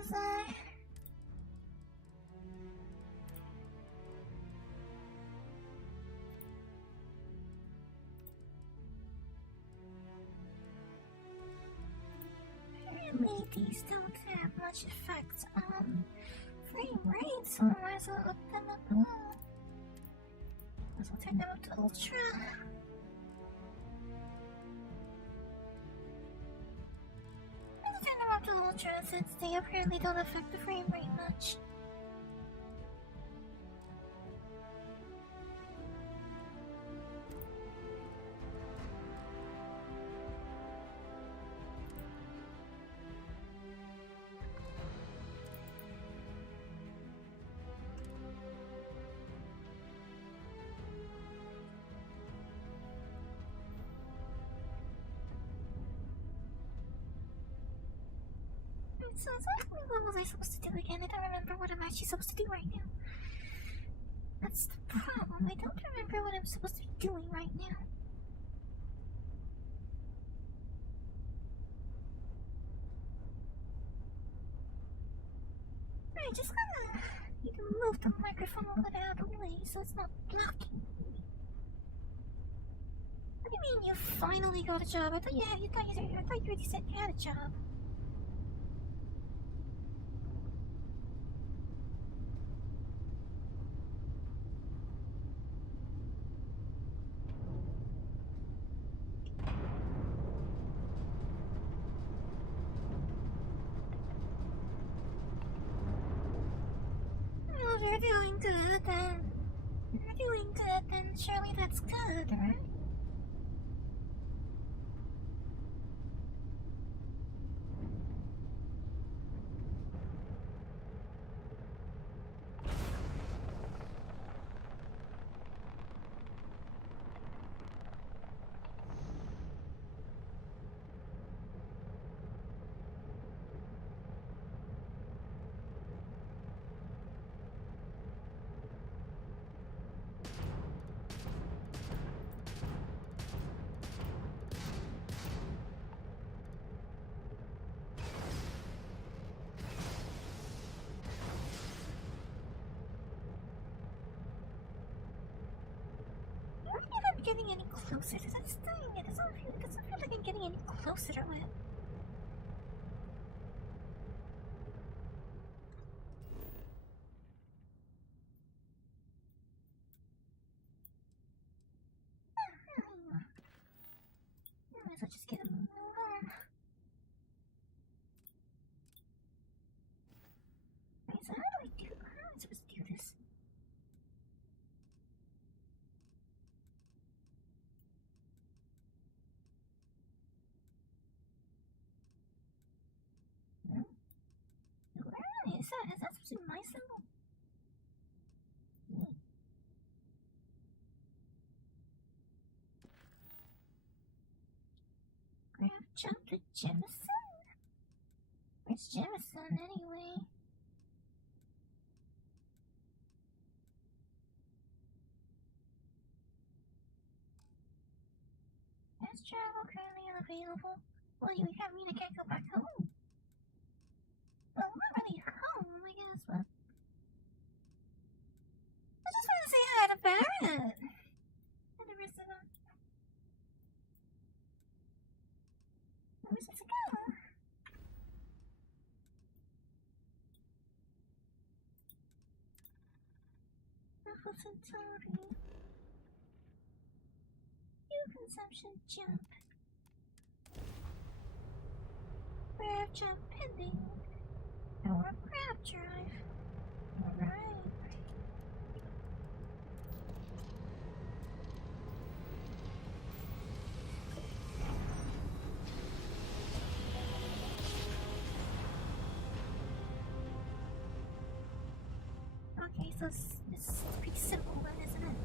was I? Apparently these don't have much effect on frame rate, so I might as well look them up below. Might as well turn them up to Ultra. I'll turn them up to Ultra since they apparently don't affect the frame rate much. So exactly what was I supposed to do again? I don't remember what I'm actually supposed to do right now. That's the problem. I don't remember what I'm supposed to be doing right now. I just gotta need to move the microphone a little out of the way so it's not blocking me. What do you mean you finally got a job? I thought you already said you had a job. You're doing good then. You're doing good then. Surely that's good, right? Getting any closer to this thing. It doesn't feel like I'm getting any closer to it. I might as well just get a move on. Wait, so how am I supposed to do this? Is that supposed to be my symbol? Grab jump to Jemison? Where's Jemison anyway? Fast travel currently unavailable. Well, you can't mean I can't go back home. Well, I'm not really home, I guess, but I just want to say hi to Barrett and the rest of them. Where was supposed to go? Alpha Centauri. New consumption jump. Grab jump pending. Or grab drive. Alright. Okay, so it's pretty simple then, isn't it?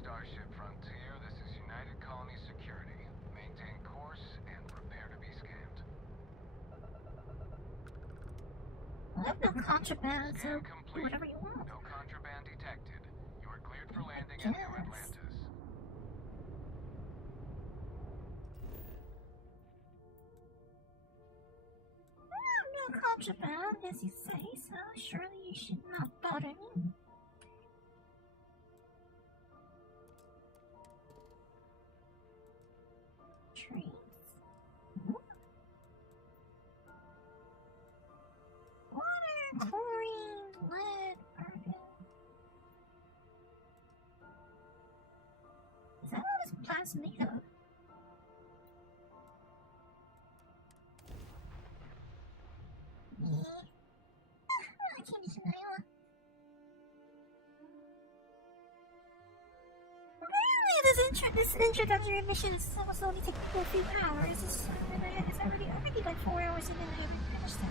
Starship Frontier, this is United Colony Security. Maintain course and prepare to be scanned. Well, I have no contraband, so do whatever you want. No contraband detected. You are cleared for landing at New Atlantis. contraband, as you say, so surely you should not bother me. Trees. Water, chlorine, lead, argon. Is that what this plant's made of? I can't deny one. Apparently, this introductory mission is supposed to only take a few hours. It's already like 4 hours in and I haven't finished that.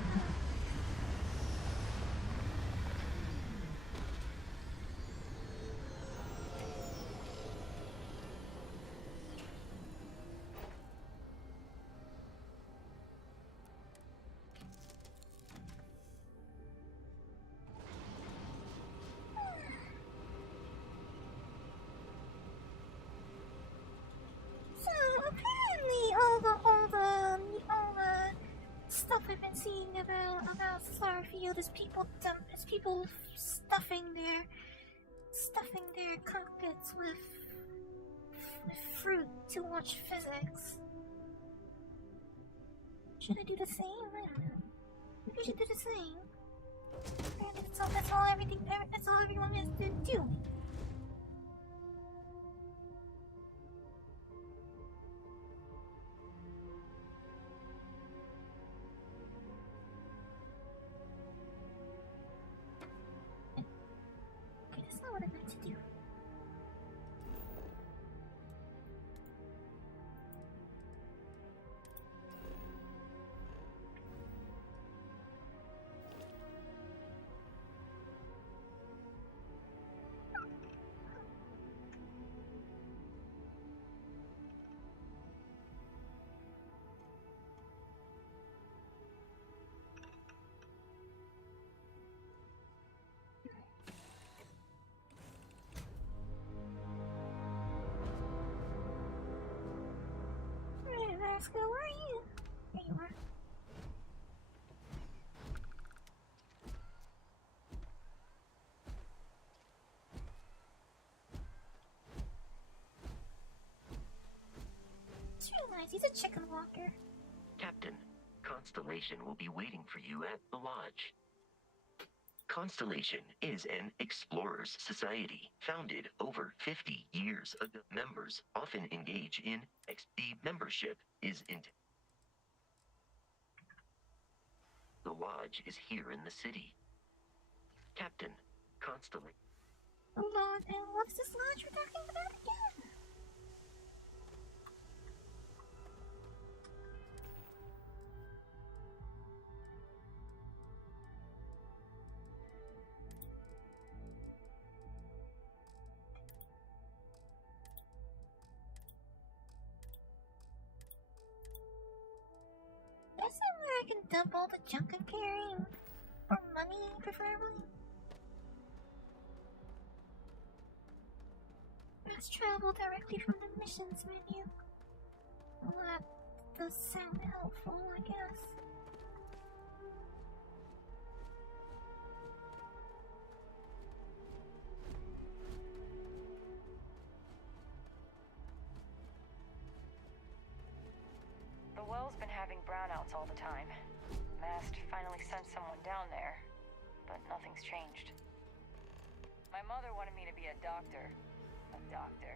Stuff I've been seeing about Starfield is people stuffing their cockpits with fruit to watch physics. Should I do the same? I don't know. Maybe I should do the same. Apparently that's all everyone has to do. That's not what I meant to do. Where are you? There you are. It's really nice. He's a chicken walker. Captain, Constellation will be waiting for you at the lodge. Constellation is an explorers society founded over 50 years ago. Members often engage in XP. Membership is in. The lodge is here in the city. Captain, Constellation. Lord, and what's this lodge we're talking about again? Is that where I can dump all the junk I'm carrying? Or money, preferably? Let's travel directly from the missions menu. Well, that does sound helpful, I guess. The well's been having brownouts all the time. Mast finally sent someone down there, but nothing's changed. My mother wanted me to be a doctor. A doctor.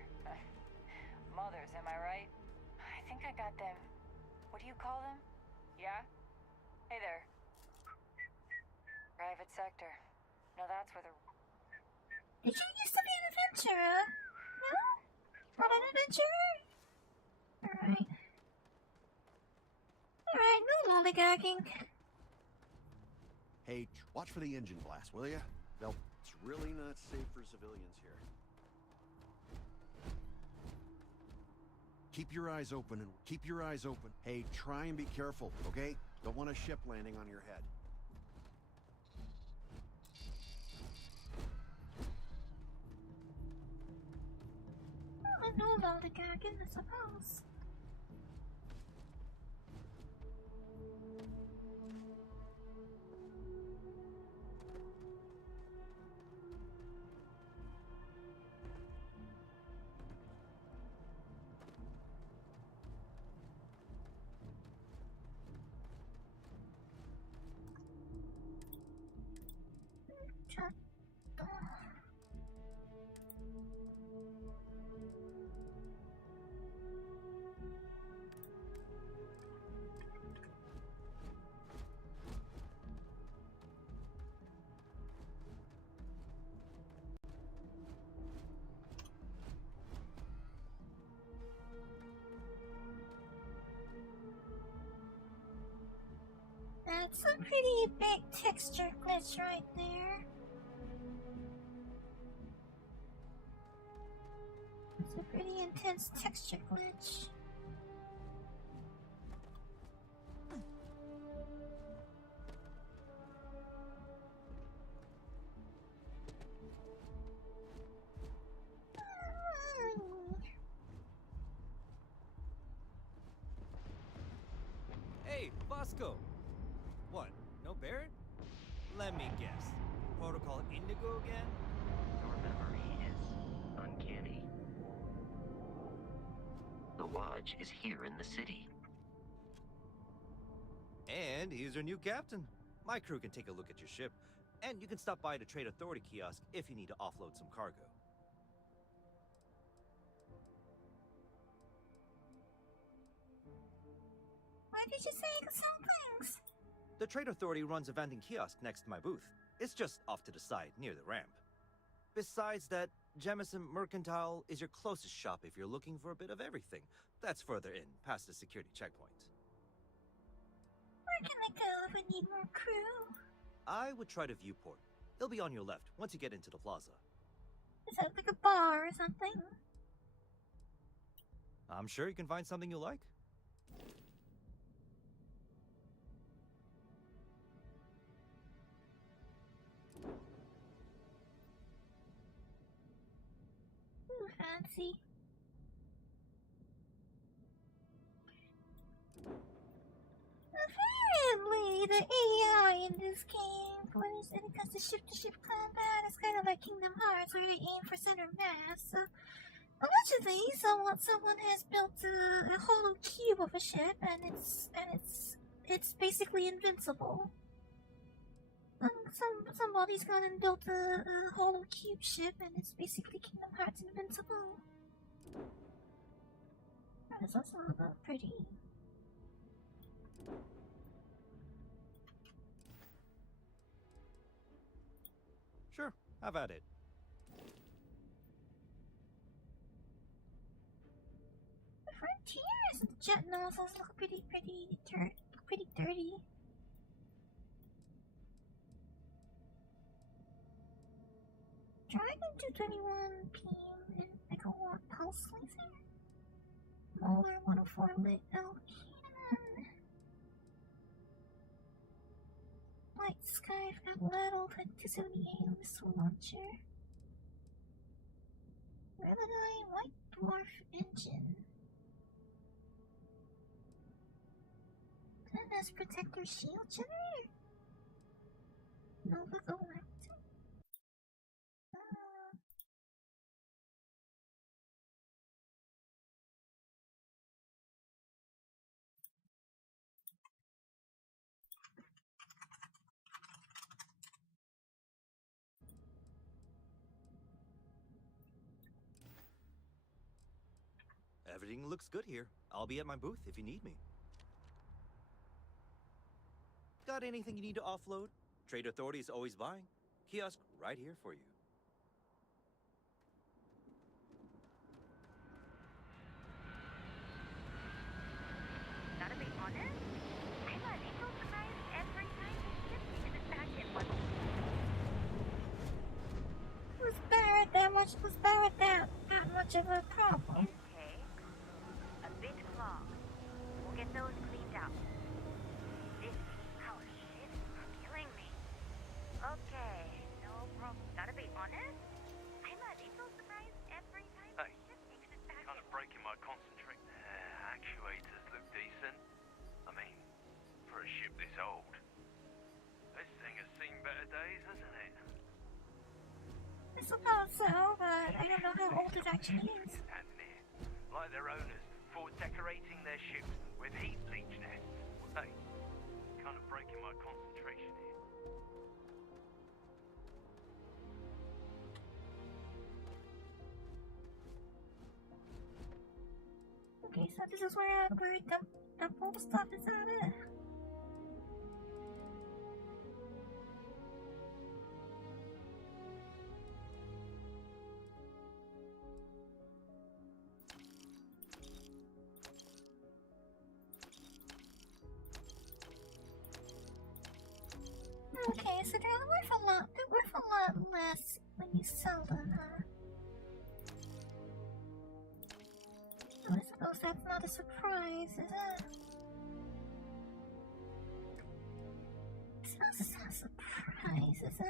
Mothers, am I right? I think I got them. What do you call them? Yeah? Hey there. Private sector. Now that's where the... Did you used to be an adventurer? No? Not an adventurer? Alright. Alright, no lollygagging. Hey, watch for the engine blast, will ya? No, it's really not safe for civilians here. Keep your eyes open and keep your eyes open. Hey, try and be careful, okay? Don't want a ship landing on your head. Oh, no lollygagging, I suppose. That's a pretty big texture glitch right there. It's a pretty intense texture glitch. Hey, Bosco! What, no Barrett? Let me guess. Protocol Indigo again? Your memory is uncanny. The Lodge is here in the city. And he's your new captain. My crew can take a look at your ship, and you can stop by the Trade Authority kiosk if you need to offload some cargo. Why did you say you could sell things? The Trade Authority runs a vending kiosk next to my booth. It's just off to the side, near the ramp. Besides that, Jemison Mercantile is your closest shop if you're looking for a bit of everything. That's further in, past the security checkpoint. Where can I go if I need more crew? I would try the viewport. It'll be on your left once you get into the plaza. Is that like a bar or something? I'm sure you can find something you like. Ooh, fancy. Apparently, the AI in this game, when it comes to ship-to-ship combat, it's kind of like Kingdom Hearts, where you aim for center mass. So, allegedly, someone has built a hollow cube of a ship, and it's basically invincible. Somebody's gone and built a hollow cube ship, and it's basically Kingdom Hearts invincible. That is also pretty. Sure, have at it. The Frontiers and the jet nozzles look pretty dirty. Dragon 221 beam and megawatt pulse laser. Molar 104 lit L cannon. Light sky Flattle 278 missile launcher. Relinine white dwarf engine. Tennis protector shield generator. Nova Galactic. Everything looks good here. I'll be at my booth if you need me. Got anything you need to offload? Trade Authority is always buying. Kiosk right here for you. Gotta be honest, I'm a little surprised every time you ship me to this packet was. Was Barrett that much of a problem? Okay, a bit clogged. We'll get those cleaned out. This power shit are killing me. Okay, no problem. Gotta be honest, I'm a little surprised every time Hey, you ship me to this packet. Kind of breaking my concentration. Actuators look decent. I mean, for a ship this old. This thing has seen better days, hasn't it? I suppose so, but I don't know how old it actually is. Standing here, like their owners, for decorating their ships with heat leech nests. Hey, kind of breaking my concentration here. Okay, so this is where dump all the stuff is at it. Okay, so they're worth a lot less when you sell them, huh? I suppose that's not a surprise, is it? It's not a surprise, is it?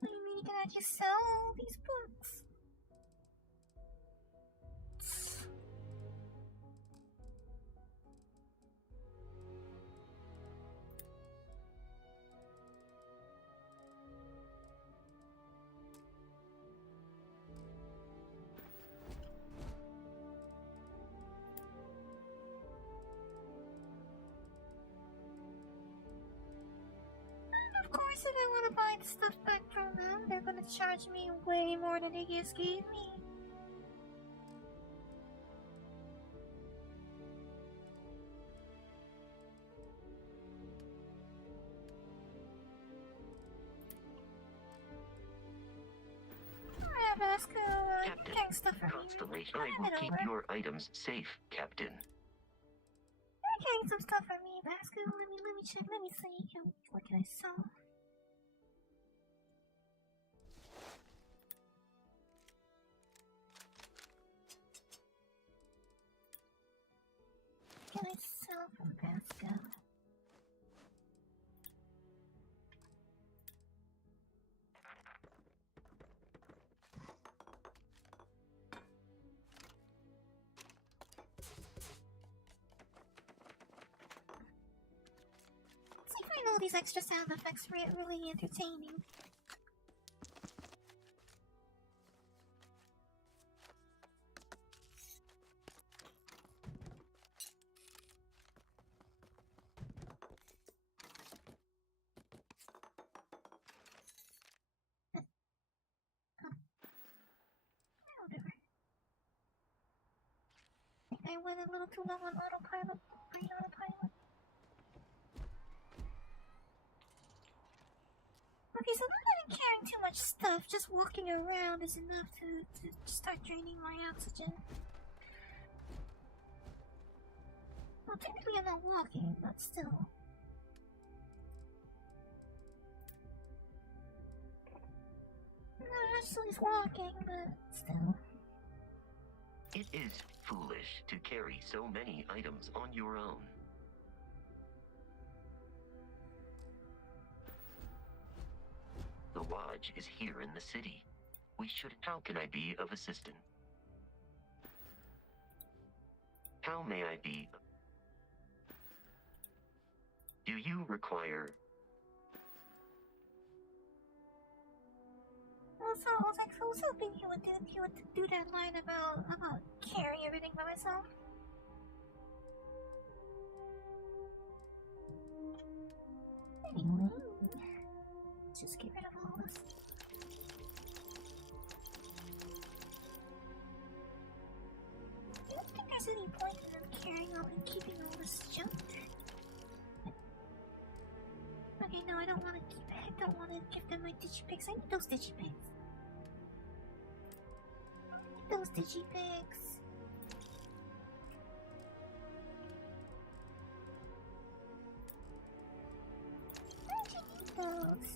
What do you mean you can actually sell all these books? Of course, if I want to buy the stuff back from them, they're gonna charge me way more than they just gave me. Alright, Vasco, Captain, getting stuff from you. Constellation, I Hand will it keep over. your items safe, Captain. You're getting some stuff from me, Vasco. Let me check. Let me see. What can I sell? What can I sell from Vasco? See, I find all these extra sound effects really entertaining. Whatever. I think I went a little too low on autopilot. Great autopilot. Okay, so now that I'm carrying too much stuff, just walking around is enough to start draining my oxygen. Well, technically I'm not walking, but still. No, actually he's walking, but still. It is foolish to carry so many items on your own. The lodge is here in the city. We should... How can I be of assistance? How may I be... Do you require... Also, I was hoping he would do that line about carrying everything by myself. Anyway, let's just get rid of all this. I don't think there's any point in them carrying all and keeping all this junk. Okay, no, I don't want to give them my digipics. I need those digipics. Those digipics. Why'd you need those?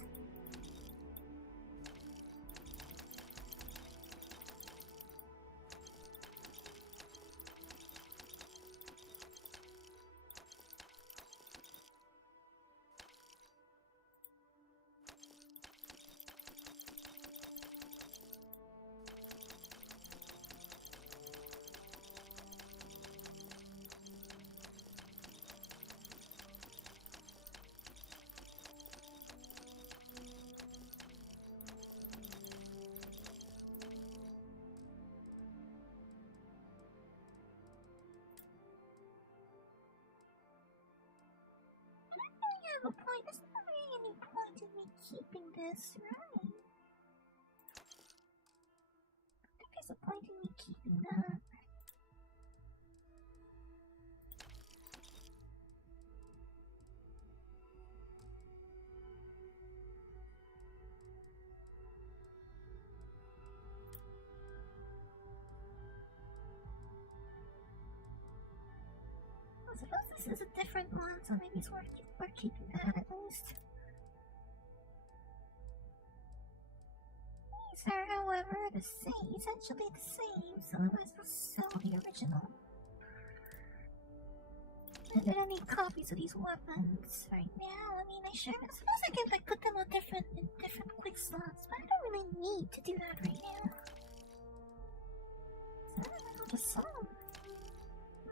Have a point. There's not really any point in me keeping this, right? I think there's a point in me keeping that. suppose this is a different one, so maybe it's worth keeping that at least. These are, however, essentially the same, so I might as well sell the original. I don't need copies of these weapons right now. I mean, I suppose I can like put them on different quick slots, but I don't really need to do that right now. So I might as well just sell them.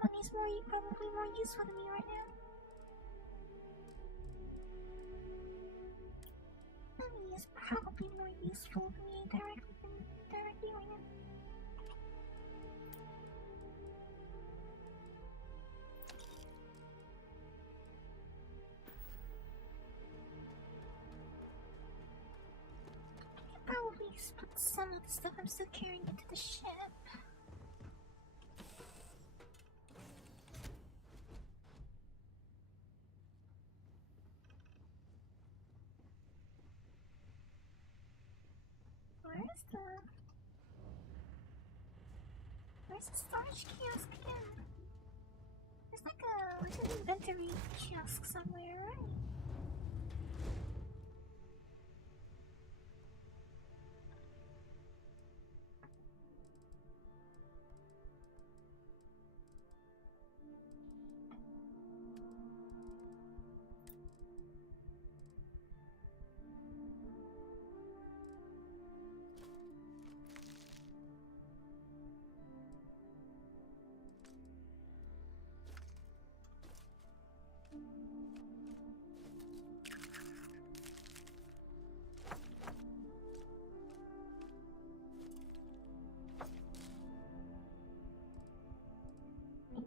Money's probably more useful to me right now. Money is probably more useful to me directly right now. Probably put some of the stuff I'm still carrying into the ship. Where's the storage kiosk again? There's like an inventory kiosk somewhere, right?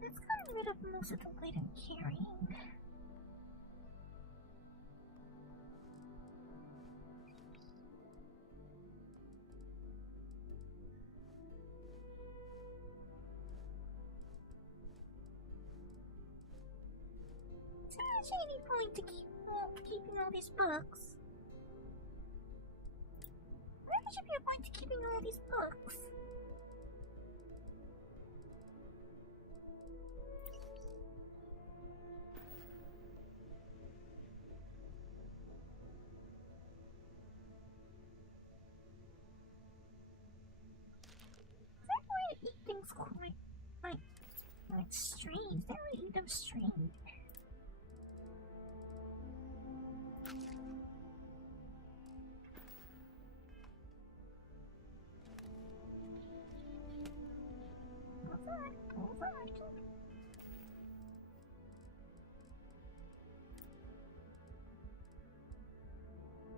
That's gotten rid of most of the weight I'm carrying. Is there actually any point to keeping all these books? Where should be a point to keeping all these books? Things quite like strange. They would eat them strange.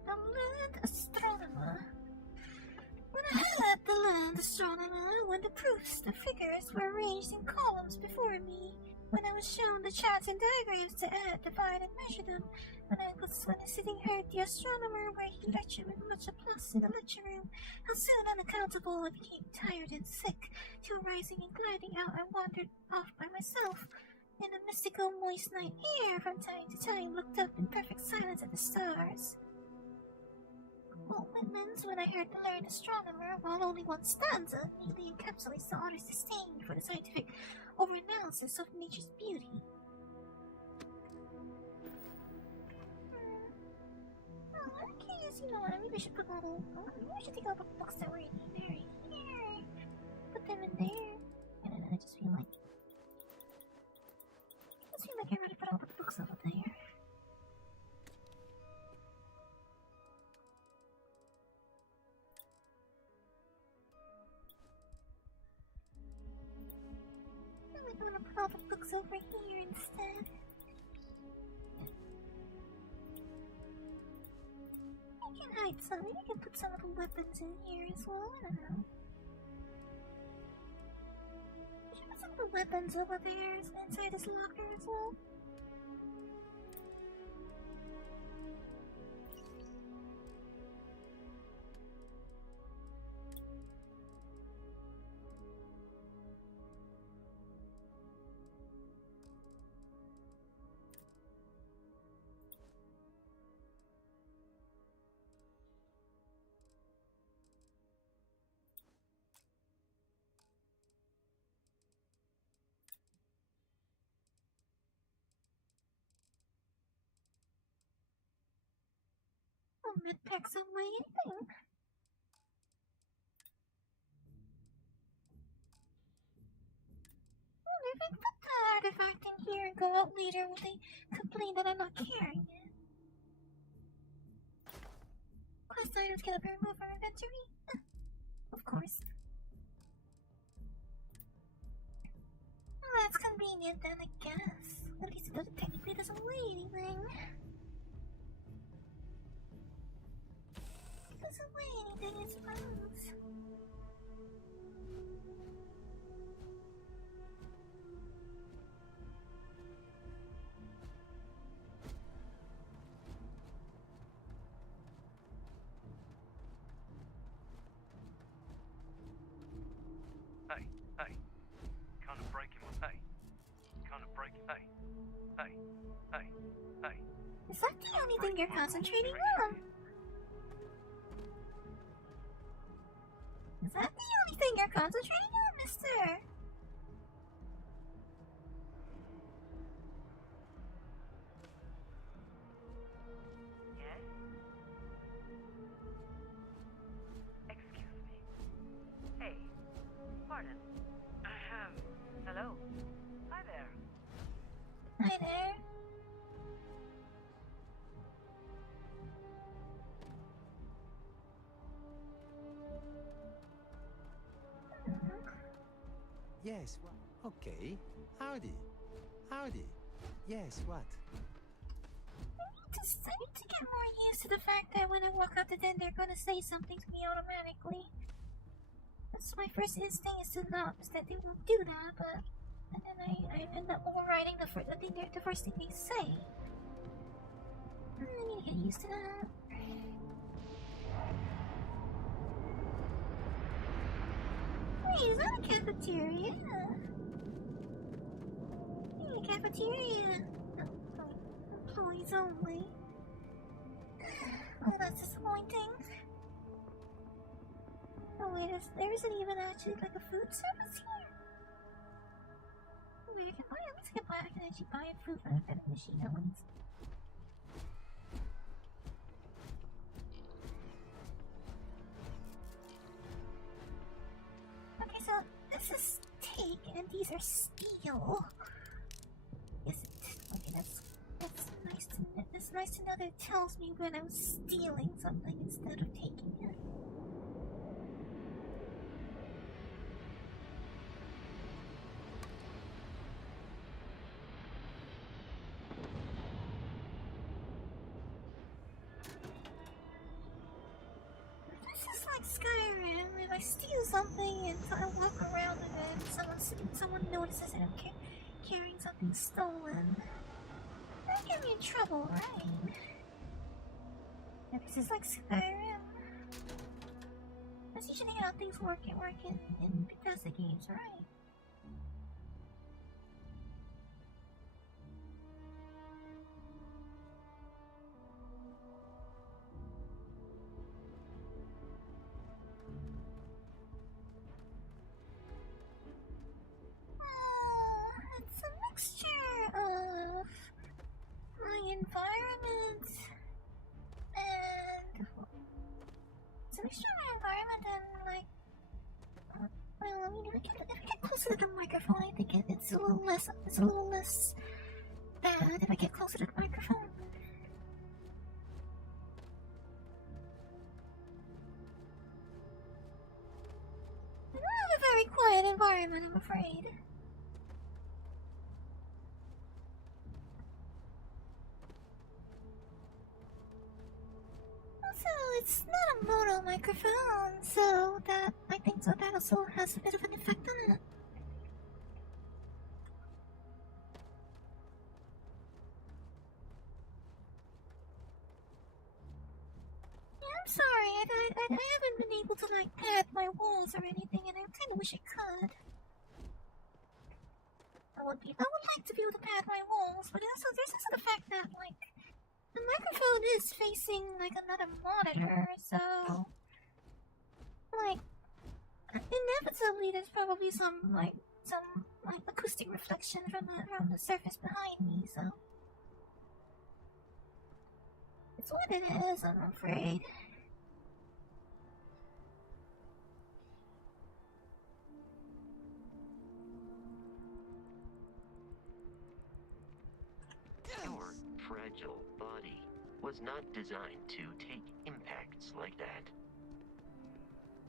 The learned astronomer. When I had the learned astronomer, when the proofs, the figures were arranged in columns before me, when I was shown the charts and diagrams to add, divide, and measure them, when I sitting heard the astronomer where he lectured with much applause in the lecture room, how soon unaccountable I became tired and sick, till rising and gliding out I wandered off by myself. In the mystical moist night air, from time to time looked up in perfect silence at the stars. Whitman's when I heard the learned astronomer, while only one stanza neatly encapsulates the author's disdain for the scientific overanalysis of nature's beauty. Okay, you know what, maybe we should put maybe we should take all the books that were in there, put them in there, and then I just feel like I already put all the books over there. I'm gonna put all the books over here instead. I can hide some. Maybe I can put some of the weapons in here as well. I don't know. I should put some of the weapons over there inside this locker as well. med pack some way, anything. Wonder if I can put the artifact in here and go out later when they complain that I'm not carrying it. Quest items cannot be removed from inventory. Of course. Well, that's convenient then, I guess. At least it technically doesn't weigh anything. It doesn't weigh anything, I suppose. Hey, hey. Kind of breaking my hey. Kind of breaking hey. Hey, hey, hey. Is that the only thing you're concentrating on? Is that the only thing you're concentrating on, mister? Yes? Excuse me. Hey, pardon. Hello? Hi there. Hi there. Yes, what? Okay. Howdy. Howdy. Yes, what? I need to get more used to the fact that when I walk out the den, they're gonna say something to me automatically. That's my first instinct is to not, is that they won't do that, but and then I end up overriding the first thing they say. I need to get used to that. Wait, is that a cafeteria? Hey, a cafeteria. Employees only. Oh, that's disappointing. Oh wait, there isn't even actually like a food service here. Oh, wait, I can actually buy food from a vending machine at least. Okay, so this is steak and these are steel. Is it? Okay, that's nice to know. It's nice to know that it tells me when I'm stealing something instead of taking it. This is like Skyrim. If I steal something and I walk around and then someone notices that I'm carrying something stolen, that get me in trouble, right? If this is like Skyrim, that's usually how things work in Bethesda games, right? It's a mixture of my environment and it's a mixture of my environment and like well, I mean, if I get closer to the microphone, I think it's a little less bad if I get closer to the microphone. I don't have a very quiet environment, I'm afraid. Also, it's not a mono microphone, so that also has a bit of an effect on it. Yeah, I'm sorry, I haven't been able to like pad my walls or anything, and I kind of wish I could. I would like to be able to pad my walls, but there's also the fact that like the microphone is facing like another monitor, so like inevitably there's probably some acoustic reflection from the surface behind me, so It's what it is, I'm afraid. Your fragile body was not designed to take impacts like that.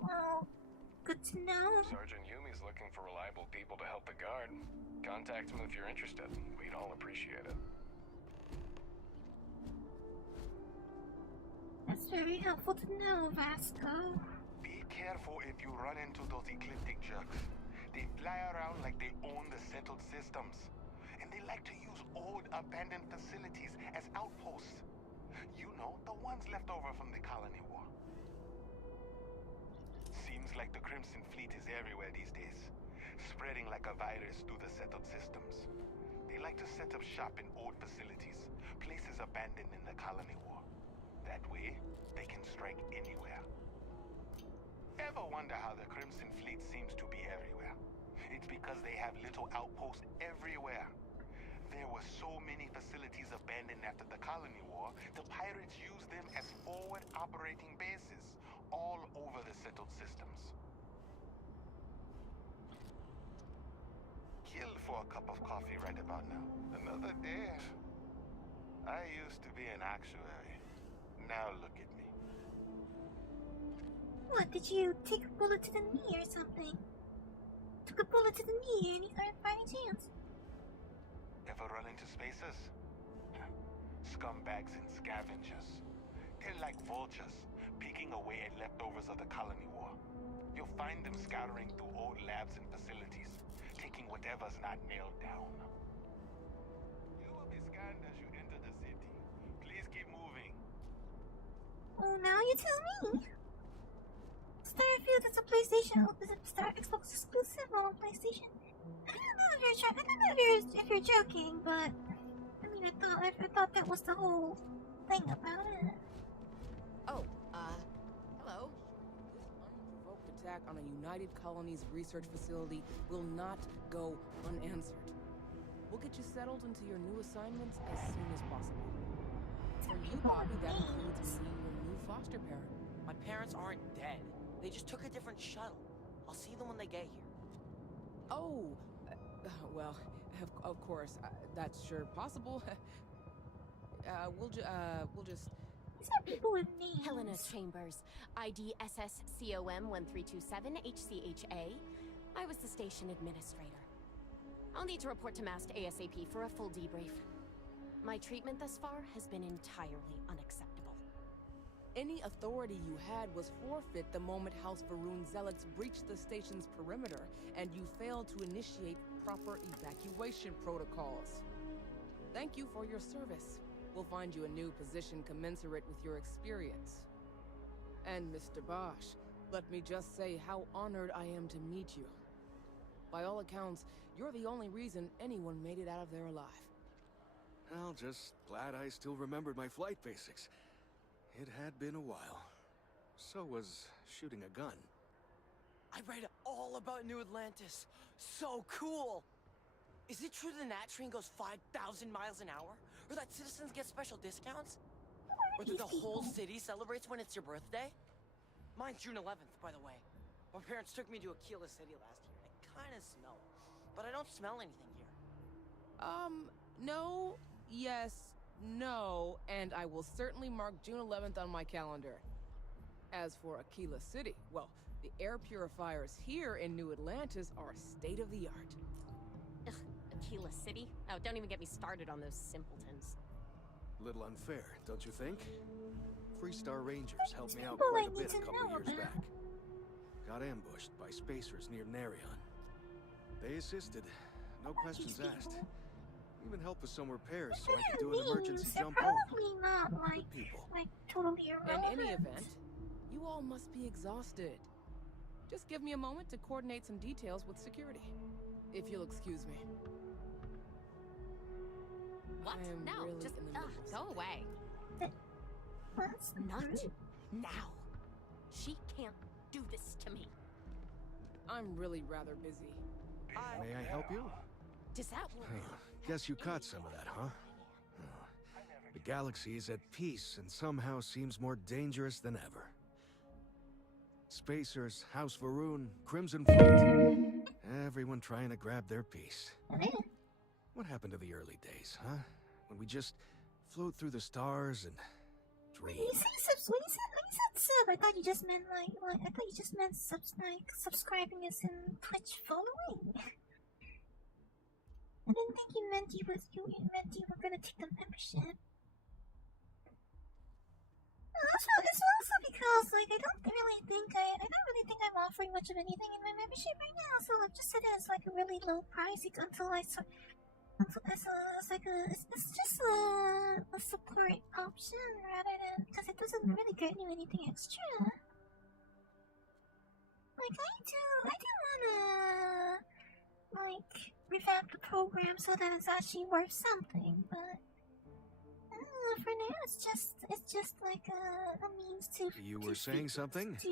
Well, good to know. Sergeant Yumi's looking for reliable people to help the guard. Contact him if you're interested. We'd all appreciate it. That's very helpful to know, Vasco. Be careful if you run into those ecliptic jerks. They fly around like they own the settled systems. And they like to use old abandoned facilities as outposts. You know, the ones left over from the colony war. Seems like the Crimson Fleet is everywhere these days, spreading like a virus through the settled systems. They like to set up shop in old facilities, places abandoned in the colony war. That way, they can strike anywhere. Ever wonder how the Crimson Fleet seems to be everywhere? It's because they have little outposts everywhere. There were so many facilities abandoned after the colony war, the pirates used them as forward operating bases all over the settled systems. Killed for a cup of coffee right about now. Another day. I used to be an actuary. Now look at me. What, did you take a bullet to the knee or something? Took a bullet to the knee by any chance? Ever run into spacers? Scumbags and scavengers. They're like vultures, picking away at leftovers of the colony war. You'll find them scattering through old labs and facilities, taking whatever's not nailed down. You will be scanned as you enter the city. Please keep moving. Oh, now you tell me. Starfield is a PlayStation, Xbox exclusive on PlayStation. I don't know if you're joking, but I mean, I thought that was the whole thing about it. Oh, hello. This unprovoked attack on a United Colonies research facility will not go unanswered. We'll get you settled into your new assignments as soon as possible. For you, Bobby, that includes meeting your new foster parent. My parents aren't dead. They just took a different shuttle. I'll see them when they get here. Oh, well, of course, that's sure possible. We'll just... These are people with names. Helena Chambers, ID SSCOM 1327 HCHA. I was the station administrator. I'll need to report to MAST ASAP for a full debrief. My treatment thus far has been entirely unacceptable. Any authority you had was forfeit the moment House Varun zealots breached the station's perimeter, and you failed to initiate proper evacuation protocols. Thank you for your service. We'll find you a new position commensurate with your experience. And Mr. Bosch, let me just say how honored I am to meet you. By all accounts, you're the only reason anyone made it out of there alive. Well, just glad I still remembered my flight basics. It had been a while. So was shooting a gun. I read all about New Atlantis. So cool! Is it true the Nat train goes 5,000 miles an hour? Or that citizens get special discounts? Or that the whole city celebrates when it's your birthday? Mine's June 11th, by the way. My parents took me to Aquila City last year. I kinda smell it. But I don't smell anything here. No, yes, no, and I will certainly mark June 11th on my calendar. As for Aquila City, well, the air purifiers here in New Atlantis are state-of-the-art. Ugh, Aquila City? Oh, don't even get me started on those simpletons. Little unfair, don't you think? Freestar Rangers helped me out quite a bit a couple years back. Got ambushed by spacers near Narion. They assisted, no questions asked. Even helped with some repairs so I could do an emergency jump home. Probably not like totally irrelevant. In any event, you all must be exhausted. Just give me a moment to coordinate some details with security, if you'll excuse me. What? I am No, really just in the middle of go something. away. That's Not rude. now. She can't do this to me. I'm really rather busy. May I help you? Does that work? Guess you caught some of that, huh? The galaxy is at peace and somehow seems more dangerous than ever. Spacers, House Varun, Crimson Fleet. Everyone trying to grab their piece. What happened to the early days, huh? When we just float through the stars and dream. When you said sub, I thought you just meant I thought you just meant subscribing as in Twitch following. I didn't think you meant you were gonna take the membership. It's also because I don't really think I'm offering much of anything in my membership right now. So I've just set it as like a really low price until it's just a support option rather than because it doesn't really get you anything extra. Like I do wanna revamp the program so that it's actually worth something, but. For now, it's just like a means to. You were saying something? It's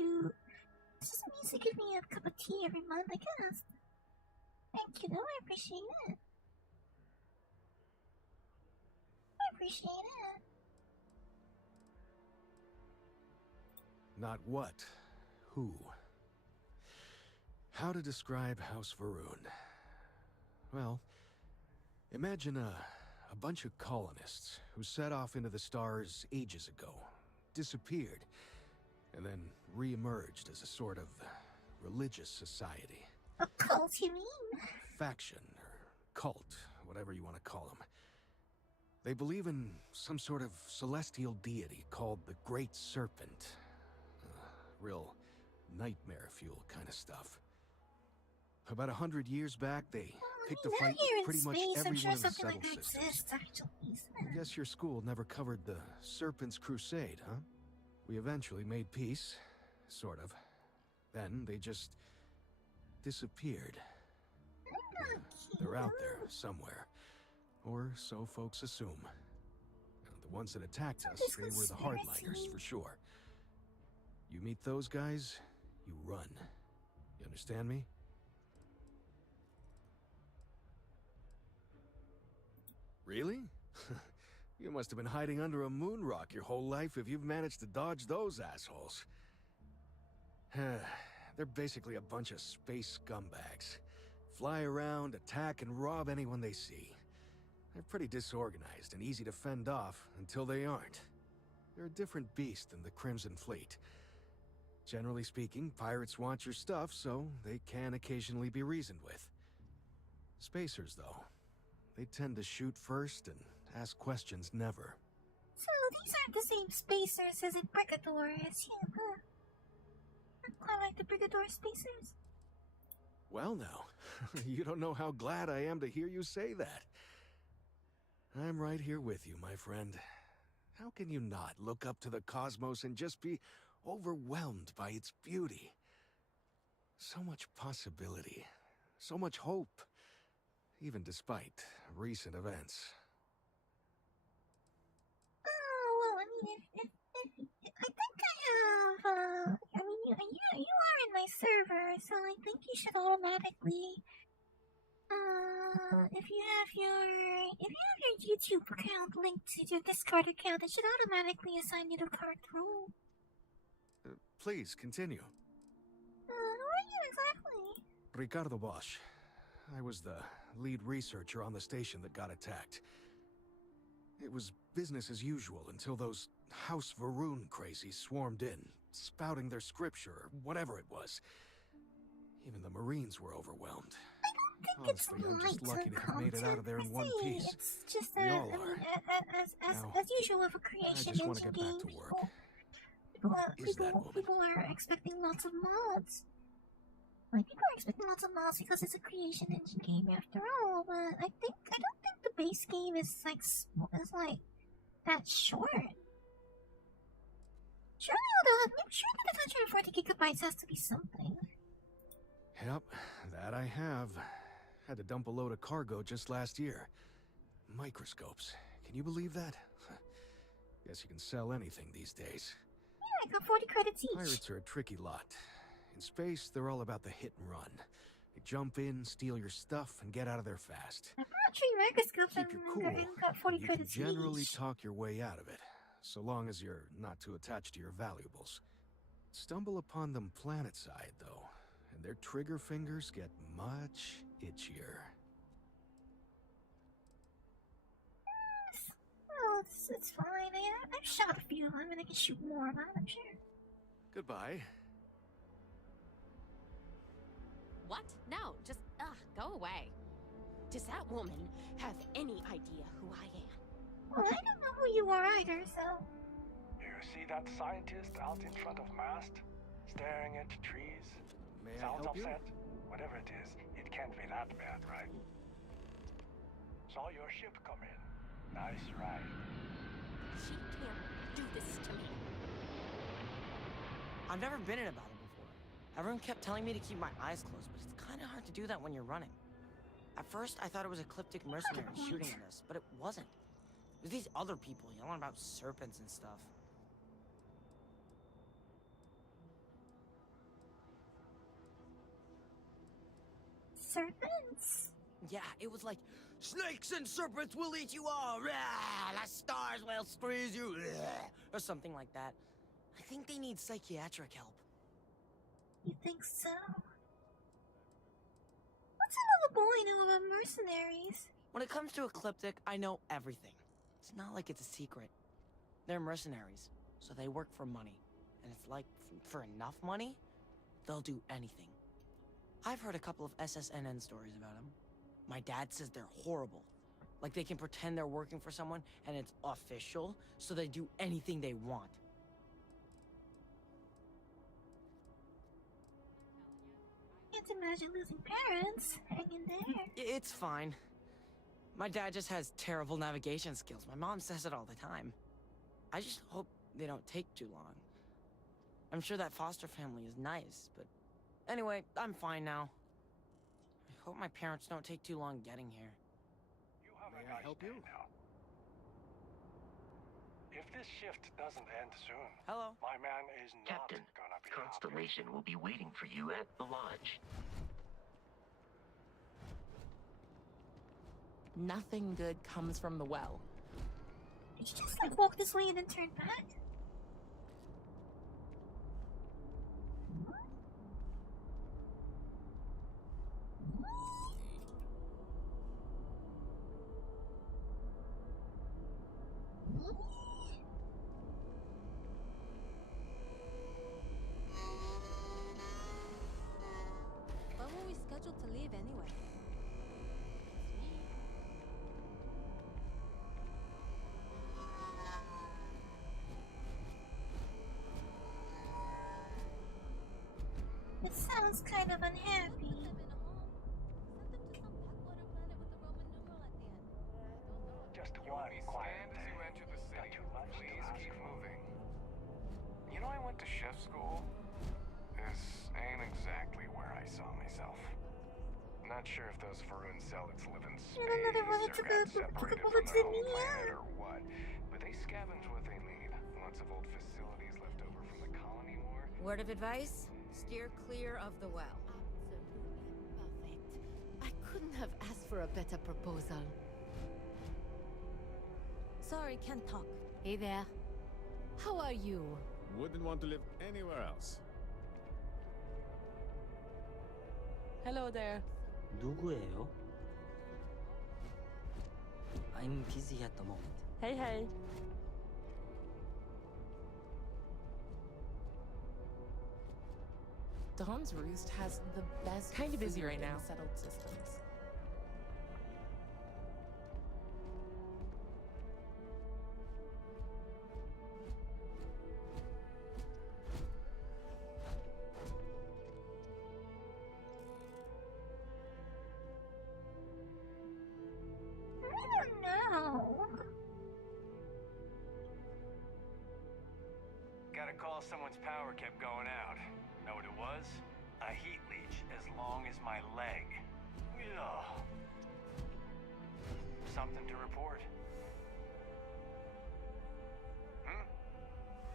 just a means to give me a cup of tea every month, I guess. Thank you, though. I appreciate it. Not what, who. How to describe House Varun? Well, imagine a bunch of colonists who set off into the stars ages ago, disappeared, and then re-emerged as a sort of religious society. A cult, you mean? Faction, or cult, whatever you want to call them. They believe in some sort of celestial deity called the Great Serpent. Real nightmare fuel kind of stuff. About 100 years back, they picked a fight with pretty much every one of the subtle systems. I guess your school never covered the Serpent's Crusade, huh? We eventually made peace, sort of. Then they just disappeared. They're out there somewhere, or so folks assume. The ones that attacked us, they were the hardliners for sure. You meet those guys, you run. You understand me? Really? You must have been hiding under a moon rock your whole life if you've managed to dodge those assholes. They're basically a bunch of space scumbags. Fly around, attack, and rob anyone they see. They're pretty disorganized and easy to fend off until they aren't. They're a different beast than the Crimson Fleet. Generally speaking, pirates want your stuff, so they can occasionally be reasoned with. Spacers, though. They tend to shoot first and ask questions never. So these aren't the same spacers as in Brigador as you, huh? Not quite like the Brigador spacers. Well now, you don't know how glad I am to hear you say that. I'm right here with you, my friend. How can you not look up to the cosmos and just be overwhelmed by its beauty? So much possibility, so much hope. Even despite recent events. Oh, well, I mean, I think I have, you are in my server, so I think you should automatically, if you have your YouTube account linked to your Discord account, it should automatically assign you to Cart role. Please, continue. Who are you exactly? Ricardo Bosch. I was the lead researcher on the station that got attacked. It was business as usual until those House Varun crazies swarmed in, spouting their scripture or whatever it was. Even the Marines were overwhelmed. I don't think Honestly, I'm just lucky to have made it out of there in one piece. It's just We all are. As usual with a creation I just want to engine get back game, to work. people are expecting lots of mods. Like, people are expecting lots of mods because it's a creation engine game after all, but I don't think the base game is like that short. Surely the 140 gigabytes has to be something. Yep, that I have. Had to dump a load of cargo just last year. Microscopes. Can you believe that? Guess you can sell anything these days. Yeah, I got 40 credits each. Pirates are a tricky lot. In space, they're all about the hit and run. They jump in, steal your stuff, and get out of there fast. I brought 3 microscopes Keep your cool, and got 40 and you can credits generally each. talk your way out of it, so long as you're not too attached to your valuables. Stumble upon them planet-side, though, and their trigger fingers get much itchier. Oh, it's fine. I've shot a few of them and I can shoot more of them, I'm sure. Goodbye. What? No, just, go away. Does that woman have any idea who I am? Well, I don't know who you are either, so... You see that scientist out in front of mast? Staring at trees? May I Sounds help you? upset? Whatever it is, it can't be that bad, right? Saw your ship come in. Nice ride. She can't do this to me. I've never been in a battle before. Everyone kept telling me to keep my eyes closed, but it's kind of hard to do that when you're running. At first, I thought it was ecliptic mercenaries shooting at us, but it wasn't. It was these other people yelling about serpents and stuff. Serpents? Yeah, it was like, snakes and serpents will eat you all! Rah! The stars will squeeze you! Rah! Or something like that. I think they need psychiatric help. You think so? What's a little boy know about mercenaries? When it comes to Ecliptic, I know everything. It's not like it's a secret. They're mercenaries, so they work for money. And it's like, for enough money, they'll do anything. I've heard a couple of SSNN stories about them. My dad says they're horrible. Like they can pretend they're working for someone and it's official, so they do anything they want. Can't imagine losing parents. Hang in there. It's fine. My dad just has terrible navigation skills. My mom says it all the time. I just hope they don't take too long. I'm sure that foster family is nice, but anyway, I'm fine now. I hope my parents don't take too long getting here. You have May a I nice help day you? now. If this shift doesn't end soon, Hello. my man is not Captain, gonna be Constellation will be waiting for you at the lodge. Nothing good comes from the well. Did you just like walk this way and then turn back? When were we scheduled to leave anyway? It sounds kind of unhappy. Just one quiet Stand as you day. enter the Not city. too much to Please ask keep for. moving. You know, I went to chef school. This ain't exactly where I saw myself. Not sure if those Faroon zealots live in space another one or took got a separated bullet from to their home me, planet or what, but they scavenge what they need. Lots of old facilities left over from the colony war. Word of advice? Steer clear of the well. Absolutely perfect. I couldn't have asked for a better proposal. Sorry, can't talk. Hey there. How are you? Wouldn't want to live anywhere else. Hello there. 누구예요? I'm busy at the moment. Hey, hey. Dawn's Roost has the best Kinda busy food right in now. the settled systems. I don't know. Got a call someone's power kept going out. Know what it was? A heat leech as long as my leg. Ugh. Something to report.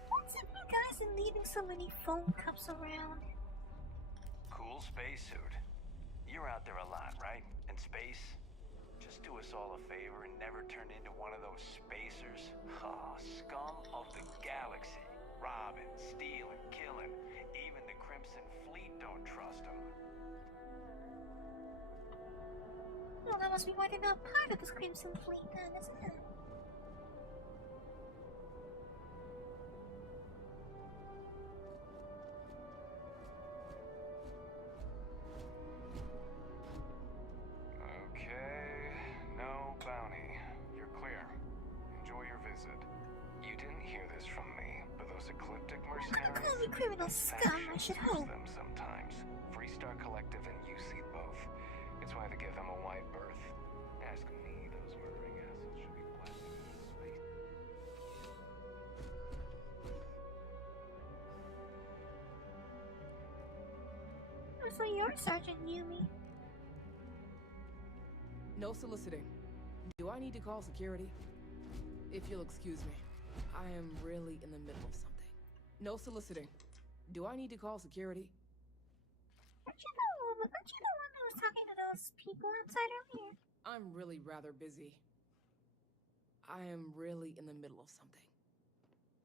What's up, you guys, and leaving so many phone cups around? Cool spacesuit. You're out there a lot, right? In space? Just do us all a favor and never turn into one of those spacers. Oh, scum of the galaxy. Robbing, stealing, killing. Even the Crimson Fleet don't trust them. Well, that must be why they're not part of the Crimson Fleet then, isn't it? Okay, no bounty. You're clear. Enjoy your visit. You didn't hear this from me, but those ecliptic mercenaries... Call me criminal scum, I should hope. them sometimes. Freestar Collective and you see both. It's why they give them a wide berth. Ask me, those murdering assholes should be blasting into space. So you're Sergeant Yumi. No soliciting. Do I need to call security? If you'll excuse me, I am really in the middle of something. No soliciting. Do I need to call security? Aren't you the one who was talking to those people outside earlier? I'm really rather busy. I am really in the middle of something.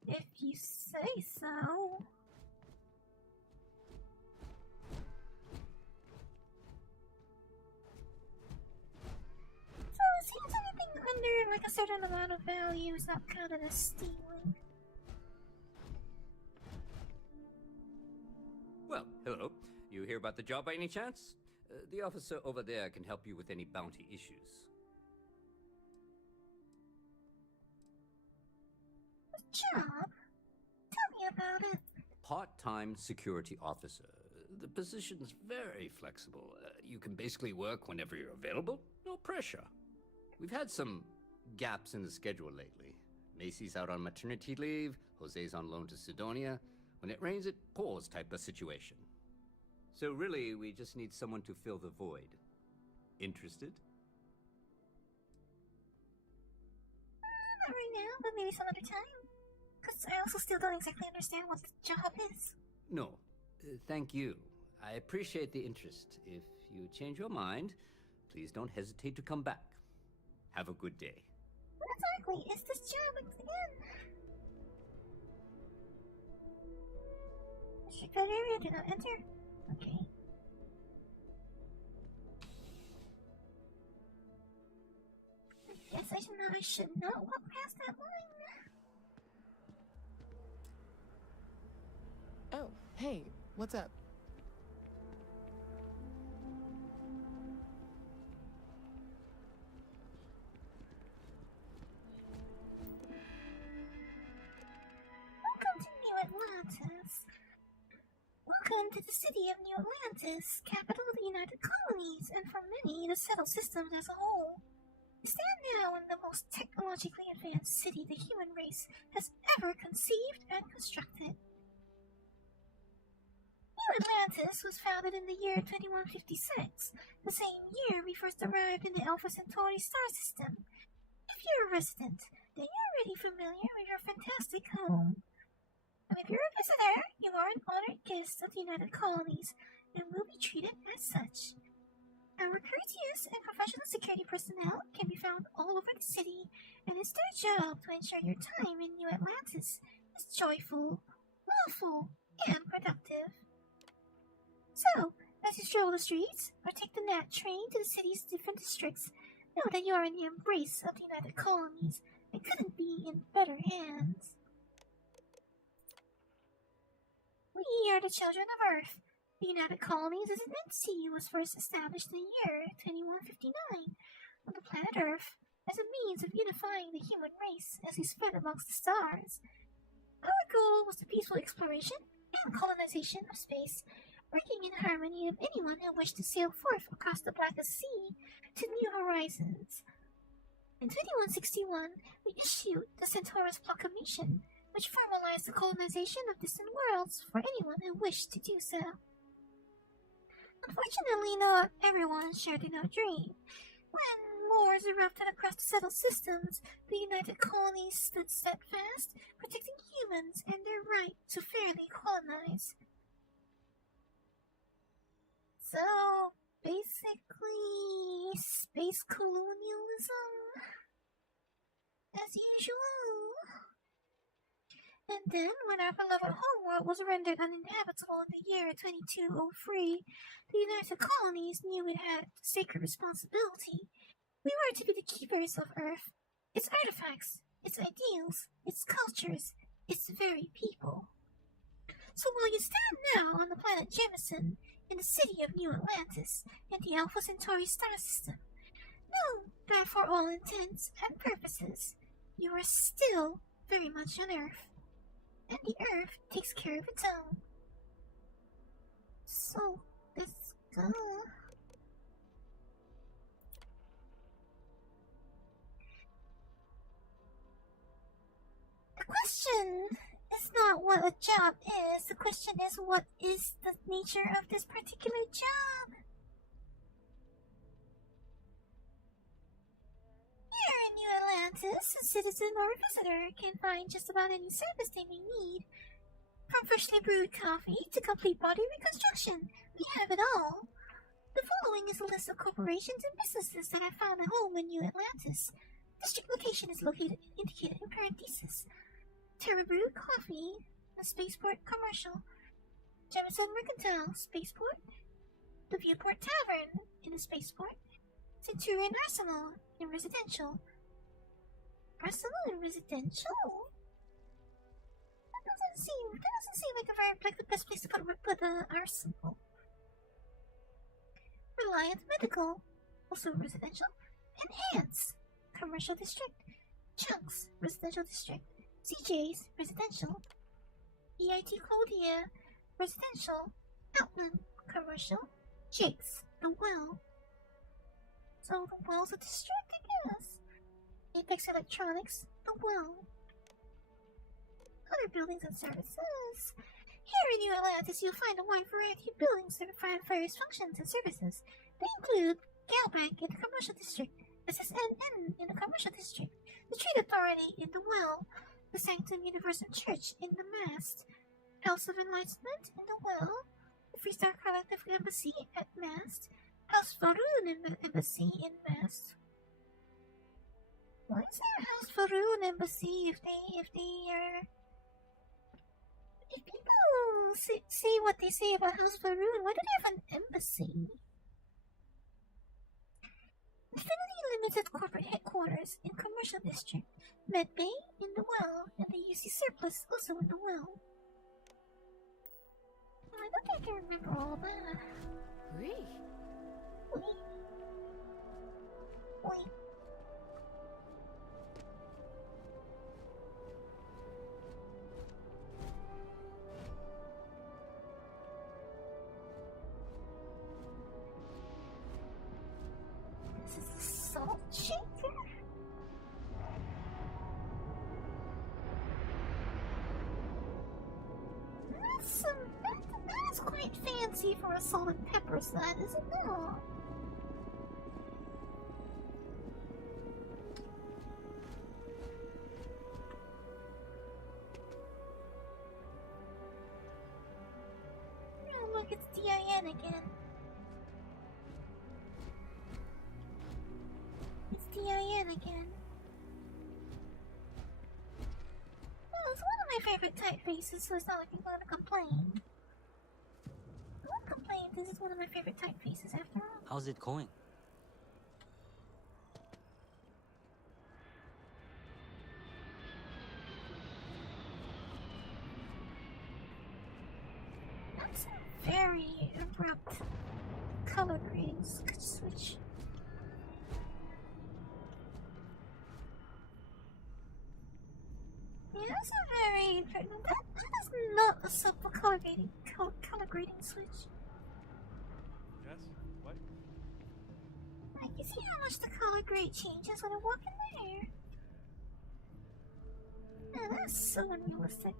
If you say so. So it seems anything under like a certain amount of value is not counted as stealing. Well, hello. You hear about the job by any chance? The officer over there can help you with any bounty issues. Job? Tell me about it. Part-time security officer. The position's very flexible. You can basically work whenever you're available. No pressure. We've had some gaps in the schedule lately. Macy's out on maternity leave. Jose's on loan to Sidonia. When it rains, it pours type of situation. So really, we just need someone to fill the void. Interested? Not right now, but maybe some other time. Because I also still don't exactly understand what the job is. No. Thank you. I appreciate the interest. If you change your mind, please don't hesitate to come back. Have a good day. What exactly is this job again? Restricted area, do not enter. Okay. I guess I should not walk past that line. Oh, hey, what's up? Welcome to New Atlantis. Welcome to the city of New Atlantis, capital of the United Colonies, and for many, the settled system as a whole. We stand now in the most technologically advanced city the human race has ever conceived and constructed. New Atlantis was founded in the year 2156, the same year we first arrived in the Alpha Centauri star system. If you're a resident, then you're already familiar with your fantastic home. And if you're a visitor, you are an honored guest of the United Colonies and will be treated as such. Our courteous and professional security personnel can be found all over the city, and it's their job to ensure your time in New Atlantis is joyful, lawful, and productive. So, as you stroll the streets or take the Nat train to the city's different districts, know that you are in the embrace of the United Colonies and couldn't be in better hands. We are the children of Earth. The United Colonies as an entity was first established in the year 2159 on the planet Earth as a means of unifying the human race as we spread amongst the stars. Our goal was the peaceful exploration and colonization of space, working in harmony with anyone who wished to sail forth across the Blackest Sea to new horizons. In 2161, we issued the Centaurus Proclamation, which formalized the colonization of distant worlds for anyone who wished to do so. Unfortunately, not everyone shared in our dream. When wars erupted across the settled systems, the United Colonies stood steadfast, protecting humans and their right to fairly colonize. So, basically, Technically, space colonialism, as usual. And then, when our beloved homeworld was rendered uninhabitable in the year 2203, the United Colonies knew it had sacred responsibility. We were to be the keepers of Earth, its artifacts, its ideals, its cultures, its very people. So while you stand now on the planet Jameson, in the city of New Atlantis, in the Alpha Centauri star system, know that for all intents and purposes, you are still very much on Earth. And the Earth takes care of its own. So, let's go. The question is not what a job is. The question is, what is the nature of this particular job? Here in New Atlantis, a citizen or a visitor can find just about any service they may need. From freshly brewed coffee to complete body reconstruction, we have it all. The following is a list of corporations and businesses that have found a home in New Atlantis. District location is indicated in parentheses. Terra Brew Coffee, a spaceport commercial. Jemison Mercantile, spaceport. The Viewport Tavern, in a spaceport. Centurion Arsenal, in residential. Arsenal in residential? That doesn't seem like the best place to put an arsenal. Reliant Medical, also residential. Enhance, commercial district. Chunks, residential district. CJ's, residential. EIT Claudia, residential. Outland, commercial. Jake's, the Well. So the Well's a district, I guess. Apex Electronics, the Well. Other buildings and services. Here in New Atlantis, you'll find a wide variety of buildings that provide various functions and services. They include Galbank in the commercial district, SSNN in the commercial district, the Trade Authority in the Well, the Sanctum Universum Church in the Mast, House of Enlightenment in the Well, the Freestar Collective Embassy at Mast, House Faroon Embassy in Mast. Why is there a House Faroon Embassy if people say what they say about House Faroon, why do they have an embassy? Infinity Limited Corporate Headquarters in Commercial District, Med Bay in the Well, and the UC Surplus also in the Well. I don't think I can remember all that. Really? Wait. This is a salt shaker? That's quite fancy for a salt and pepper set, isn't it? Oh, look, it's DIN again. It's DIN again. Oh, it's one of my favorite typefaces, so it's not like I'm gonna complain. I won't complain, this is one of my favorite typefaces after all. How's it going? That's a very abrupt color grading switch. Yeah, that's a very that is not a simple color grading switch. Yes? What? Like, you see how much the color grade changes when I walk in there? Yeah, that's so unrealistic.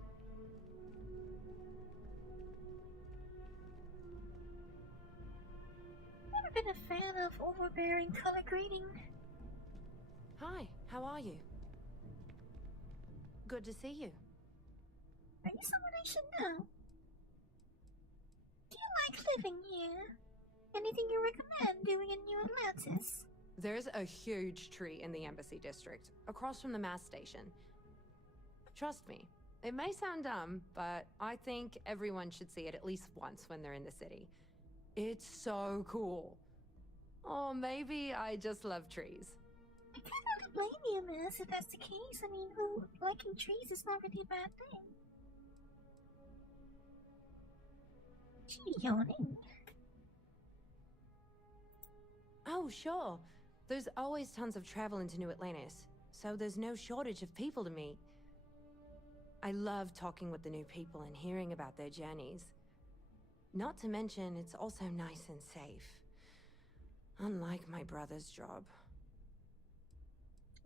Never been a fan of overbearing color grading. Hi, how are you? Good to see you. Are you someone I should know? Do you like living here? Anything you recommend doing in New Atlantis? There's a huge tree in the Embassy District, across from the mass station. Trust me, it may sound dumb, but I think everyone should see it at least once when they're in the city. It's so cool. Or maybe I just love trees. I can't blame you, miss, if that's the case. I mean, who liking trees is not really a bad thing. She yawning. Oh, sure. There's always tons of travel into New Atlantis, so there's no shortage of people to meet. I love talking with the new people and hearing about their journeys. Not to mention, it's also nice and safe. Unlike my brother's job.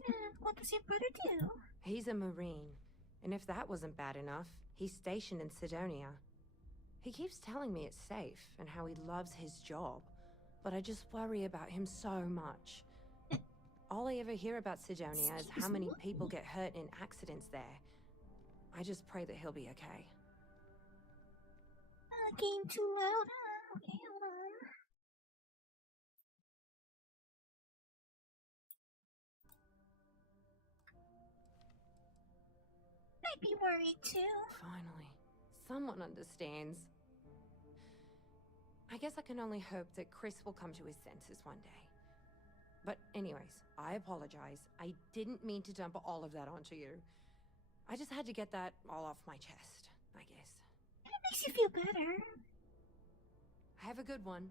And what does your brother do? He's a Marine, and if that wasn't bad enough, he's stationed in Sidonia. He keeps telling me it's safe and how he loves his job, but I just worry about him so much. All I ever hear about Sidonia is how many people get hurt in accidents there. I just pray that he'll be okay. Game too loud, huh? Okay, hold on. I'd be worried too. Finally, someone understands. I guess I can only hope that Chris will come to his senses one day. But anyways, I apologize. I didn't mean to dump all of that onto you. I just had to get that all off my chest, I guess. It makes you feel better. Have a good one.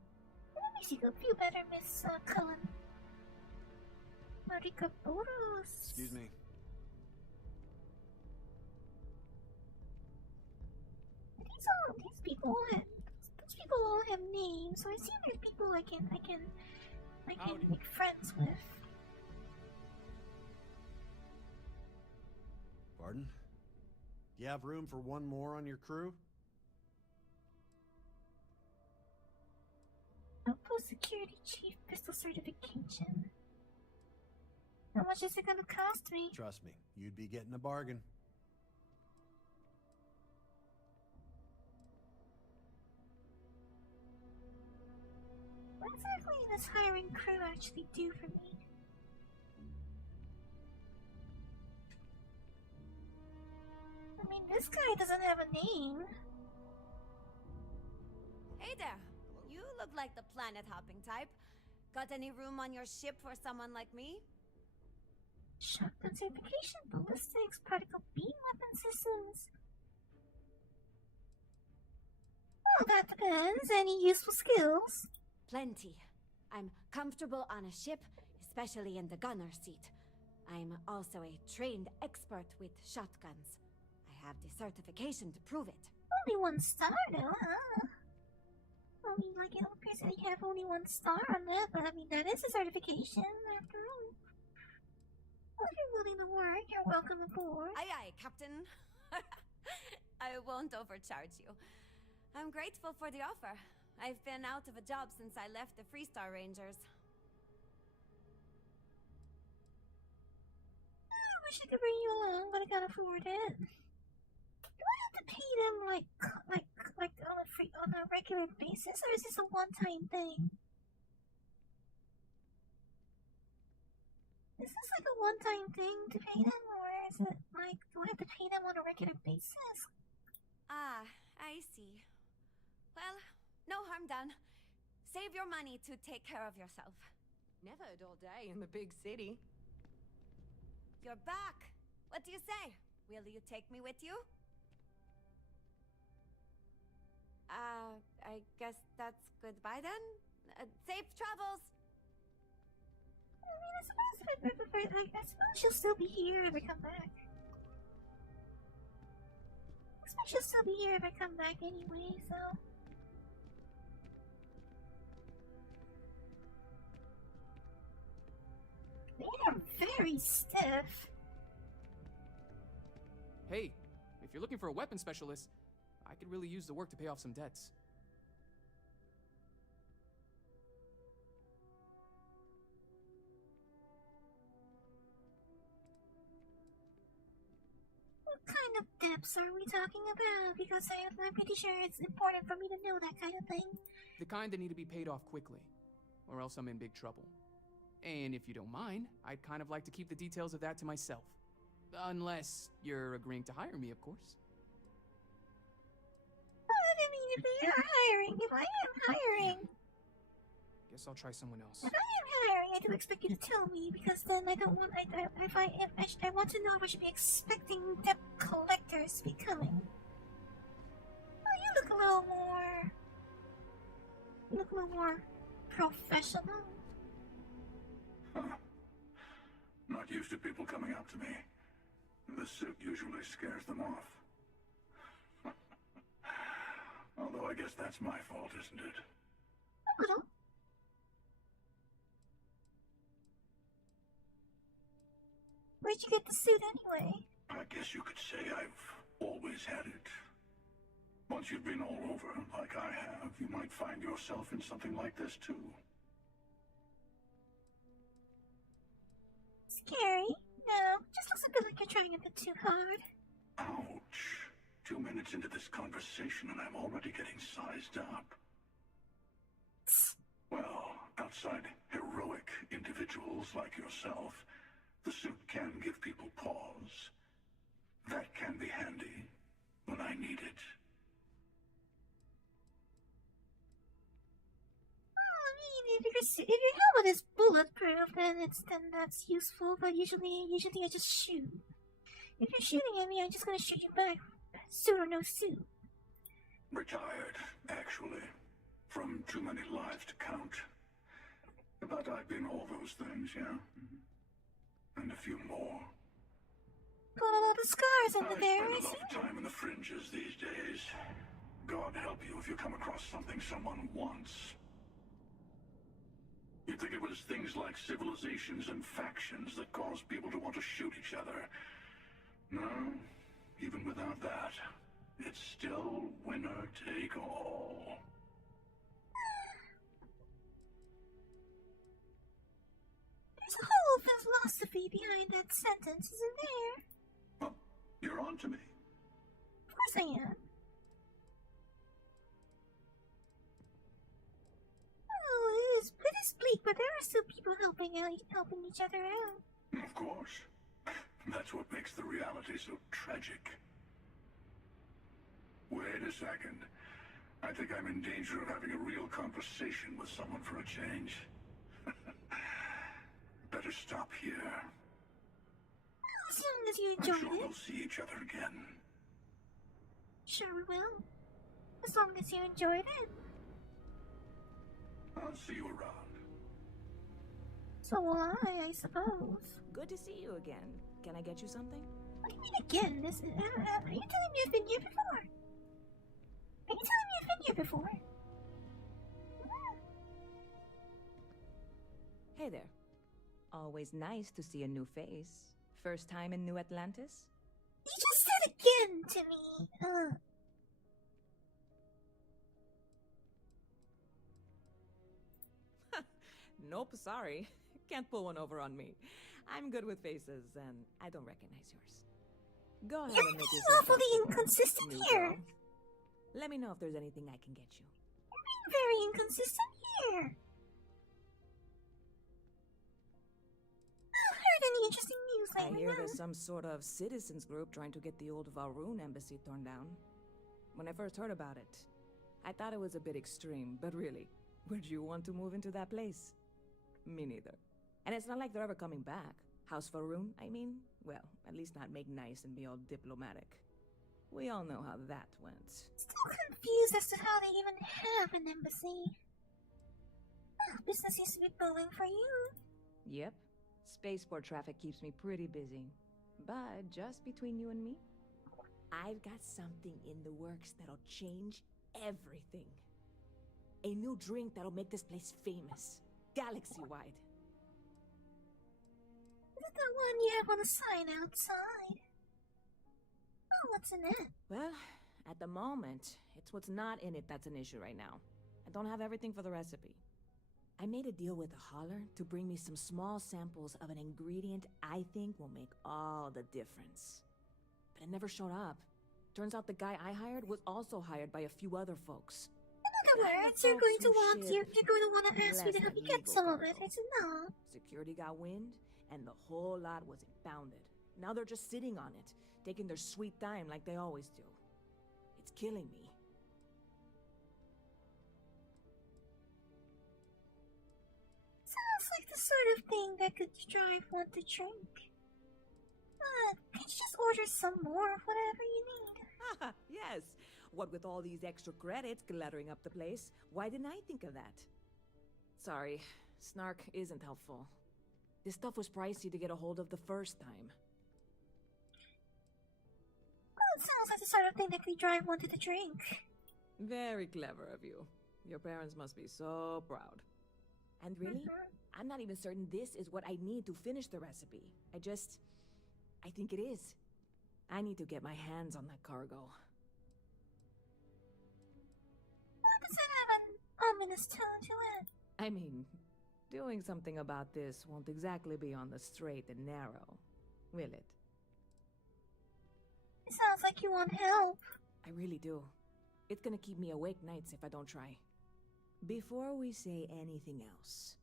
It makes you feel better, Miss Cullen. Marika Boros. Excuse me. These people all have names, so I assume there's people I can make friends with. Pardon? You have room for one more on your crew? Outpost Security Chief Pistol Certification. How much is it gonna cost me? Trust me, you'd be getting a bargain. What exactly does hiring crew actually do for me? I mean, this guy doesn't have a name. Hey there. You look like the planet-hopping type. Got any room on your ship for someone like me? Shotgun certification, ballistics, particle beam weapon systems. Well, that depends. Any useful skills? Plenty. I'm comfortable on a ship, especially in the gunner seat. I'm also a trained expert with shotguns. I have the certification to prove it. Only one star, though, huh? I mean, like, it appears that you have only one star on that, but I mean, that is a certification, after all. Well, if you're willing to work, you're welcome aboard. Aye, aye, Captain. I won't overcharge you. I'm grateful for the offer. I've been out of a job since I left the Freestar Rangers. I wish I could bring you along, but I can't afford it. Do I have to pay them like on a regular basis, or is this a one-time thing? Is this like a one-time thing to pay them, or is it like, do I have to pay them on a regular basis? Ah, I see. Well, no harm done. Save your money to take care of yourself. Never a dull day in the big city. You're back. What do you say? Will you take me with you? I guess that's goodbye then? Safe travels! I mean, I suppose she'll still be here if I come back. I suppose she'll still be here if I come back anyway, so... They are very stiff. Hey, if you're looking for a weapon specialist, I could really use the work to pay off some debts. What kind of depths are we talking about? Because I'm pretty sure it's important for me to know that kind of thing. The kind that need to be paid off quickly, or else I'm in big trouble. And if you don't mind, I'd kind of like to keep the details of that to myself. Unless you're agreeing to hire me, of course. I mean, if they are hiring, if I am hiring... Guess I'll try someone else. If I am hiring, I do expect you to tell me, because then I don't want... I want to know if I should be expecting debt collectors to be coming. Oh, you look a little more... You look a little more professional. Huh. Not used to people coming up to me. The suit usually scares them off. Although I guess that's my fault, isn't it? A little. Where'd you get the suit anyway? I guess you could say I've always had it. Once you've been all over, like I have, you might find yourself in something like this too. Scary? No, just looks a bit like you're trying a bit too hard. Ouch. 2 minutes into this conversation and I'm already getting sized up. Well, outside heroic individuals like yourself, the suit can give people pause. That can be handy when I need it. If your helmet is bulletproof, then that's useful. But usually I just shoot. If you're shooting at me, I'm just gonna shoot you back, suit or no suit. Retired, actually, from too many lives to count. But I've been all those things, yeah, and a few more. Got a lot of scars under there. I spend a lot of time in the fringes these days. God help you if you come across something someone wants. You'd think it was things like civilizations and factions that cause people to want to shoot each other. No, even without that, it's still winner take all. There's a whole philosophy behind that sentence, isn't there? Oh, you're on to me. Of course I am. Oh, it is bleak, but there are still people helping each other out. Of course. That's what makes the reality so tragic. Wait a second. I think I'm in danger of having a real conversation with someone for a change. Better stop here. As long as you I'm enjoy sure it. we'll see each other again. Sure we will. As long as you enjoyed it. I'll see you around. So will I suppose. Good to see you again. Can I get you something? What do you mean again? Are you telling me I've been here before? Are you telling me I've been here before? Hey there. Always nice to see a new face. First time in New Atlantis? You just said again to me. Nope, sorry. Can't pull one over on me. I'm good with faces, and I don't recognize yours. Go ahead and make yourself awfully comfortable, inconsistent new here. girl. Let me know if there's anything I can get you. Very inconsistent here. Heard any interesting news I lately? hear there's some sort of citizens group trying to get the old Valroon embassy torn down. When I first heard about it, I thought it was a bit extreme, but really, would you want to move into that place? Me neither. And it's not like they're ever coming back. House Valroon, I mean? Well, at least not make nice and be all diplomatic. We all know how that went. Still confused as to how they even have an embassy. Business seems to be booming for you. Yep. Spaceport traffic keeps me pretty busy. But just between you and me, I've got something in the works that'll change everything. A new drink that'll make this place famous. Galaxy-wide. Is it the one you have on the sign outside? Oh, what's in it? Well, at the moment, it's what's not in it that's an issue right now. I don't have everything for the recipe. I made a deal with a hauler to bring me some small samples of an ingredient I think will make all the difference. but it never showed up. Turns out the guy I hired was also hired by a few other folks. In other words, you're going to want to ask me to help you get some of it, isn't it? Security got wind, and the whole lot was impounded. Now they're just sitting on it, taking their sweet time like they always do. It's killing me. Sounds like the sort of thing that could drive one to drink. Could you just order some more of whatever you need? Yes. What with all these extra credits cluttering up the place, why didn't I think of that? Sorry, snark isn't helpful. This stuff was pricey to get a hold of the first time. Well, it sounds like the sort of thing that could drive one to the drink. Very clever of you. Your parents must be so proud. And really, I'm not even certain this is what I need to finish the recipe. I think it is. I need to get my hands on that cargo. Why does it have an ominous tone to it? I mean, doing something about this won't exactly be on the straight and narrow, will it? It sounds like you want help. I really do. It's gonna keep me awake nights if I don't try. Before we say anything else,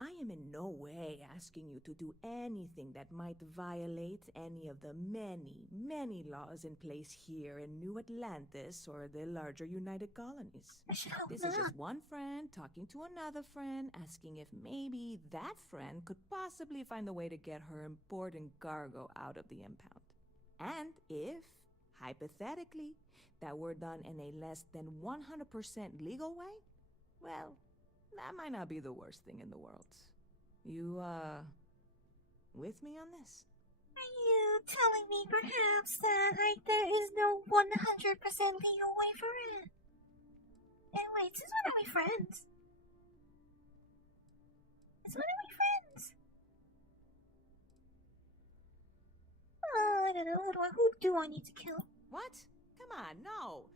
I am in no way asking you to do anything that might violate any of the many, many laws in place here in New Atlantis or the larger United Colonies. This is just one friend talking to another friend, asking if maybe that friend could possibly find a way to get her important cargo out of the impound. And if, hypothetically, that were done in a less than 100% legal way, well, that might not be the worst thing in the world. You, with me on this? Are you telling me perhaps that there is no 100% legal way for it? And wait, since when are we friends? Since when are we friends? Oh, I don't know. Who do I need to kill? What? Come on, no.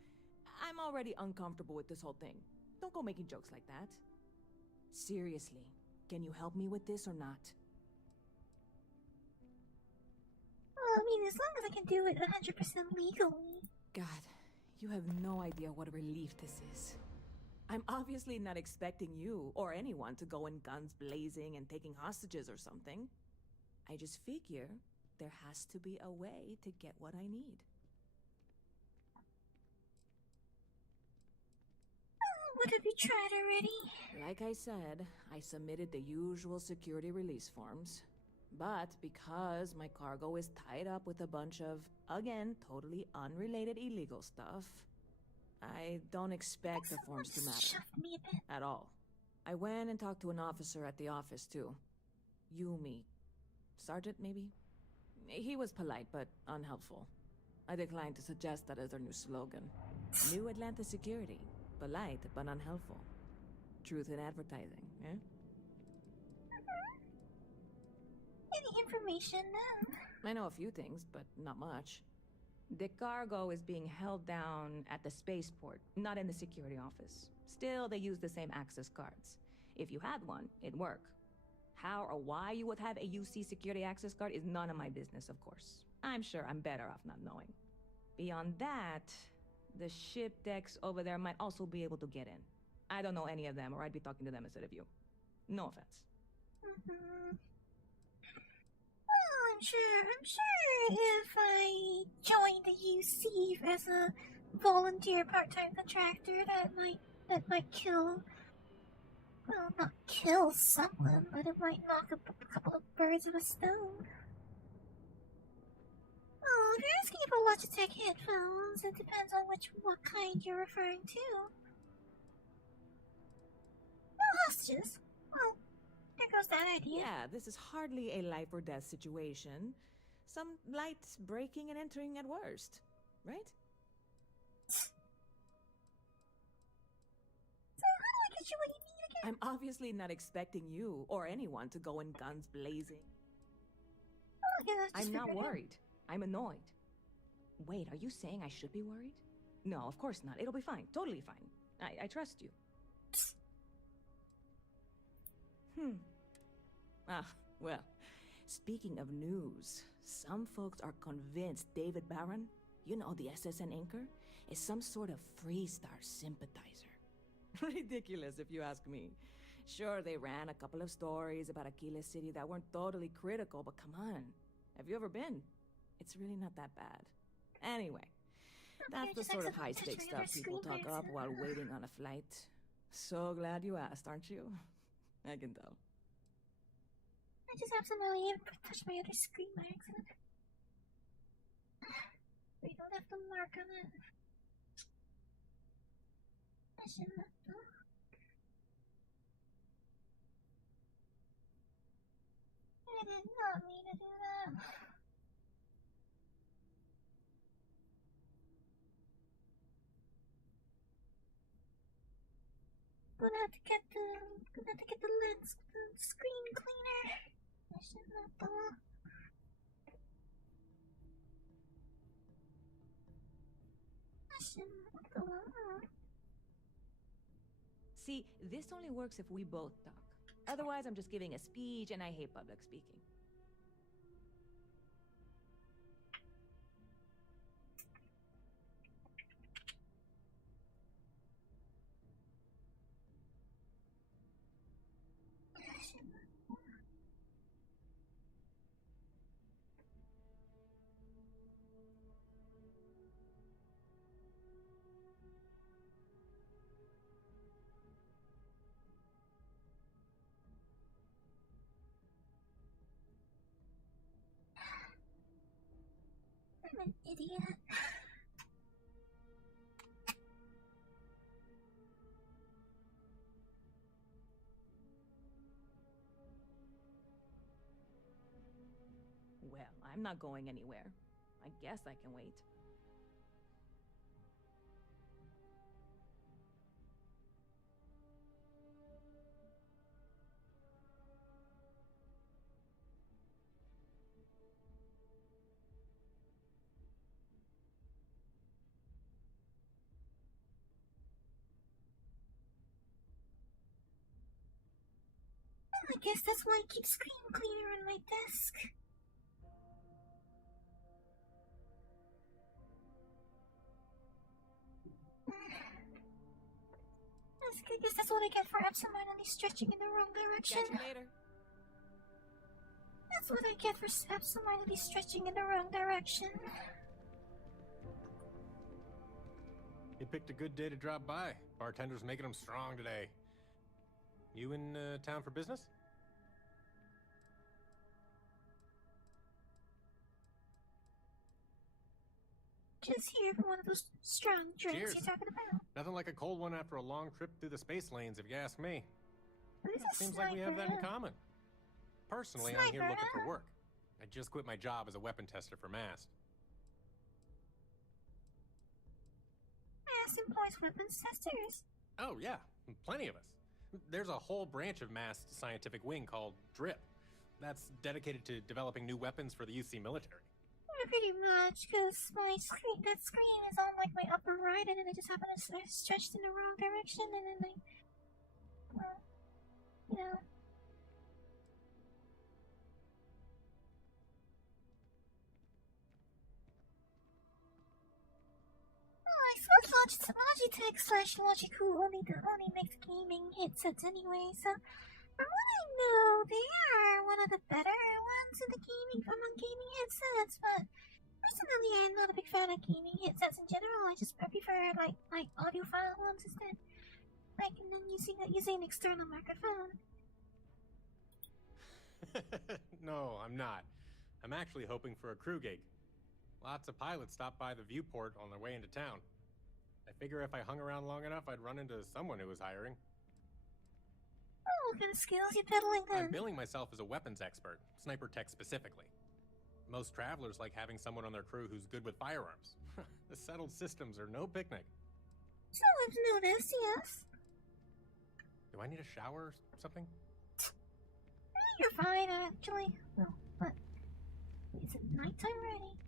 I'm already uncomfortable with this whole thing. Don't go making jokes like that. Seriously, can you help me with this or not? Well, I mean, as long as I can do it 100% legally. God, you have no idea what a relief this is. I'm obviously not expecting you or anyone to go in guns blazing and taking hostages or something. I just figure there has to be a way to get what I need. What have you tried already? Like I said, I submitted the usual security release forms. But because my cargo is tied up with a bunch of, again, totally unrelated illegal stuff, I don't expect the forms to matter. At all. I went and talked to an officer at the office, too. Yumi. Sergeant, maybe? He was polite, but unhelpful. I declined to suggest that as their new slogan. New Atlanta Security. Polite, but unhelpful. Truth in advertising, eh? Any information now? I know a few things, but not much. The cargo is being held down at the spaceport, not in the security office. Still, they use the same access cards. If you had one, it'd work. How or why you would have a UC security access card is none of my business, of course. I'm sure I'm better off not knowing. Beyond that, the ship decks over there might also be able to get in. I don't know any of them, or I'd be talking to them instead of you. No offense. Well, I'm sure if I join the UC as a volunteer part-time contractor, that might kill. Well, not kill someone, but it might knock a couple of birds with a stone. Oh, if you're asking for Logitech headphones, it depends on what kind you're referring to. No hostages. Well, there goes that idea. Yeah, this is hardly a life or death situation. Some light breaking and entering at worst, right? So how do I get you what you need again? I'm obviously not expecting you or anyone to go in guns blazing. Oh, yeah, that's just I'm not figured out. worried. I'm annoyed. Wait, are you saying I should be worried? No, of course not. It'll be fine. Totally fine. I trust you. Ah, well. Speaking of news, some folks are convinced David Barron, you know, the SSN anchor, is some sort of Freestar sympathizer. Ridiculous, if you ask me. Sure, they ran a couple of stories about Aquila City that weren't totally critical, but come on. Have you ever been? It's really not that bad. Anyway, that's the sort of high-stakes stuff people talk up while waiting on a flight. So glad you asked, aren't you? I can tell. I just absolutely touched my other screen by accident. We don't have the mark on it. I shouldn't have done. I did not mean to do that. Gonna have to get the lens, the screen cleaner. I shouldn't have done. I shouldn't have done. See, this only works if we both talk. Otherwise, I'm just giving a speech and I hate public speaking. I'm an idiot. Well, I'm not going anywhere. I guess I can wait. I guess that's why I keep screen cleaner on my desk. I guess that's what I get for absentmindedly stretching in the wrong direction. Catch you later. That's what I get for absentmindedly stretching in the wrong direction. You picked a good day to drop by. Bartender's making them strong today. You in town for business? Just here for one of those strong drinks Cheers. you're talking about. Nothing like a cold one after a long trip through the space lanes, if you ask me. But it's a Seems like we have that in sniper, common. Personally, I'm here Sniper, looking huh? for work. I just quit my job as a weapon tester for MAST. MAST employs weapons testers. Oh, yeah. Plenty of us. There's a whole branch of MAST scientific wing called DRIP. That's dedicated to developing new weapons for the UC military. Pretty much, because that screen is on like my upper right, and then I just happen to stretched in the wrong direction, and then well, you know. Oh, I suppose Logitech / Logiku only makes gaming headsets anyway, so from what I know, they are one of the better ones in the among gaming headsets, but personally, I'm not a big fan of gaming headsets in general. I prefer like audiophile ones instead. Like, and then using an external microphone. No, I'm not. I'm actually hoping for a crew gig. Lots of pilots stop by the viewport on their way into town. I figure if I hung around long enough, I'd run into someone who was hiring. Oh, what kind of skills you peddling then? I'm billing myself as a weapons expert, sniper tech specifically. Most travelers like having someone on their crew who's good with firearms. The settled systems are no picnic. So I've noticed, yes. Do I need a shower or something? You're fine, actually. Well, but it's nighttime ready.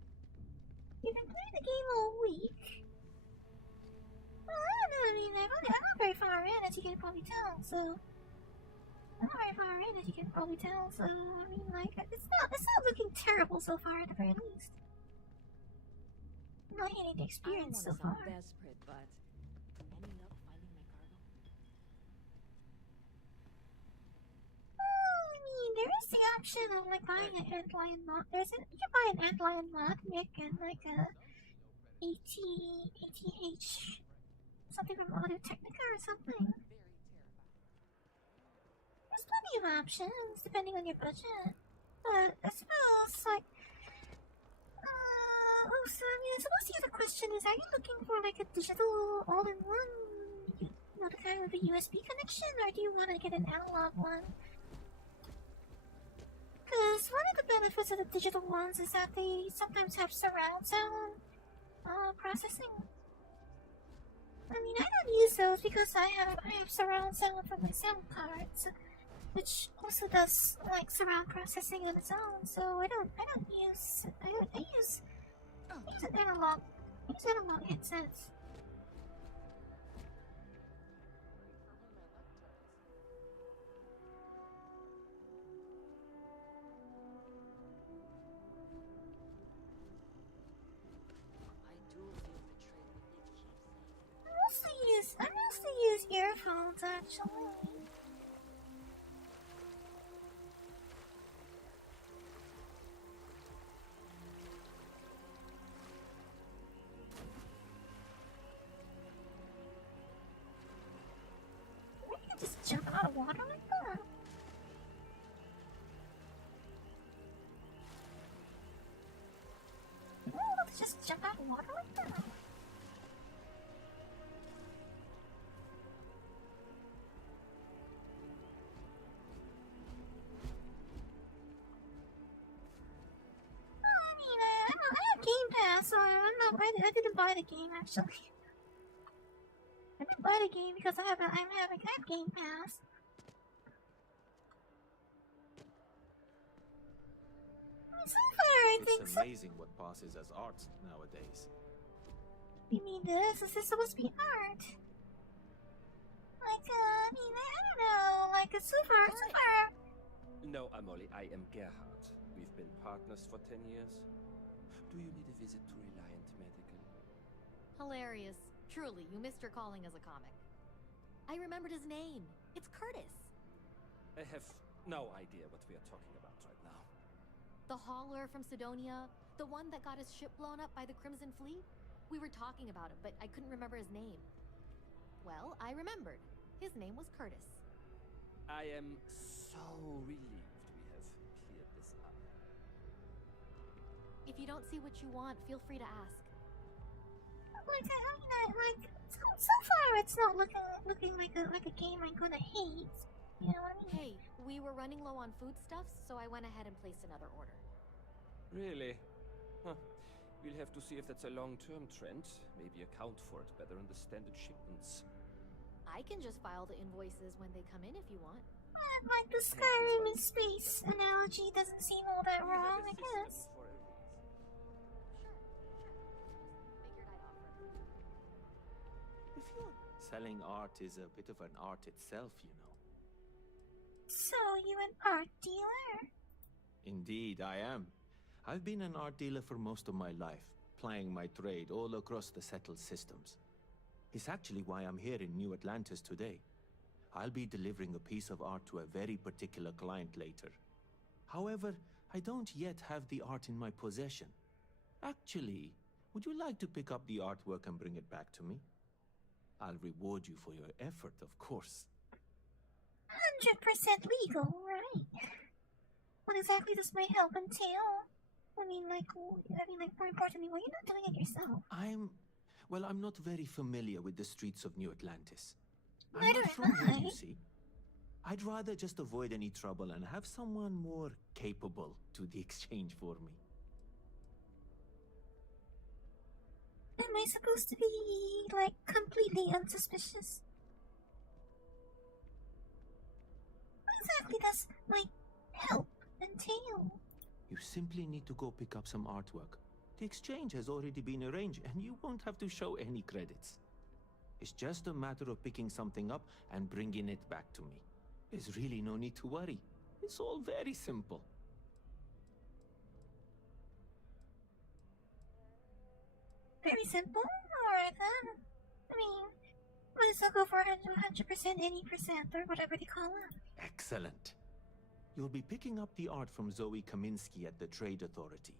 You've been playing the game all week. Well, I don't know. I mean, I'm not very far in, as you can probably tell. So I'm not very far in, as you can probably tell. So I mean, like, it's not looking terrible so far, at the very least. I'm not hating the experience so far. Desperate, but any luck finding my cargo? Well, I mean, there is the option of like buying an antlion mod. You can buy an antlion mod, Nick, and like a ATH, something from Audio Technica or something. There's plenty of options depending on your budget. But I suppose, like, so I mean, I suppose the other question is, are you looking for like a digital all-in-one, you know, the kind with a USB connection, or do you want to get an analog one? Because one of the benefits of the digital ones is that they sometimes have surround sound processing. I mean, I don't use those because I have surround sound for my sound cards, which also does like surround processing on its own. So I use analog headsets. I mostly use earphones actually. We can just jump out of water like that. Let's just jump out of water like that. I have Game Pass, so I'm not ready. I didn't buy the game actually. I didn't buy the game because I have Game Pass. So far, I think it's amazing what passes as art nowadays. You mean this? Is this supposed to be art? Like, I mean, I don't know. Like, so far. No, Amoli, I am Gerhard. We've been partners for 10 years. Do you need a visit to Reliant Medical? Hilarious. Truly, you missed your calling as a comic. I remembered his name. It's Curtis. I have no idea what we are talking about right now. The hauler from Sidonia, the one that got his ship blown up by the Crimson Fleet? We were talking about him, but I couldn't remember his name. Well, I remembered. His name was Curtis. I am so relieved we have cleared this up. If you don't see what you want, feel free to ask. So far it's not looking like a game I'm gonna hate. You know what I mean? Hey, we were running low on foodstuffs, so I went ahead and placed another order. Really? Huh. We'll have to see if that's a long-term trend. Maybe account for it better in the standard shipments. I can just file the invoices when they come in if you want. Like the Skyrim in space analogy doesn't seem all that wrong, I guess. Selling art is a bit of an art itself, you know. So, you an art dealer? Indeed, I am. I've been an art dealer for most of my life, plying my trade all across the settled systems. It's actually why I'm here in New Atlantis today. I'll be delivering a piece of art to a very particular client later. However, I don't yet have the art in my possession. Actually, would you like to pick up the artwork and bring it back to me? I'll reward you for your effort, of course. 100% legal, right? What exactly does my help entail? I mean, more importantly, well, you're not doing it yourself. I'm not very familiar with the streets of New Atlantis. Neither I'm not am from I. here, you see. I'd rather just avoid any trouble and have someone more capable do the exchange for me. Am I supposed to be, like, completely unsuspicious? What exactly does my help entail? You simply need to go pick up some artwork. The exchange has already been arranged, and you won't have to show any credits. It's just a matter of picking something up and bringing it back to me. There's really no need to worry. It's all very simple. Very simple? Alright then. I mean, might as well go for 100%, 80%, or whatever they call it. Excellent. You'll be picking up the art from Zoe Kaminsky at the Trade Authority.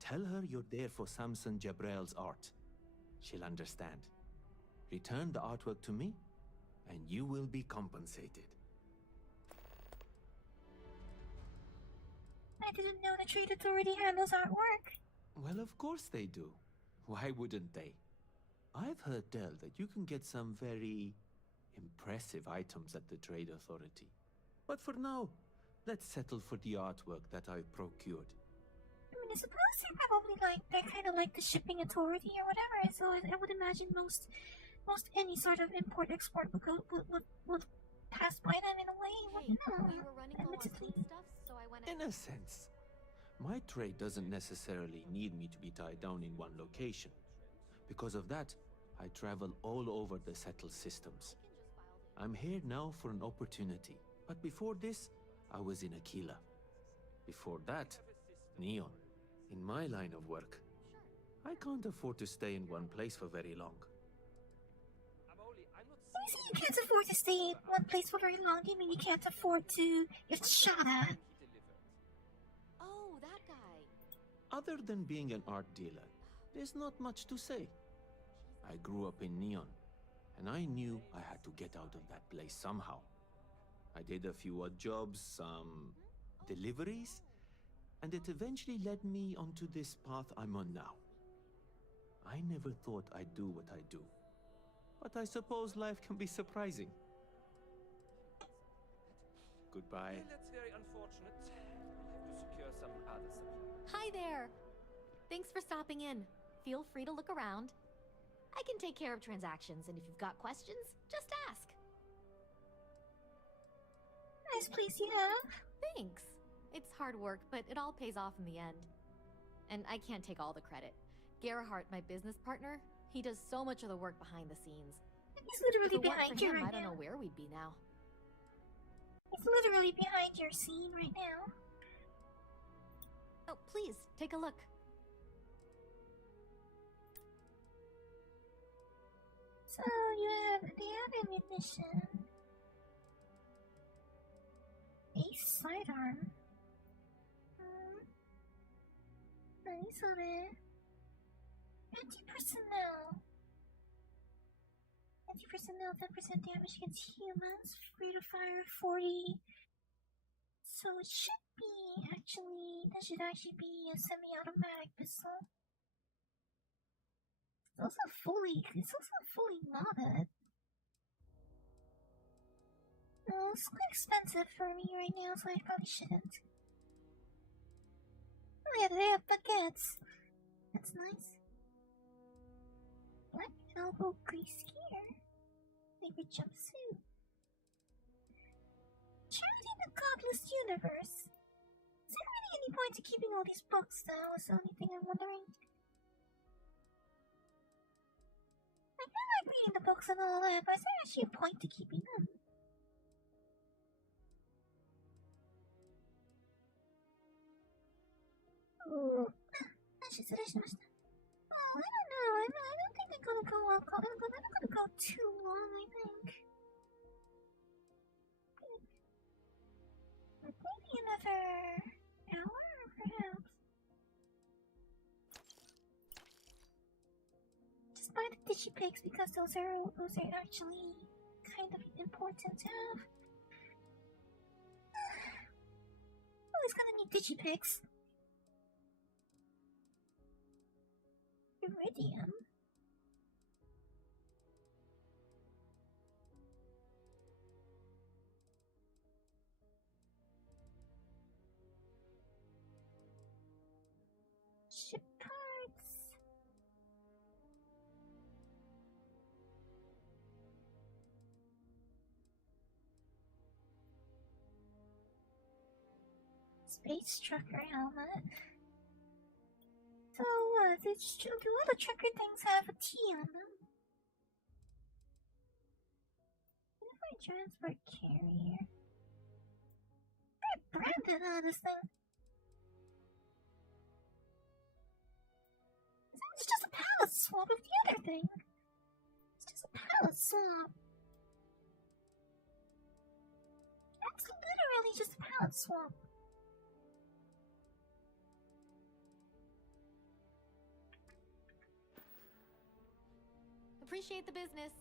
Tell her you're there for Samson Jabrel's art. She'll understand. Return the artwork to me, and you will be compensated. I didn't know the Trade Authority handles artwork. Well, of course they do. Why wouldn't they? I've heard tell that you can get some very impressive items at the Trade Authority. But for now, let's settle for the artwork that I've procured. I mean, I suppose they're kind of like the shipping authority or whatever. So I would imagine most any sort of import-export would pass by them in a way. We were running low on food stuff, so I went. In a sense, my trade doesn't necessarily need me to be tied down in one location. Because of that, I travel all over the settled systems. I'm here now for an opportunity, but before this, I was in Aquila. Before that, Neon. In my line of work, I can't afford to stay in one place for very long. When you say you can't afford to stay in one place for very long, do you mean you can't afford to get shot at? Oh, that guy. Other than being an art dealer, there's not much to say. I grew up in Neon, and I knew I had to get out of that place somehow. I did a few odd jobs, some deliveries, and it eventually led me onto this path I'm on now. I never thought I'd do what I do, but I suppose life can be surprising. Goodbye. Well, that's very unfortunate. We'll have to secure some other supply. Hi there. Thanks for stopping in. Feel free to look around. I can take care of transactions, and if you've got questions, just ask. Nice place you have. Thanks. It's hard work, but it all pays off in the end. And I can't take all the credit. Gerhardt, my business partner, he does so much of the work behind the scenes. He's literally If it weren't behind for you him, right I don't now. know where we'd be now. He's literally behind your scene right now. Oh, please, take a look. So you have the ammunition. Ace sidearm. Nice on it. Anti-personnel. Anti-personnel, 10% damage against humans. Free to fire 40. So it should be that should actually be a semi-automatic pistol. It's also fully modded. Oh, it's quite expensive for me right now, so I probably shouldn't. Oh yeah, they have baguettes. That's nice. Black elbow grease gear. Favorite jumpsuit. Charity the Godless Universe. Is there really any point to keeping all these books, though? Is the only thing I'm wondering. I feel like reading the books and all that, but is there actually a point to keeping them? Oh, I don't know. I don't think I'm gonna go. I'm not gonna go too long. I think. Maybe another hour, perhaps. Just buy the digipigs because those are actually kind of important to have. Always gonna need digipigs. Iridium. Ship parts. Space trucker helmet. So, do all the trucker things have a T on them? And if I transport carrier. Very branded on this thing. It's just a pallet swap of the other thing. It's just a pallet swap. That's literally just a pallet swap. Appreciate the business.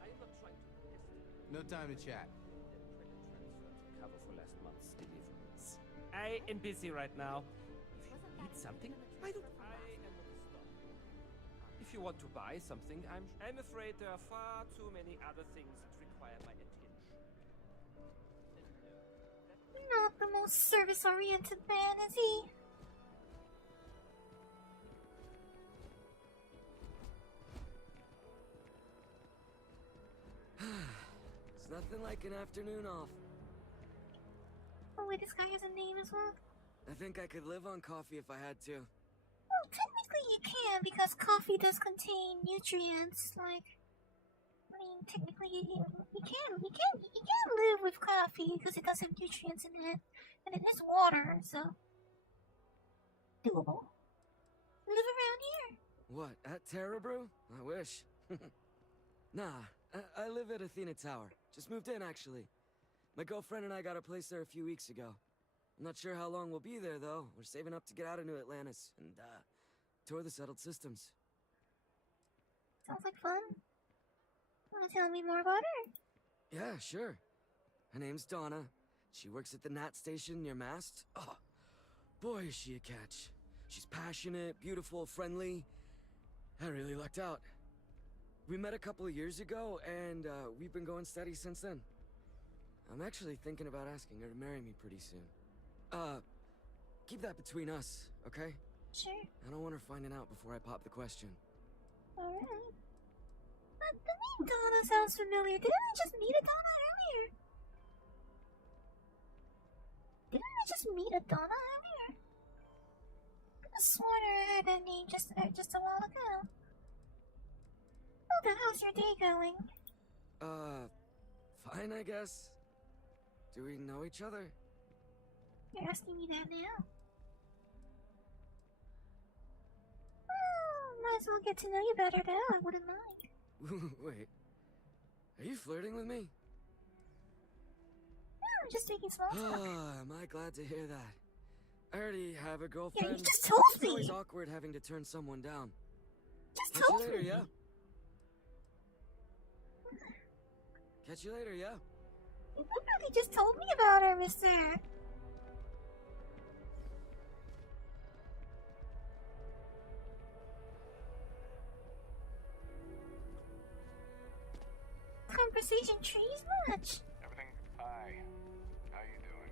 I am not trying to estimate No time to chat. the credit transfer to cover for last month's deliveries. I am busy right now. If you need something, why don't I am not the store. If you want to buy something, I'm afraid there are far too many other things that require my attention. Not the most service-oriented man, is he? It's nothing like an afternoon off. Oh wait, this guy has a name as well? I think I could live on coffee if I had to. Well, technically you can, because coffee does contain nutrients, like... I mean, technically you can live with coffee, because it does have nutrients in it, and it is water, so... doable. Live around here. What, at Terra Brew? I wish. Nah, I live at Athena Tower. Just moved in, actually. My girlfriend and I got a place there a few weeks ago. I'm not sure how long we'll be there, though. We're saving up to get out of New Atlantis and, tour the settled systems. Sounds like fun. Wanna tell me more about her? Yeah, sure. Her name's Donna. She works at the Nat station near Mast. Oh, boy, is she a catch. She's passionate, beautiful, friendly. I really lucked out. We met a couple of years ago, and we've been going steady since then. I'm actually thinking about asking her to marry me pretty soon. Keep that between us, okay? Sure. I don't want her finding out before I pop the question. Alright. But the name Donna sounds familiar. Didn't I just meet a Donna earlier? Didn't I just meet a Donna earlier? I sworn I heard that name just a while ago. Oh, but how's your day going? Fine, I guess. Do we know each other? You're asking me that now? Well, might as well get to know you better now. I wouldn't mind. Wait. Are you flirting with me? No, I'm just making small talk. Am I glad to hear that. I already have a girlfriend. Yeah, you just told It's me! always awkward having to turn someone down. Just Catch you told later, me! yeah? Catch you later, yeah? You literally just told me about her, mister! Conversation trees much. Everything? Hi. How you doing?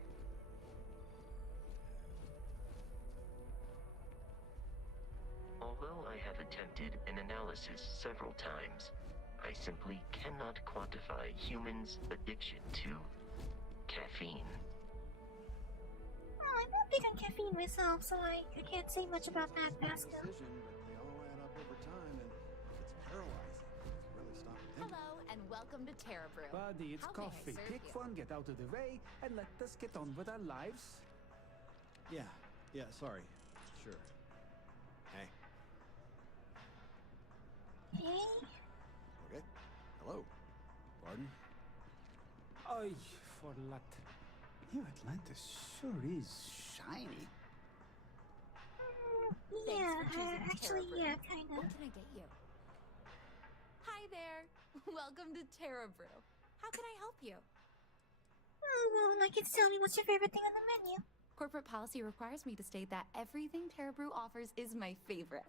Although I have attempted an analysis several times, I simply cannot quantify humans' addiction to caffeine. Well, I'm not big on caffeine myself, so I can't say much about that, Pascal. Decision, but they all add up over time, and it's paralyzing. It's really stopping thinking. Hello, and welcome to Terra Brew. Buddy, it's How may I coffee. serve Kick you? one, get out of the way, and let us get on with our lives. Yeah, sorry. Sure. Hey. Hey? Okay. Hello. Pardon? Oy, for lat. New Atlantis sure is shiny. Yeah, Thanks for choosing actually, Terra Brew. yeah, kinda. What can I get you? Hi there. Welcome to Terra Brew. How can I help you? Oh, well, like, it's tell me what's your favorite thing on the menu. Corporate policy requires me to state that everything Terra Brew offers is my favorite.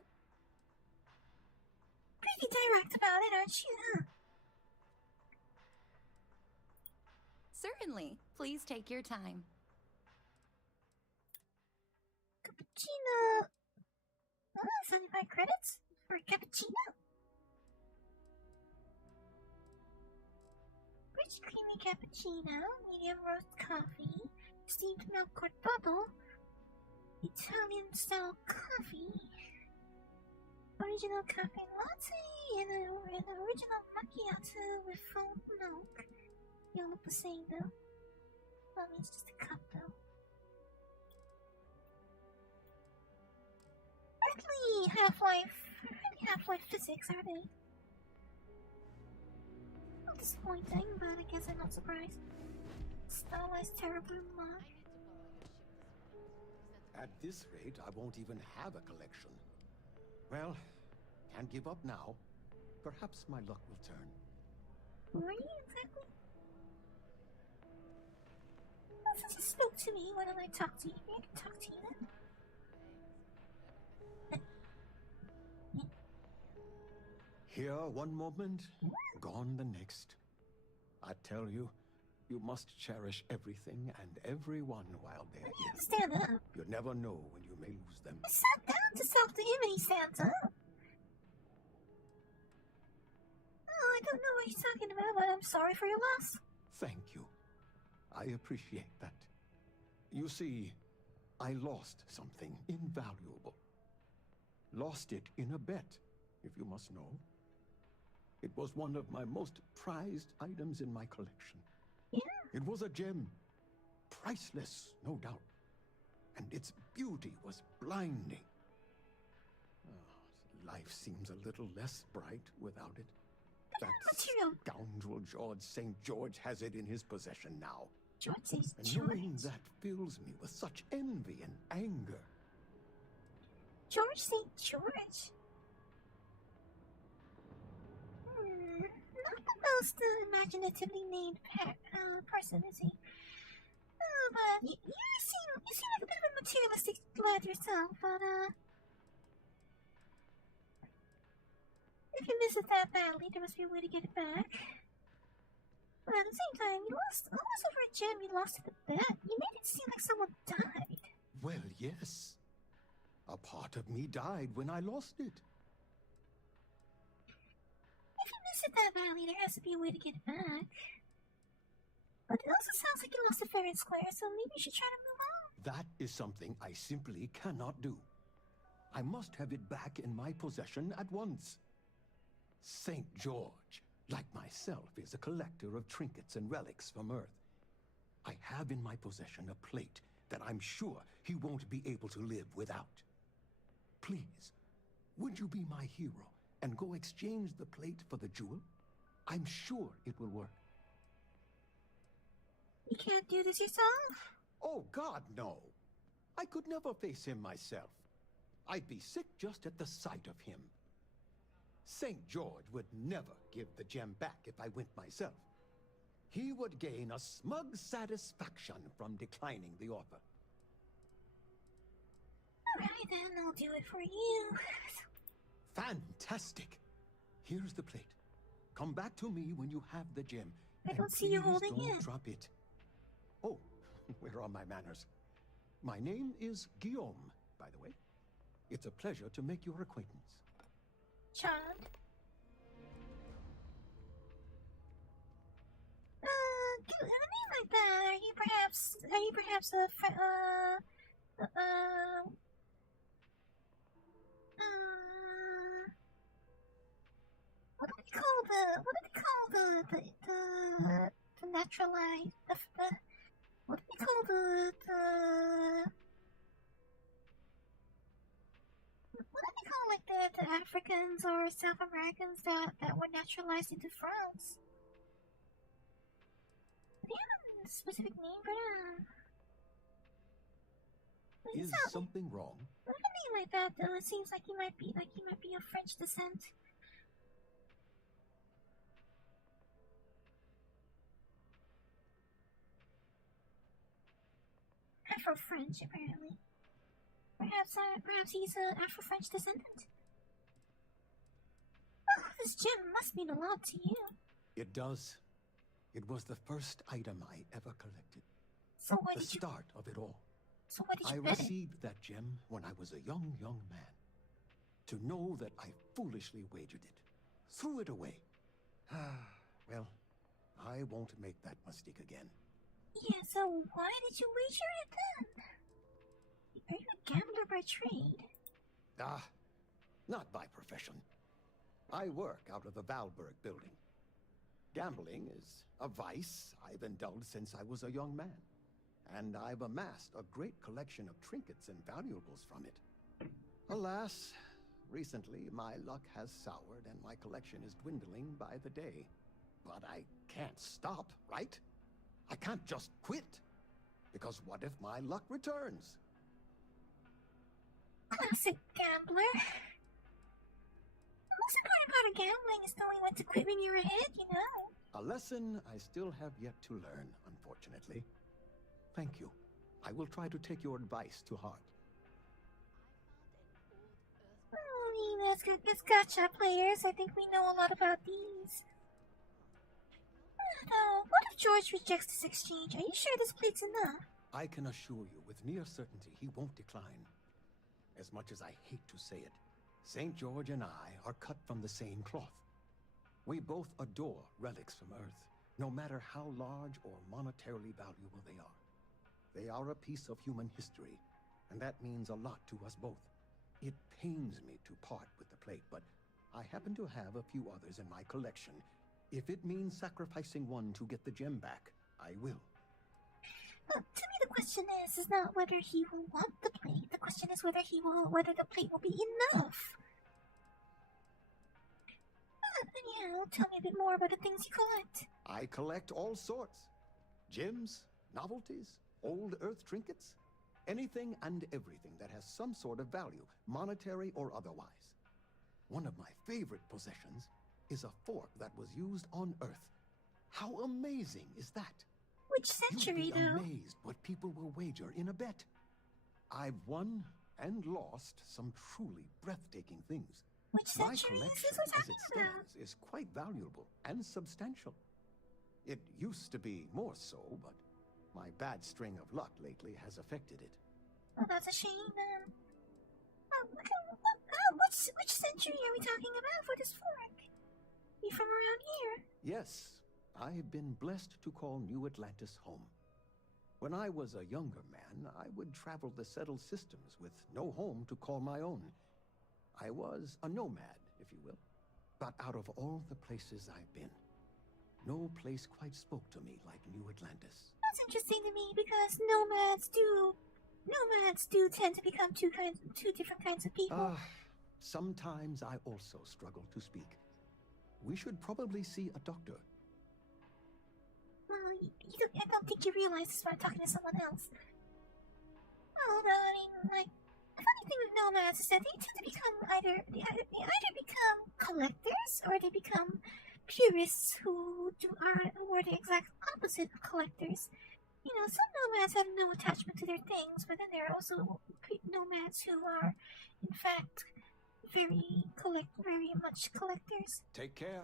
Pretty direct about it, aren't you, huh? Certainly. Please take your time. Cappuccino. 75 credits for a cappuccino? Rich creamy cappuccino, medium roast coffee, steamed milk cortado, Italian style coffee. original cafe latte and an original macchiato with foam milk. They all look the same though. Well, it's just a cup though. Hardly Half-Life physics, are they? Not disappointing, but I guess I'm not surprised. Stylized terrible luck. At this rate, I won't even have a collection. Well, can't give up now. Perhaps my luck will turn. Were you exactly? Well, since you spoke to me, why don't I talk to you? I can talk to you then. Here one moment, gone the next. I tell you, you must cherish everything and everyone while they're here. Stand up. You never know when you may lose them. I sat down to talk to him and he stands up. Oh, I don't know what he's talking about, but I'm sorry for your loss. Thank you. I appreciate that. You see, I lost something invaluable. Lost it in a bet, if you must know. It was one of my most prized items in my collection. Yeah. It was a gem. Priceless, no doubt. And its beauty was blinding. Oh, life seems a little less bright without it. That scoundrel George St. George has it in his possession now. George St. And George. knowing that fills me with such envy and anger. George St. George. Not the most imaginatively named person, is he? But you seem like a bit of a materialistic lad yourself, but if you miss it that badly, there must be a way to get it back. But at the same time, you lost almost over a gem you lost at the bet. You made it seem like someone died. Well, yes. A part of me died when I lost it. If you miss it that badly, there has to be a way to get it back. But it also sounds like you lost it fair and square, so maybe you should try to move on. That is something I simply cannot do. I must have it back in my possession at once. St. George, like myself, is a collector of trinkets and relics from Earth. I have in my possession a plate that I'm sure he won't be able to live without. Please, would you be my hero and go exchange the plate for the jewel? I'm sure it will work. You can't do this yourself? Oh, God, no. I could never face him myself. I'd be sick just at the sight of him. St. George would never give the gem back if I went myself. He would gain a smug satisfaction from declining the offer. Alright then, I'll do it for you. Fantastic! Here's the plate. Come back to me when you have the gem. I don't see you holding don't it. Drop it. Oh, where are my manners? My name is Guillaume, by the way. It's a pleasure to make your acquaintance. Charmed. A name like that. Are you perhaps a what do we call the naturalized what do we call the like the Africans or South Americans that were naturalized into France? Do you have a specific name for that? Is something wrong? With a name like that, though, it seems like he might be of French descent. Afro-French, apparently. Perhaps he's an Afro-French descendant. Oh, this gem must mean a lot to you. It does. It was the first item I ever collected. So why the did you... start of it all. So why did you I bet it? received that gem when I was a young man. To know that I foolishly wagered it. Threw it away. Well, I won't make that mistake again. Yeah, so why did you wager it then? Are you a gambler by trade? not by profession. I work out of the Valberg building. Gambling is a vice I've indulged since I was a young man, and I've amassed a great collection of trinkets and valuables from it. Alas, recently my luck has soured and my collection is dwindling by the day. But I can't stop, right? I can't just quit. Because what if my luck returns? Classic gambler. The most important part of gambling is knowing when to quit when you're ahead, you know. A lesson I still have yet to learn, unfortunately. Thank you. I will try to take your advice to heart. Oh, let's get this gacha players. I think we know a lot about these. What if George rejects this exchange? Are you sure this plate's enough? I can assure you with near certainty he won't decline. As much as I hate to say it, St. George and I are cut from the same cloth. We both adore relics from Earth, no matter how large or monetarily valuable they are. They are a piece of human history, and that means a lot to us both. It pains me to part with the plate, but I happen to have a few others in my collection. If it means sacrificing one to get the gem back, I will. To me, the question is not whether he will want the plate. The question is whether the plate will be enough. Anyhow, tell me a bit more about the things you collect. I collect all sorts. Gems, novelties, old Earth trinkets. Anything and everything that has some sort of value, monetary or otherwise. One of my favorite possessions is a fork that was used on Earth. How amazing is that? Which century, You'd be though? amazed what people will wager in a bet. I've won and lost some truly breathtaking things. Which century My is this collection, we're as talking it stands, is quite valuable and substantial. It used to be more so, but my bad string of luck lately has affected it. Well, that's a shame. Which century are we talking about for this fork? You from around here? Yes, I've been blessed to call New Atlantis home. When I was a younger man, I would travel the settled systems with no home to call my own. I was a nomad, if you will. But out of all the places I've been, no place quite spoke to me like New Atlantis. That's interesting to me because nomads do tend to become two different kinds of people. Sometimes I also struggle to speak. We should probably see a doctor. Well, I don't think you realize this when I'm talking to someone else. Well, I mean, like, the funny thing with nomads is that they tend to become either become collectors or they become purists who are the exact opposite of collectors. You know, some nomads have no attachment to their things, but then there are also nomads who are, in fact, very much collectors. Take care.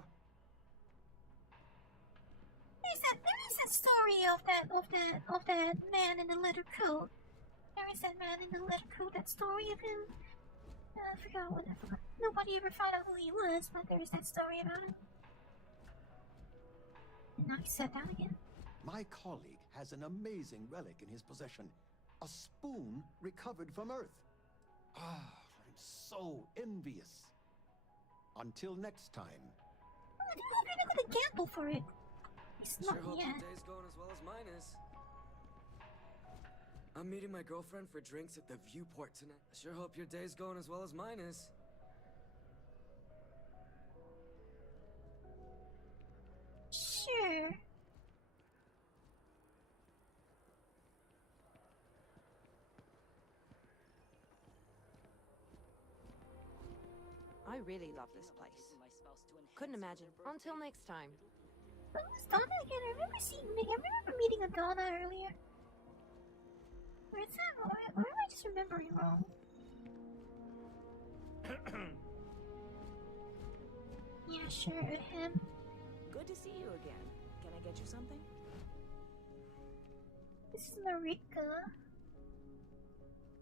There is that story of that man in the leather coat. There is that man in the leather coat. That story of him. I forgot. Nobody ever found out who he was, but there is that story about him. And now he's sat down again. My colleague has an amazing relic in his possession. A spoon recovered from Earth. I'm so envious. Until next time. I think I'm gonna gamble for it. It's Sure not hope yet. your day's going as well as mine is. I'm meeting my girlfriend for drinks at the Viewport tonight. I sure hope your day's going as well as mine is. Sure. I really love this place. Couldn't imagine. Until next time. But who's Donna again? I remember meeting a Donna earlier. Or is that, or am I just remembering wrong? Yeah, sure, him. Good to see you again. Can I get you something? This is Marika. There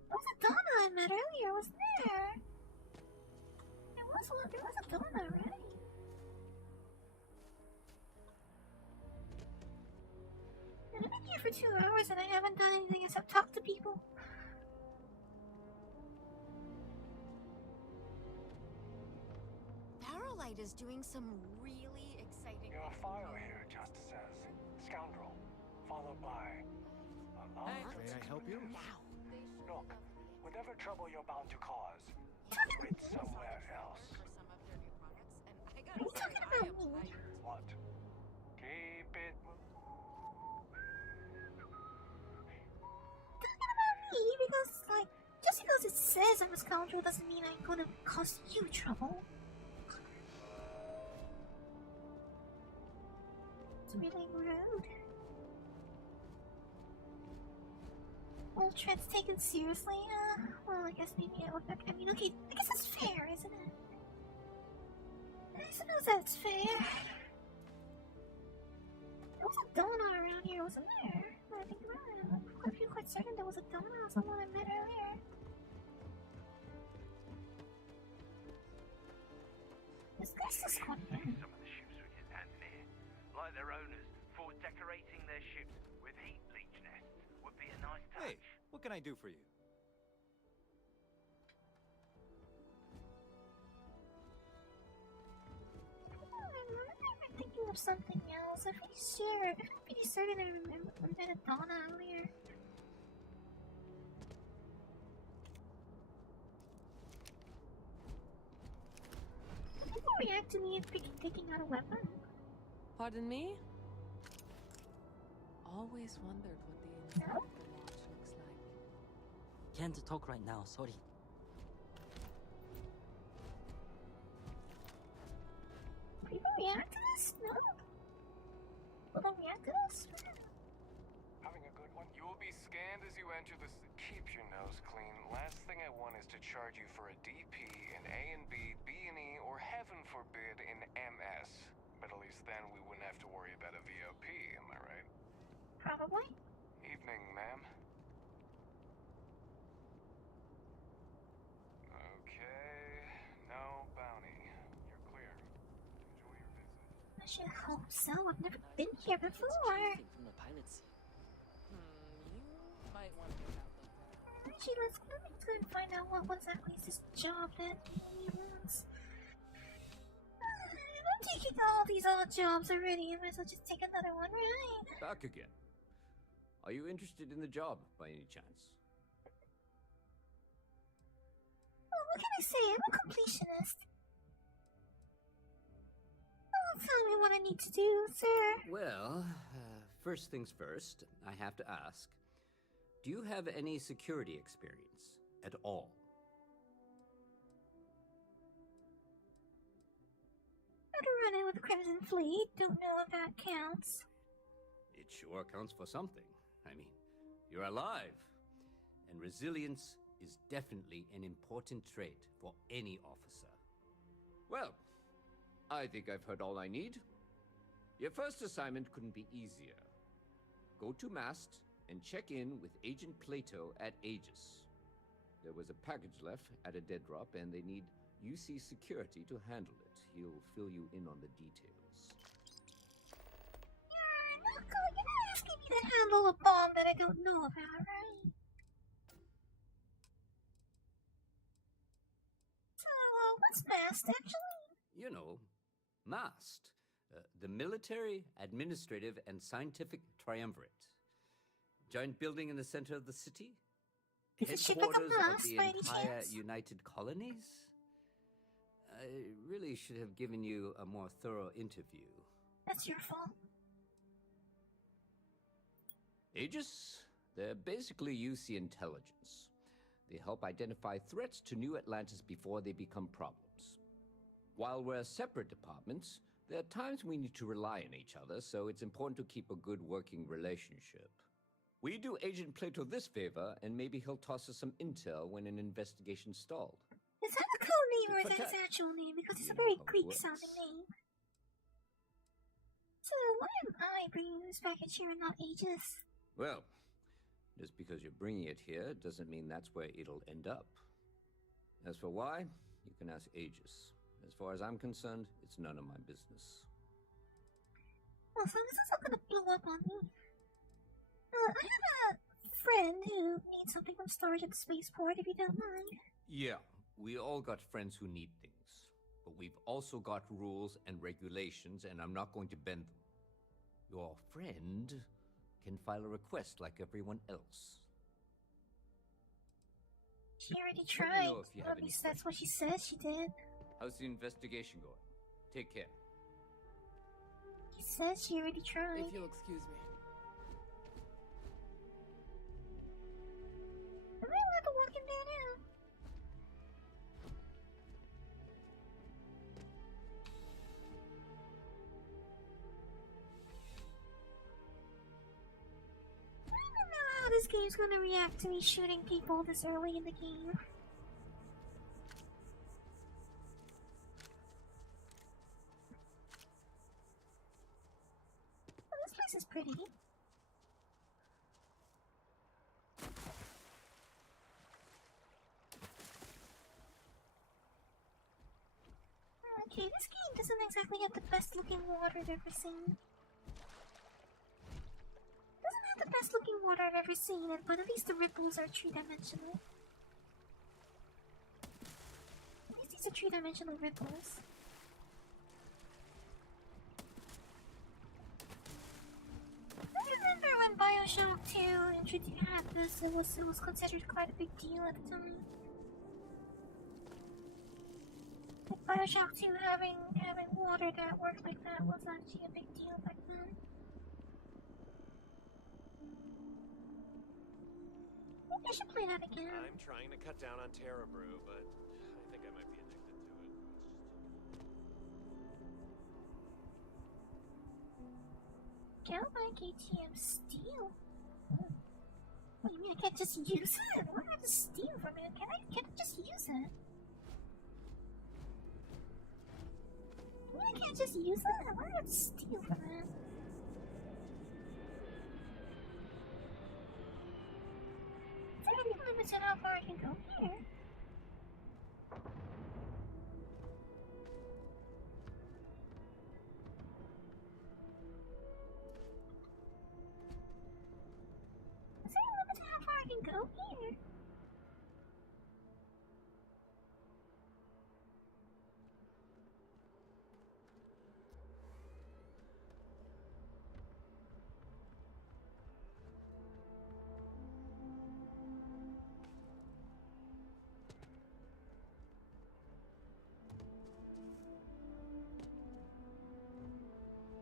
was a Donna I met earlier, wasn't there? There was a Donna, right? And I've been here for 2 hours and I haven't done anything except talk to people. Acolyte is doing some really exciting Your things. file here just says scoundrel, followed by a long May I help you? Look, whatever trouble you're bound to cause, wait somewhere else. What? Keep it. Me, because, like, just because it says I'm a scoundrel doesn't mean I'm gonna cause you trouble. It's really rude. Old Trent's taken seriously? Well, I guess maybe I mean, okay, I guess that's fair, isn't it? I suppose that's fair. There was a donut around here, wasn't there? I think about it. I feel quite certain there was a donut or someone I met earlier. This guy's just quite bad. Some of the ships we get handed here, like their owners, thought decorating their ships with heat leech nests would be a nice touch. Hey, what can I do for you? I'm thinking of something else. I'm pretty certain I remember I met a Donna earlier. People react to me and freaking taking out a weapon. Pardon me? Always wondered what the inside of the watch looks like. Can't talk right now, sorry. People react to this? No. Will they react to this? Having a good one? You will be scanned as you enter this. Keep your nose clean. Last thing I want is to charge you for a DP in A and B, B and E, or heaven forbid in MS. But at least then we wouldn't have to worry about a VOP, am I right? Probably. Evening, ma'am. Okay, no bounty. You're clear. Enjoy your visit. I should hope so. I've never been here before. From the pilot's seat. You might want to get out the Actually, let's go and find out what exactly is this job that he wants. I'm taking all these odd jobs already. I might as well just take another one, right? Back again. Are you interested in the job, by any chance? Well, what can I say? I'm a completionist. Oh, tell me what I need to do, sir. Well, first things first, I have to ask. Do you have any security experience at all? Had to run in with the Crimson Fleet. Don't know if that counts. It sure counts for something. I mean, you're alive. And resilience is definitely an important trait for any officer. Well, I think I've heard all I need. Your first assignment couldn't be easier. Go to Mast and check in with Agent Plato at Aegis. There was a package left at a dead drop, and they need UC security to handle it. He'll fill you in on the details. You're not asking me to handle a bomb that I don't know about, right? So, what's Mast, actually? You know, MAST, the Military, Administrative, and Scientific Triumvirate. Giant building in the center of the city? Is it shaped like a Headquarters of mouse the by any entire chance? United Colonies? I really should have given you a more thorough interview. That's your fault. Aegis? They're basically UC intelligence. They help identify threats to New Atlantis before they become problems. While we're separate departments, there are times we need to rely on each other, so it's important to keep a good working relationship. We do Agent Plato this favor, and maybe he'll toss us some intel when an investigation stalled. Is that a code name or is Tit for that his tat. actual name? Because it's You a know very how it Greek-sounding works. name. So, why am I bringing this package here and not Aegis? Well, just because you're bringing it here doesn't mean that's where it'll end up. As for why, you can ask Aegis. As far as I'm concerned, it's none of my business. Well, so this is not gonna blow up on me. I have a friend who needs something from storage at the spaceport, if you don't mind. Yeah, we all got friends who need things, but we've also got rules and regulations, and I'm not going to bend them. Your friend can file a request like everyone else. She already Let me tried. know if you have At any least that's what she says she did. How's the investigation going? Take care. She says she already tried. If you'll excuse me. Am I allowed to walk in there now? I don't know how this game's gonna react to me shooting people this early in the game. Oh, this place is pretty. Okay, this game doesn't exactly have the best looking water I've ever seen. Doesn't have the best looking water I've ever seen, but at least the ripples are 3-dimensional. At least these are 3-dimensional ripples. I remember when Bioshock 2 introduced had this, it was considered quite a big deal at the time. Bioshock 2 having water that worked like that was actually a big deal back then. Maybe I should play that again. I'm trying to cut down on Terra Brew, but I think I might be addicted to it. Galvanic ATM steal? What do you mean I can't just use it? Why do I have to steal from it? Can't I just use it? I can't just use that? Why do I have to steal from it? Is there any limit to how far I can go here? Is there a limit to how far I can go here?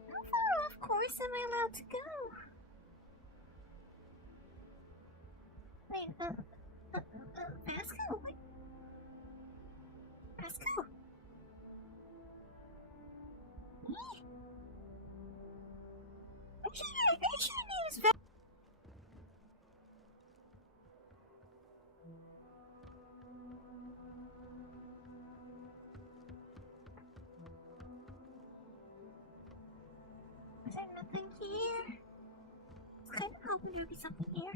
How far off course am I allowed to go? Wait, Vasco? Wait. Vasco? Me? Are you sure your name is Vasco? Is there nothing here? I was kind of hoping there would be something here.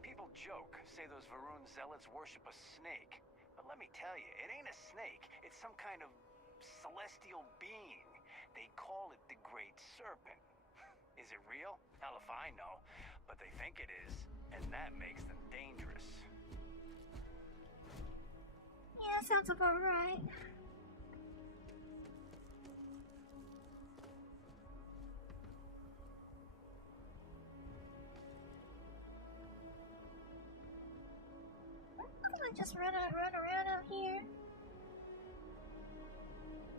People joke, say those Varun zealots worship a snake. But let me tell you, it ain't a snake. It's some kind of celestial being. They call it the Great Serpent. Is it real? Hell if I know. But they think it is, and that makes them dangerous. Yeah, sounds about right. I'm gonna just run around out here.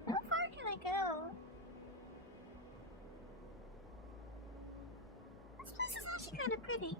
How far can I go? This place is actually kind of pretty.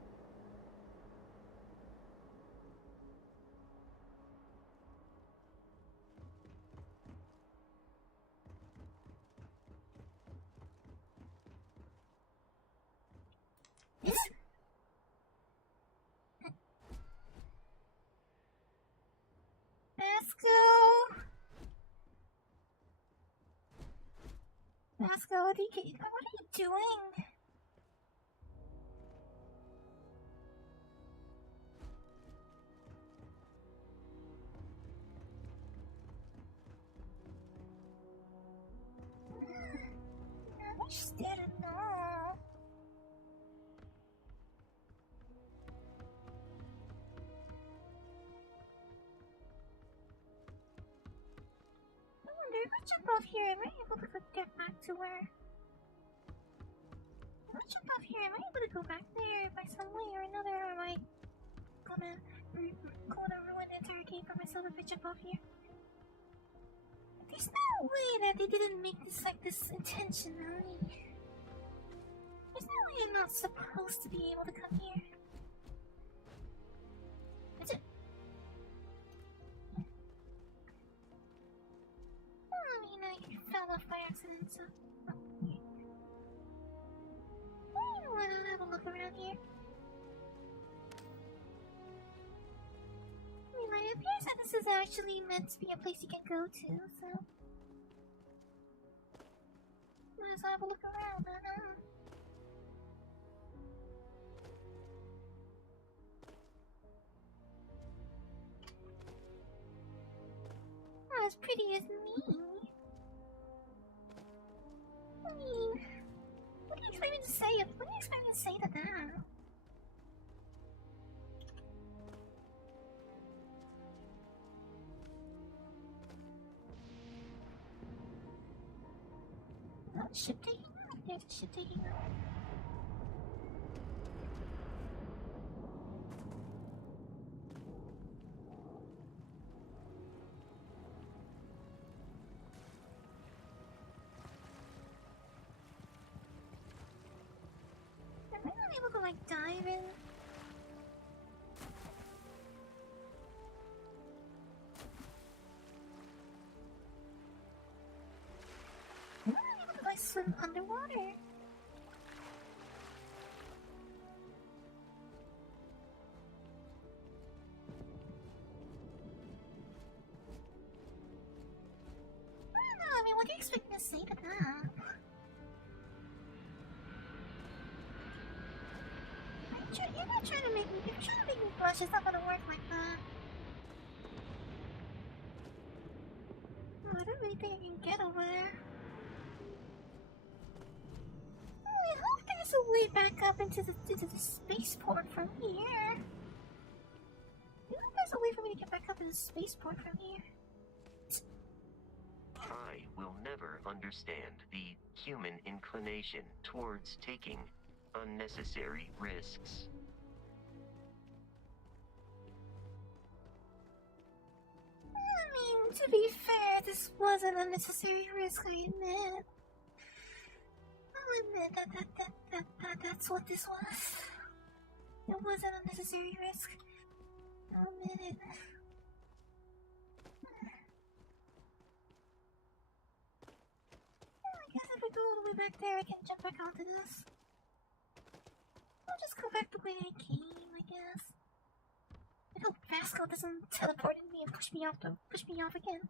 Vasco, what are you doing? Just didn't know. I wonder if I jump off here, am I able to get back to where? If I jump off here, am I able to go back there by some way or another, or am I gonna ruin the entire game for myself if I jump off here? There's no way that they didn't make this like this intentionally. There's no way I'm not supposed to be able to come here. Well, I mean, I fell off by accident, so... Oh, yeah. Well, you know what, I'll have a look around here. I mean, like, it appears that this is actually meant to be a place you can go to, so... Might as well have a look around, I don't know. Not as pretty as me. I mean, what do you expect me to say? What do you expect me to say to that? Oh, ship taking off. There's a ship taking off. Am I not able to like dive in? Am I not able to like swim underwater? I don't know, I mean, what do you expect me to say to that? You're not trying to make me. If you're trying to make me blush, it's not gonna work like that. Oh, I don't really think I can get over there. Oh, I hope there's a way back up into the spaceport from here. I hope there's a way for me to get back up into the spaceport from here. I will never understand the human inclination towards taking unnecessary risks. I mean, to be fair, this was an unnecessary risk, I admit. I'll admit that's what this was. It was an unnecessary risk. I'll admit it. Well, I guess if we go all the way back there, I can jump back onto this. I'll just go back the way I came, I guess. I hope Vasco doesn't teleport in me and push me off again.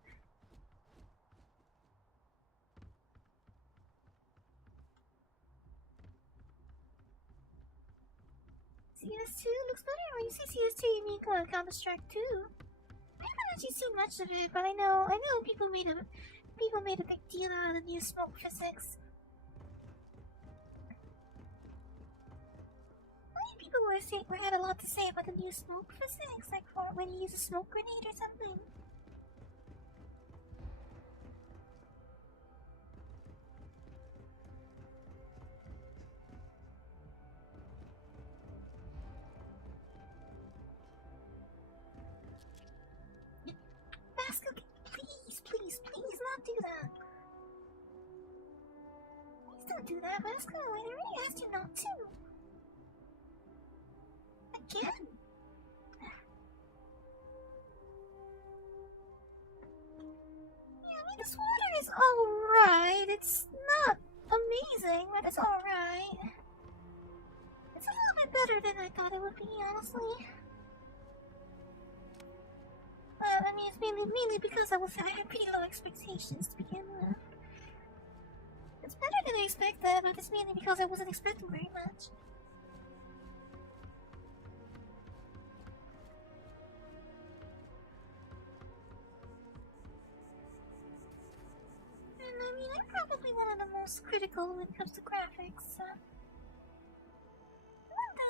CS2 looks better. When you see CS2, you mean Counter-Strike 2. I haven't actually seen much of it, but I know people made a big deal out of the new smoke physics. People had a lot to say about the new smoke physics, like for when you use a smoke grenade or something. Vasco, please not do that. Please don't do that, Vasco. I already asked you not to. Again? Yeah, I mean, this water is alright. It's not amazing, but it's alright. It's a little bit better than I thought it would be, honestly. But, I mean, it's mainly because I had pretty low expectations to begin with. It's better than I expected, but it's mainly because I wasn't expecting very much. And I mean, I probably want one of the most critical when it comes to graphics. What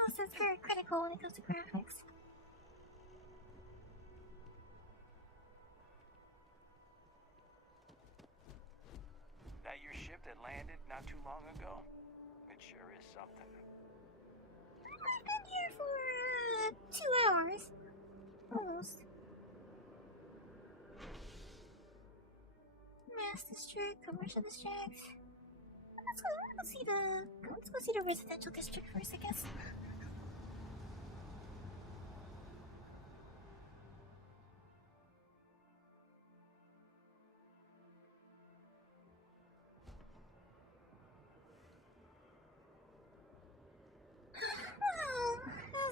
else is very critical when it comes to graphics? That your ship that landed not too long ago? It sure is something. I've been here for 2 hours. Almost. Mass district, commercial district. Let's go see the residential district first, I guess.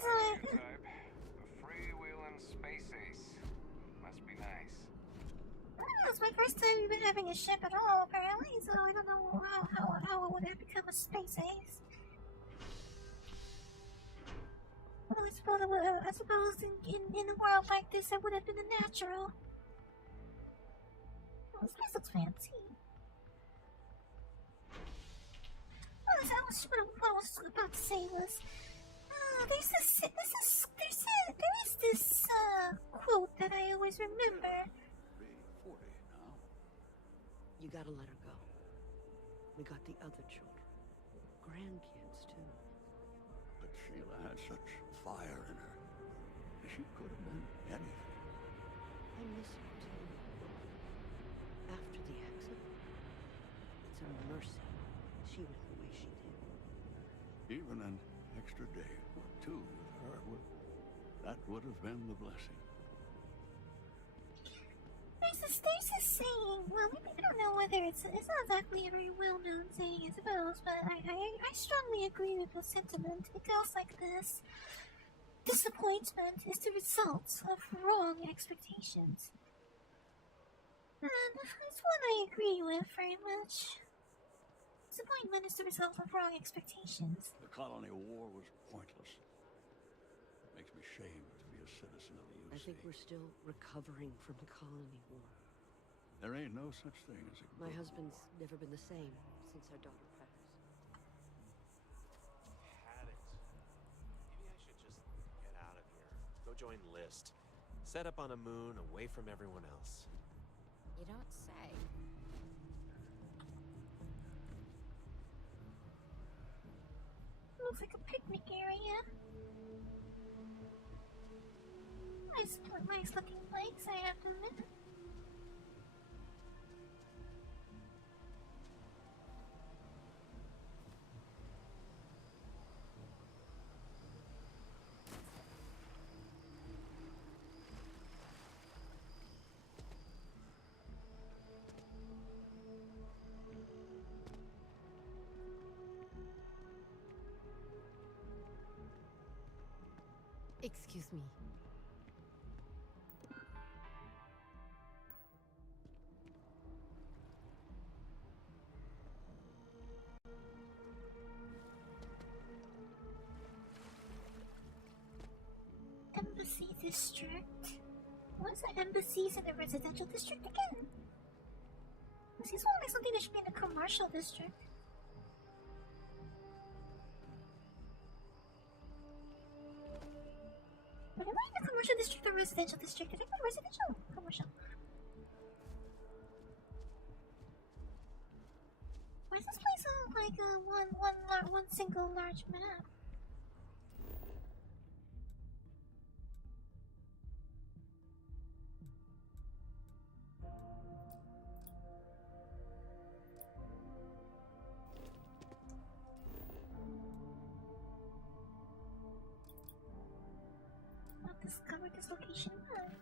Type. A freewheeling space ace. Must be nice. It's my first time even having a ship at all, apparently, so I don't know how it would have become a space ace. Well, I suppose in a world like this, it would have been a natural. Oh, this place looks fancy. What I was about to say was, there is this quote that I always remember. You gotta let her go. We got the other children. Grandkids, too. But Sheila had such fire in her. She could have been anything. I miss her, too. After the accident, it's a mercy she went the way she did. Even an extra day or two with her, that would have been the blessing. There's a saying, well, maybe I don't know whether it's not exactly a very well-known saying, I suppose, but I strongly agree with the sentiment. It goes like this: disappointment is the result of wrong expectations. And it's one I agree with very much. Disappointment is the result of wrong expectations. The colony war was pointless. It makes me ashamed to be a citizen of the UC. I think we're still recovering from the colony war. There ain't no such thing as a... My husband's never been the same since our daughter passed. Had it. Maybe I should just get out of here. Go join List. Set up on a moon away from everyone else. You don't say. Looks like a picnic area. Nice looking place, I have to admit. Excuse me. Embassy district? What is the embassies in the residential district again? This is like something that should be in the commercial district. But am I in the commercial district or residential district? I think the residential. Commercial. Why is this place on like one single large map? Not discovered this location yet.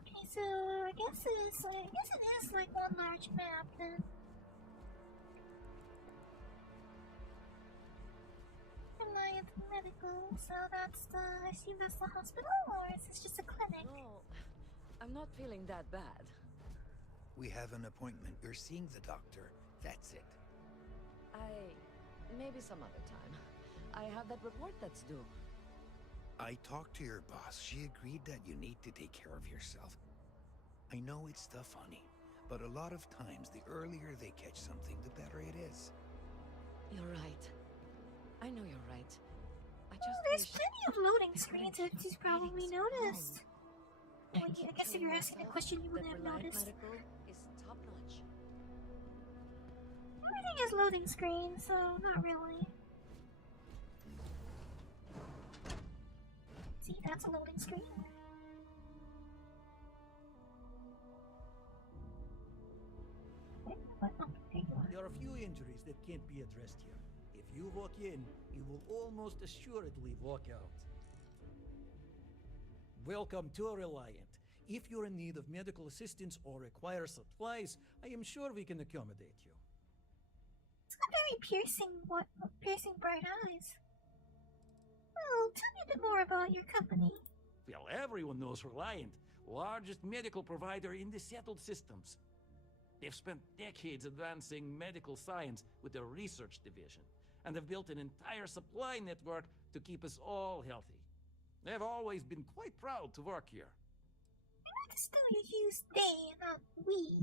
Okay, so I guess it is like one large map then. Reliant medical, so that's the, I assume that's the hospital, or is this just a clinic? No, I'm not feeling that bad. We have an appointment. You're seeing the doctor. That's it. Maybe some other time. I have that report that's due. I talked to your boss. She agreed that you need to take care of yourself. I know it's tough, honey, but a lot of times the earlier they catch something, the better it is. You're right. I know you're right. There's plenty of loading screens that he's probably noticed. Wait, I guess if you're asking a question, you wouldn't have noticed. Medical is top notch. Everything is loading screens, so not really. See, that's a loading screen. There are a few injuries that can't be addressed here. If you walk in, you will almost assuredly walk out. Welcome to Reliant. If you're in need of medical assistance or require supplies, I am sure we can accommodate you. It's got very piercing bright eyes. Well, tell me a bit more about your company. Well, everyone knows Reliant, largest medical provider in the settled systems. They've spent decades advancing medical science with their research division, and have built an entire supply network to keep us all healthy. They've always been quite proud to work here. I noticed though you use they, not we.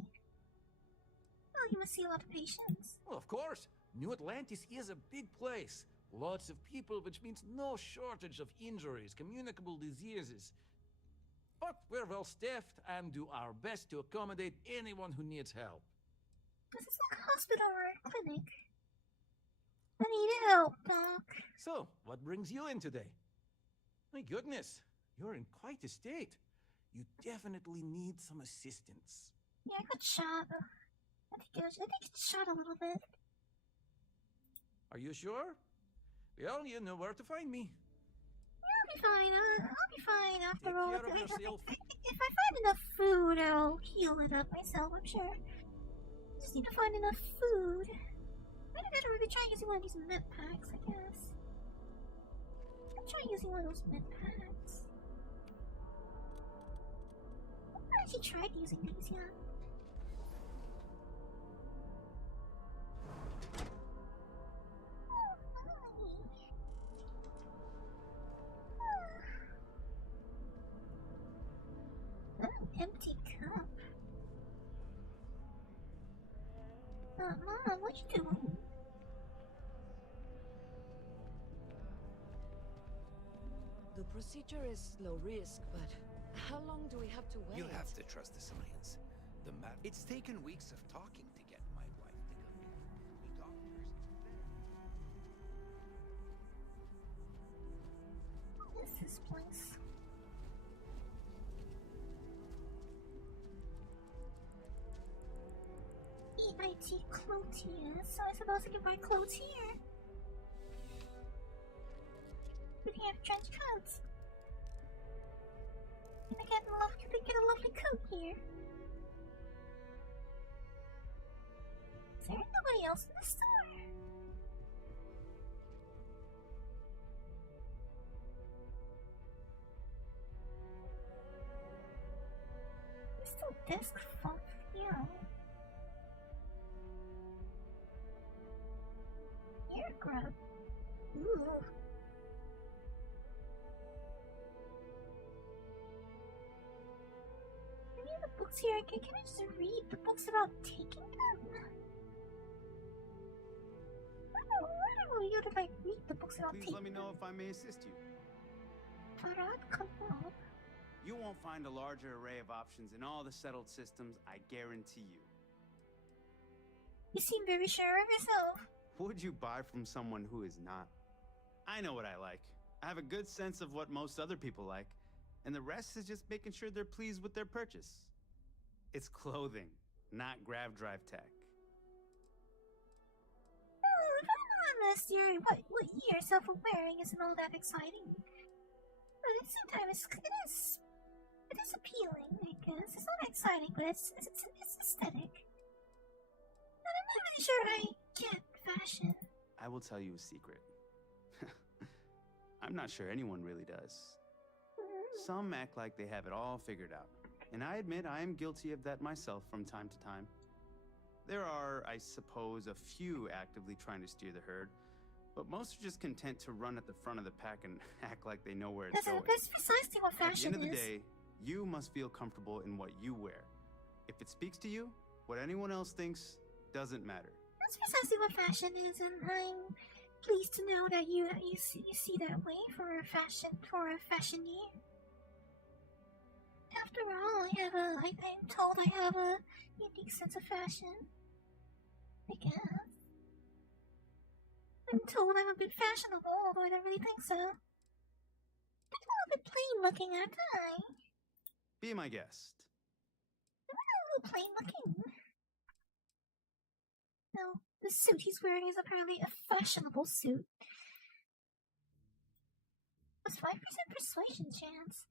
Well, you must see a lot of patients. Well, of course. New Atlantis is a big place. Lots of people, which means no shortage of injuries, communicable diseases. But we're well staffed and do our best to accommodate anyone who needs help. This is like a hospital or a clinic. I need help, Doc. So, what brings you in today? My goodness, you're in quite a state. You definitely need some assistance. Yeah, I got shot. I think it's shot a little bit. Are you sure? Well, you know where to find me. I'll be fine. I'll be fine after all. Take care of yourself. If I find enough food, I'll heal it up myself, I'm sure. Just need to find enough food. I gotta really try using one of these med packs, I guess. I'll try using one of those med packs. I actually tried using these, yeah. Empty cup. Mom, what you doing? The procedure is low risk, but how long do we have to wait? You have to trust the science. It's taken weeks of talking to get my wife to come in. We doctors. What is this place? EIT clothier, so I suppose I can buy clothes here. We can have trench coats. Can I get a lovely coat here? Is there nobody else in the store? There's still desk funk, yeah. Ear grub. Ooh. Any of the books here? Can I just read the books about taking them? Why don't you to like read the books about Please taking let me them? know if I may assist you. Farad Kabul. You won't find a larger array of options in all the settled systems, I guarantee you. You seem very sure of yourself. Would you buy from someone who is not? I know what I like. I have a good sense of what most other people like, and the rest is just making sure they're pleased with their purchase. It's clothing, not grab drive tech. Well, if I'm honest, what you're self-wearing isn't all that exciting. But at the same time, it is appealing, I guess. It's not exciting, but it's aesthetic. But I'm not really sure I get fashion. I will tell you a secret. I'm not sure anyone really does. Some act like they have it all figured out. And I admit I am guilty of that myself from time to time. There are, I suppose, a few actively trying to steer the herd, but most are just content to run at the front of the pack and act like they know where it's going. That's precisely what At the fashion end of the is. day, you must feel comfortable in what you wear. If it speaks to you, what anyone else thinks doesn't matter. That's precisely what fashion is, and I'm pleased to know that you see that way for a fashioneer. After all, I'm told I have a unique sense of fashion. I guess. I'm told I'm a bit fashionable, although I don't really think so. I'm a little bit plain looking, aren't I? Be my guest. I'm a little plain looking. No, the suit he's wearing is apparently a fashionable suit. Plus 5% persuasion chance.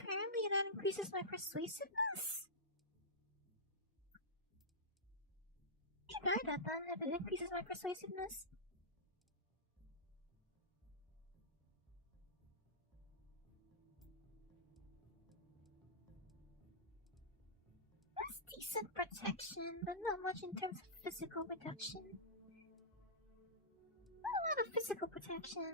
Apparently that increases my persuasiveness. I can buy that then if it increases my persuasiveness. That's decent protection, but not much in terms of physical reduction. Not a lot of physical protection.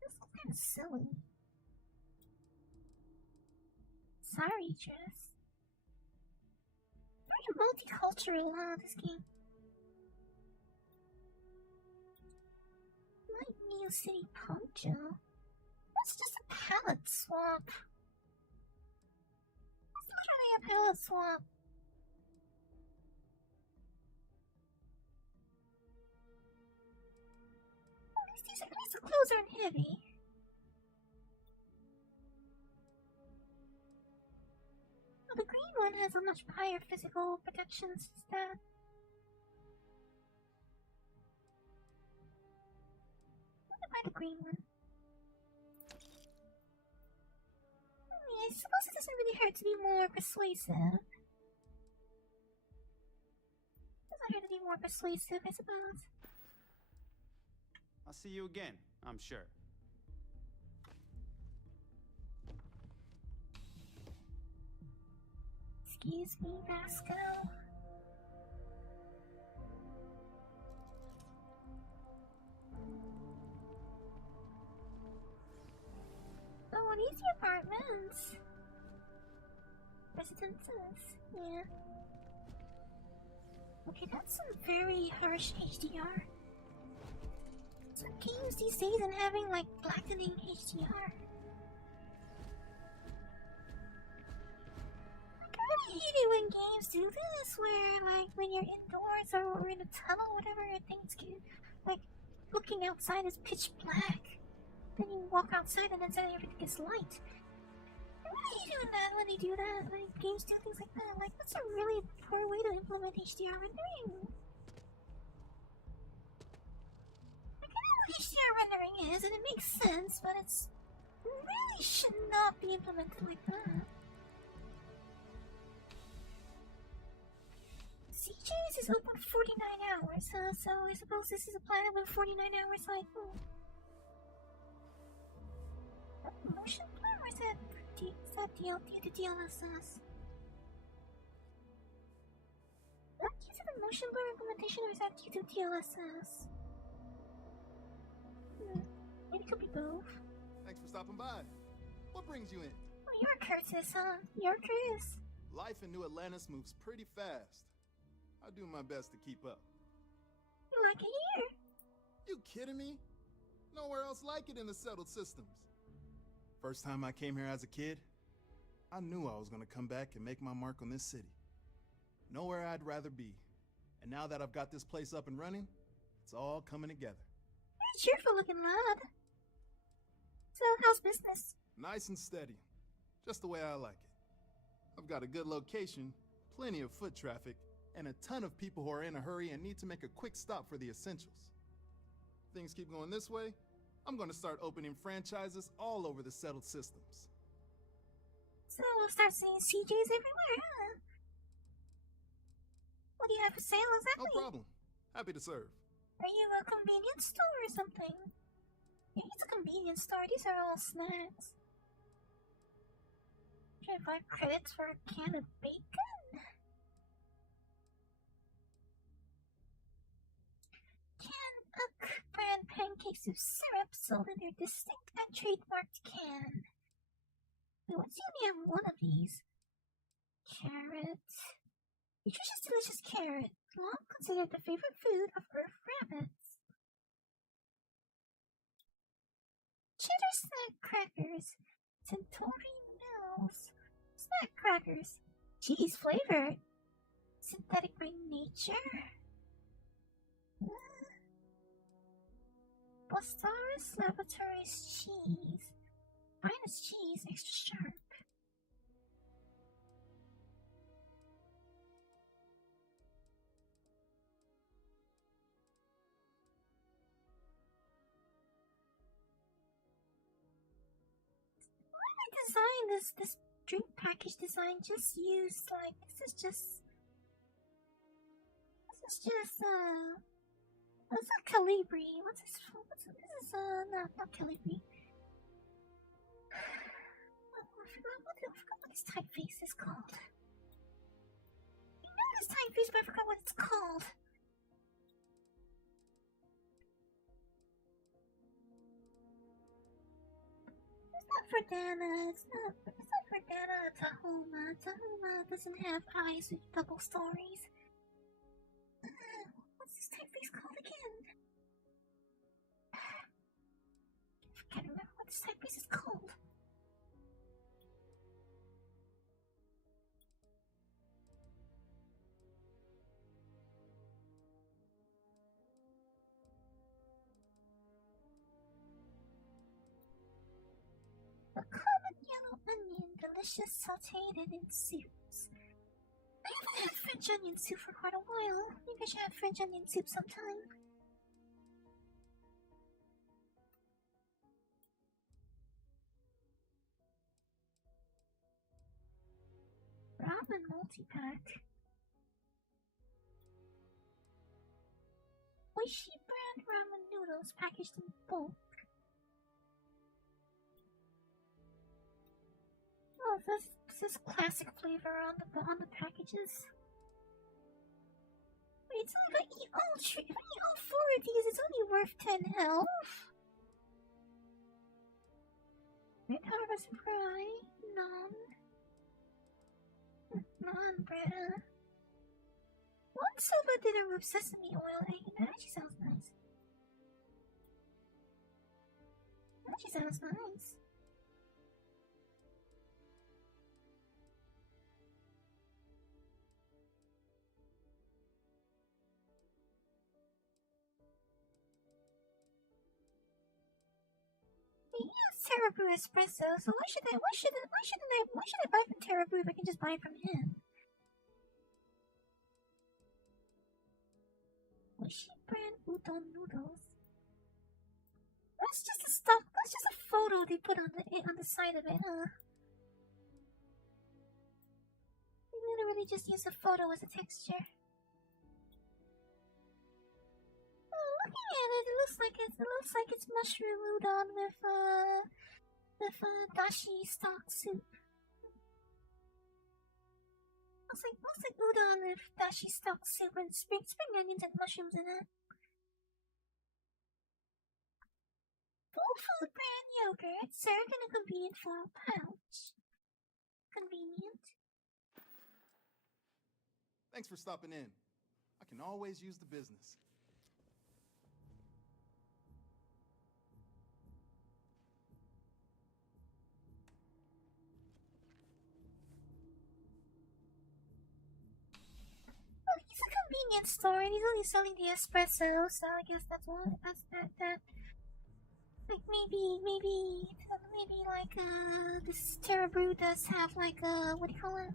This is kind of silly. Sorry, Dress. Very multicultural, this game. Like Neo City Poncho. That's just a palette swap. That's literally a palette swap. At least the clothes aren't heavy. Well, the green one has a much higher physical protection stat. I'm gonna buy the green one. I suppose it doesn't really hurt to be more persuasive. It doesn't hurt to be more persuasive, I suppose. I'll see you again, I'm sure. Excuse me, Vasco. Oh, what are these apartments? Residences, yeah. Okay, that's some very harsh HDR. Some games these days and having like blackening HDR. I hate it when games do this, where like when you're indoors or in a tunnel, whatever, things get like looking outside is pitch black. Then you walk outside and then suddenly everything gets light. I really hate doing that when they do that, when games do things like that. Like that's a really poor way to implement HDR rendering. HDR rendering is, and it makes sense, but it's really should not be implemented like that. CJ's is open 49 hours, so I suppose this is a planet with a 49-hour cycle. Motion blur, or is that the DLSS? Is that due to the motion blur implementation, or is that due to DLSS? Maybe it could be both. Thanks for stopping by. What brings you in? Oh, you're Curtis, huh? You're Curtis. Life in New Atlantis moves pretty fast. I do my best to keep up. You like it here? You kidding me? Nowhere else like it in the settled systems. First time I came here as a kid, I knew I was gonna come back and make my mark on this city. Nowhere I'd rather be. And now that I've got this place up and running, it's all coming together. Very cheerful looking lad. So, how's business? Nice and steady. Just the way I like it. I've got a good location, plenty of foot traffic, and a ton of people who are in a hurry and need to make a quick stop for the essentials. Things keep going this way, I'm gonna start opening franchises all over the settled systems. So we'll start seeing CJs everywhere, huh? What do you have for sale exactly? No problem. Happy to serve. Are you a convenience store or something? Yeah, it's a convenience store. These are all snacks. 25 credits for a can of bacon? Can brand pancakes with syrup sold in their distinct and trademarked can. What's the only have one of these? Carrot. Nutritious, delicious carrot. Long considered the favorite food of Earth rabbits. Cheddar snack crackers. Centauri Mills. Snack crackers. Cheese flavored. Synthetic by nature. Bustaris Laboratories cheese. Finest cheese, extra sharp. Why did I design this drink package design? Just used like this is not Calibri. What's this? This is not Calibri. I forgot what this typeface is called. You know this typeface, but I forgot what it's called. It's not for Dana. It's not for Dana. Tahoma. Tahoma doesn't have eyes with double stories. What's this typeface called again? I can't remember what this typeface is called. A common yellow onion, delicious sauteed and in soups. I haven't had French onion soup for quite a while. Maybe I should have French onion soup sometime. Ramen multi-pack. Oishi brand ramen noodles packaged in bulk. Oh, this is classic flavor on the packages. Wait, so if I eat all 4 of these, it's only worth 10 health. Red harvest fry, none bread. One soba dinner with sesame oil. Hey, that actually sounds nice. That actually sounds nice. Terra Brew espresso, so why should I buy from Terra Brew if I can just buy it from him? Oishi brand udon noodles. That's just a stuff. That's just a photo they put on the side of it, huh? They literally just use a photo as a texture. Oh, looking at it, it looks like it's mushroom udon with dashi stock soup. Looks like udon with dashi stock soup and spring onions and mushrooms in it. Full food brand yogurt served in a convenient foil pouch. Convenient. Thanks for stopping in. I can always use the business. It's a convenience store and he's only selling the espresso, so I guess that's what like maybe this Terra Brew does have like a what do you call it?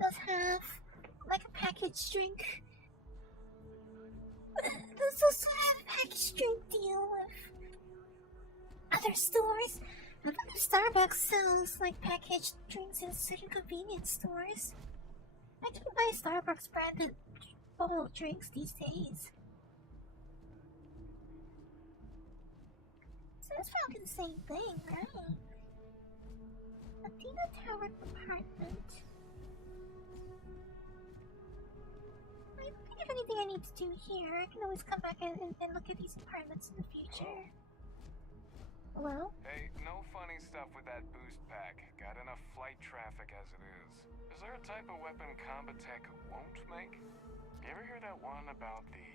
Does have like a packaged drink. Does also have a packaged drink deal with other stores. I wonder if Starbucks sells like packaged drinks in certain convenience stores. I can buy Starbucks branded bottled drinks these days. So it's probably the same thing, right? Athena Tower apartment. I don't think of anything I need to do here. I can always come back and look at these apartments in the future. Hello? Hey, no funny stuff with that boost pack. Got enough flight traffic as it is. Is there a type of weapon combat tech won't make? You ever hear that one about the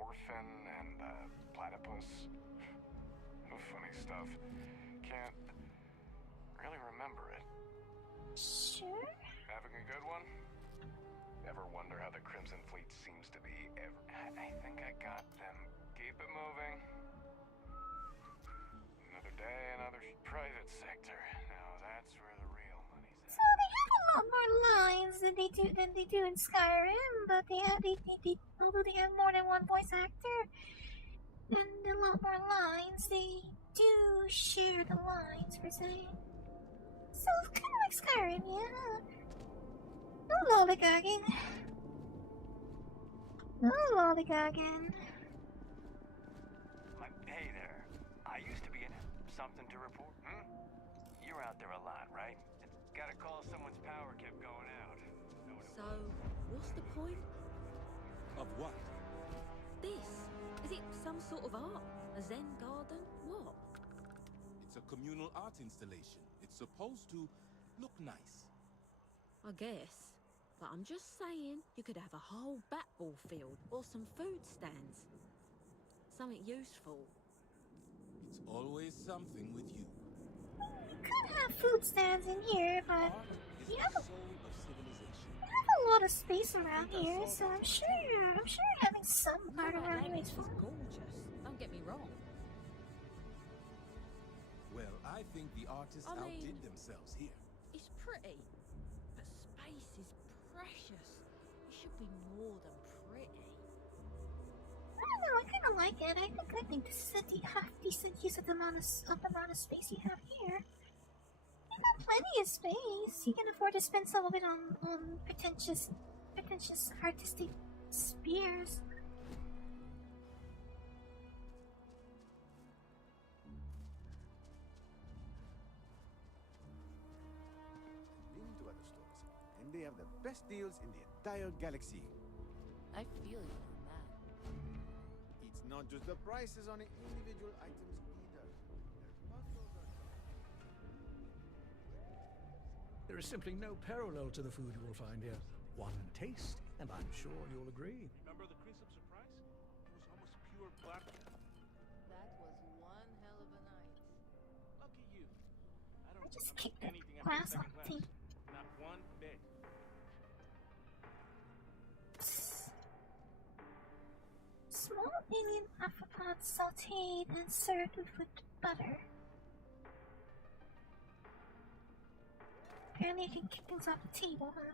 orphan and the platypus? Funny stuff. Can't really remember it. Sure. Having a good one? Ever wonder how the Crimson Fleet seems to be I think I got them. Keep it moving. Another day, another private sector. Now that's where the real money's at. So they have a lot more lines than they do in Skyrim, but they although they have more than one voice actor and a lot more lines, they do share the lines per se. So it's kind of like Skyrim, yeah. No lollygagging. No lollygagging. Hey there. I used to be in it. Something to report? You're out there a lot, right? Gotta call someone's power kept going out. So, what's the point? Of what? This? Is it some sort of art? A Zen garden? What? It's a communal art installation. It's supposed to look nice. I guess. But I'm just saying, you could have a whole bat-ball field or some food stands. Something useful. It's always something with you. You could have food stands in here, but you have a lot of space around here, so I'm sure having some art around here is fun. Gorgeous. Don't get me wrong. Well, I think the artists outdid themselves here. It's pretty, but space is precious. It should be more than pretty. I don't know, I kind of like it. I think this is a half decent use of the amount of space you have here. You got plenty of space. You can afford to spend some of it on pretentious artistic spears. Been to other stores, and they have the best deals in the entire galaxy. I feel you on that. It's not just the prices on the individual items either. Their bundles are... There is simply no parallel to the food you will find here. One taste, and I'm sure you'll agree. Remember the Crimson Surprise? It was almost pure black. That was one hell of a night. Lucky you. I don't just remember kicked the anything glass after off second the table. class. Not one bit. Small alien aphropods sauteed and served with whipped butter. Apparently I can kick things off the table, huh?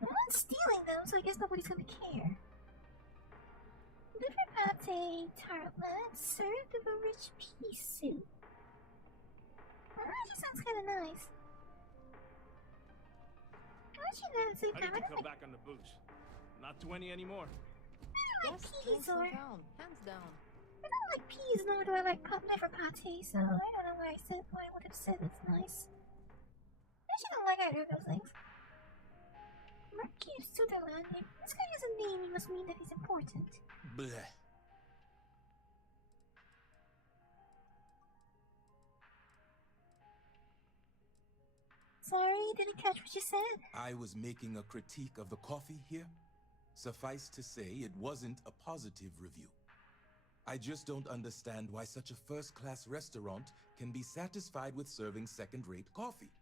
No one's stealing them, so I guess nobody's gonna care. Liver pate tartlet served with a rich pea soup. Oh, that just sounds kinda nice. Actually, that's I need to come back on the booze. Not 20 anymore. I don't like peas or... Hands down. I don't like peas, nor do I like liver pate, so I don't know why I would have said it's nice. I actually don't like either of those things. Marquis Sutherland. If this guy has a name, it must mean that he's important. Bleh. Sorry, didn't catch what you said. I was making a critique of the coffee here. Suffice to say, it wasn't a positive review. I just don't understand why such a first-class restaurant can be satisfied with serving second-rate coffee.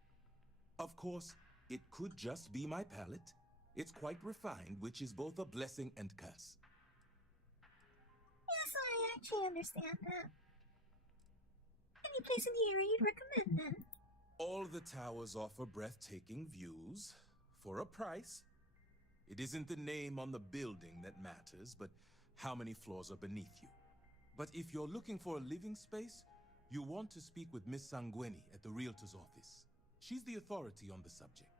Of course, it could just be my palate. It's quite refined, which is both a blessing and curse. Yes, I actually understand that. Any place in the area you'd recommend, then? All the towers offer breathtaking views, for a price. It isn't the name on the building that matters, but how many floors are beneath you. But if you're looking for a living space, you want to speak with Miss Sanguini at the realtor's office. She's the authority on the subject.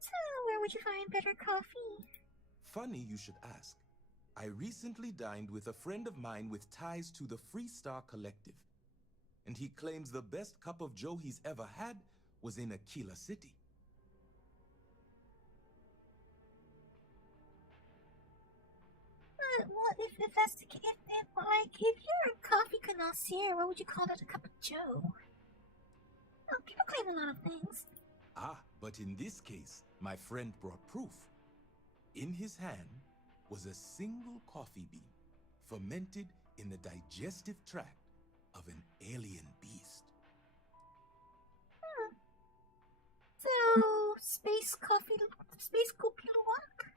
So, where would you find better coffee? Funny you should ask. I recently dined with a friend of mine with ties to the Freestar Collective, and he claims the best cup of joe he's ever had was in Aquila City. What if that's the case? If you're a coffee connoisseur, what would you call that, a cup of joe? Well, people claim a lot of things. Ah, but in this case, my friend brought proof. In his hand was a single coffee bean, fermented in the digestive tract of an alien beast. So, space coffee walk?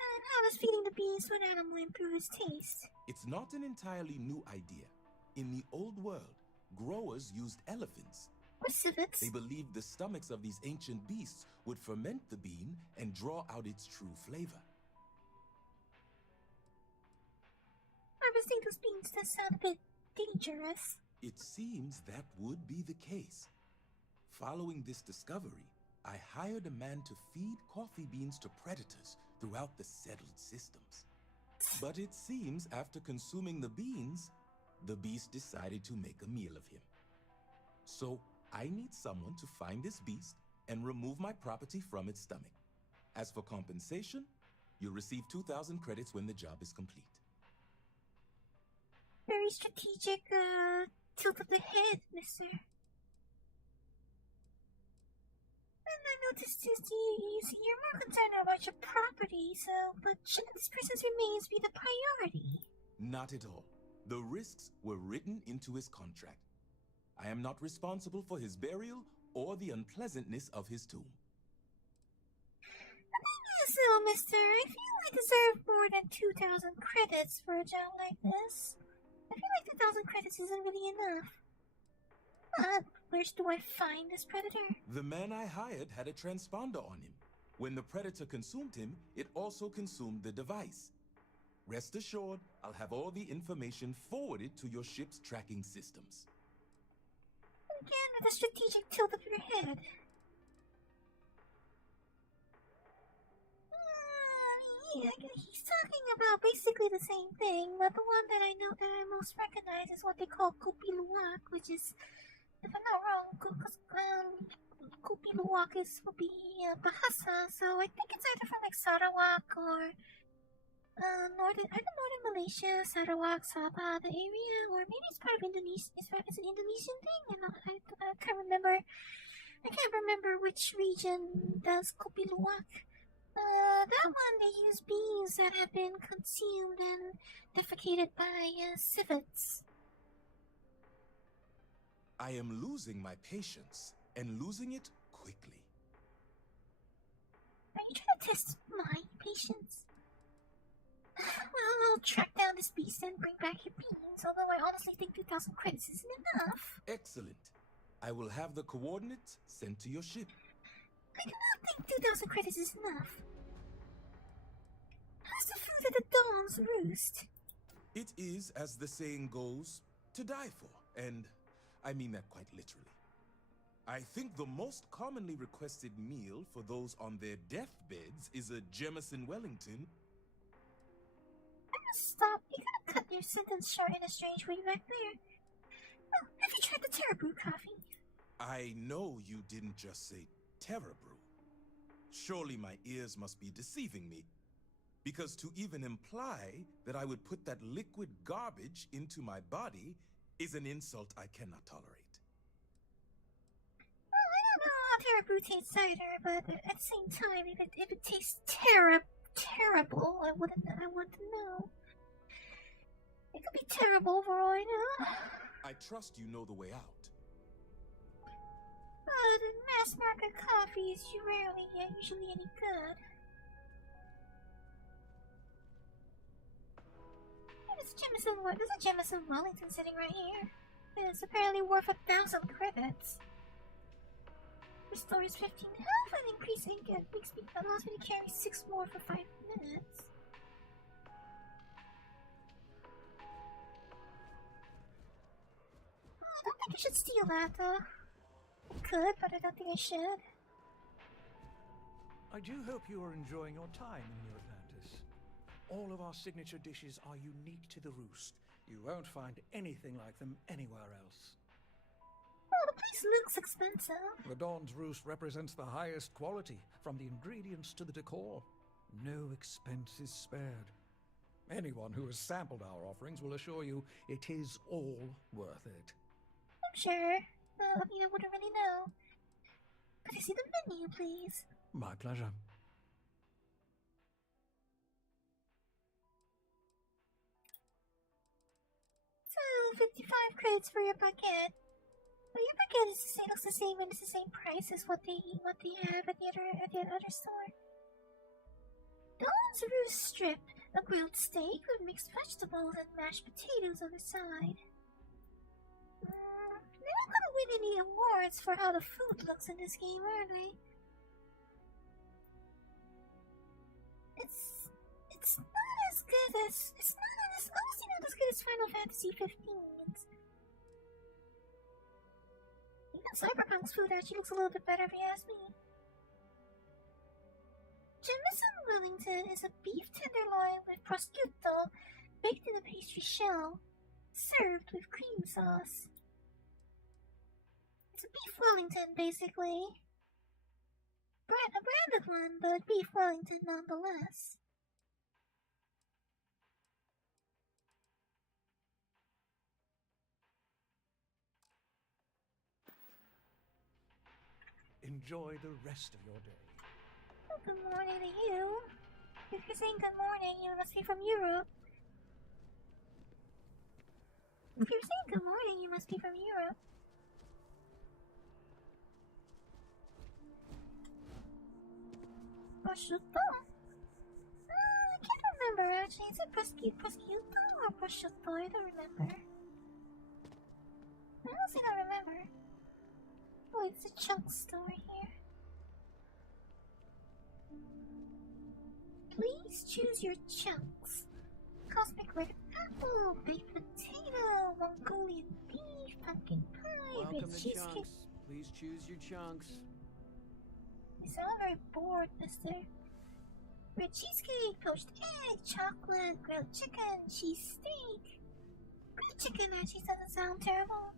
And how does feeding the beast to an animal improve its taste? It's not an entirely new idea. In the old world, growers used elephants. Or civets. They believed the stomachs of these ancient beasts would ferment the bean and draw out its true flavor. Harvesting those beans does sound a bit dangerous. It seems that would be the case. Following this discovery, I hired a man to feed coffee beans to predators throughout the settled systems. But it seems after consuming the beans, the beast decided to make a meal of him. So I need someone to find this beast and remove my property from its stomach. As for compensation, you'll receive 2,000 credits when the job is complete. Very strategic, tilt of the head, mister. And I noticed you're more concerned about your property, but shouldn't this person's remains be the priority? Not at all. The risks were written into his contract. I am not responsible for his burial or the unpleasantness of his tomb. So, mister, I feel I deserve more than 2,000 credits for a job like this. I feel like 2,000 credits isn't really enough. But where do I find this predator? The man I hired had a transponder on him. When the predator consumed him, it also consumed the device. Rest assured, I'll have all the information forwarded to your ship's tracking systems. Again, with a strategic tilt of your head. Yeah, he's talking about basically the same thing, but the one that I know that I most recognize is what they call Kupi Luwak, which is, if I'm not wrong, Kupi Luwak would be Bahasa, so I think it's either from like Sarawak or northern Malaysia, Sarawak, Sabah, the area, or maybe it's part of Indonesia. It's an Indonesian thing, and I can't remember. I can't remember which region does Kupi Luwak. That one they use bees that have been consumed and defecated by civets. I am losing my patience, and losing it quickly. Are you trying to test my patience? Well, I'll track down this beast and bring back your beans, although I honestly think 2,000 credits isn't enough. Excellent. I will have the coordinates sent to your ship. I do not think 2,000 credits is enough. How's the food at the dawn's roost? It is, as the saying goes, to die for, and I mean that quite literally. I think the most commonly requested meal for those on their deathbeds is a Jemison Wellington. Stop. You gotta cut your sentence short in a strange way back there. Well, have you tried the Terra Brew coffee? I know you didn't just say Terra Brew. Surely my ears must be deceiving me. Because to even imply that I would put that liquid garbage into my body is an insult I cannot tolerate. Well, I don't know how Terra Brew tastes either, but at the same time, if it tastes terrible, I wouldn't know. It could be terrible for all I know. I trust you know the way out. The mass market coffee is usually any good. There's a Jemison Wellington sitting right here. It's apparently worth 1,000 credits. Restores 15 health and increasing allows me to carry 6 more for 5 minutes. think I should steal that, though. I could, but I don't think I should. I do hope you are enjoying your time in New Atlantis. All of our signature dishes are unique to the Roost. You won't find anything like them anywhere else. Well, the place looks expensive. The Dawn's Roost represents the highest quality, from the ingredients to the decor. No expense is spared. Anyone who has sampled our offerings will assure you it is all worth it. I'm sure. I mean, I wouldn't really know. Could I see the menu, please? My pleasure. So, 55 credits for your bucket. Well, your bucket looks the same and it's the same price as what they have at the other store. Dawn's Roost strip, a grilled steak with mixed vegetables and mashed potatoes on the side. They're not gonna win any awards for how the food looks in this game, are they? It's not as good as honestly not as good as Final Fantasy 15. Even Cyberpunk's food actually looks a little bit better if you ask me. Jemison Wellington is a beef tenderloin with prosciutto baked in a pastry shell, served with cream sauce. It's a beef Wellington, basically. A branded one, but beef Wellington nonetheless. Enjoy the rest of your day. Well, good morning to you. If you're saying good morning, you must be from Europe. If you're saying good morning, you must be from Europe. Prosciutto? I can't remember actually. Is it prosciutto or prosciutto? I don't remember. I honestly don't remember. Oh, it's a chunk store here. Please choose your chunks. Cosmic red apple, baked potato, Mongolian beef, pumpkin pie, Welcome baked to cheesecake. Chunks. Please choose your chunks. You sound very bored, mister. Red cheesecake, poached egg, chocolate, grilled chicken, cheese steak. Grilled chicken actually doesn't sound terrible.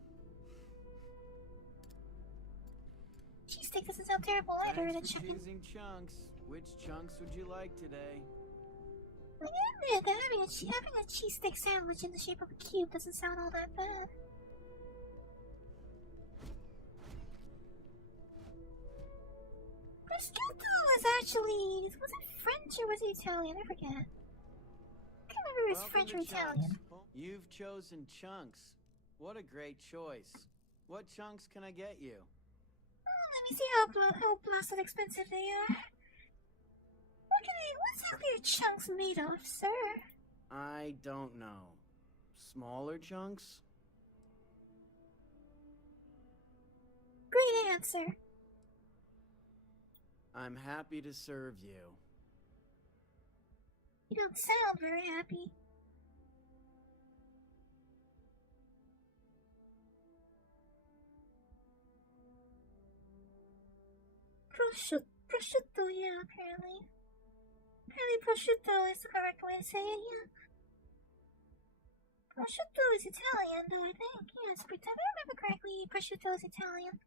Cheese steak doesn't sound terrible either in a Thanks for chicken. choosing chunks. Which chunks would you like today? I admit that having a cheesesteak sandwich in the shape of a cube doesn't sound all that bad. Prosciutto is actually... was it French or was it Italian? I forget. I can't remember if it was French or Italian. You've chosen chunks. What a great choice. What chunks can I get you? Let me see how blasted expensive they are. What exactly are chunks made of, sir? I don't know. Smaller chunks? Great answer. I'm happy to serve you. You don't sound very happy. Prosciutto, yeah, apparently. Apparently prosciutto is the correct way to say it, yeah. Prosciutto is Italian, though, I think. Yes, if I remember correctly, prosciutto is Italian.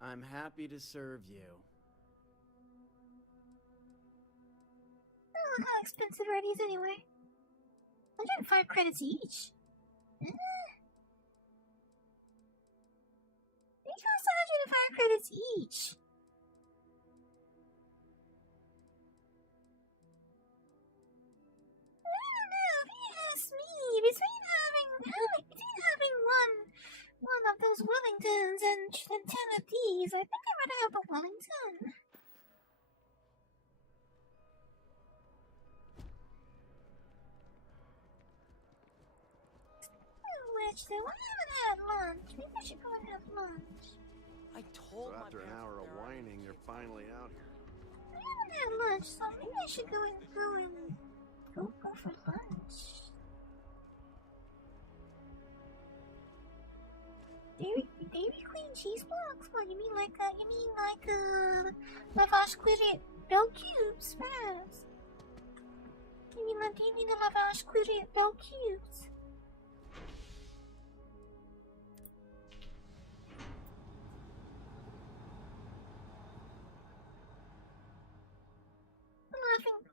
I'm happy to serve you. Oh, look how expensive are these anyway. 105 credits each. They cost 105 credits each. I don't know, if you ask me, between having one of those Wellingtons and 10 of these, I think I'd rather have a Wellington. Which, though, I haven't had lunch. Maybe I should go and have lunch. I told So after an hour of whining, you're finally out here. I haven't had lunch, so maybe I should go for lunch. Dairy Queen cheese blocks? What, you mean like Lavash Quidit Bell Cubes, perhaps? Do you mean the Lavash Quidit Bell Cubes?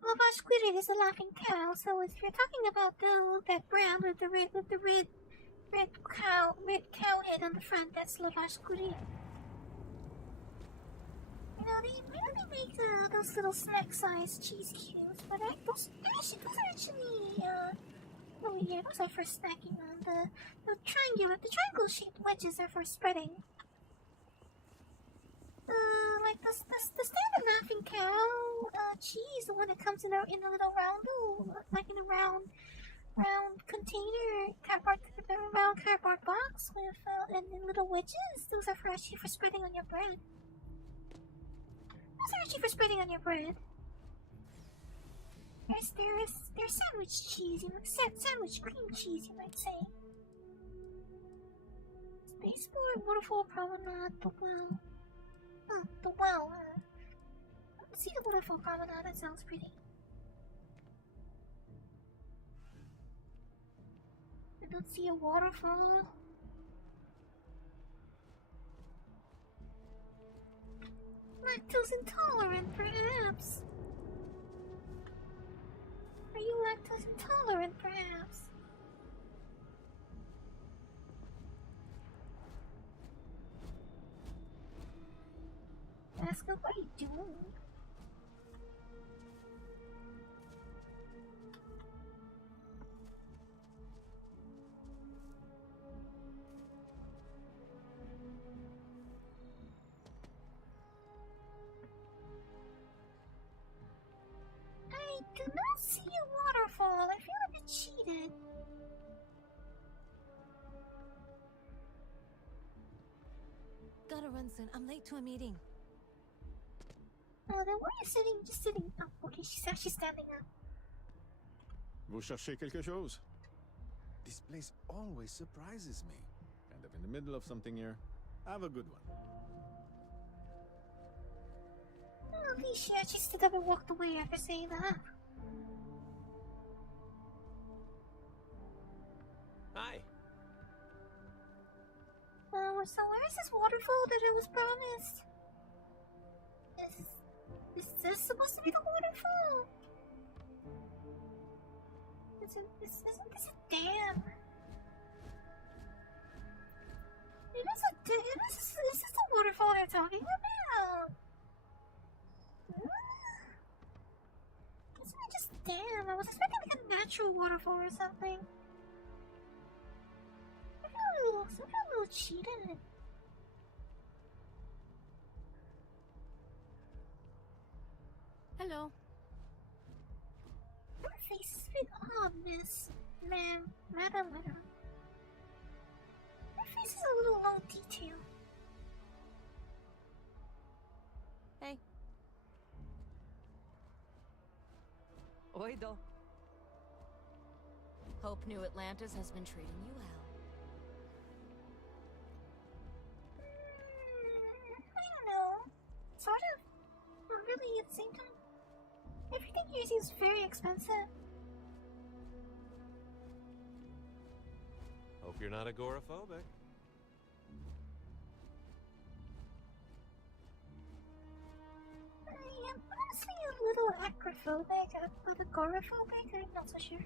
Lavash Quidit is a laughing cow, so if you're talking about that brand with the red cow head on the front, that's Lavash Quidit. You know, they make those little snack-sized cheese cubes, but those are actually oh yeah, those are for snacking. The triangle-shaped wedges are for spreading. Like the standard laughing cow cheese, the one that comes in a little round container, round cardboard box with and little wedges. Those are actually for spreading on your bread. There's sandwich cheese, sandwich cream cheese, you might say. Spaceport, Waterfall Promenade, the well. Let's see the Waterfall Promenade, that sounds pretty. I don't see a waterfall. Lactose intolerant, perhaps? Are you lactose intolerant, perhaps? Ask her, what are you doing? I do not see a waterfall. I feel a bit cheated. Gotta run soon. I'm late to a meeting. Oh, then why are you sitting? Just sitting. Oh, okay, she's actually standing up. Vous cherchez quelque chose? This place always surprises me. Kind of in the middle of something here. Have a good one. Oh, at least she actually stood up and walked away after saying that. Hi. So where is this waterfall that I was promised? Is this supposed to be the waterfall? Isn't this a dam? It is a dam. Is this the waterfall they're talking about? Isn't it just a dam? I was expecting like a natural waterfall or something. I feel a little cheated. Hello. Your face is a bit odd, madam. Your face is a little low detail. Hey. Oido. Hope New Atlantis has been treating you well. I don't know. Sort of. Not really at the same time. Everything here seems very expensive. Hope you're not agoraphobic. I am honestly a little acrophobic, agoraphobic, I'm not so sure.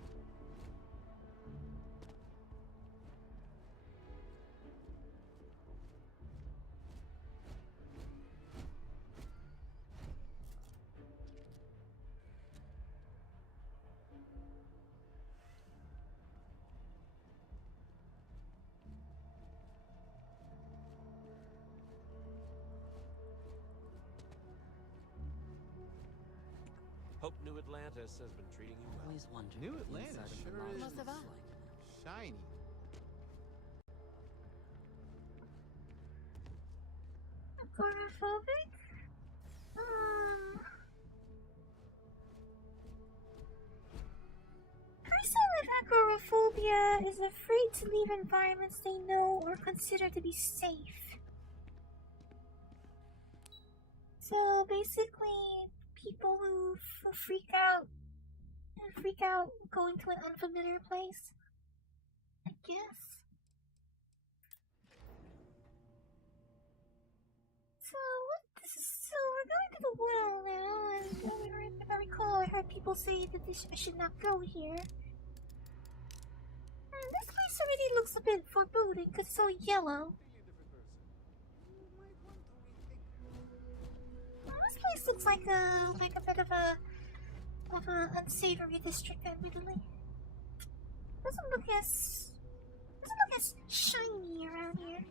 Hope New Atlantis has been treating you well. Always wondered. New what the Atlantis inside of sure the is lodge Most of looks us. like. shiny. Agoraphobic? First time I've Agoraphobia is afraid to leave environments they know or consider to be safe. So basically, people who freak out going to an unfamiliar place, I guess. So we're going to the well now, and if I recall, I heard people say that I should not go here. And this place already looks a bit foreboding because it's all yellow. This place looks like a bit of a unsavory district, admittedly. Doesn't look as shiny around here.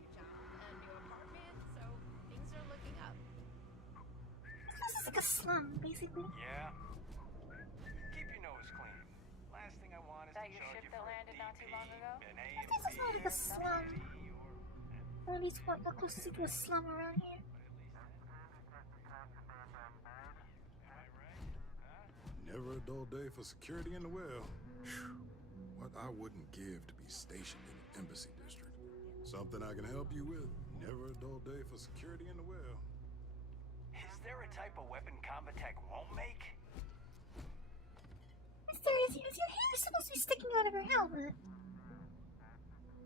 This is like a slum, basically. Yeah. Keep your nose clean. Last thing I want is to charge you for a DP, an A and This is not like a slum. Or at least what the closest to a slum around here. Never a dull day for security in the well. What I wouldn't give to be stationed in the embassy district. Something I can help you with. Never a dull day for security in the well. Is there a type of weapon combat tech won't make? Mister, is your hair supposed to be sticking out of your helmet?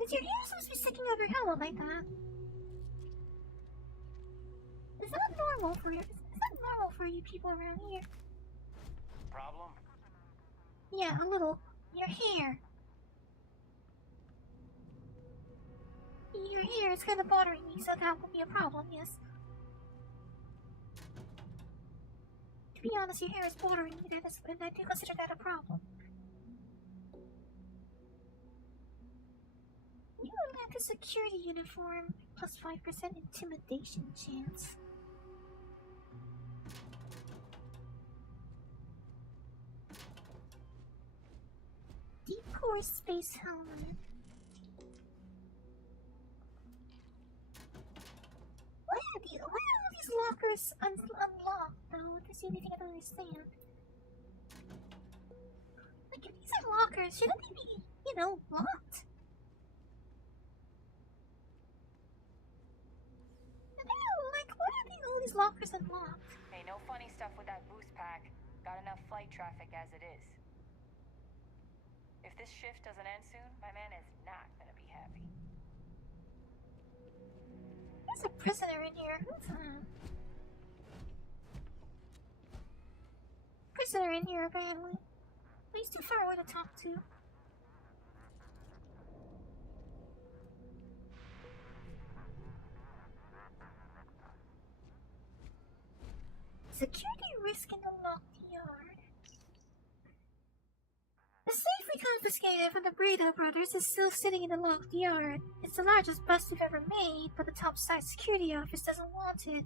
Is your hair supposed to be sticking out of your helmet like that? Is that normal for you people around here? Problem? Yeah, a little. Your hair. Your hair is kind of bothering me, so that would be a problem, yes. To be honest, your hair is bothering me, and I do consider that a problem. You lack a security uniform, plus 5% intimidation chance. Deep core space helmet. Why are all these lockers unlocked, though? That's the only thing I don't understand. Like, if these are lockers, shouldn't they be, locked? Why are all these lockers unlocked? Hey, no funny stuff with that boost pack. Got enough flight traffic as it is. If this shift doesn't end soon, my man is not gonna be happy. There's a prisoner in here. Prisoner in here, apparently. But he's too far away to talk to. Security risk in the locked yard. The safe we confiscated from the Brito brothers is still sitting in the locked yard. It's the largest bust we've ever made, but the top-side security office doesn't want it.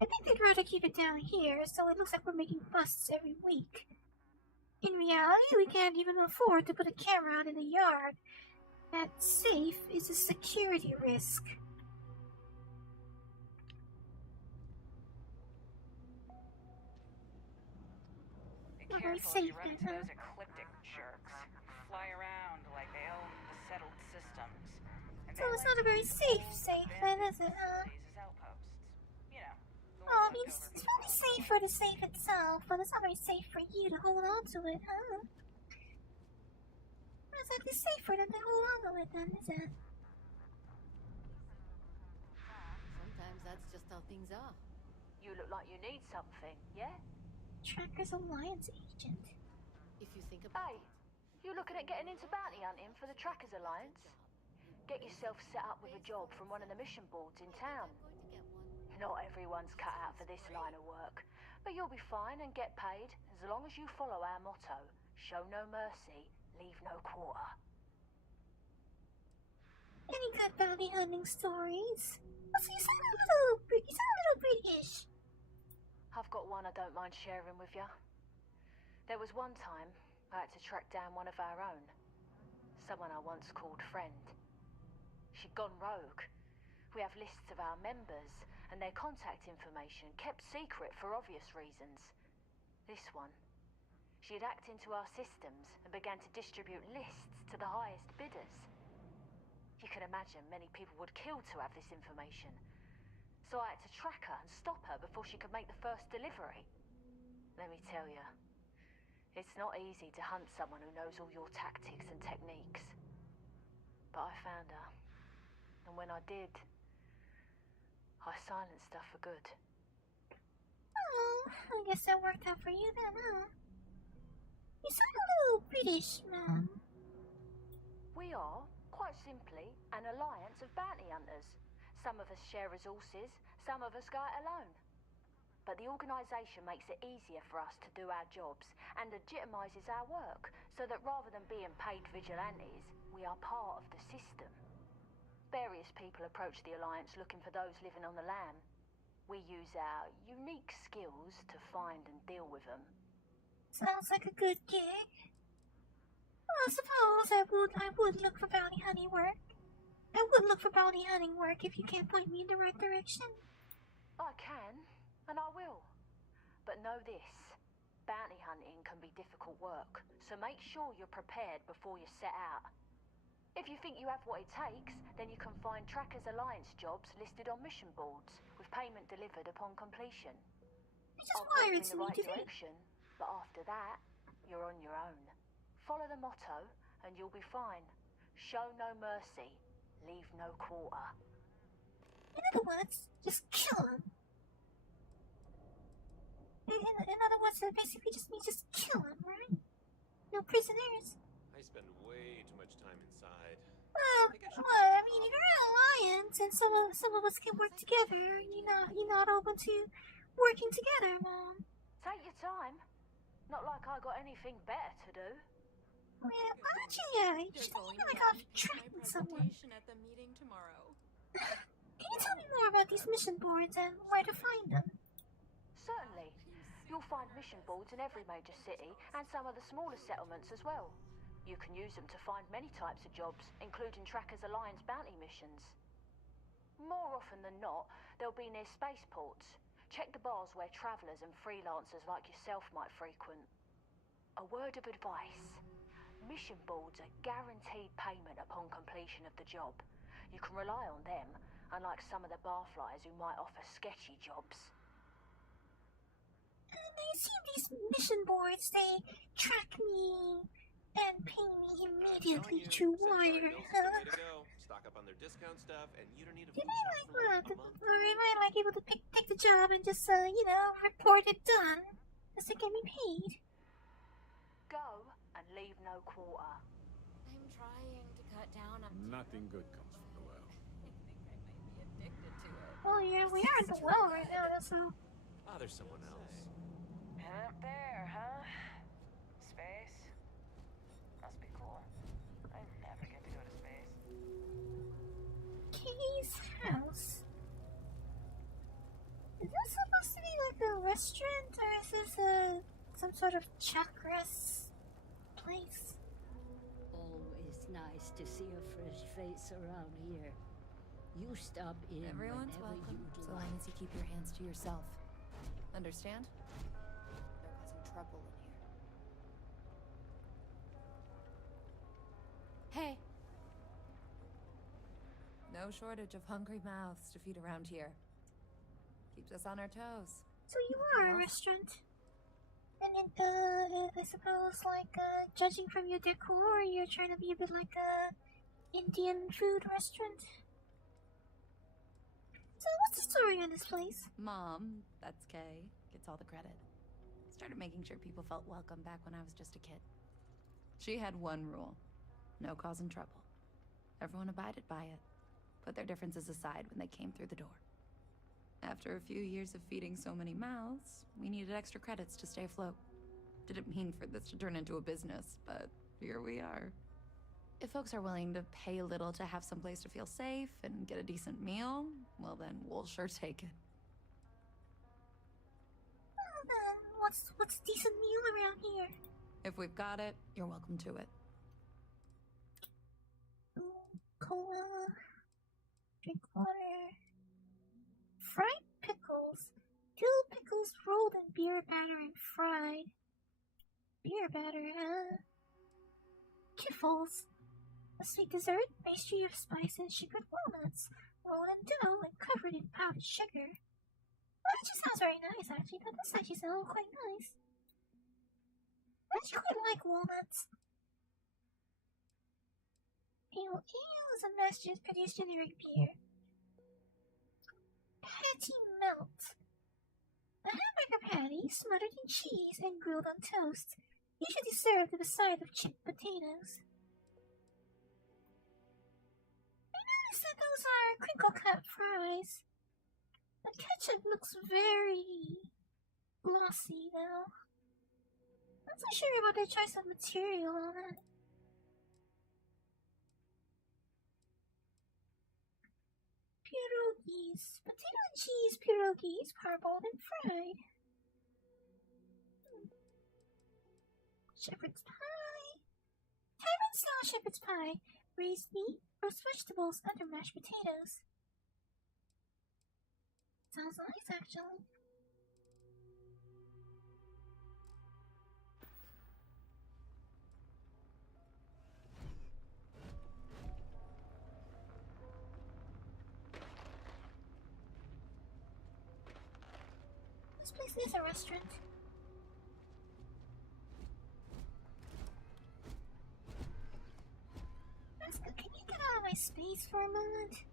I think they'd rather keep it down here, so it looks like we're making busts every week. In reality, we can't even afford to put a camera out in the yard. That safe is a security risk. Be careful if you run into those ecliptic jerks. Fly around like they own the settled systems. So it's not a very safe then, is it, huh? Oh, I mean, it's probably safe for the safe itself, but it's not very safe for you to hold on to it, huh? It's not exactly safe for them to hold on to it then, is it? Sometimes that's just how things are. You look like you need something, yeah? Tracker's Alliance agent. If you think about Hey, you looking at getting into bounty hunting for the Trackers Alliance? Get yourself set up with a job from one of the mission boards in town. Not everyone's cut out for this line of work, but you'll be fine and get paid as long as you follow our motto: show no mercy, leave no quarter. Any good bounty hunting stories? Also, you sound a little British. I've got one I don't mind sharing with you. There was one time I had to track down one of our own. Someone I once called friend. She'd gone rogue. We have lists of our members, and their contact information kept secret for obvious reasons. This one, She'd hacked into our systems and began to distribute lists to the highest bidders. You can imagine many people would kill to have this information. So I had to track her and stop her before she could make the first delivery. Let me tell you, it's not easy to hunt someone who knows all your tactics and techniques. But I found her. And when I did, I silenced her for good. Oh, I guess that worked out for you then, huh? You sound a little British, Mom. We are, quite simply, an alliance of bounty hunters. Some of us share resources, some of us go it alone. But the organisation makes it easier for us to do our jobs and legitimises our work, so that rather than being paid vigilantes, we are part of the system. Various people approach the Alliance looking for those living on the lam. We use our unique skills to find and deal with them. Sounds like a good gig. Well, I suppose I would look for bounty hunting work. I would look for bounty hunting work if you can point me in the right direction. I can, and I will. But know this, bounty hunting can be difficult work, so make sure you're prepared before you set out. If you think you have what it takes, then you can find Trackers Alliance jobs listed on mission boards, with payment delivered upon completion. I'll point you in the right direction, but after that, you're on your own. Follow the motto, and you'll be fine. Show no mercy, leave no quarter. In other words, just kill him. In other words, that basically just means just kill him, right? No prisoners. I spend way too much time inside. Well, I mean, you're an alliance, and some of us can work together. You're not open to working together, Mom. Take your time. Not like I got anything better to do. Well, why don't you think you like off tracking someone? At the meeting tomorrow. Can you tell me more about these mission boards and where to find them? Certainly. You'll find mission boards in every major city and some of the smaller settlements as well. You can use them to find many types of jobs, including Trackers Alliance bounty missions. More often than not, they'll be near spaceports. Check the bars where travellers and freelancers like yourself might frequent. A word of advice. Mission boards are guaranteed payment upon completion of the job. You can rely on them, unlike some of the barflies who might offer sketchy jobs. And I see these mission boards, they track me and pay me immediately to wire. Stock up on their discount stuff, and you don't need a Did I like what? Or am I like able to take the job and just report it done? Just to get me paid? Go and leave no quarter. I'm trying to cut down on Nothing good comes from the well. addicted to it. Oh yeah, we are at the well right now, so... Ah, there's someone else. Up there, huh? Space? Must be cool. I never get to go to space. Kay's house. Is this supposed to be like a restaurant, or is this some sort of chakras place? Always nice to see a fresh face around here. You stop in Everyone's whenever welcome, you'd so like. long as you keep your hands to yourself. Understand? They're causing trouble in here. Hey! No shortage of hungry mouths to feed around here. Keeps us on our toes. So you are a restaurant? And I suppose, judging from your decor, you're trying to be a bit like a Indian food restaurant? So what's the story on this place? Mom, that's Kay, gets all the credit. Started making sure people felt welcome back when I was just a kid. She had one rule. No causing trouble. Everyone abided by it. Put their differences aside when they came through the door. After a few years of feeding so many mouths, we needed extra credits to stay afloat. Didn't mean for this to turn into a business, but here we are. If folks are willing to pay a little to have some place to feel safe and get a decent meal, well then, we'll sure take it. Well then, what's decent meal around here? If we've got it, you're welcome to it. Cola, drink water, fried pickles, dill pickles rolled in beer batter and fried. Beer batter, Kiffles. A sweet dessert, pastry of spices, sugared walnuts, rolled in dough and covered in powdered sugar. Well, that just sounds very nice, actually. That does actually sound quite nice. I actually quite like walnuts. Ale is a mass-produced generic beer. Patty melt. A hamburger patty smothered in cheese and grilled on toast, usually served with a side of chipped potatoes. I noticed that those are crinkle cut fries. The ketchup looks very glossy, though. Not so sure about their choice of material on it. Pierogies. Potato and cheese pierogies, parboiled and fried. Shepherd's pie. Tavern-style shepherd's pie. Braised meat, roast vegetables, under mashed potatoes. Sounds nice, actually. This place is a restaurant. Asuka, can you get out of my space for a moment?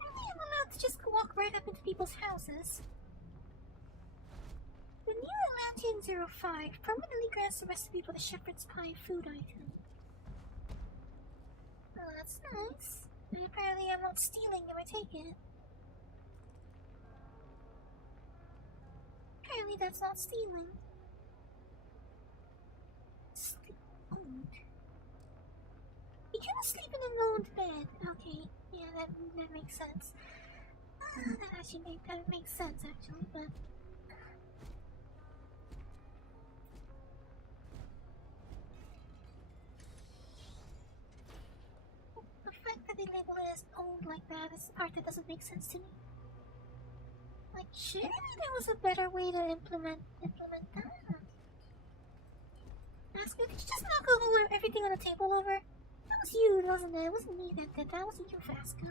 I'm allowed to just walk right up into people's houses. The new Atlantean 05 permanently grants the recipe for the shepherd's pie food item. Oh, that's nice. And apparently I'm not stealing if I take it. Apparently that's not stealing. Owned. You cannot sleep in an owned bed. Okay, yeah, that makes sense. That makes sense actually, but the fact that they label it as owned like that is the part that doesn't make sense to me. Like, surely there was a better way to implement that. Ask me, could you just knock over everything on the table over? That was you, wasn't it? It wasn't me that did that. Wasn't you, Vasco?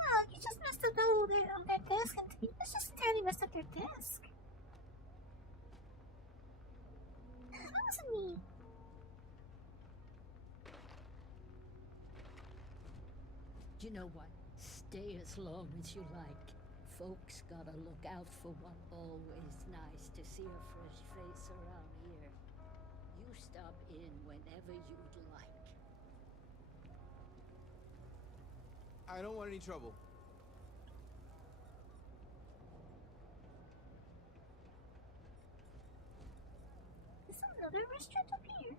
Oh, you just messed up on their desk, and it's just entirely messed up their desk. That wasn't me. You know what? Stay as long as you like. Folks gotta look out for one. Always nice to see a fresh face around here. You stop in whenever you'd like. I don't want any trouble. Is there another restaurant up here?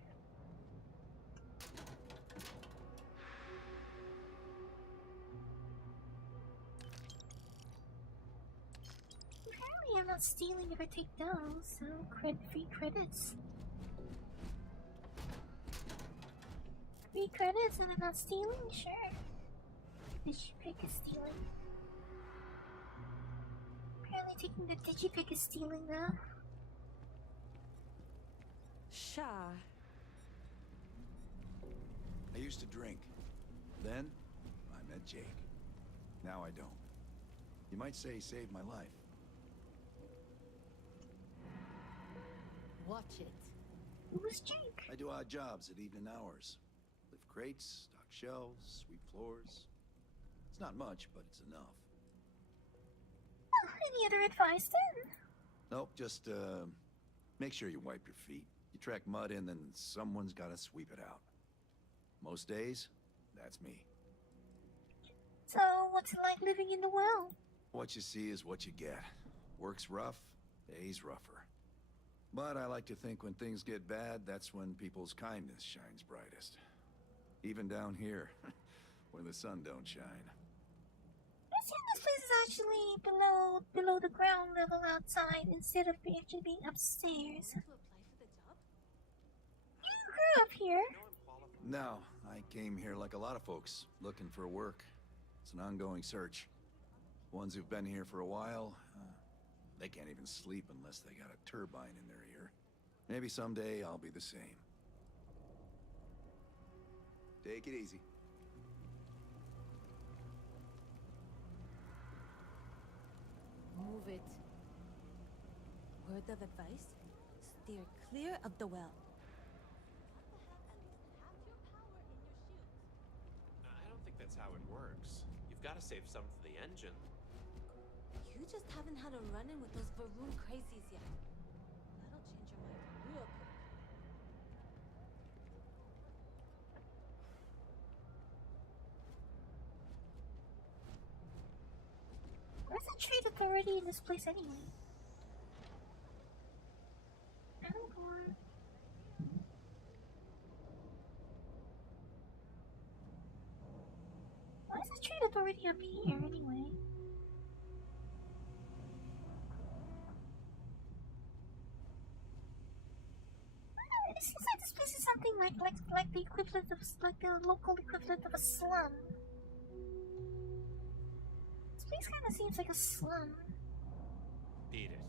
Apparently I'm not stealing if I take those, so free credits. Free credits and I'm not stealing? Sure. Digipick is stealing. Apparently taking the Digipick is stealing though. Shy. I used to drink. Then, I met Jake. Now I don't. You might say he saved my life. Watch it. Who was Jake? I do odd jobs at evening hours. Lift crates, stock shelves, sweep floors. It's not much, but it's enough. Oh, any other advice then? Nope, just, make sure you wipe your feet. You track mud in, then someone's gotta sweep it out. Most days, that's me. So, what's it like living in the well? What you see is what you get. Work's rough, day's rougher. But I like to think when things get bad, that's when people's kindness shines brightest. Even down here, where the sun don't shine. I assume this place is actually below the ground level outside instead of actually being upstairs. You grew up here. No, I came here like a lot of folks, looking for work. It's an ongoing search. Ones who've been here for a while, they can't even sleep unless they got a turbine in their ear. Maybe someday I'll be the same. Take it easy. Move it. Word of advice? Steer clear of the well. I don't think that's how it works. You've got to save some for the engine. You just haven't had a run-in with those Varun crazies yet. That'll change your mind real quick. Where's the trade authority in this place anyway? Airport. Why is the trade authority up here anyway? It seems like this place is something like the equivalent of the local equivalent of a slum. This place kind of seems like a slum. Beat it.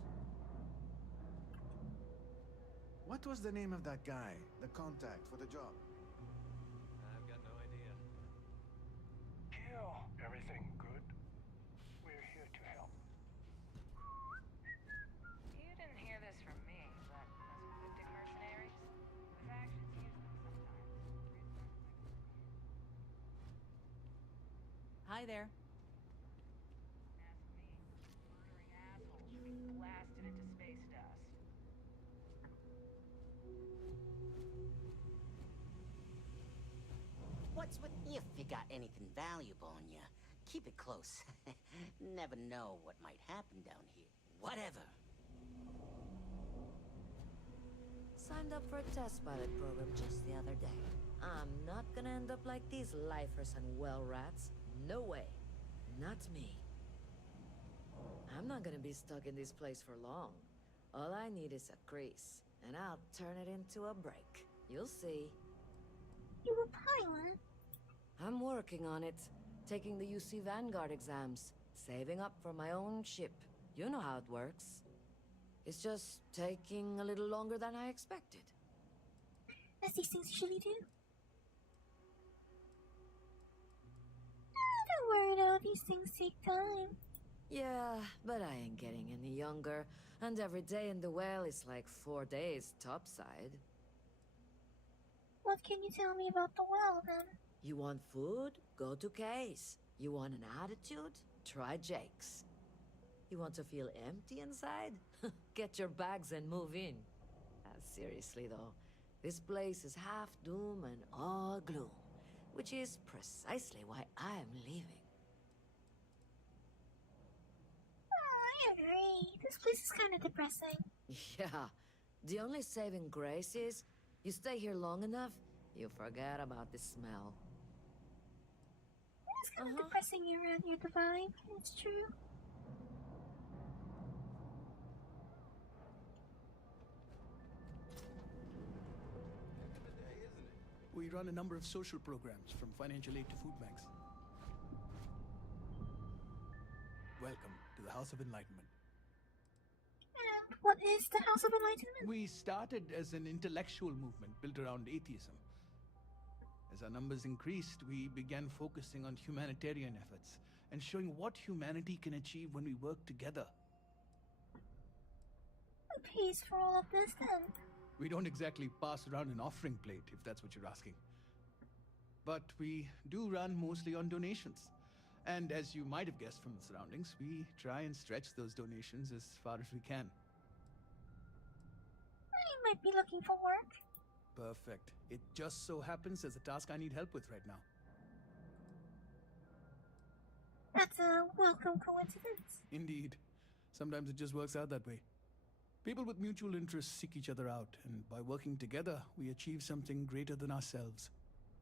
What was the name of that guy, the contact for the job? I've got no idea. Kill. Everything good? We're here to help. You didn't hear this from me, but those cryptic mercenaries, with actions use them sometimes. Hi there. Ask me. Murdering assholes should be blasted into space dust. What's with if you got anything valuable on you? Keep it close. Never know what might happen down here. Whatever. Signed up for a test pilot program just the other day. I'm not gonna end up like these lifers and well rats. No way. Not me. I'm not gonna be stuck in this place for long. All I need is a crease, and I'll turn it into a break. You'll see. You a pilot? I'm working on it. Taking the UC Vanguard exams. Saving up for my own ship. You know how it works. It's just taking a little longer than I expected. As these things usually do. Don't worry though, these things take time. Yeah, but I ain't getting any younger. And every day in the well is like 4 days topside. What can you tell me about the well then? You want food? Go to Kay's. You want an attitude? Try Jake's. You want to feel empty inside? Get your bags and move in. Seriously though, this place is half doom and all gloom, which is precisely why I'm leaving. I agree. This place is kind of depressing. Yeah, the only saving grace is you stay here long enough, you forget about the smell. It's kind of depressing around here, the vibe. It's true. We run a number of social programs, from financial aid to food banks. Welcome to the House of Enlightenment. And what is the House of Enlightenment? We started as an intellectual movement built around atheism. As our numbers increased, we began focusing on humanitarian efforts and showing what humanity can achieve when we work together. Who pays for all of this then? We don't exactly pass around an offering plate, if that's what you're asking. But we do run mostly on donations. And as you might have guessed from the surroundings, we try and stretch those donations as far as we can. I might be looking for work. Perfect. It just so happens there's a task I need help with right now. That's a welcome coincidence. Indeed. Sometimes it just works out that way. People with mutual interests seek each other out, and by working together, we achieve something greater than ourselves.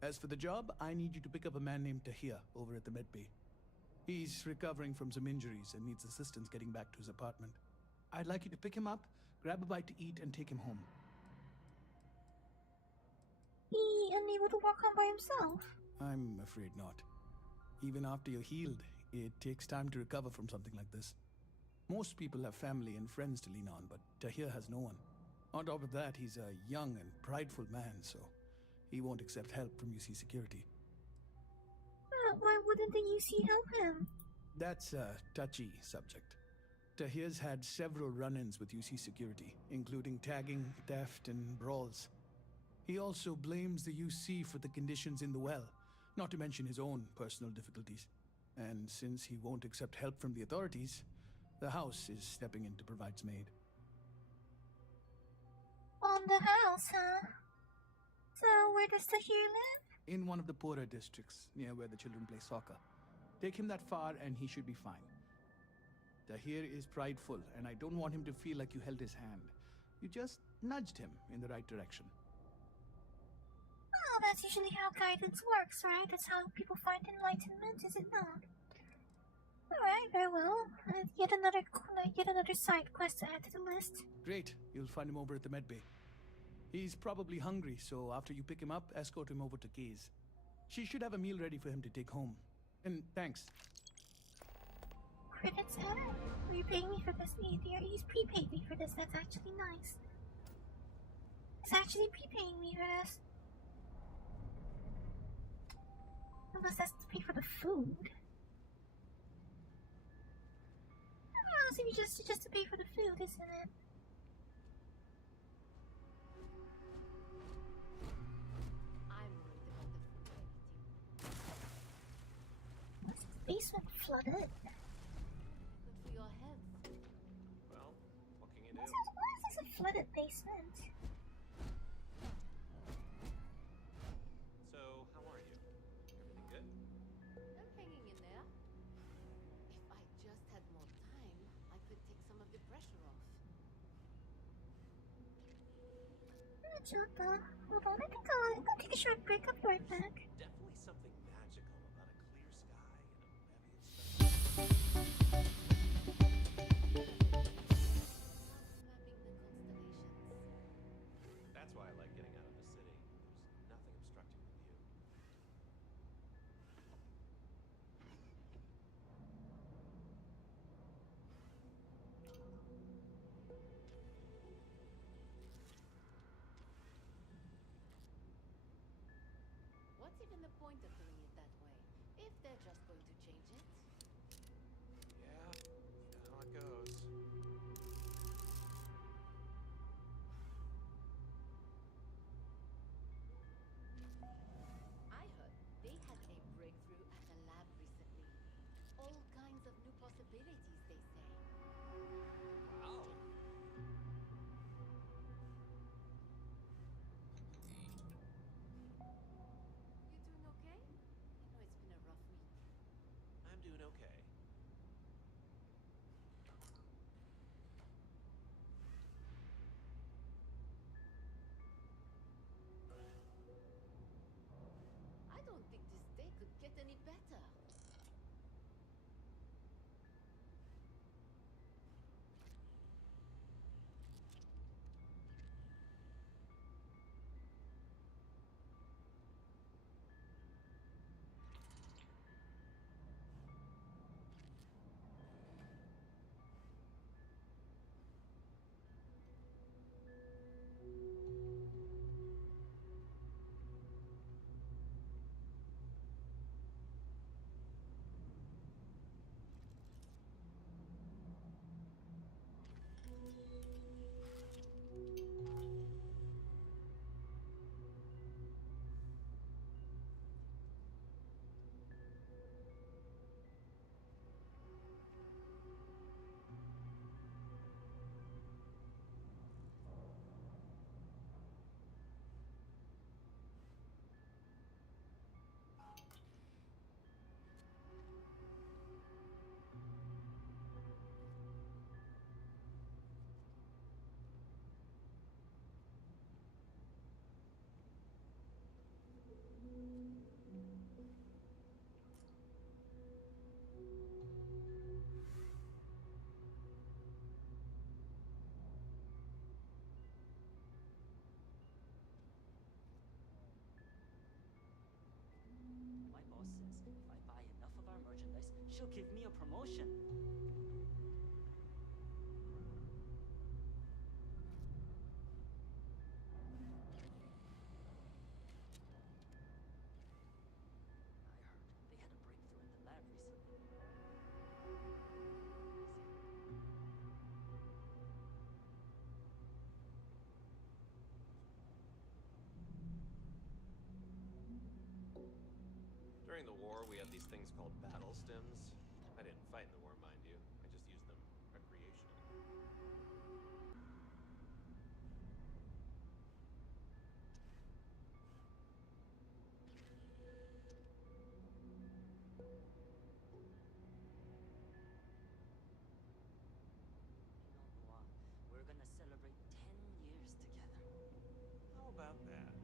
As for the job, I need you to pick up a man named Tahir over at the med bay. He's recovering from some injuries and needs assistance getting back to his apartment. I'd like you to pick him up, grab a bite to eat, and take him home. He unable to walk home by himself? I'm afraid not. Even after you're healed, it takes time to recover from something like this. Most people have family and friends to lean on, but Tahir has no one. On top of that, he's a young and prideful man, so he won't accept help from UC security. Why wouldn't the UC help him? That's a touchy subject. Tahir's had several run-ins with UC security, including tagging, theft, and brawls. He also blames the UC for the conditions in the well, not to mention his own personal difficulties. And since he won't accept help from the authorities, the house is stepping in to provide some aid. On the house, huh? So where does Tahir live? In one of the poorer districts, near where the children play soccer. Take him that far and he should be fine. Tahir is prideful, and I don't want him to feel like you held his hand. You just nudged him in the right direction. Oh, that's usually how guidance works, right? That's how people find enlightenment, is it not? Alright, very well. Yet another side quest to add to the list. Great, you'll find him over at the medbay. He's probably hungry, so after you pick him up, escort him over to Kay's. She should have a meal ready for him to take home. And thanks. Credits added? Are you paying me for this? He's prepaid me for this. That's actually nice. He's actually prepaying me for this. Unless that's to pay for the food. Oh, so just to pay for the food, isn't it? Was the basement flooded? Well, what can you do? Why is this a flooded basement? So, how are you? Everything good? I'm hanging in there. If I just had more time, I could take some of the pressure off. Jota, hold on, I think I'll take a short break. I'll be right back. Definitely something magical about a clear sky and a That's why I like getting out of the city. There's nothing obstructing the view. What's even the point of doing it that way, if they're just going to change it? Yeah, you know how it goes. I heard they had a breakthrough at the lab recently. All kinds of new possibilities, they say. Wow. You doing okay? I know it's been a rough week. I'm doing okay. I don't think this day could get any better. our merchandise, she'll give me a promotion. They had a breakthrough in the lab recently. During the war, we had these things called battle stims. I didn't fight in the war, mind you. I just used them recreationally. We're gonna celebrate 10 years together. How about that?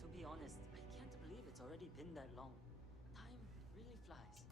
To be honest, I can't believe it's already been that long. Time really flies.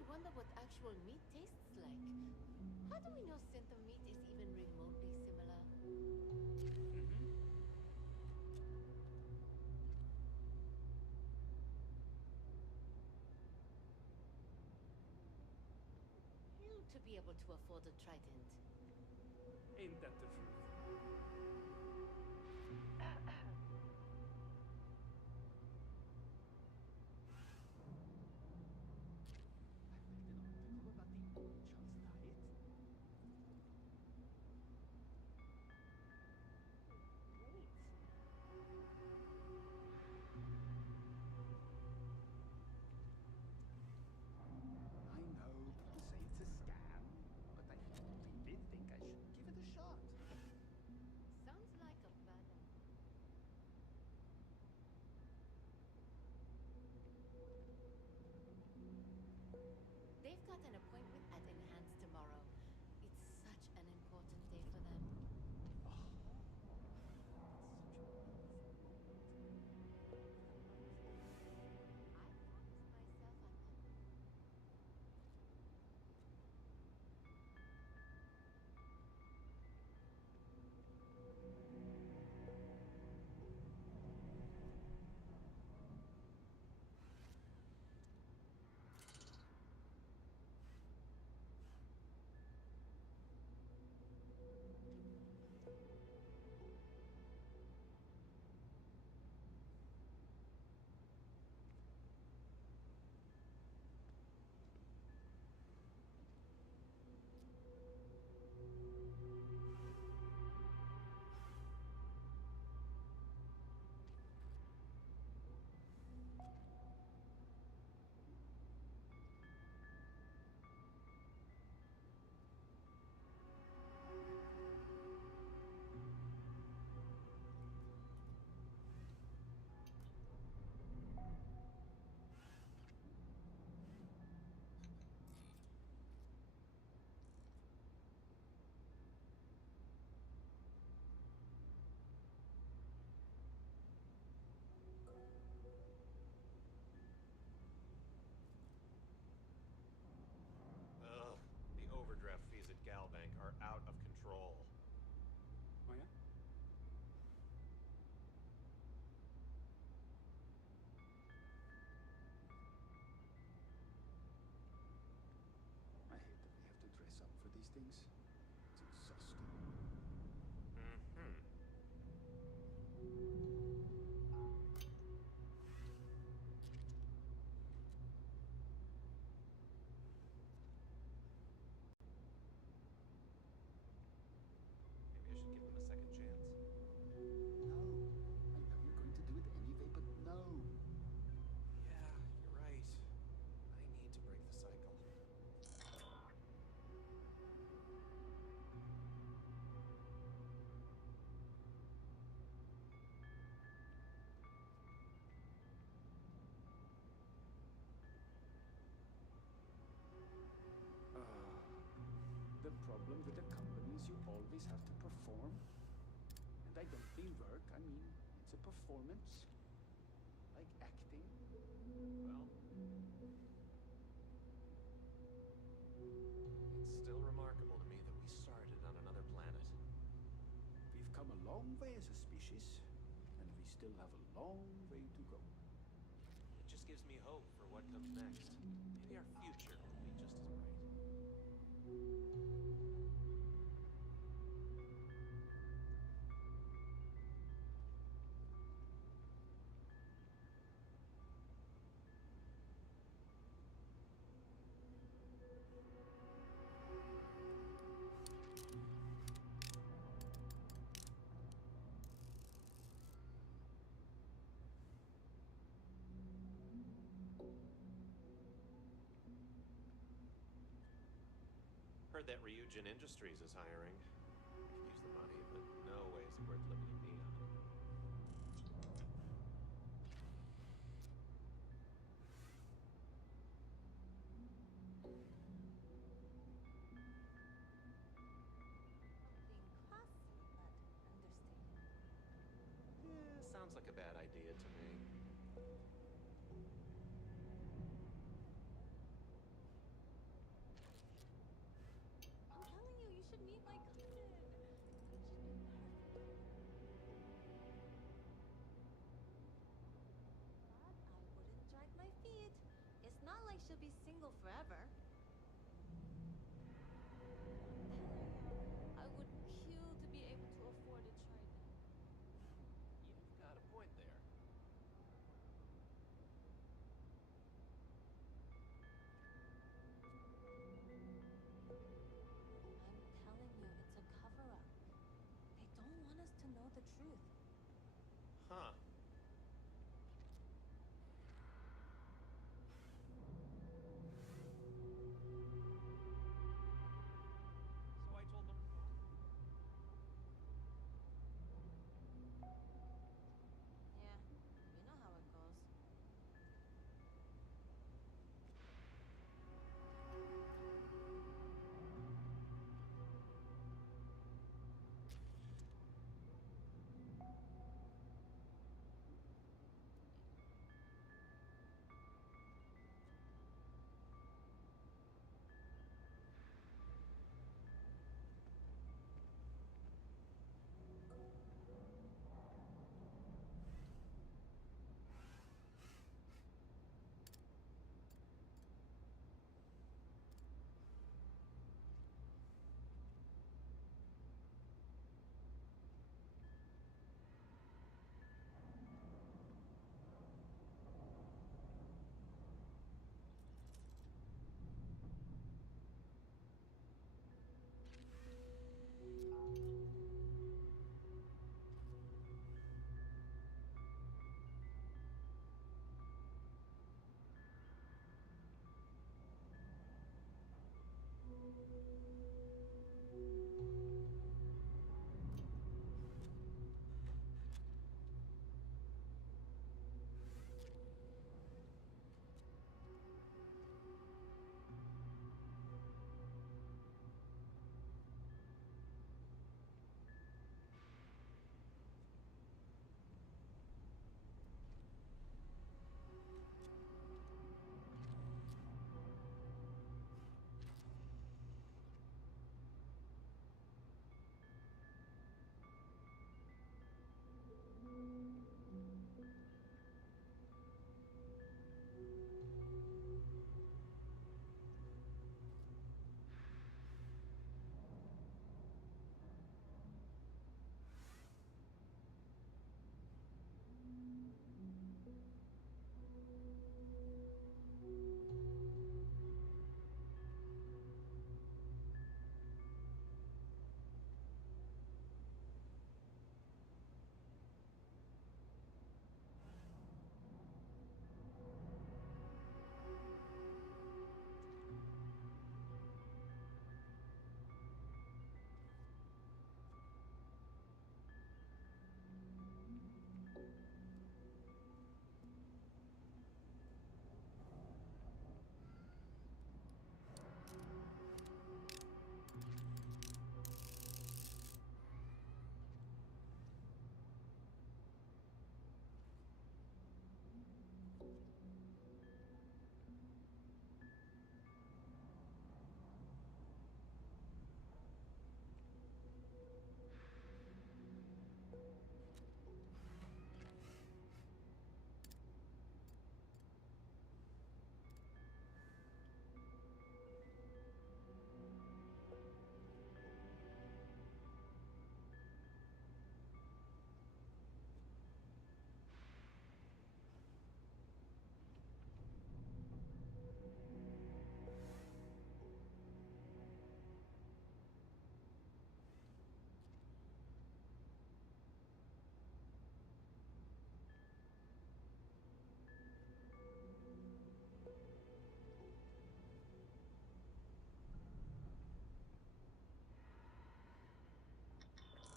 me wonder what actual meat tastes like. How do we know center meat is even remotely similar? You to be able to afford a trident. Ain't that the truth? I know people say it's a scam, but I really think I should give it a shot. Sounds like a bad idea. They've got an appointment at Enhance tomorrow. It's such an important day for them. Ugh, the overdraft fees at Galbank are out of control. Oh yeah? I hate that we have to dress up for these things. It's exhausting. Maybe I should give them a second chance. No. I know you're going to do it anyway, but no. Yeah, you're right. I need to break the cycle. The problem with the company is you always have to perform. And I don't mean work, I mean it's a performance. Like acting. Well, it's still remarkable to me that we started on another planet. We've come a long way as a species, and we still have a long way to go. It just gives me hope for what comes next. Maybe our future will be just as bright. Heard that Ryujin Industries is hiring. I could use the money, but no way is it worth living in Neon. Something classy, but understated. Yeah, sounds like a bad idea to me. truth. Huh. So I told them. Yeah, you know how it goes.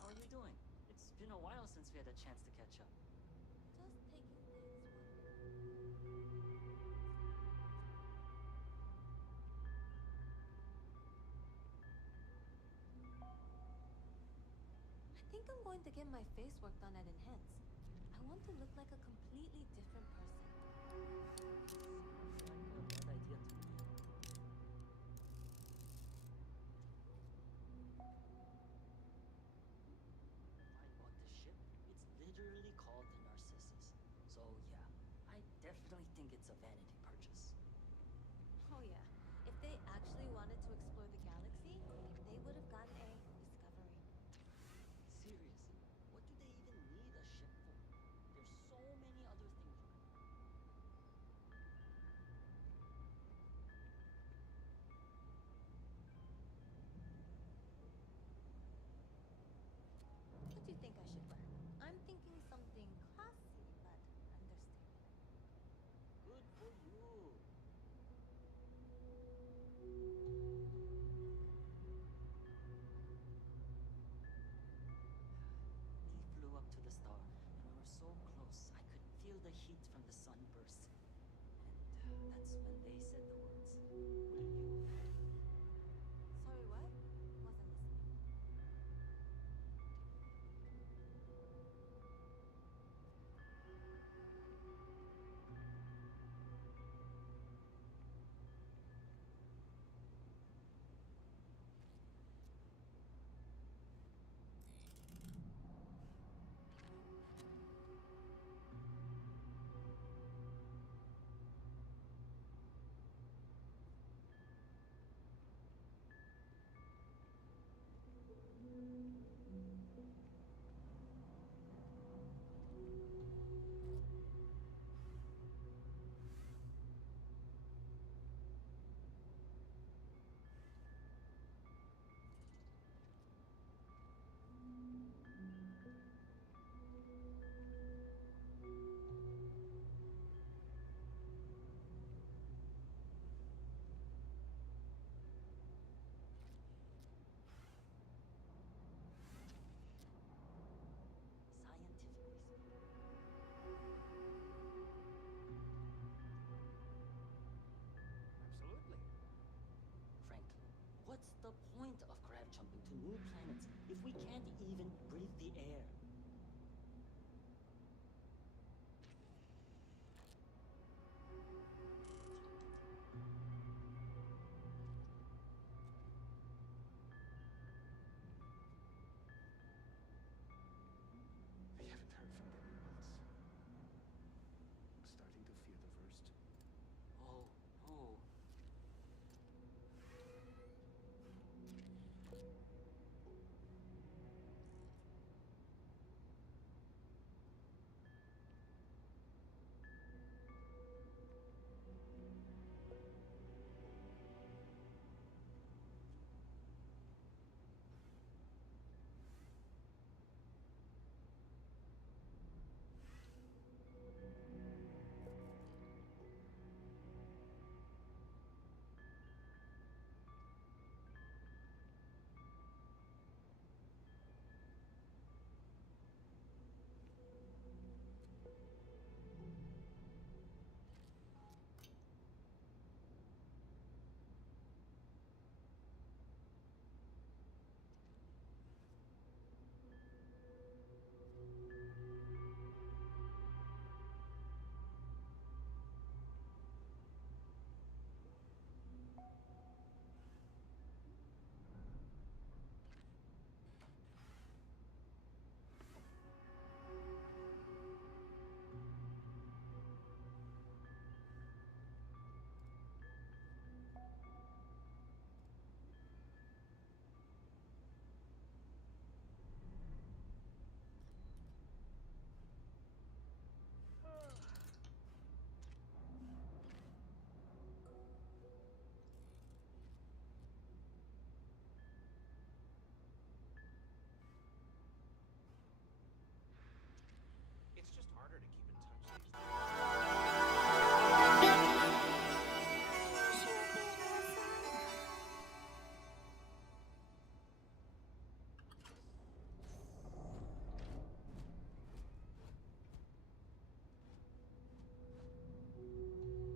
How are you doing? It's been a while since we had a chance to catch up. Just taking things one day. I think I'm going to get my face work done at Enhance. I want to look like a completely different person. Sounds like a bad idea to me. I bought this ship. It's literally called the Narcissus. So yeah, I definitely think it's a vanity purchase. Oh yeah, if they actually wanted to explore the galaxy, they would have gotten a Discovery. Seriously, what do they even need a ship for? There's so many other things you can do. What do you think I should wear? feel the heat from the sunburst. And that's when they said the words, "Will you?" Sorry, what? Wasn't listening. Absolutely. Frankly, what's the point of crab jumping to new planets if we can't even breathe the air? We haven't heard from them in months. I'm starting to fear the worst. Oh, no. It's just harder to keep in touch these days.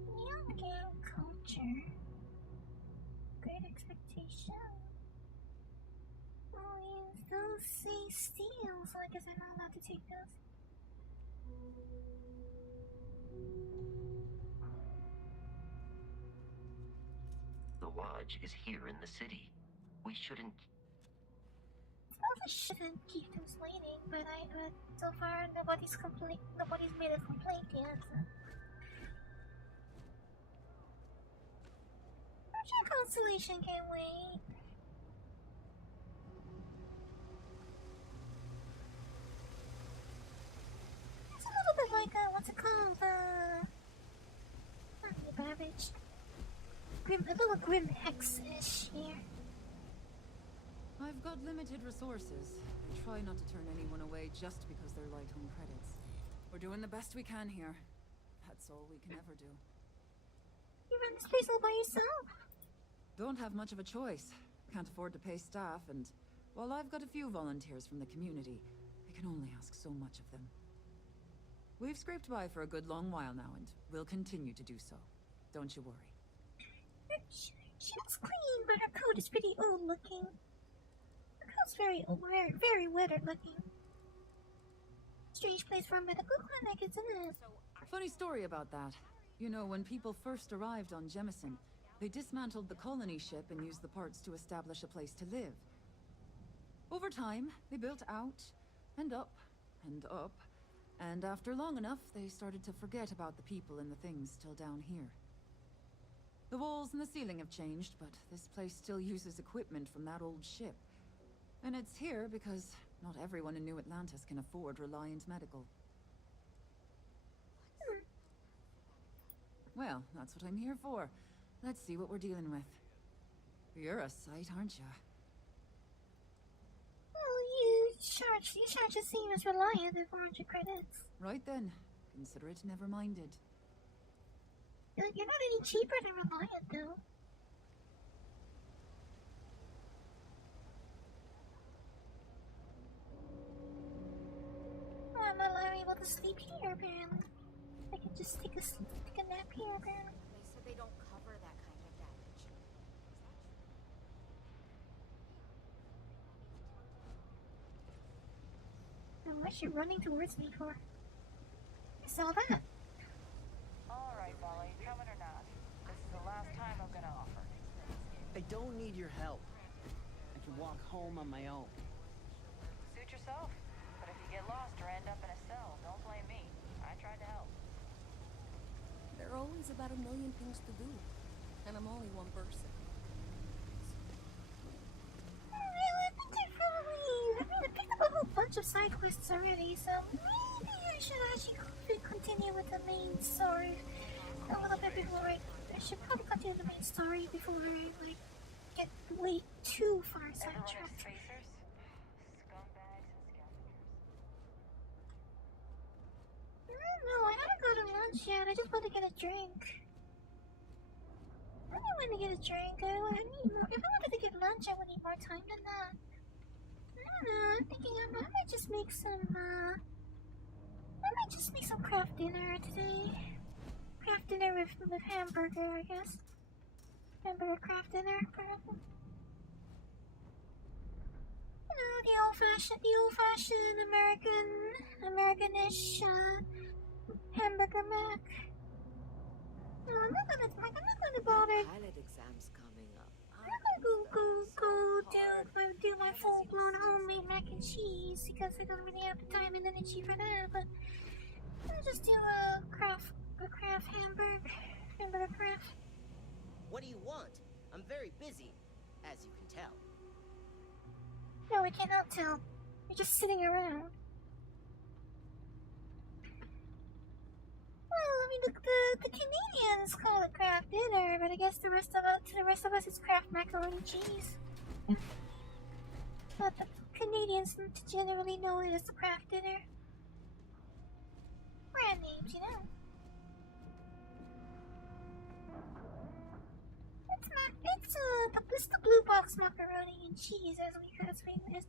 Young game culture. Great expectation. Oh yes, those say steel, so I guess I'm not allowed to take those. The lodge is here in the city. We shouldn't. Probably shouldn't keep them waiting, but so far nobody's made a complaint yet. So. I'm sure Constellation can wait. It's a little bit like what's it called? Not the Babbage. A little Grim Hex-ish here. I've got limited resources. I try not to turn anyone away just because they're light on credits. We're doing the best we can here. That's all we can ever do. You run this place all by yourself? Don't have much of a choice. Can't afford to pay staff, and while I've got a few volunteers from the community, I can only ask so much of them. We've scraped by for a good long while now, and we'll continue to do so. Don't you worry. She looks clean, but her coat is pretty old looking. Her coat's very old, very weathered looking. Strange place for a medical clinic, isn't it? Funny story about that. You know, when people first arrived on Jemison, they dismantled the colony ship and used the parts to establish a place to live. Over time, they built out, and up, and up, and after long enough, they started to forget about the people and the things still down here. The walls and the ceiling have changed, but this place still uses equipment from that old ship. And it's here because not everyone in New Atlantis can afford Reliant Medical. Well, that's what I'm here for. Let's see what we're dealing with. You're a sight, aren't you? Well, you charge the same as Reliant at 400 credits. Right then. Consider it never-minded. You're not any cheaper than Reliant, though. Oh, I'm not able to sleep here, apparently. I can just take a nap here, apparently. They said they don't cover that kind of damage. What's she running towards me for? I saw that. Alright, Molly, coming or not? This is the last time I'm gonna offer. I don't need your help. I can walk home on my own. Suit yourself. But if you get lost or end up in a cell, don't blame me. I tried to help. There are always about a million things to do, and I'm only one person. I picked up a whole bunch of side quests already, so maybe I should actually continue with the main story a little bit before I should probably continue the main story before I get way too far sidetracked. No, I haven't go to lunch yet. I just want to get a drink. I don't want to get a drink. I need more. If I wanted to get lunch, I would need more time than that. I don't know. I'm thinking I might just make some. I might just make some craft dinner today. Craft dinner with hamburger, I guess. Hamburger craft dinner, probably. You know, the old-fashioned Americanish hamburger mac. No, I'm not gonna bother. Pilot exams coming up. I'm not gonna do my full-blown homemade mac and cheese because I don't really have the time and energy for that. But I'll just do a craft hamburger craft. What do you want? I'm very busy, as you can tell. No, I cannot tell. You're just sitting around. Well, I mean, the Canadians call it craft dinner, but I guess to the rest of us, it's craft macaroni and cheese. But the Canadians generally know it as the craft dinner. Brand names, you know. It's the blue box macaroni and cheese, as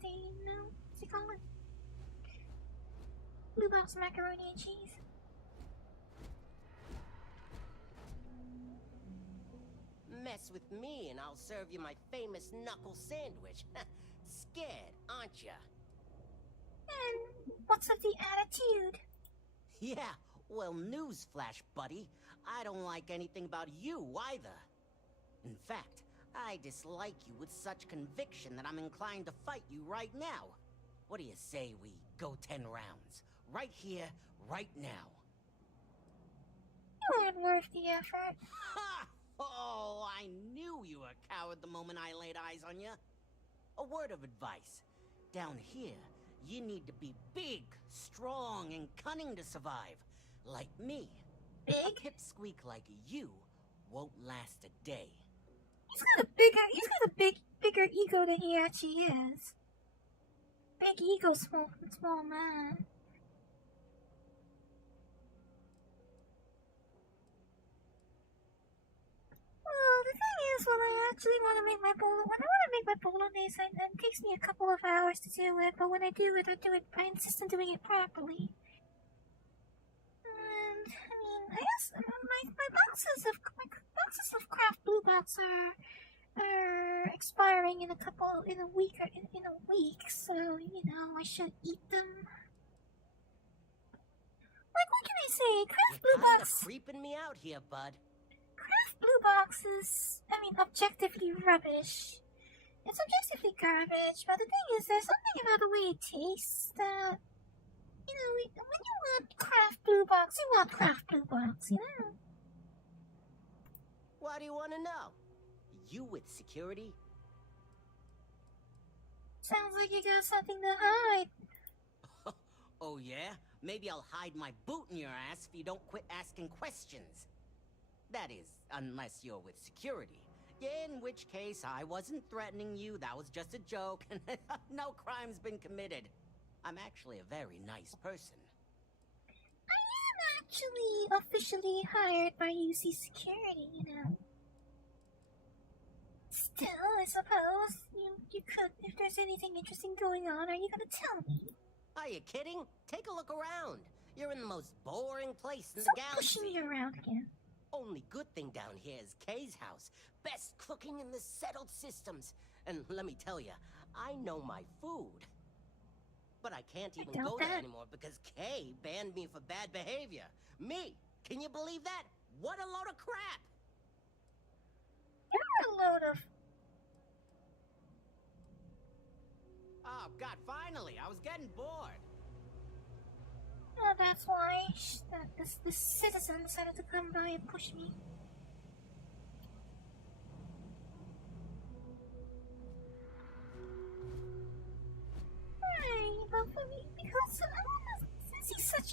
they call it. Blue box macaroni and cheese. Mess with me and I'll serve you my famous knuckle sandwich. Scared, aren't ya? And what's with the attitude? Yeah, well, newsflash, buddy. I don't like anything about you either. In fact, I dislike you with such conviction that I'm inclined to fight you right now. What do you say we go 10 rounds? Right here, right now. You aren't worth the effort. Ha! Oh, I knew you were a coward the moment I laid eyes on you. A word of advice. Down here, you need to be big, strong, and cunning to survive. Like me. Big? A pipsqueak like you won't last a day. He's got a bigger ego than he actually is. Big ego, small man. Well, the thing is, when I actually want to make my bolognese, it takes me a couple of hours to do it, but when I do it, I insist on doing it properly. I guess my boxes of craft blue box are expiring in a week or in a week, so you know I should eat them. Like, what can I say? Craft blue Kinda box. creeping me out here, bud. Craft blue box is, I mean, objectively rubbish. It's objectively garbage, but the thing is, there's something about the way it tastes that, you know, when you want craft blue box, you want craft blue box, you know? Why do you want to know? You with security? Sounds like you got something to hide. Oh yeah? Maybe I'll hide my boot in your ass if you don't quit asking questions. That is, unless you're with security. In which case, I wasn't threatening you, that was just a joke, and no crime's been committed. I'm actually a very nice person. I am actually officially hired by UC Security, you know. Still, I suppose, you could, if there's anything interesting going on, are you gonna tell me? Are you kidding? Take a look around. You're in the most boring place in So the galaxy. pushing you around again. Only good thing down here is Kay's house. Best cooking in the settled systems. And let me tell you, I know my food. But I can't even go there anymore because Kay banned me for bad behavior. Me? Can you believe that? What a load of crap! You're a load of... Oh god, finally! I was getting bored. Oh, that's why this citizen decided to come by and push me. Right, but for me, because since he's such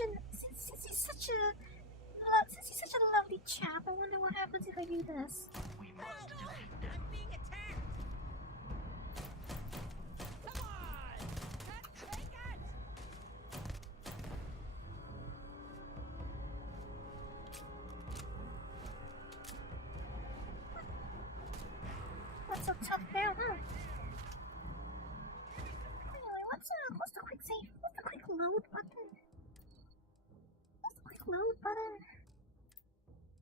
a lovely chap, I wonder what happens if I do this. We must defeat I'm them. being attacked! Come on! Take it! What's so tough now, huh? Anyway, what's the quick save? What's the quick load button? What's the quick load button?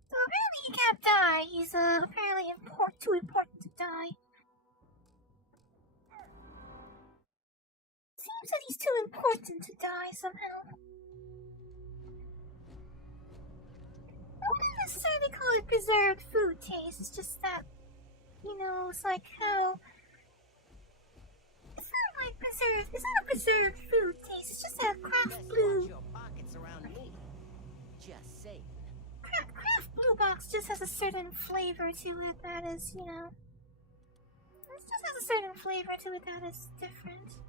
So apparently he can't die. He's apparently too important to die. Seems that he's too important to die somehow. I wouldn't necessarily call it preserved food taste. It's just that, you know, it's like how it's not like preserved. It's not a preserved food taste. It's just a craft Best blue. watch your pockets around me. Just saying. Craft blue box just has a certain flavor to it that is, you know, it just has a certain flavor to it that is different.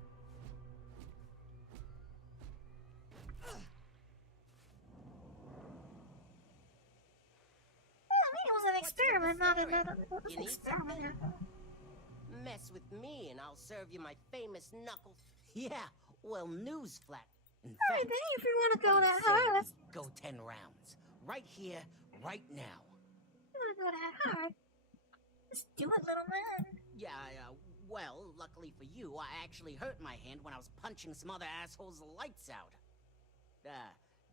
Yeah, I mean, it was an experiment, not an You need experiment. Mess with me and I'll serve you my famous knuckles. Yeah, well, newsflash. In Alright, fact, then, if you want to go what do you that say hard, we let's go 10 rounds. Right here, right now. go that hard. Let's do it, little man. Yeah, well, luckily for you, I actually hurt my hand when I was punching some other assholes' lights out.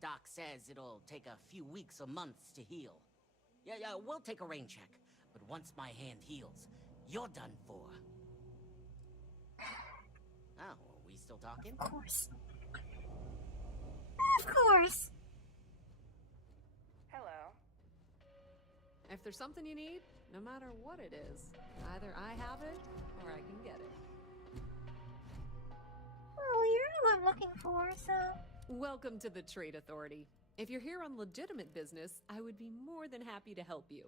Doc says it'll take a few weeks or months to heal. Yeah, we'll take a rain check. But once my hand heals, you're done for. Oh, are we still talking? Of course. Of course. Hello. If there's something you need, no matter what it is, either I have it or I can get it. Well, you're who I'm looking for, so... Welcome to the Trade Authority. If you're here on legitimate business, I would be more than happy to help you.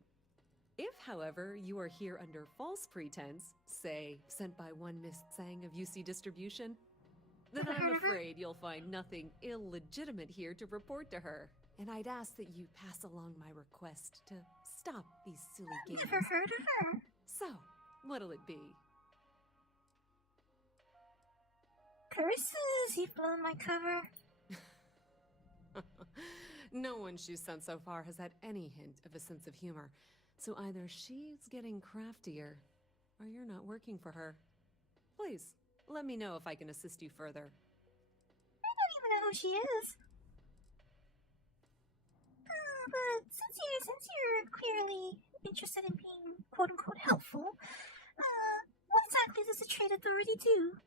If, however, you are here under false pretense, say, sent by one Miss Tsang of UC Distribution, then I'm afraid you'll find nothing illegitimate here to report to her. And I'd ask that you pass along my request to stop these silly games. Never heard of her. So, what'll it be? Curses, you've blown my cover. No one she's sent so far has had any hint of a sense of humor. So either she's getting craftier, or you're not working for her. Please, let me know if I can assist you further. I don't even know who she is. but since you're clearly interested in being quote unquote helpful, what exactly does the trade authority do?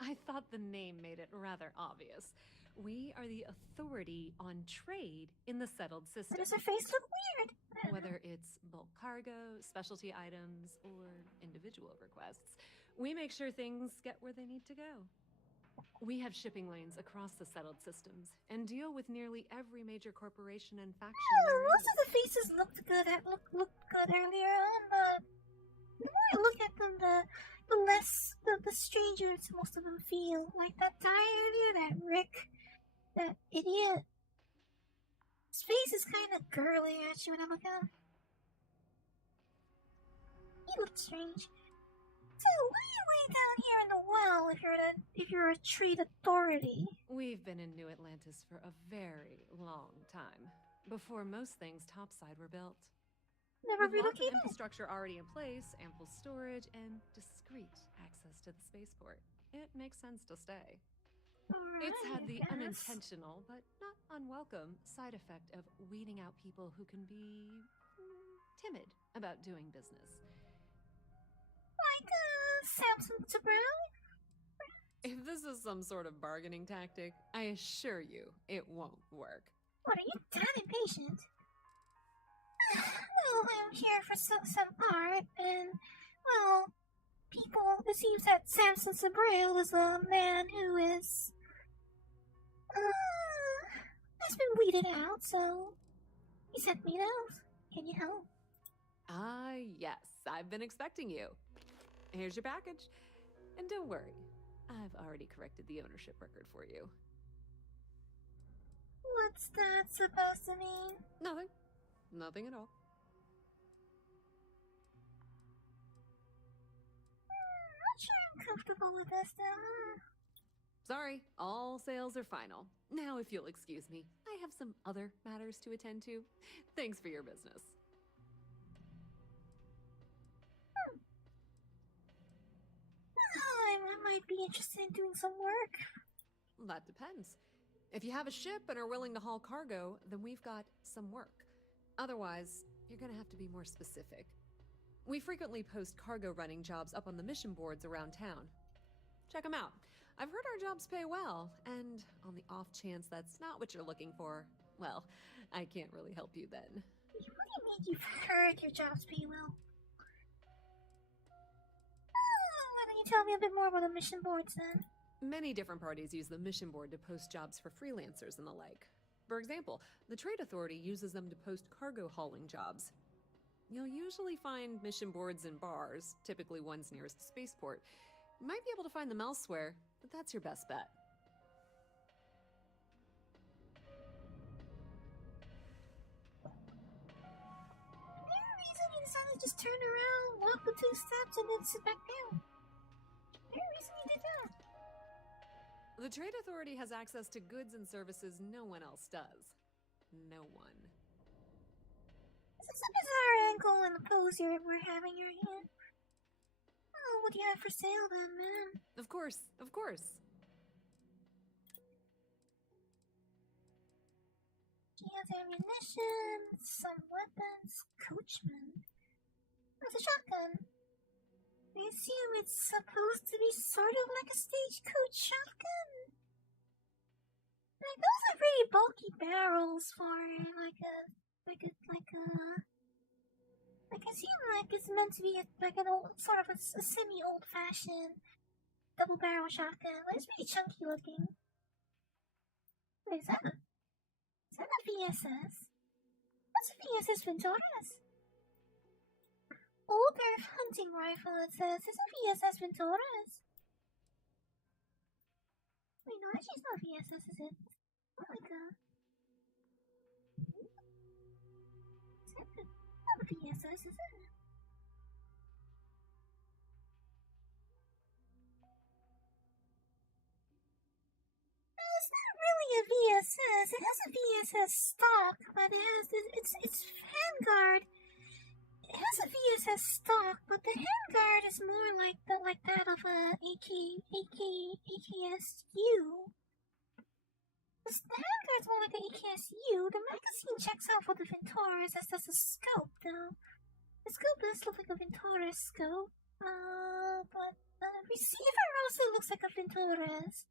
I thought the name made it rather obvious. We are the authority on trade in the settled system. Why does her face look weird? Whether it's bulk cargo, specialty items, or individual requests, we make sure things get where they need to go. We have shipping lanes across the settled systems and deal with nearly every major corporation and faction. Most of the faces looked good earlier on, but the more I look at them, the less the strangers most of them feel. Like that guy earlier, that Rick, that idiot. His face is kind of girly actually when I look at him. He looked strange. So why are you way down here in the well if you're a trade authority? We've been in New Atlantis for a very long time, before most things topside were built. Never With lots of relocated. infrastructure already in place, ample storage, and discreet access to the spaceport, it makes sense to stay. It's had the unintentional, but not unwelcome, side effect of weeding out people who can be timid about doing business. Like Samson to Brown? If this is some sort of bargaining tactic, I assure you it won't work. What, are you that impatient? Well, I'm here for some art, and, well, it seems that Samson Sabrail is a man who has been weeded out, so he sent me those. Can you help? Yes, I've been expecting you. Here's your package. And don't worry, I've already corrected the ownership record for you. What's that supposed to mean? Nothing. Nothing at all. Not sure I'm comfortable with this, though. Sorry, all sales are final. Now, if you'll excuse me, I have some other matters to attend to. Thanks for your business. I might be interested in doing some work. That depends. If you have a ship and are willing to haul cargo, then we've got some work. Otherwise, you're gonna have to be more specific. We frequently post cargo running jobs up on the mission boards around town. Check them out. I've heard our jobs pay well, and on the off chance that's not what you're looking for, well, I can't really help you then. What do you mean you've heard your jobs pay well? Why don't you tell me a bit more about the mission boards then? Many different parties use the mission board to post jobs for freelancers and the like. For example, the Trade Authority uses them to post cargo hauling jobs. You'll usually find mission boards in bars, typically ones nearest the spaceport. You might be able to find them elsewhere, but that's your best bet. Is there a reason you decided to just turn around, walk the 2 steps, and then sit back down? Is there a reason you did that? The Trade Authority has access to goods and services no one else does. No one. This is a bizarre angle and the pose we're having right here. Oh, what do you have for sale then, man? Of course, of course. She has ammunition, some weapons, coachman. That's a shotgun. I assume it's supposed to be sort of like a stagecoach shotgun. Like, those are pretty bulky barrels for I seem like it's meant to be like an old, sort of a semi-old-fashioned double-barrel shotgun. Like, it's pretty chunky looking. Wait, is that a VSS? What's a VSS Venturas? Older hunting rifle, it says. Is a VSS Venturas? Wait, no, actually it's not VSS, is it? It's not like a... Not a VSS, is it? No, it's not really a VSS. It has a VSS stock, but it's Vanguard. It has a VSS stock, but the handguard is more like that of a AKSU. The handguard is more like an EKSU. The magazine checks out for the Ventauris as does the scope, though. The scope does look like a Ventauris scope. But the receiver also looks like a Ventauris.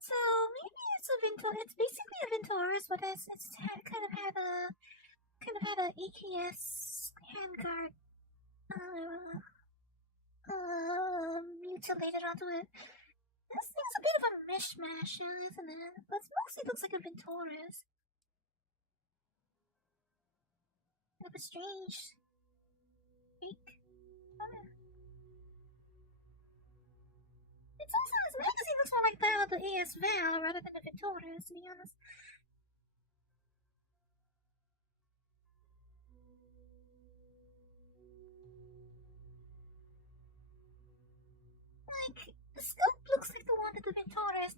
So maybe it's a It's basically a Ventauris, but kind of had a AKS handguard mutilated onto it. This thing's a bit of a mishmash, isn't it? But it mostly looks like a Ventauris. Kind of a strange fake. It's also, this magazine looks more like that of the AS Val rather than the Ventauris, to be honest. Like, the scope looks like the one that the Ventauris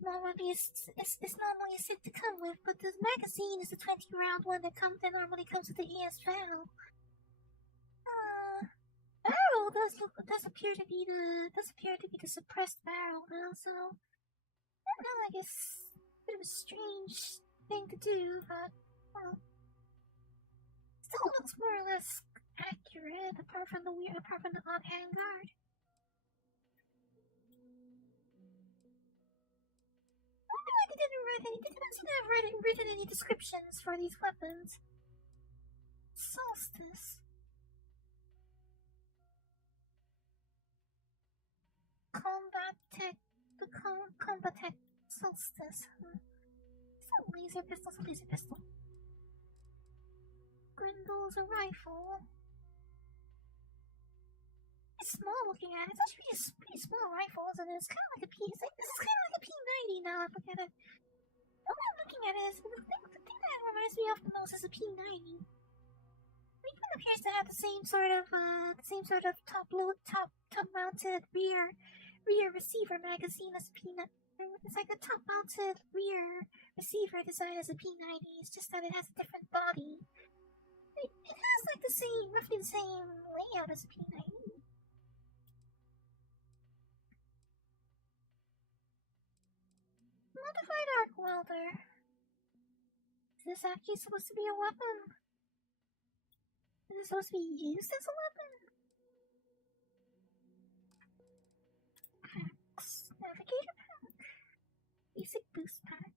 normally is normally said to come with, but the magazine is the 20-round one that normally comes with the ES Val. Barrel does appear to be the suppressed barrel now, so I don't know, I guess a bit of a strange thing to do, but well, still looks more or less accurate apart from the odd handguard. They didn't seem to have written any descriptions for these weapons. Solstice. Combat Tech Solstice. It's a laser pistol. Grindle's a rifle. It's small looking at it. It's actually a pretty small rifle, isn't it? It's kind of like a this is kind of like a P90 now. I look at it. The way I'm looking at it is the thing that reminds me of the most is a P90. It even appears to have the same sort of top-mounted rear receiver magazine as a P90. It's like a top-mounted rear receiver designed as a P90. It's just that it has a different body. It has like roughly the same layout as a P90. Modified arc welder. Is this actually supposed to be a weapon? Is it supposed to be used as a weapon? Packs. Navigator pack. Basic boost pack.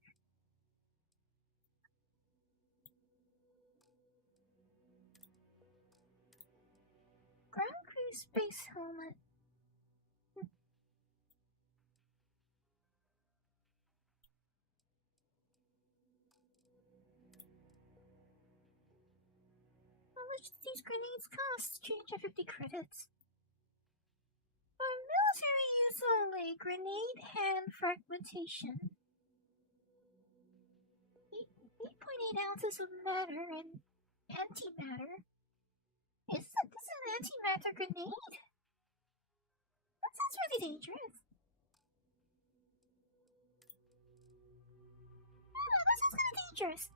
Ground crew space helmet. How much do these grenades cost? 350 credits. For military use only, grenade hand fragmentation. 8.8 ounces of matter and antimatter. This is an antimatter grenade? That sounds really dangerous. Oh, that sounds kind of dangerous.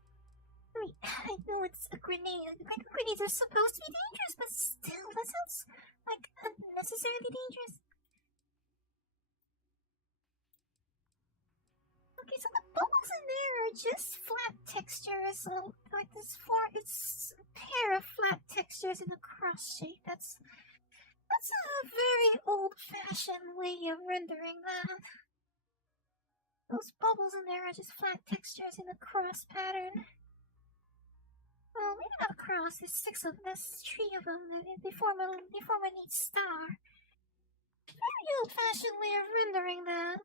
I mean, I know it's a grenade. Grenades are supposed to be dangerous, but still, that sounds like unnecessarily dangerous. Okay, so the bubbles in there are just flat textures, so like it's a pair of flat textures in a cross shape. That's a very old-fashioned way of rendering that. Those bubbles in there are just flat textures in a cross pattern. Well, maybe not a cross. There's 6 of them. There's 3 of them. They form a neat star. Very old-fashioned way of rendering that.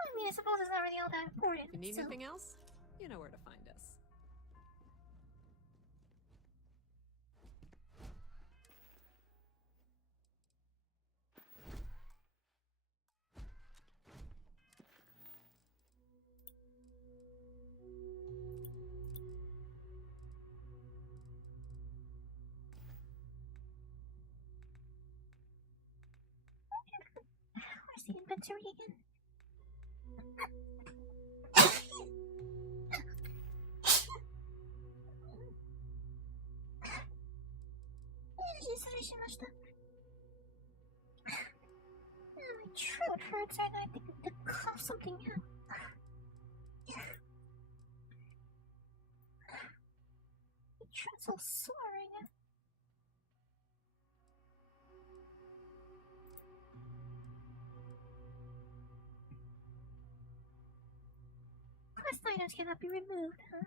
I mean, I suppose it's not really all that important. If you need anything else, you know where to find us. Where's the inventory again? My throat hurts and I think to cough something out. My throat's all sore right now. Quest items cannot be removed, huh?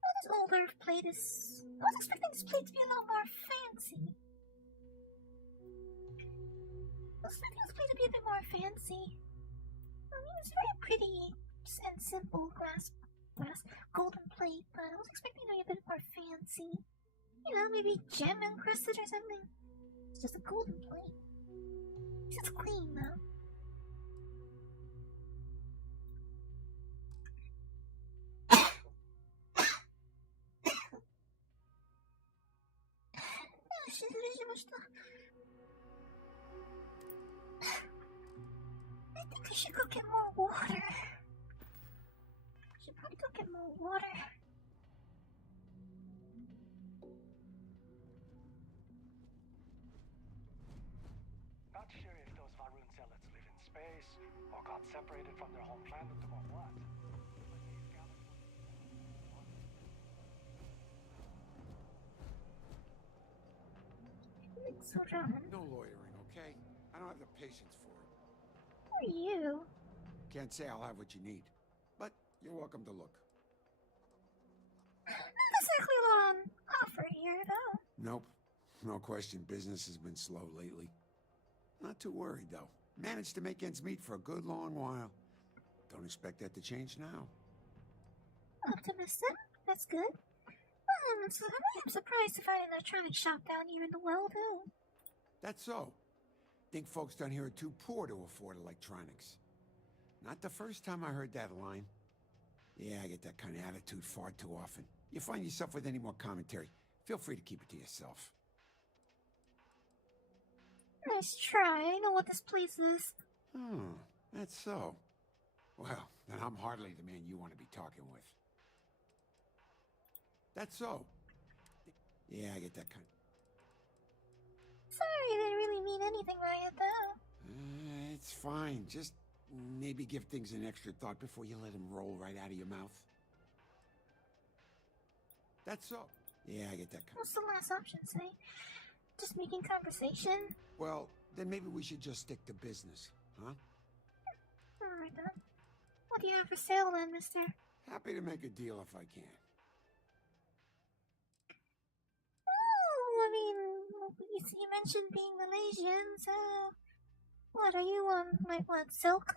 Well, this older plate is... I was expecting this plate to be a lot more fancy. I was expecting this plate to be a bit more fancy. I mean, it's very pretty and simple glass golden plate, but I was expecting it to be a bit more fancy. You know, maybe gem encrusted or something. It's just a golden plate. It's clean though. I think I should go get more water. I should probably go get more water. Not sure if those Varun zealots live in space, or got separated from their home planet, or what. No lawyering, okay? I don't have the patience for it. Who are you? Can't say I'll have what you need, but you're welcome to look. Not exactly on offer here, though. Nope. No question, business has been slow lately. Not too worried, though. Managed to make ends meet for a good long while. Don't expect that to change now. Optimistic? That's good. I'm surprised to find an electronics shop down here in the well, too. That's so. Think folks down here are too poor to afford electronics. Not the first time I heard that line. Yeah, I get that kind of attitude far too often. You find yourself with any more commentary, feel free to keep it to yourself. Nice try. I know what this place is. Oh, that's so. Well, then I'm hardly the man you want to be talking with. That's so. Yeah, I get that kind. Sorry, I didn't really mean anything by it, though. It's fine. Just maybe give things an extra thought before you let them roll right out of your mouth. That's so. Yeah, I get that kind. What's the last option say? Just making conversation? Well, then maybe we should just stick to business, huh? Alright then. What do you have for sale then, mister? Happy to make a deal if I can. Oh, I mean, you mentioned being Malaysian, so... What, are you on, like, what, Silcom?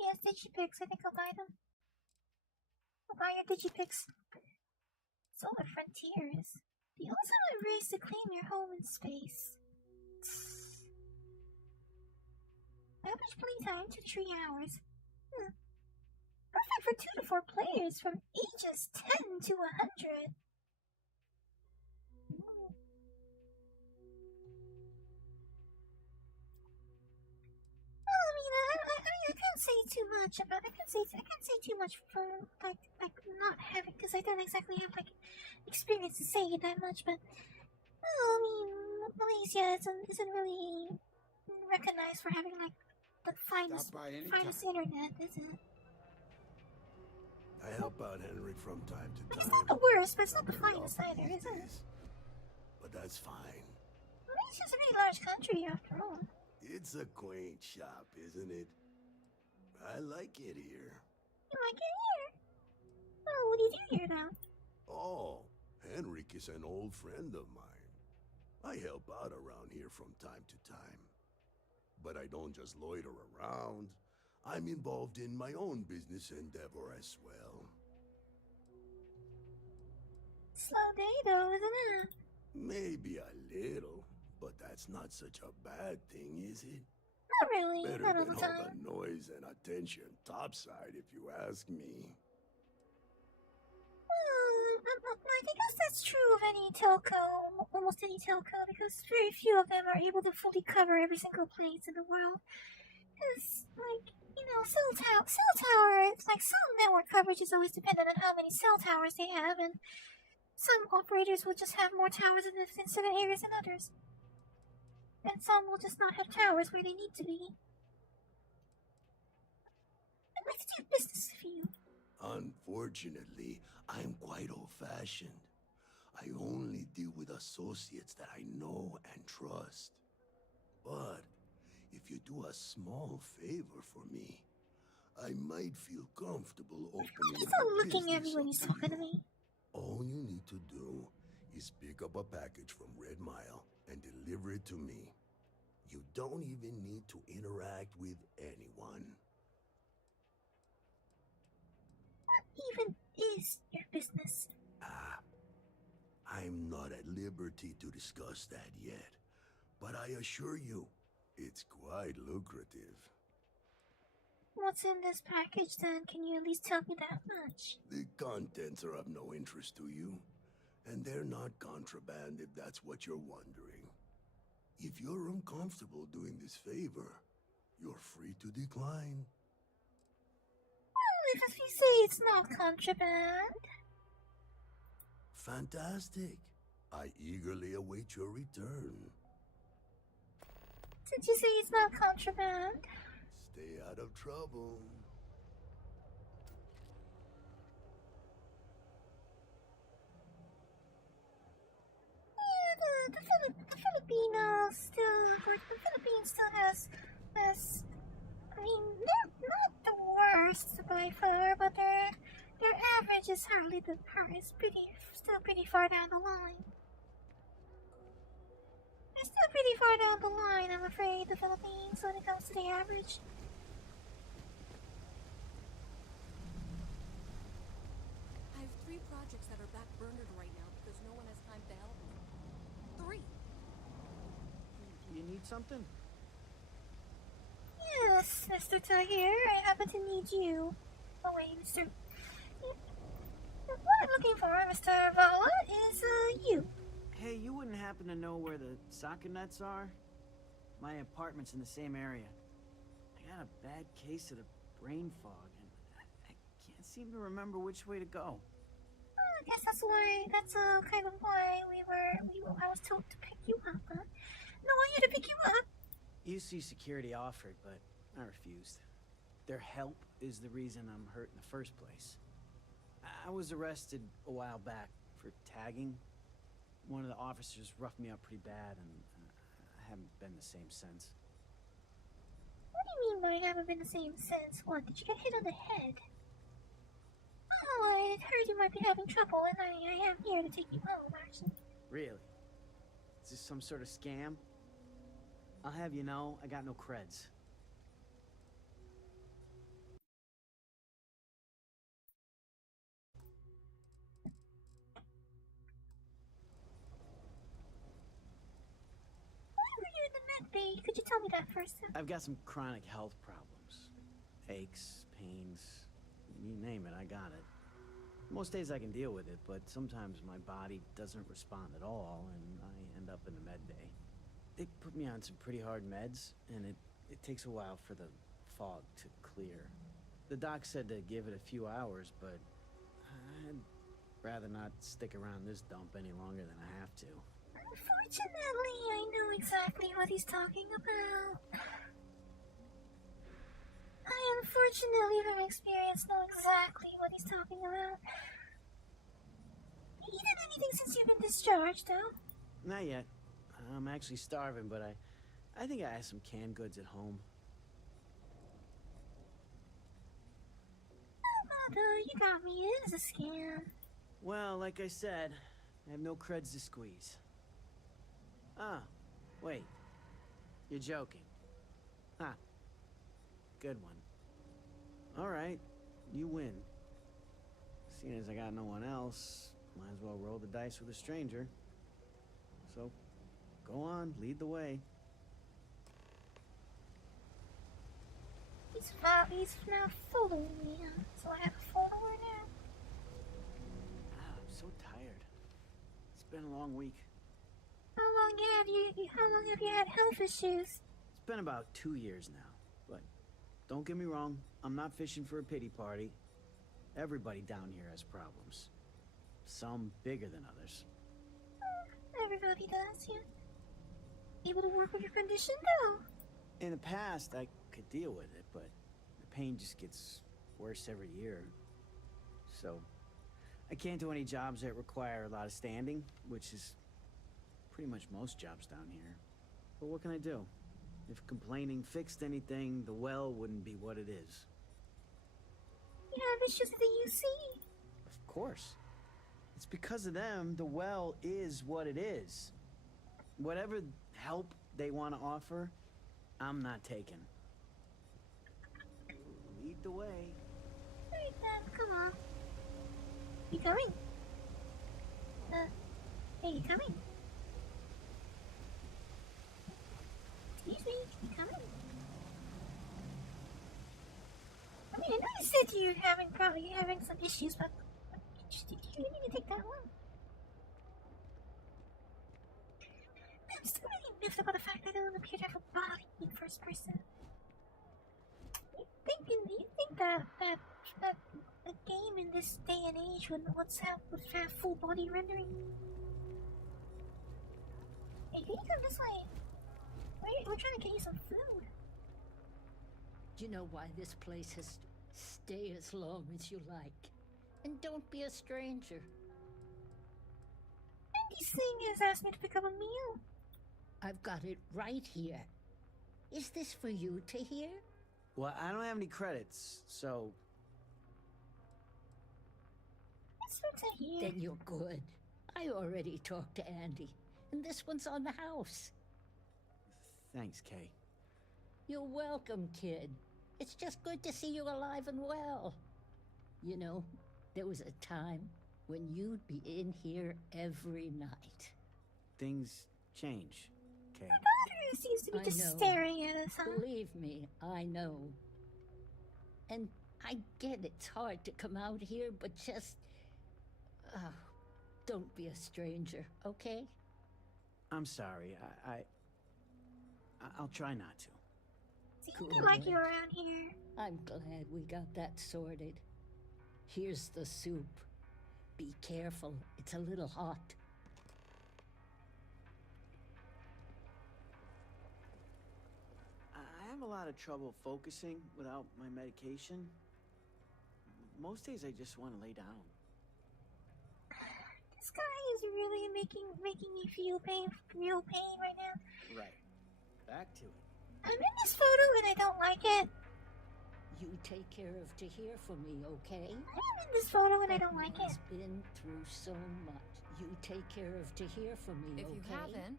Yes, Digipix. I think I'll buy them. I'll buy your Digipix. Solar Frontiers. The ultimate race to claim your home in space. Average playtime 2 to 3 hours. Perfect for 2 to 4 players from ages 10 to 100. I can't say too much about. I can't say too much for like not having, because I don't exactly have like experience to say that much. But well, I mean, Malaysia isn't really recognized for having like the finest internet, is it? I help out Henry from time to time. It's not the worst, but it's not the finest either, is it? But that's fine. Malaysia's a very large country after all. It's a quaint shop, isn't it? I like it here. You like it here? Oh, what do you do here now? Oh, Henrik is an old friend of mine. I help out around here from time to time. But I don't just loiter around. I'm involved in my own business endeavor as well. Slow day though, isn't it? Maybe a little, but that's not such a bad thing, is it? Not really, Better not all than the all time. the noise and attention topside, if you ask me. Well, I guess that's true of any telco, almost any telco, because very few of them are able to fully cover every single place in the world. Because, like, you know, cell towers, like, cell network coverage is always dependent on how many cell towers they have, and some operators will just have more towers in certain areas than others. And some will just not have towers where they need to be. I'd like to do business with you. Unfortunately, I'm quite old-fashioned. I only deal with associates that I know and trust. But if you do a small favor for me, I might feel comfortable opening He's my not looking at me business when up he's to talking you. to me. All you need to do is pick up a package from Red Mile and deliver it to me. You don't even need to interact with anyone. What even is your business? I'm not at liberty to discuss that yet, but I assure you, it's quite lucrative. What's in this package then? Can you at least tell me that much? The contents are of no interest to you, and they're not contraband if that's what you're wondering. If you're uncomfortable doing this favor, you're free to decline. Well, if you say it's not contraband. Fantastic. I eagerly await your return. Did you say it's not contraband? Stay out of trouble. Yeah, the Philippines still has, I mean, they're not the worst by far, but their average is hardly the highest, still pretty far down the line. They're still pretty far down the line, I'm afraid, the Philippines, when it comes to the average. I have 3 projects that are backburnered right now because no one has time to help me. 3! You need something? Yes, Mr. Tahir, I happen to need you. Oh wait, Mr. What I'm looking for, Mr. Vala, is, you. Hey, you wouldn't happen to know where the soccer nets are? My apartment's in the same area. I got a bad case of the brain fog, and I can't seem to remember which way to go. I guess that's kind of why I was told to pick you up. No, I'm here to pick you up. UC security offered, but I refused. Their help is the reason I'm hurt in the first place. I was arrested a while back for tagging. One of the officers roughed me up pretty bad, and I haven't been the same since. What do you mean by haven't been the same since? What, did you get hit on the head? Oh, I heard you might be having trouble, and I am here to take you home, actually. Really? Is this some sort of scam? I'll have you know, I got no creds. Why were you in the med bay? Could you tell me that first? I've got some chronic health problems. Aches, pains, you name it, I got it. Most days I can deal with it, but sometimes my body doesn't respond at all, and I end up in the med bay. They put me on some pretty hard meds, and it takes a while for the fog to clear. The doc said to give it a few hours, but I'd rather not stick around this dump any longer than I have to. Unfortunately, I know exactly what he's talking about. I unfortunately, from experience, know exactly what he's talking about. Have you eaten anything since you've been discharged, though? Not yet. I'm actually starving, but I think I have some canned goods at home. Oh, mother, you got me. It is a scam. Well, like I said, I have no creds to squeeze. Ah, wait. You're joking. Huh. Good one. Alright, you win. Seeing as I got no one else, might as well roll the dice with a stranger. So, go on, lead the way. He's now following me, so I have a follower now. I'm so tired. It's been a long week. How long have you had health issues? It's been about 2 years now. But don't get me wrong, I'm not fishing for a pity party. Everybody down here has problems. Some bigger than others. Everybody does, yeah. Able to work with your condition, though. In the past, I could deal with it, but the pain just gets worse every year. So, I can't do any jobs that require a lot of standing, which is pretty much most jobs down here. But what can I do? If complaining fixed anything, the well wouldn't be what it is. You have issues with the UC. Of course. It's because of them, the well is what it is. Whatever help they want to offer, I'm not taking. Lead the way. Alright then, come on. You coming? Hey, you coming? Excuse me, you coming? I mean, I know you said you're having some issues, but you need to take that one. I'm still really miffed about the fact that I don't appear to have a body in first person. You think that a game in this day and age would have full body rendering? Hey, can you come this way? We're trying to get you some food. Do you know why this place has stay as long as you like? And don't be a stranger. Andy's thing has asked me to pick up a meal. I've got it right here. Is this for you to hear? Well, I don't have any credits, so... It's for to hear. Then you're good. I already talked to Andy, and this one's on the house. Thanks, Kay. You're welcome, kid. It's just good to see you alive and well. You know, there was a time when you'd be in here every night. Things change, Kay. My daughter seems to be just staring at us, huh? Believe me, I know. And I get it's hard to come out here, but just... don't be a stranger, okay? I'm sorry. I'll try not to. Seems to like you around here. I'm glad we got that sorted. Here's the soup. Be careful, it's a little hot. I have a lot of trouble focusing without my medication. Most days I just want to lay down. This guy is really making me feel real pain right now. Right. Back to it. I'm in this photo and I don't like it. You take care of Tahir for me, okay? I'm in this photo and I don't like it. He's been through so much. You take care of Tahir for me, If okay? you haven't,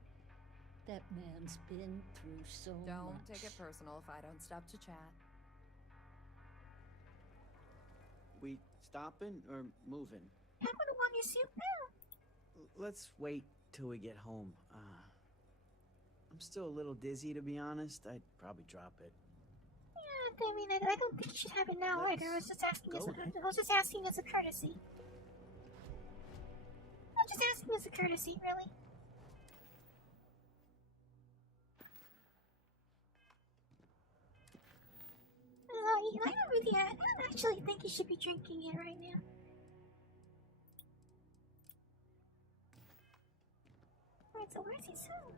that man's been through so much. don't take it personal if I don't stop to chat. We stopping or moving? I'm gonna want your soup now. Let's wait till we get home. I'm still a little dizzy, to be honest. I'd probably drop it. Yeah, I mean, I don't think you should have it now either. I was just asking as a courtesy. I'm just asking as a courtesy, really. I don't actually think you should be drinking it right now. Alright, so where's his home?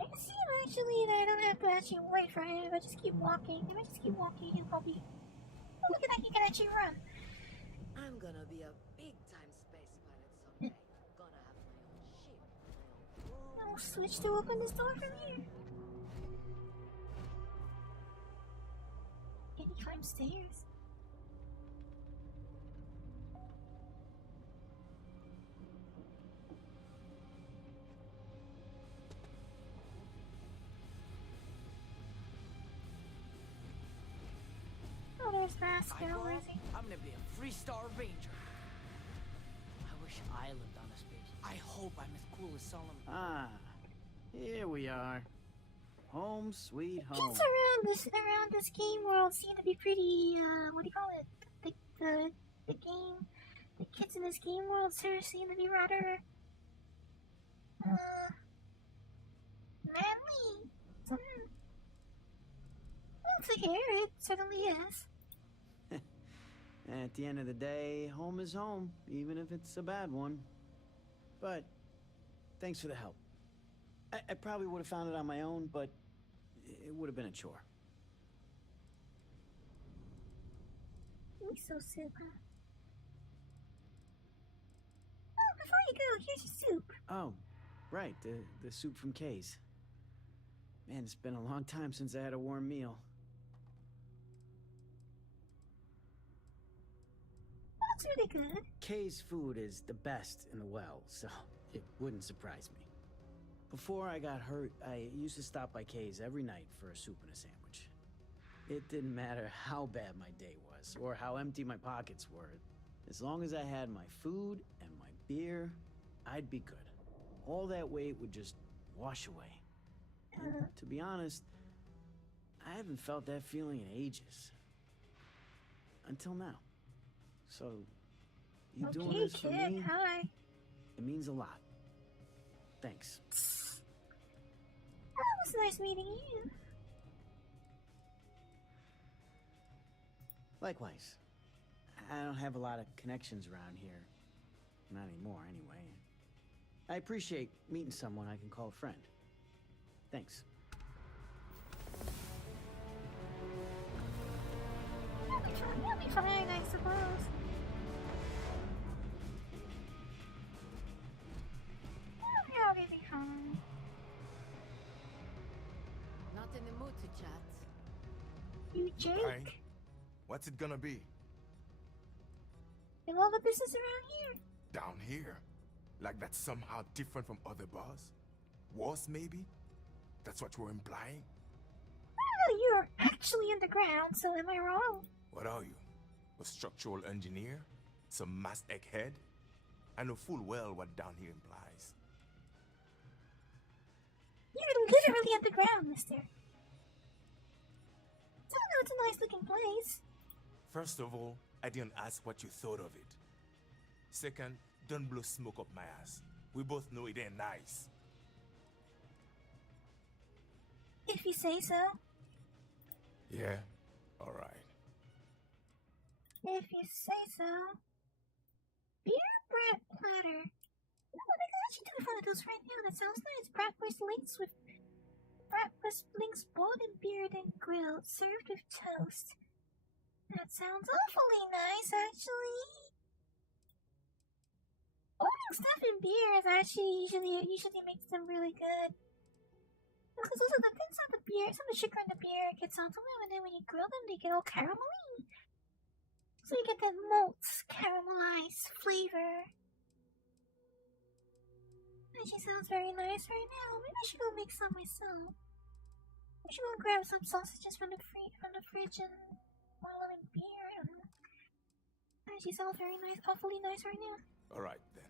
I can see him actually that I don't have to actually wait for him. If I just keep walking, he'll probably... Oh, look at that, he can actually run. I'm gonna be a big-time space pilot someday. Gonna have my own ship, my own... I'll switch to open this door from here. Can he climb stairs? Oh, there's Rascal, where is he? I'm gonna be a 3-star ranger. I wish I lived on a space. I hope I'm as cool as Solomon. Ah, here we are. Home sweet home. Kids around this game world seem to be pretty, what do you call it? The game The kids in this game world seriously seem to be rather manly. Well, to hear it certainly is. At the end of the day, home is home, even if it's a bad one. But thanks for the help. I probably would have found it on my own, but it would have been a chore. Miso soup, huh? Oh, before you go, here's your soup. Oh, right, the soup from Kay's. Man, it's been a long time since I had a warm meal. That's really good. Kay's food is the best in the well, so it wouldn't surprise me. Before I got hurt, I used to stop by Kay's every night for a soup and a sandwich. It didn't matter how bad my day was, or how empty my pockets were. As long as I had my food and my beer, I'd be good. All that weight would just wash away. And to be honest, I haven't felt that feeling in ages. Until now. So, you doing this for me? Hi. It means a lot. Thanks. Oh, it was nice meeting you. Likewise. I don't have a lot of connections around here. Not anymore, anyway. I appreciate meeting someone I can call a friend. Thanks. You'll be fine, I suppose. You'll be fine. Not in the mood to chat. You jerk. Fine. What's it gonna be? And all the business around here. Down here? Like that's somehow different from other bars? Worse, maybe? That's what you're implying? Well, you're actually underground, so am I wrong? What are you? A structural engineer? Some masked egghead? I know full well what down here implies. You're literally underground, mister. So I know it's a nice looking place. First of all, I didn't ask what you thought of it. Second, don't blow smoke up my ass. We both know it ain't nice. If you say so. Yeah? Alright. If you say so. Beer bread platter. Oh, they can actually do one of those right now. That sounds nice. Bratwurst links boiled and beard and grilled, served with toast. That sounds awfully nice, actually. Boiling stuff in beer is actually usually makes them really good. Because those are the things on the beer, some of the sugar in the beer gets onto them, and then when you grill them, they get all caramelly. So you get that malt caramelized flavor. Actually sounds very nice right now. Maybe I should go make some myself. I should go grab some sausages from the fridge and boil them in beer. I don't know. Actually sounds very nice, awfully nice right now. Alright then.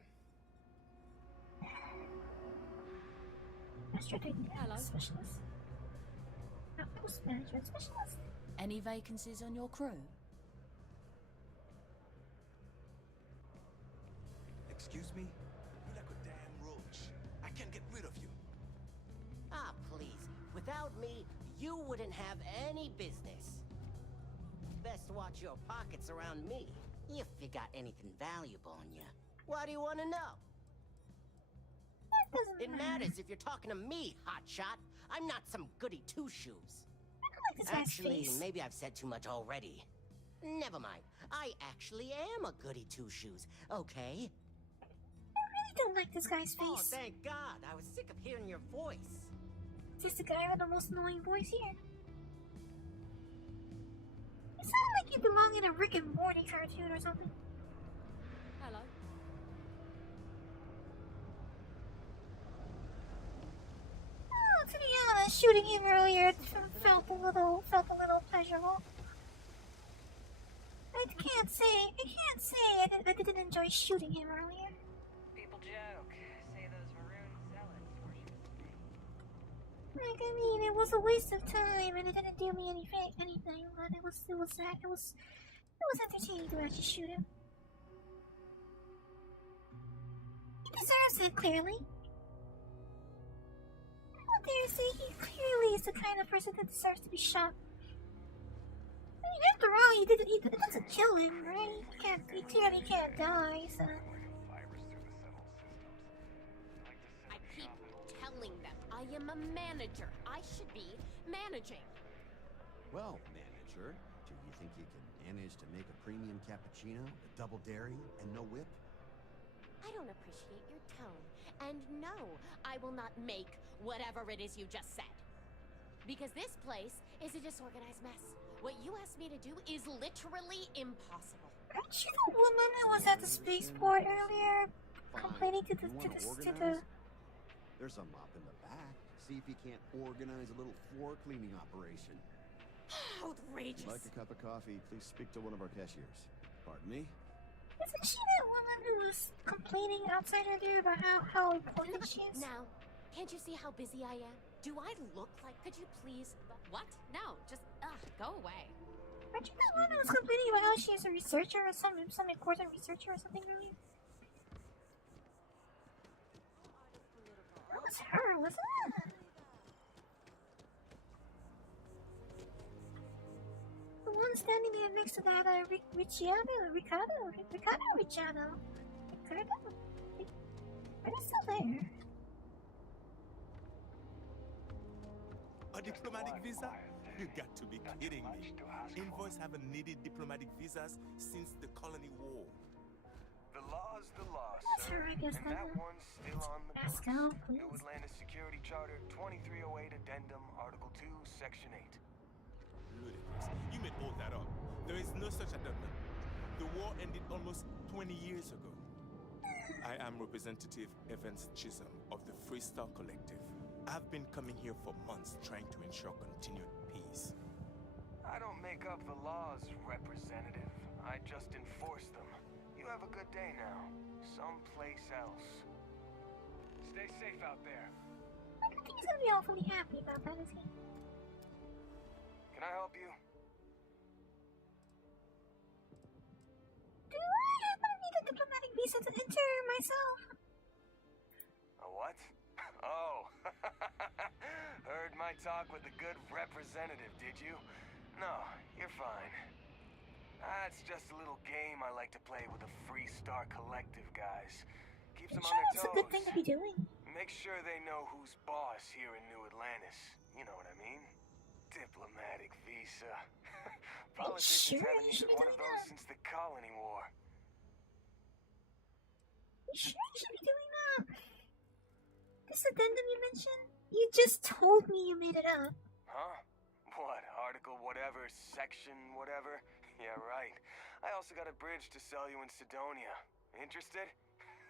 Hello. Specialist. Post management specialist. Any vacancies on your crew? Excuse me? You're like a damn roach. I can't get rid of you. Ah, please. Without me, you wouldn't have any business. Best watch your pockets around me, if you got anything valuable on you. What do you want to know? It matters if you're talking to me, hotshot. I'm not some goody two-shoes. Actually, maybe I've said too much already. Never mind. I actually am a goody two-shoes, okay? I really don't like this guy's face. Oh, thank God. I was sick of hearing your voice. Is this the guy with the most annoying voice here? You sound like you belong in a Rick and Morty cartoon or something. Hello. Oh, to be honest, shooting him earlier felt a little pleasurable. I can't say I didn't enjoy shooting him earlier. People joke. Say those maroon zealots worship me. Like, I mean, it was a waste of time and it didn't do me anything, but it was entertaining to actually shoot him. deserves it, clearly. How dare say he clearly is the kind of person that deserves to be shot. I mean, after all, it doesn't kill him, right? He clearly can't die, so... I keep telling them I am a manager. I should be managing. Well, manager, do you think you can manage to make a premium cappuccino, a double dairy, and no whip? I don't appreciate your tone. And no, I will not make whatever it is you just said. Because this place is a disorganized mess. What you asked me to do is literally impossible. Aren't you the woman who was at the spaceport earlier? Complaining to the... There's a mop in the back. See if you can't organize a little floor cleaning operation. Outrageous. Like a cup of coffee, please speak to one of our cashiers. Pardon me? Isn't she that woman who was complaining outside earlier about how important she is? Now, can't you see how busy I am? Do I look like... Could you please... What? No, just... go away. Aren't you the one who was complaining about how she is a researcher or some important researcher or something earlier? That was her, wasn't it? The one standing there next to that Ricardo? Are they still there? A diplomatic visa? You got to be kidding me. Invoice haven't needed diplomatic visas since the colony war. The law's the law, That's sir. her, I guess, and then. that one's still on the books. Pascal, please. New Atlantis Security Charter 2308 Addendum, Article 2, Section 8. Ludicrous. You made all that up. There is no such addendum. The war ended almost 20 years ago. I am Representative Evans Chisholm of the Freestar Collective. I've been coming here for months trying to ensure continued peace. I don't make up the laws, Representative. I just enforce them. You have a good day now. Someplace else. Stay safe out there. I don't think he's gonna be awfully happy about that, is he? Can I help you? Do I happen to need a diplomatic visa to enter myself? A what? Oh. Heard my talk with the good representative, did you? No, you're fine. That's just a little game I like to play with the Freestar Collective guys. Keeps them on their toes. It's a good thing to be doing. Make sure they know who's boss here in New Atlantis. You know what I mean? Diplomatic visa. Politicians haven't needed one of those since the colony war. You sure you should be doing that? This addendum you mentioned? You just told me you made it up. Huh? What, article whatever, section whatever? Yeah, right. I also got a bridge to sell you in Sidonia. Interested?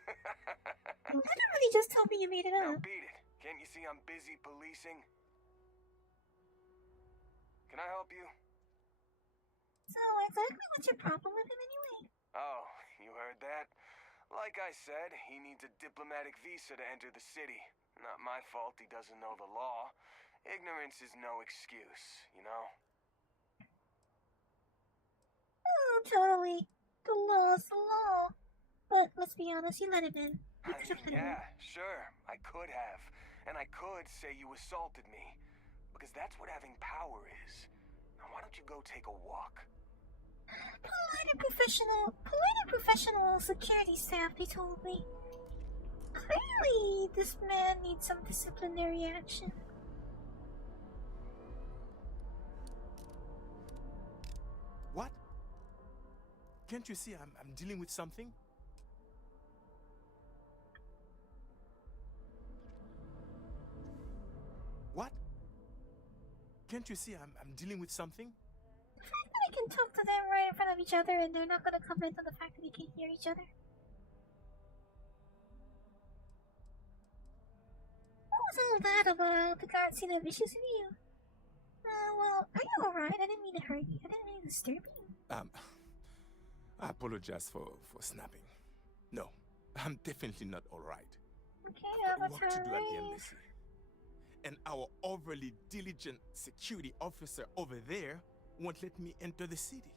You literally just told me you made it Now up. beat it. Can't you see I'm busy policing? Can I help you? So, exactly what's your problem with him anyway? Oh, you heard that? Like I said, he needs a diplomatic visa to enter the city. Not my fault he doesn't know the law. Ignorance is no excuse, you know? Oh, totally. The law's the law. But let's be honest, you let him in. You could have let him in. Yeah, sure, I could have. And I could say you assaulted me. Because that's what having power is. Now why don't you go take a walk? Polite and professional security staff, he told me. Clearly, this man needs some disciplinary action. What? Can't you see I'm dealing with something? What? Can't you see I'm dealing with something? The fact that we can talk to them right in front of each other and they're not gonna comment on the fact that we can hear each other. What was all that about the guards seem to have issues with you? Well, are you alright? I didn't mean to hurt you. I didn't mean to disturb you. I apologize for snapping. No, I'm definitely not alright. Okay, I've got that's work to do at the alright. embassy. And our overly diligent security officer over there won't let me enter the city.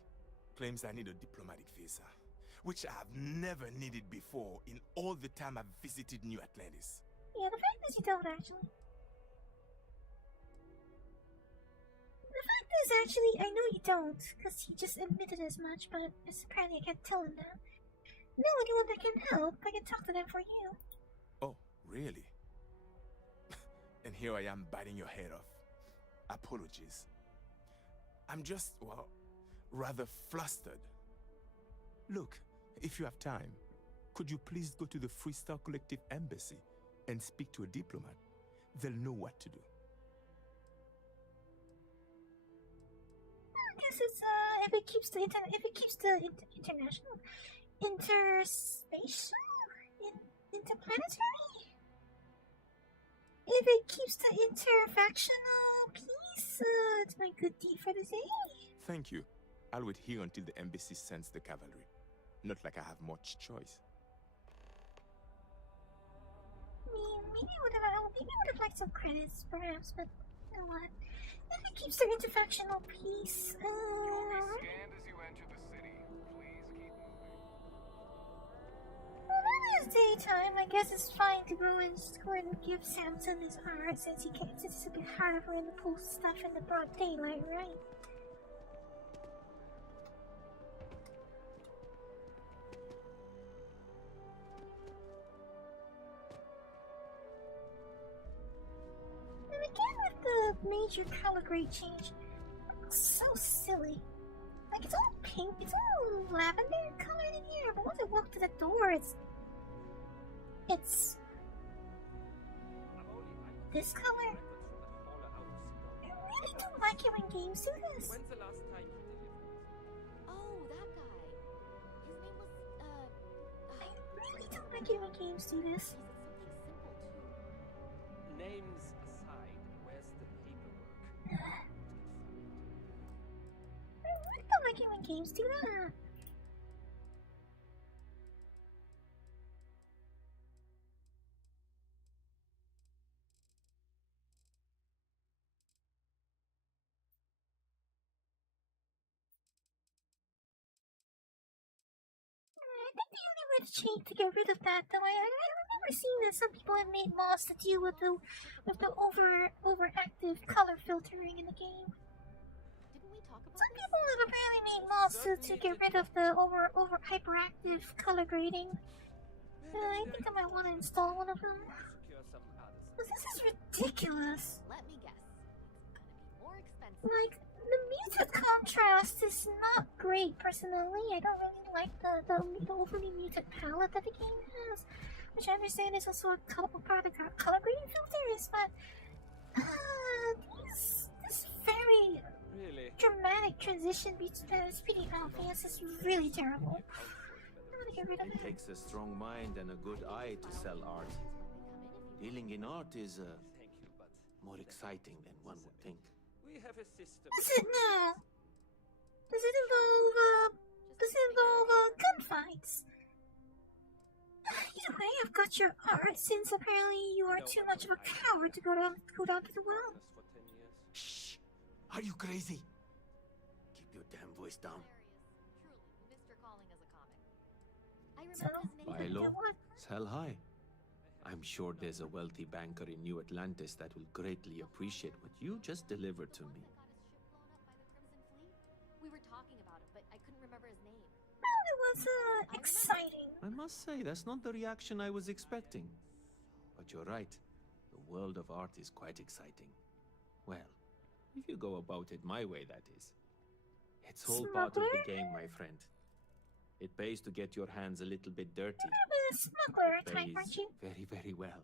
Claims I need a diplomatic visa. which I've never needed before in all the time I've visited New Atlantis. Yeah, the fact is you don't actually. The fact is actually, I know you don't, because he just admitted as much, but apparently I can't tell him that. No, anyone that can help, I can talk to them for you. Oh, really? And here I am biting your head off. Apologies. I'm just, well, rather flustered. Look, if you have time, could you please go to the Freestyle Collective Embassy and speak to a diplomat? They'll know what to do. I guess it's if it keeps the international, interspatial, interplanetary. If it keeps the interfactional peace, it's my good deed for the day. Thank you. I'll wait here until the embassy sends the cavalry. Not like I have much choice. Maybe I would have liked some credits, perhaps, but you know what? If it keeps the interfactional peace, You'll be scanned as you enter the city. Please keep moving. Well, now it's daytime. I guess it's fine to go and give Samson his art since it's a bit harder for him to post stuff in the broad daylight, right? And again with the major color grade change, it looks so silly. Like it's all pink, it's all lavender colored in here, but once I walk to the door, it's this color. I really don't like it when games do this. When's the last time you did it? Oh, that guy. His name was, I really don't like it when games do this. Names aside, where's the paperwork? I really don't like it when games do that. I think the only way to get rid of that, though, I remember seeing that some people have made mods to deal with the overactive color filtering in the game. Some people have apparently made mods to get rid of the over hyperactive color grading. I think I might want to install one of them. This is ridiculous. let me guess. It's gonna be more expensive. Like, the muted contrast is not great, personally. I don't really like the overly muted palette that the game has, which I understand is also a part of the color grading filters, but this very dramatic transition between pretty obvious is really terrible. I'm gonna get rid of It it. takes a strong mind and a good eye to sell art. Dealing in art is more exciting than one would think. We have a system. Is it now? Does it involve gunfights? Either way, I've got your art since apparently you are too much of a coward to go down to the well. Shh! Are you crazy? Keep your damn voice down. Mr. Calling as a comic. I remember his By name. low, sell high. I'm sure there's a wealthy banker in New Atlantis that will greatly appreciate what you just delivered to me. We were talking about it, but I couldn't remember his name. Well, it was exciting. I must say, that's not the reaction I was expecting. But you're right. The world of art is quite exciting. Well, if you go about it my way, that is. It's all part of the game, my friend. It pays to get your hands a little bit dirty. A smuggler It type, pays aren't you? very, very well.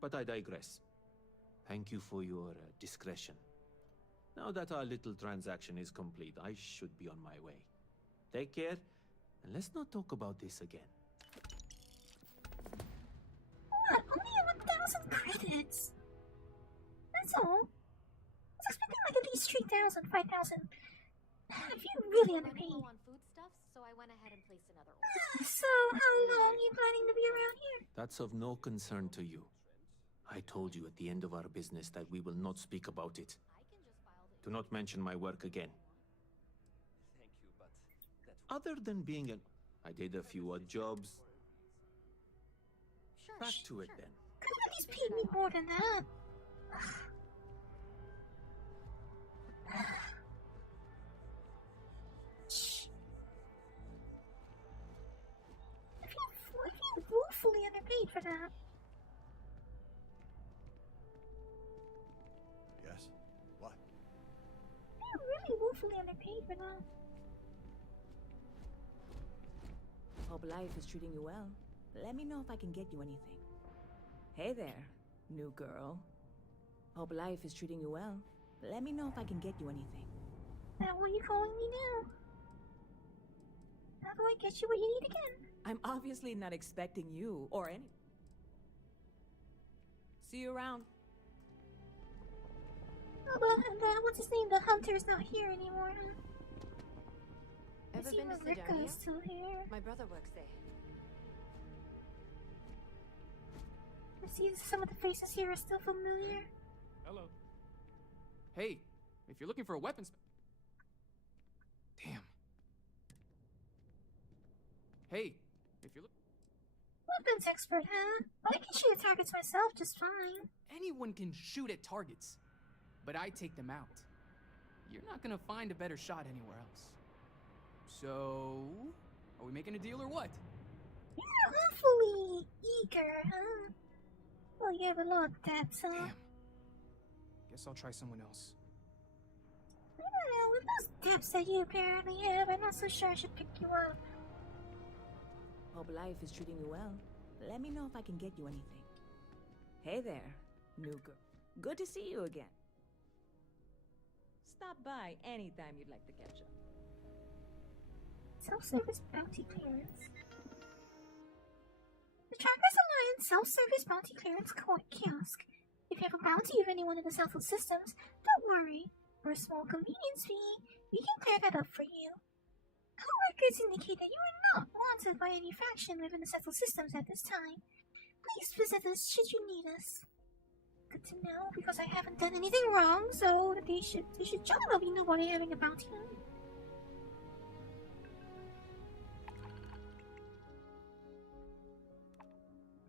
But I digress. Thank you for your discretion. Now that our little transaction is complete, I should be on my way. Take care, and let's not talk about this again. What? Only 1,000 credits? That's all. I was expecting like at least 3,000, 5,000. If you really underpaid. Low on foodstuffs, so I went ahead and placed another order. So, how long are you planning to be around here? That's of no concern to you. I told you at the end of our business that we will not speak about it. Do not mention my work again. Thank you, but Other than being an I did a few odd jobs. Sure. Back to it then. Could at least paid me more than that. I feel woefully underpaid for that. Yes? What? I feel really woefully underpaid for that. Hope life is treating you well. Let me know if I can get you anything. Hey there, new girl. Hope life is treating you well. Let me know if I can get you anything. Now what are you calling me now? How do I get you what you need again? I'm obviously not expecting you or any. See you around. Oh, what's his name? The hunter's not here anymore, huh? Ever I see been to Ricco's Sidonia? still here. My brother works there. I see some of the faces here are still familiar. Hello. Hey, if you're looking for a weapons... Damn. Hey, if you're looking... Weapons expert, huh? Well, I can shoot at targets myself just fine. Anyone can shoot at targets, but I take them out. You're not gonna find a better shot anywhere else. So, are we making a deal or what? You're awfully eager, huh? Well, you have a lot of depth, so... Damn. Guess I'll try someone else. I don't know, with those depths that you apparently have, I'm not so sure I should pick you up. Hope life is treating you well. Let me know if I can get you anything. Hey there, new girl. Good to see you again. Stop by anytime you'd like to catch up. Self-service bounty clearance. The Trackers Alliance self-service bounty clearance kiosk. If you have a bounty of anyone in the Central Systems, don't worry. For a small convenience fee, we can clear that up for you. Our records indicate that you are not wanted by any faction within the Central Systems at this time. Please visit us should you need us. Good to know, because I haven't done anything wrong, so they should jolly be nobody having a bounty on me.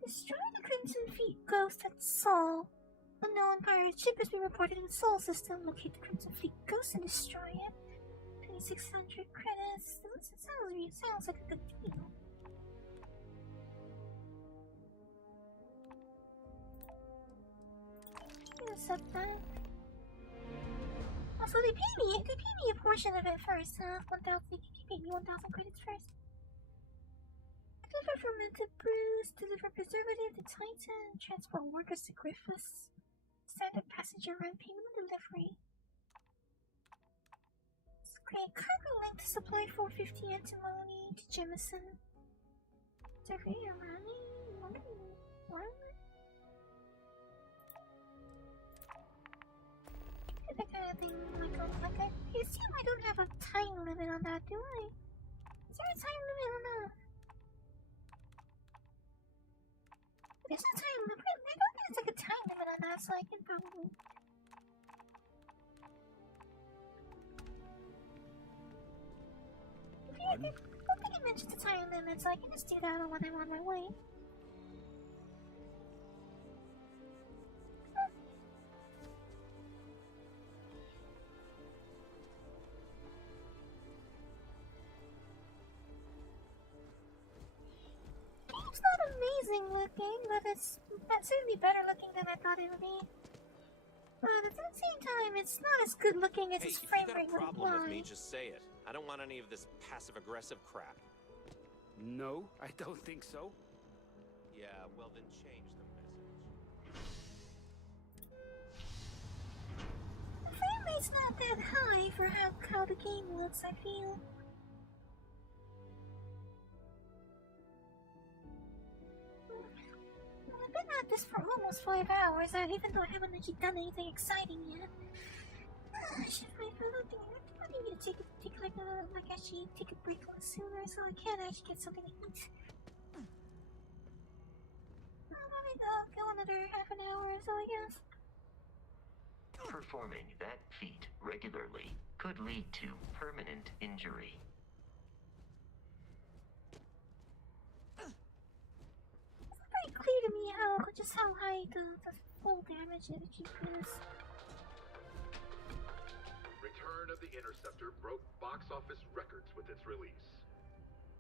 Destroy the Crimson Fleet Ghost at Sol. Unknown pirate ship has been reported in the Sol system. Locate the Crimson Fleet Ghost and destroy it. 2,600 credits. Sounds like a good deal. Accept that. Also, they pay me a portion of it first, huh? 1,000. They paid me 1,000 credits first. Deliver fermented brews, deliver preservative to Titan, transport workers to Griffiths. Standard passenger rent payment and delivery. Create cargo link to supply 450 antimony to Jemison. Delivery money. What? That kind of thing, like I assume I don't have a time limit on that, do I? Is there a time limit on that? There's a time limit. I don't think it's like a time limit on that, so I can probably. I don't think it mentions a time limit, so I can just do that when I'm on my way. It's not amazing looking, but it's certainly better looking than I thought it would be. But at the same time, it's not as good looking as its frame rate would imply. If you got a problem with me, just say it. I don't want any of this passive-aggressive crap. No, I don't think so. Yeah, well then change the message. The frame rate's not that high for how the game looks, I feel. I've been at this for almost 5 hours, even though I haven't actually done anything exciting yet. I should probably need to take a break sooner, so I can actually get something to eat. I'll go another half an hour or so, I guess. Performing that feat regularly could lead to permanent injury. just how high the full damage is if you use. Return of the Interceptor broke box office records with its release.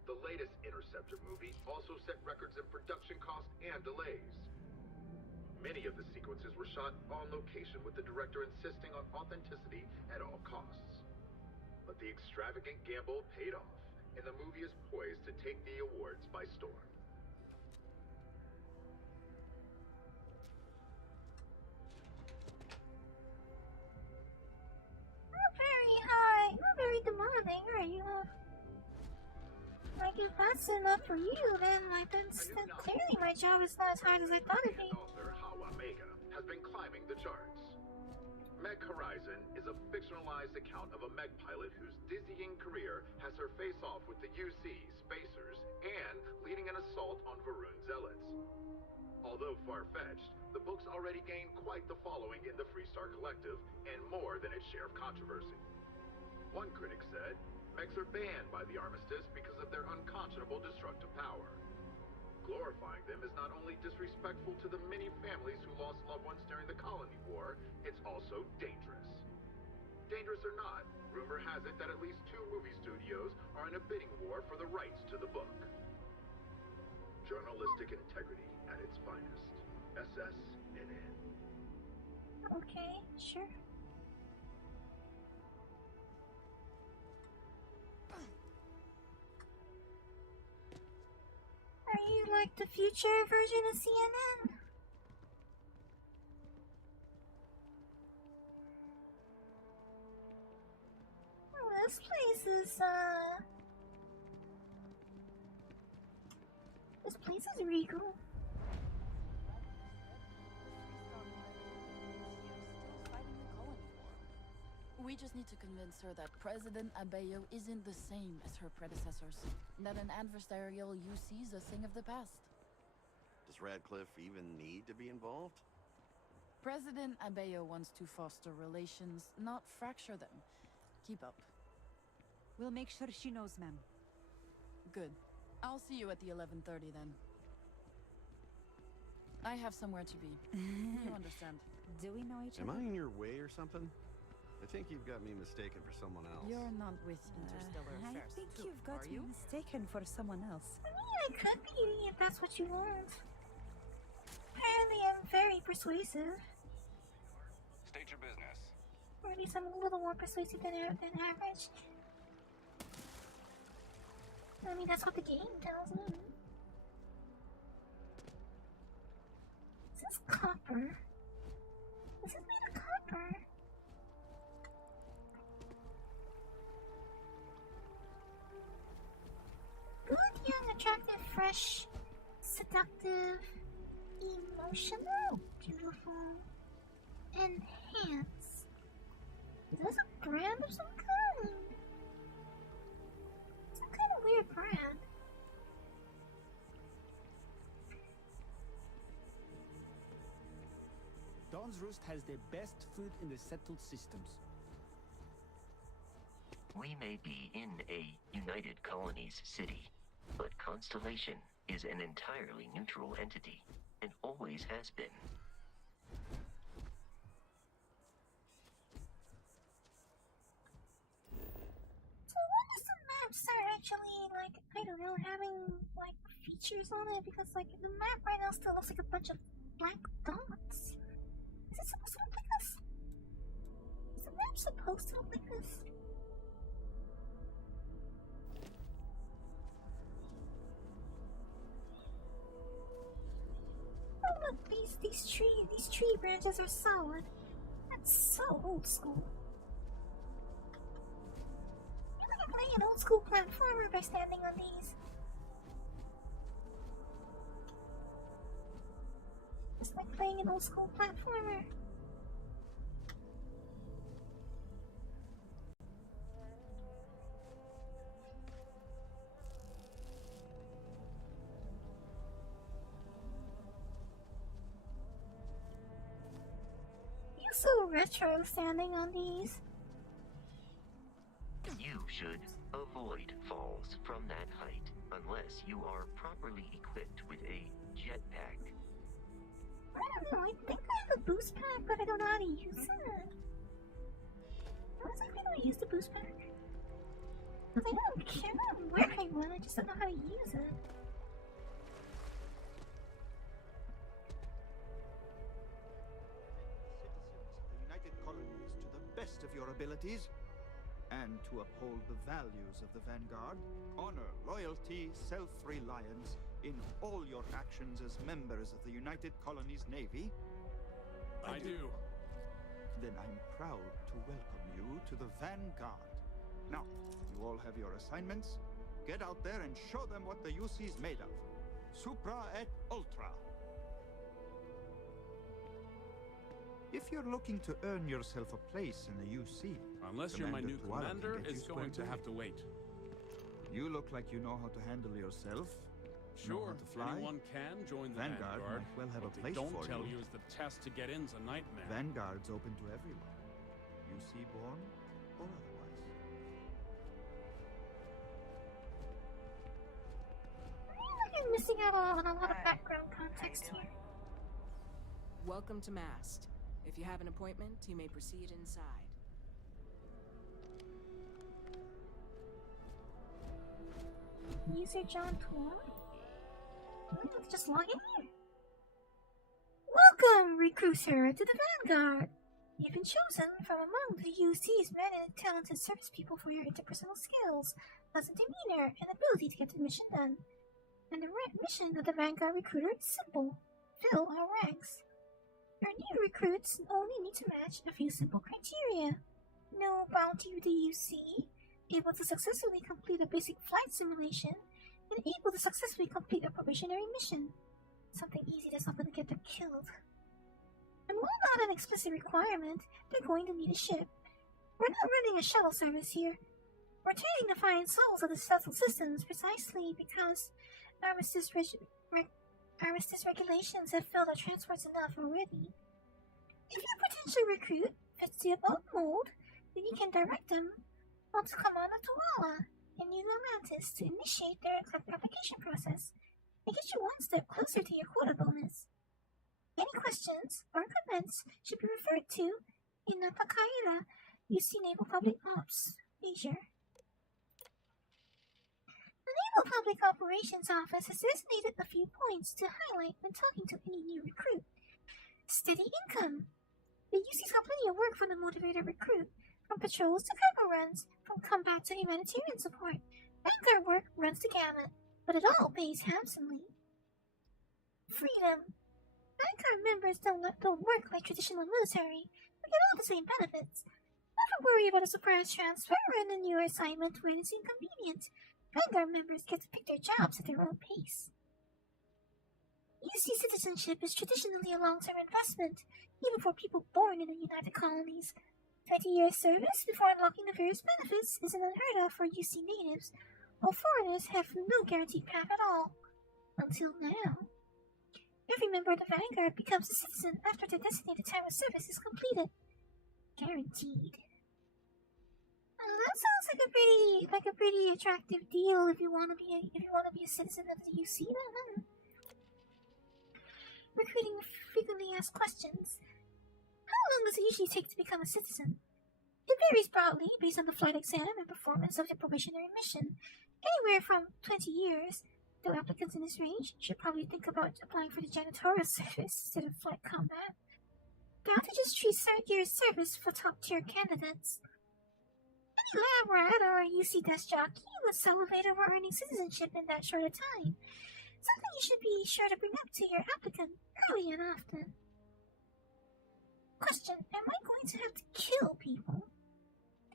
The latest Interceptor movie also set records in production cost and delays. Many of the sequences were shot on location, with the director insisting on authenticity at all costs. But the extravagant gamble paid off, and the movie is poised to take the awards by storm. Not very high, not very demanding, are you? Like, if that's enough for you, then then clearly my job is not as hard as I thought it'd be. Author Hawa Mega has been climbing the charts. Meg Horizon is a fictionalized account of a Meg pilot whose dizzying career has her face off with the UC Spacers and leading an assault on Varun Zealots. Although far-fetched, the book's already gained quite the following in the Freestar Collective and more than its share of controversy. One critic said, Megs are banned by the Armistice because of their unconscionable destructive power. Glorifying them is not only disrespectful to the many families who lost loved ones during the Colony War, it's also dangerous. Dangerous or not, rumor has it that at least 2 movie studios are in a bidding war for the rights to the book. Journalistic integrity at its finest. SSNN. Okay, sure. Are you like the future version of CNN? Oh, this place is, this place is regal. We just need to convince her that President Abeyo isn't the same as her predecessors. That an adversarial UC is a thing of the past. Does Radcliffe even need to be involved? President Abeyo wants to foster relations, not fracture them. Keep up. We'll make sure she knows, ma'am. Good. I'll see you at the 11:30 then. I have somewhere to be. You understand. Do we know each Am other? I in your way or something? I think you've got me mistaken for someone else. You're not with Interstellar I Affairs think too, you've got are me you? mistaken for someone else. I mean, I could be if that's what you want. Apparently, I'm very persuasive. State your business. Or at least I'm a little more persuasive than average. I mean, that's what the game tells me. This is copper. This is made of copper. Good, young, attractive, fresh, seductive, emotional, beautiful, enhance. Is this a brand of some kind? Some kind of weird brand. Dawn's Roost has the best food in the settled systems. We may be in a United Colonies city, but Constellation is an entirely neutral entity, and always has been. So when does the map start actually, like, I don't know, having, like, features on it? Because, like, the map right now still looks like a bunch of black dots. Is it supposed to look like this? Is the map supposed to look like this? Oh look, these tree branches are solid. That's so old school. I feel like I'm playing an old school platformer by standing on these. It's like playing an old school platformer. You're so retro standing on these. You should avoid falls from that height unless you are properly equipped with a jetpack. don't know, I think I have a boost pack, but I don't know how to use it. How exactly do I use the boost pack? Because I don't care about wearing one, I just don't know how to use it. The United Colonies to the best of your abilities, and to uphold the values of the Vanguard, honor, loyalty, self-reliance in all your actions as members of the United Colonies Navy. I do. Then I'm proud to welcome you to the Vanguard. Now, you all have your assignments. Get out there and show them what the UC is made of. Supra et Ultra. If you're looking to earn yourself a place in the UC... Unless you're my new commander, it's going to have to wait. You look like you know how to handle yourself. Know how Sure, to fly. anyone can join the Vanguard Vanguard. might well have what a they place don't for tell you. you is the test to get in's a nightmare. Vanguard's open to everyone. UC born or otherwise. I feel like I'm missing out on a lot of background context here. Welcome to Mast. If you have an appointment, you may proceed inside. User John Tour? Do I have to just log in here? Welcome, recruiter, to the Vanguard! You've been chosen from among the UC's many talented service people for your interpersonal skills, pleasant demeanor, and ability to get the mission done. And the mission of the Vanguard recruiter is simple. Fill our ranks. Our new recruits only need to match a few simple criteria. No bounty with the UC, able to successfully complete a basic flight simulation, and able to successfully complete a probationary mission. Something easy that's not going to get them killed. And while not an explicit requirement, they're going to need a ship. We're not running a shuttle service here. We're trying to find souls of the shuttle systems precisely because Armistice regulations have filled our transports enough already. If your potential recruit fits the above mold, then you can direct them on to Commander Tuala in New Atlantis to initiate their application process and get you one step closer to your quota bonus. Any questions or comments should be referred to in the Kārri UC Naval Public Ops Leisure. The Naval Public Operations Office has designated a few points to highlight when talking to any new recruit. Steady income. The UC's got plenty of work for the motivated recruit, from patrols to cargo runs, from combat to humanitarian support. Vanguard work runs the gamut, but it all pays handsomely. Freedom. Vanguard members don't work like traditional military, but get all the same benefits. Never worry about a surprise transfer and a new assignment when it's inconvenient. Vanguard members get to pick their jobs at their own pace. UC citizenship is traditionally a long-term investment, even for people born in the United Colonies. 20 years service before unlocking the various benefits isn't unheard of for UC natives, while foreigners have no guaranteed path at all. Until now. Every member of the Vanguard becomes a citizen after their designated time of service is completed. Guaranteed. That sounds like a pretty attractive deal if you want to be a citizen of the UC. Recruiting frequently asked questions. How long does it usually take to become a citizen? It varies broadly based on the flight exam and performance of the probationary mission. Anywhere from 20 years. Though applicants in this range should probably think about applying for the janitorial service instead of flight combat. The just treat years service for top-tier candidates. Any lab rat or UC desk jockey would salivate over earning citizenship in that short a time. Something you should be sure to bring up to your applicant early and often. Question: am I going to have to kill people?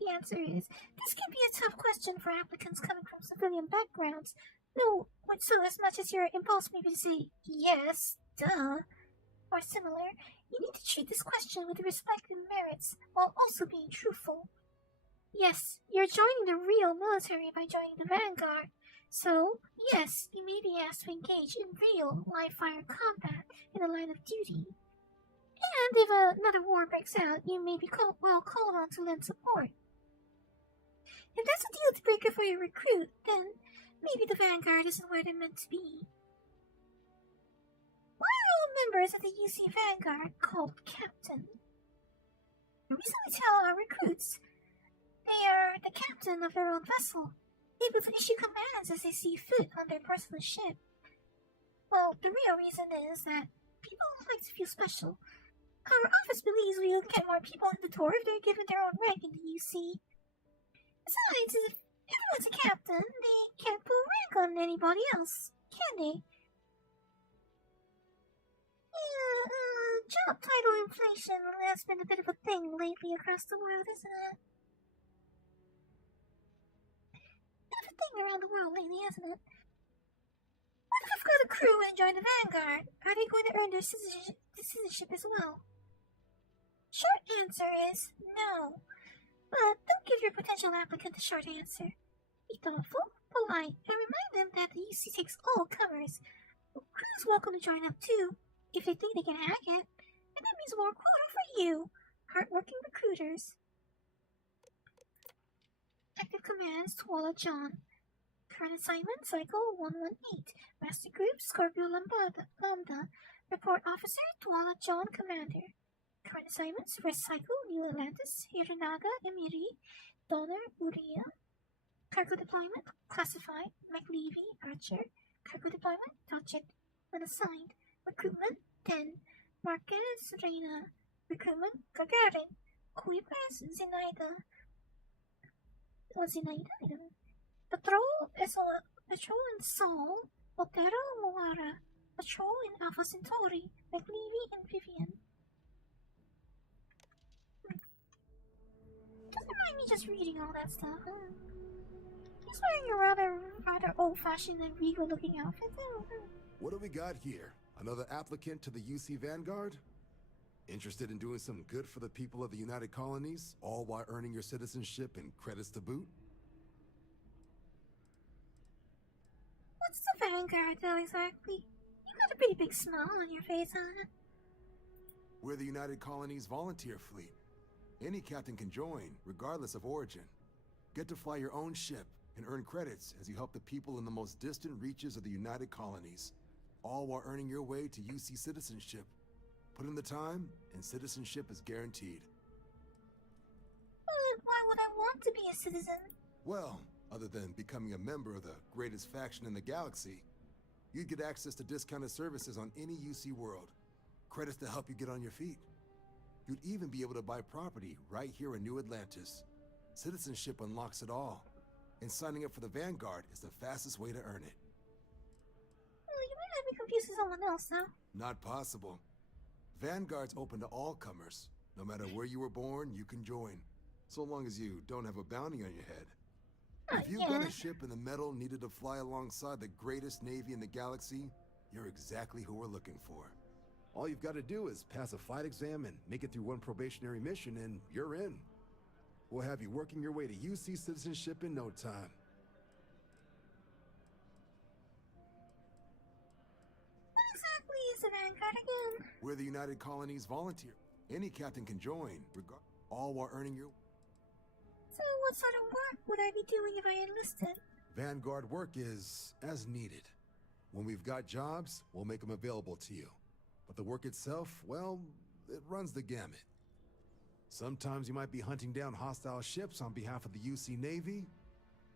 The answer is, this can be a tough question for applicants coming from civilian backgrounds. No, so as much as your impulse may be to say, yes, duh, or similar, you need to treat this question with respect and merits, while also being truthful. Yes, you're joining the real military by joining the Vanguard. So, yes, you may be asked to engage in real live-fire combat in the line of duty. And if another war breaks out, you may be called on to lend support. If that's a deal breaker for your recruit, then maybe the Vanguard isn't where they're meant to be. Why are all members of the UC Vanguard called Captain? The reason we tell our recruits they are the captain of their own vessel, able to issue commands as they see fit on their personal ship. Well, the real reason is that people like to feel special. Our office believes we will get more people in the door if they're given their own rank in the UC. Besides, if everyone's a captain, they can't put rank on anybody else, can they? Yeah, job title inflation has been a bit of a thing lately across the world, isn't it? Bit of a thing around the world lately, isn't it? What if I've got a crew and join the Vanguard? Are they going to earn their citizenship as well? Short answer is no. But don't give your potential applicant a short answer. Be thoughtful, polite, and remind them that the UC takes all comers. Crew's welcome to join up too, if they think they can hack it. And that means more quota for you, hardworking recruiters. Active commands, Tuala John. Current assignment, Cycle 118. Master Group, Scorpio Lambda. Report Officer, Tuala John, Commander. Current assignments, Rest Cycle, New Atlantis, Hiranaga, Emiri, Donor, Uriya. Cargo deployment, Classified, McLeavy, Archer. Cargo deployment, Object, Unassigned. Recruitment, 10. Marquez, Reina. Recruitment, Gagarin. Kuipres, Zinaida. Zinaida, I don't know. Patrol in Sol, Otero, Moara. Patrol in Alpha Centauri, McLeavy, and Vivian. Doesn't mind me just reading all that stuff. He's wearing a rather old-fashioned and regal-looking outfit. What do we got here? Another applicant to the UC Vanguard? Interested in doing some good for the people of the United Colonies, all while earning your citizenship and credits to boot? What's the Vanguard, though, exactly? You got a pretty big smile on your face, huh? We're the United Colonies Volunteer Fleet. Any captain can join, regardless of origin. Get to fly your own ship and earn credits as you help the people in the most distant reaches of the United Colonies, all while earning your way to UC citizenship. Put in the time, and citizenship is guaranteed. But why would I want to be a citizen? Well, other than becoming a member of the greatest faction in the galaxy, you'd get access to discounted services on any UC world, credits to help you get on your feet. You'd even be able to buy property right here in New Atlantis. Citizenship unlocks it all, and signing up for the Vanguard is the fastest way to earn it. Well, you might have me confused with someone else, though. Not possible. Vanguard's open to all comers. No matter where you were born, you can join, so long as you don't have a bounty on your head. If you've got a ship in the metal needed to fly alongside the greatest navy in the galaxy, you're exactly who we're looking for. All you've got to do is pass a flight exam and make it through one probationary mission, and you're in. We'll have you working your way to UC citizenship in no time. What exactly is the Vanguard again? We're the United Colonies Volunteer. Any captain can join, all while earning your... So what sort of work would I be doing if I enlisted? Vanguard work is as needed. When we've got jobs, we'll make them available to you. But the work itself, well, it runs the gamut. Sometimes you might be hunting down hostile ships on behalf of the UC Navy,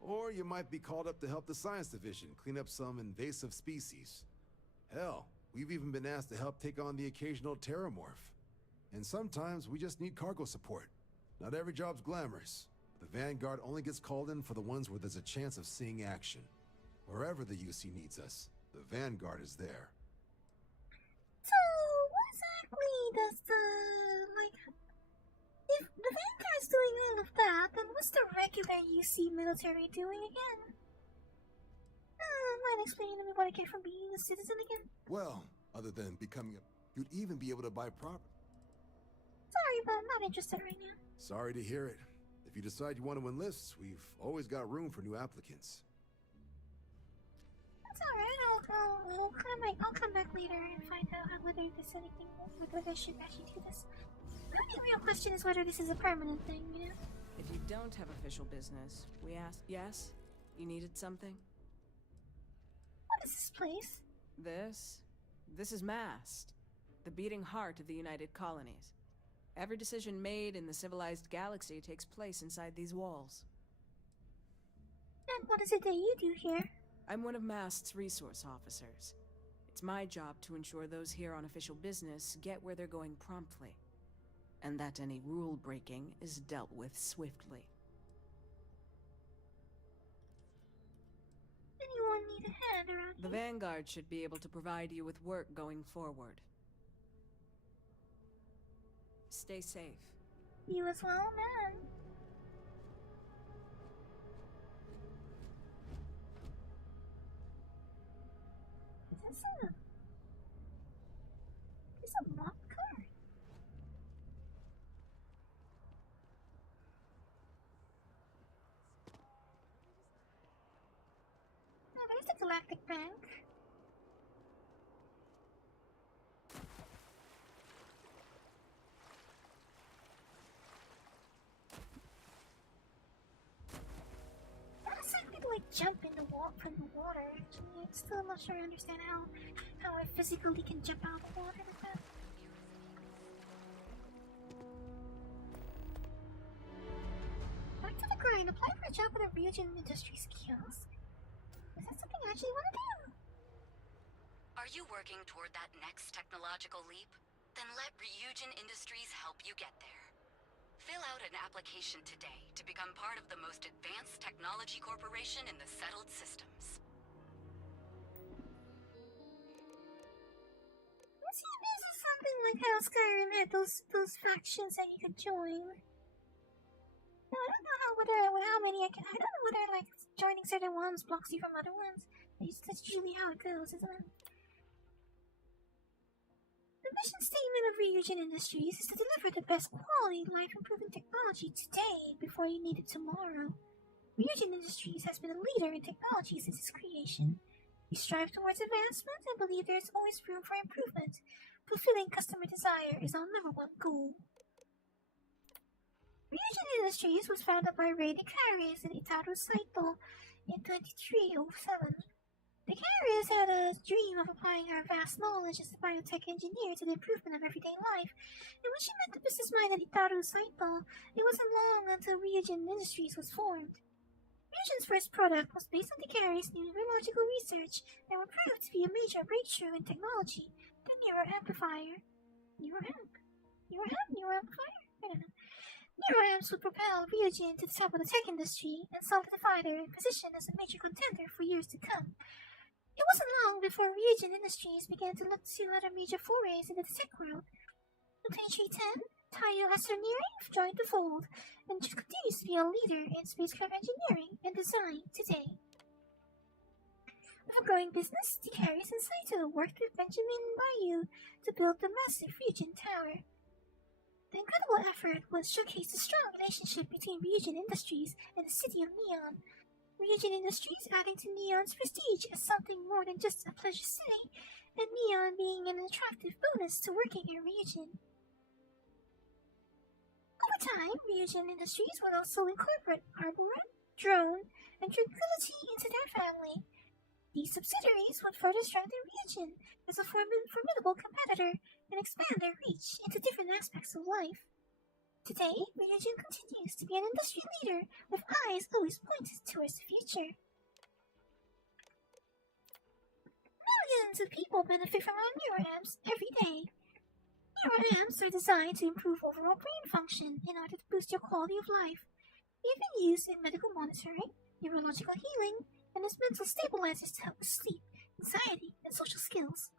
or you might be called up to help the Science Division clean up some invasive species. Hell, we've even been asked to help take on the occasional terramorph. And sometimes we just need cargo support. Not every job's glamorous. The Vanguard only gets called in for the ones where there's a chance of seeing action. Wherever the UC needs us, the Vanguard is there. So, what exactly does if the Vanguard's doing all of that, then what's the regular UC military doing again? Mind explaining to me what I get from being a citizen again? Well, other than becoming you'd even be able to buy property. Sorry, but I'm not interested right now. Sorry to hear it. If you decide you want to enlist, we've always got room for new applicants. That's alright, I'll come back later and find out whether there's anything, whether I should actually do this. The only real question is whether this is a permanent thing, you know? If you don't have official business, we asked, yes? You needed something? What is this place? This? This is Mast, the beating heart of the United Colonies. Every decision made in the civilized galaxy takes place inside these walls. And what is it that you do here? I'm one of Mast's resource officers. It's my job to ensure those here on official business get where they're going promptly, and that any rule breaking is dealt with swiftly. Then you won't need a hand around The here. Vanguard should be able to provide you with work going forward. Stay safe. You as well, man. It's a mock car. Oh, there's the Galactic Bank. That's like jump in the from the water. Actually, I'm still not sure I understand how I physically can jump out of the water like that. Back to the grind. Apply for a job at a Ryujin Industries kiosk. Is that something I actually want to do? Are you working toward that next technological leap? Then let Ryujin Industries help you get there. Fill out an application today to become part of the most advanced technology corporation in the settled systems. This is something like how Skyrim had those factions that you could join. No, I don't know how many I don't know whether like joining certain ones blocks you from other ones. That's usually how it goes, isn't it? The mission statement of Ryujin Industries is to deliver the best quality life-improving technology today before you need it tomorrow. Ryujin Industries has been a leader in technology since its creation. We strive towards advancement and believe there is always room for improvement. Fulfilling customer desire is our #1 goal. Ryujin Industries was founded by Kārri and Itaru Saito in 2307. The Kārris had a dream of applying our vast knowledge as a biotech engineer to the improvement of everyday life, and when she met the business-minded Itaru Saito, it wasn't long until Ryujin Industries was formed. Ryujin's first product was based on the Kārris' new neurological research and would prove to be a major breakthrough in technology, the neuroamplifier. Neuroamplifier? I don't know. Neuroamps would propel Ryujin to the top of the tech industry and solidify their position as a major contender for years to come. It wasn't long before Ryujin Industries began to look to other major forays into the tech world. In 2310, Taiyo Astroneering joined the fold and continues to be a leader in spacecraft engineering and design today. With a growing business, the Kārris and Saito worked with Benjamin Bayou to build the massive Ryujin Tower. The incredible effort would showcase the strong relationship between Ryujin Industries and the city of Neon. Ryujin Industries adding to Neon's prestige as something more than just a pleasure city, and Neon being an attractive bonus to working at Ryujin. Over time, Ryujin Industries would also incorporate Arbor, Drone, and Tranquility into their family. These subsidiaries would further strengthen Ryujin as a formidable competitor and expand their reach into different aspects of life. Today, Ryujin continues to be an industry leader with eyes always pointed towards the future. Millions of people benefit from our neuroamps every day. Neuroamps are designed to improve overall brain function in order to boost your quality of life. They've been used in medical monitoring, neurological healing, and as mental stabilizers to help with sleep, anxiety, and social skills.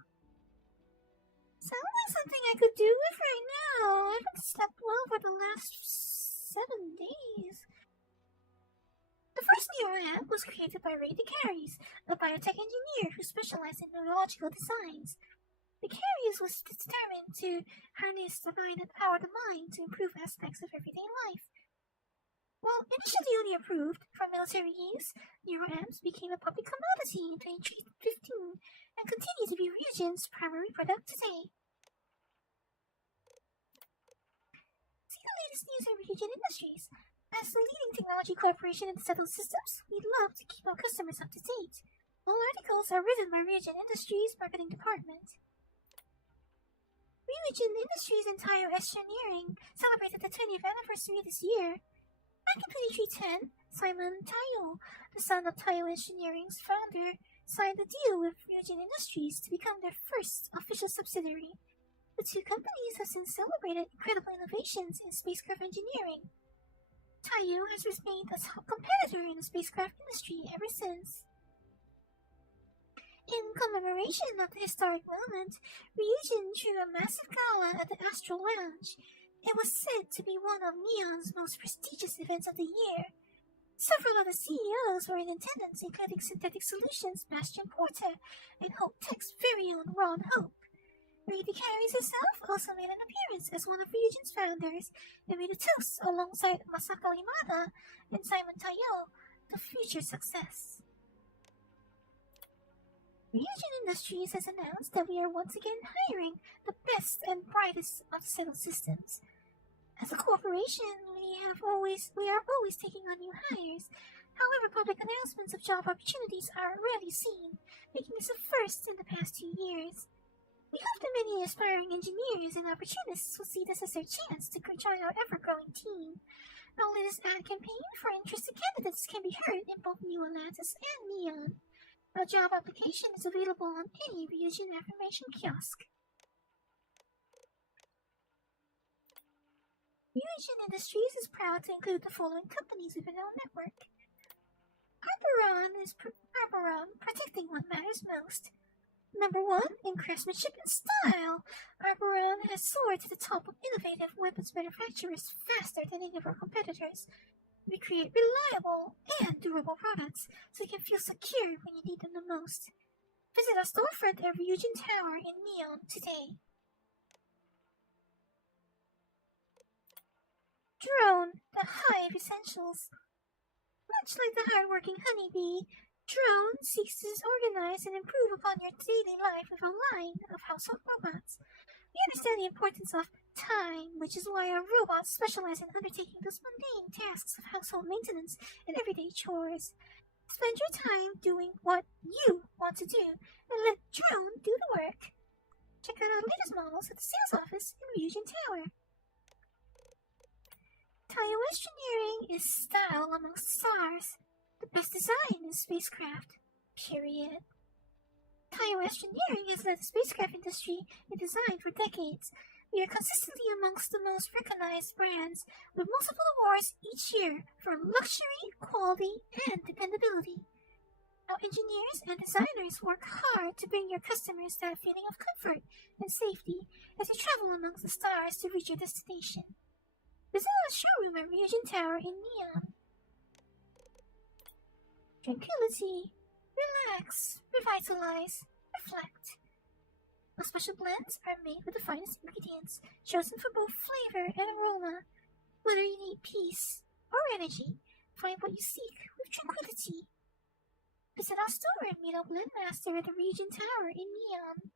Sounds like something I could do with right now. I haven't slept well for the last 7 days. The first neuroamp was created by Ray Kārris, a biotech engineer who specialized in neurological designs. The Kārris was determined to harness the mind and power the mind to improve aspects of everyday life. While initially only approved for military use, neuroamps became a public commodity in 2015 and continue to be Ryujin's primary product today. See the latest news on Ryujin Industries. As the leading technology corporation in the settled systems, we love to keep our customers up to date. All articles are written by Ryujin Industries' marketing department. Ryujin Industries' entire engineering celebrated the 20th anniversary this year. Back in 2010, Simon Taiyo, the son of Taiyo Engineering's founder, signed a deal with Ryujin Industries to become their first official subsidiary. The two companies have since celebrated incredible innovations in spacecraft engineering. Taiyo has remained a top competitor in the spacecraft industry ever since. In commemoration of the historic moment, Ryujin threw a massive gala at the Astral Lounge. It was said to be one of Neon's most prestigious events of the year. Several of the CEOs were in attendance, including Synthetic Solutions' Bastian Porter and Hope Tech's very own Ron Hope. Lady Carries herself also made an appearance as one of Ryujin's founders and made a toast alongside Masako Imada and Simon Taiyo to future success. Ryujin Industries has announced that we are once again hiring the best and brightest of settled systems. As a corporation, we are always taking on new hires. However, public announcements of job opportunities are rarely seen, making this a first in the past 2 years. We hope that many aspiring engineers and opportunists will see this as their chance to join our ever-growing team. Our latest ad campaign for interested candidates can be heard in both New Atlantis and Neon. Our job application is available on any Ryujin information kiosk. Ryujin Industries is proud to include the following companies within our network. Arboron, protecting what matters most. Number 1, in craftsmanship and style, Arboron has soared to the top of innovative weapons manufacturers faster than any of our competitors. We create reliable and durable products so you can feel secure when you need them the most. Visit our storefront at Ryujin Tower in Neon today. Drone, the hive essentials. Much like the hard-working honeybee, Drone seeks to organize and improve upon your daily life with a line of household robots. We understand the importance of time, which is why our robots specialize in undertaking those mundane tasks of household maintenance and everyday chores. Spend your time doing what you want to do, and let Drone do the work. Check out our latest models at the sales office in Ryujin Tower. Taiyo Engineering is style amongst stars. The best design in spacecraft. Period. Taiyo Engineering has led the spacecraft industry in design for decades. We are consistently amongst the most recognized brands, with multiple awards each year for luxury, quality, and dependability. Our engineers and designers work hard to bring your customers that feeling of comfort and safety as you travel amongst the stars to reach your destination. Visit our showroom at Ryujin Tower in Neon. Tranquility, relax, revitalize, reflect. Our special blends are made with the finest ingredients, chosen for both flavor and aroma. Whether you need peace or energy, find what you seek with tranquility. Visit our store and meet our blend master at the Ryujin Tower in Neon.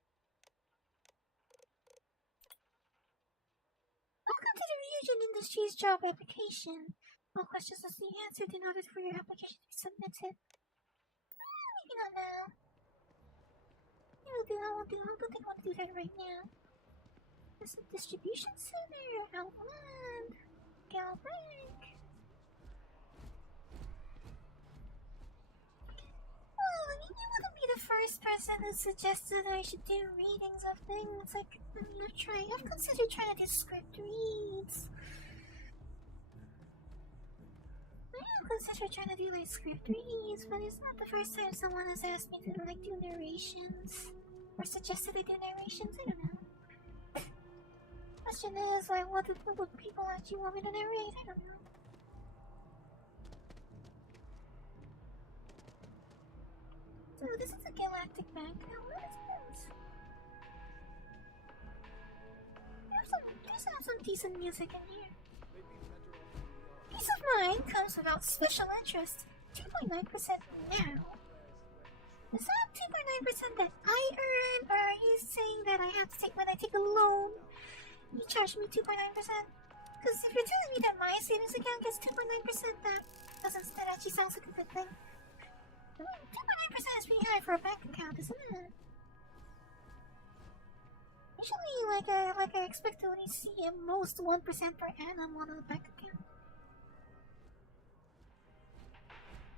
Welcome to the Ryujin Industries job application. All questions must be answered in order for your application to be submitted. Maybe not now. I don't think I want to do that right now. There's a distribution center, Outland, Galbank. Well, I mean, you wouldn't be the first person who suggested I should do readings of things. Like, I've considered trying to do script reads. I've considered trying to do like script reads, but it's not the first time someone has asked me to like do narrations or suggested I do narrations. I don't know. Question is like, what do people actually want me to narrate? I don't know. So this is a galactic bank. Now what is this? There's some decent music in here. Peace of mind comes without special interest. 2.9% now. Is that 2.9% that I earn, or are you saying that I have to take when I take a loan? You charge me 2.9%? Because if you're telling me that my savings account gets 2.9%, that actually sounds like a good thing. 2.9% is pretty high for a bank account, isn't it? Usually, I expect to only see at most 1% per annum on a bank account.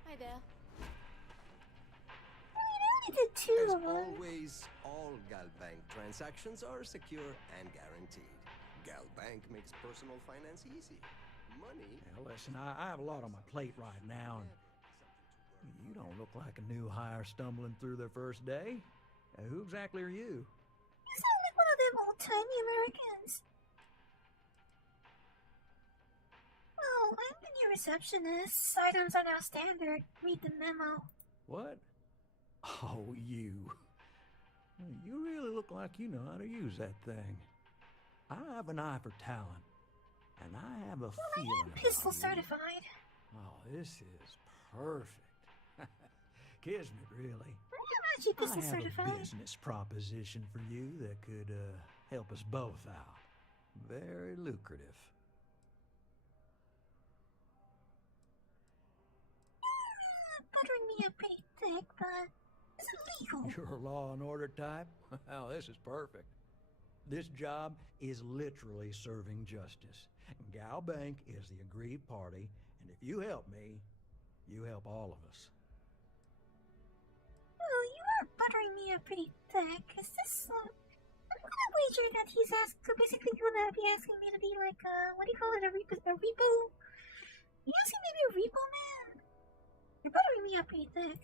Hi there. I did two As of them. always, all GalBank transactions are secure and guaranteed. GalBank makes personal finance easy. Money. Now listen, I have a lot on my plate right now, and you don't look like a new hire stumbling through their first day. Who exactly are you? You sound like one of them old-timey Americans. Oh, I'm the new receptionist. Items are now standard. Read the memo. What? Oh, you. You really look like you know how to use that thing. I have an eye for talent, and I have a feeling I am pistol about you. certified. Oh, this is perfect. Kismet, really. I'm actually pistol I have certified. a business proposition for you that could help us both out. Very lucrative. Buttering me up pretty thick, but is it legal? You're a law and order type? Well, this is perfect. This job is literally serving justice. Gal Bank is the agreed party, and if you help me, you help all of us. Well, you are buttering me up pretty thick. Is this, I'm gonna wager that he's basically gonna be asking me to be like, what do you call it, a repo? You asking me to be a repo man? You're buttering me up pretty thick.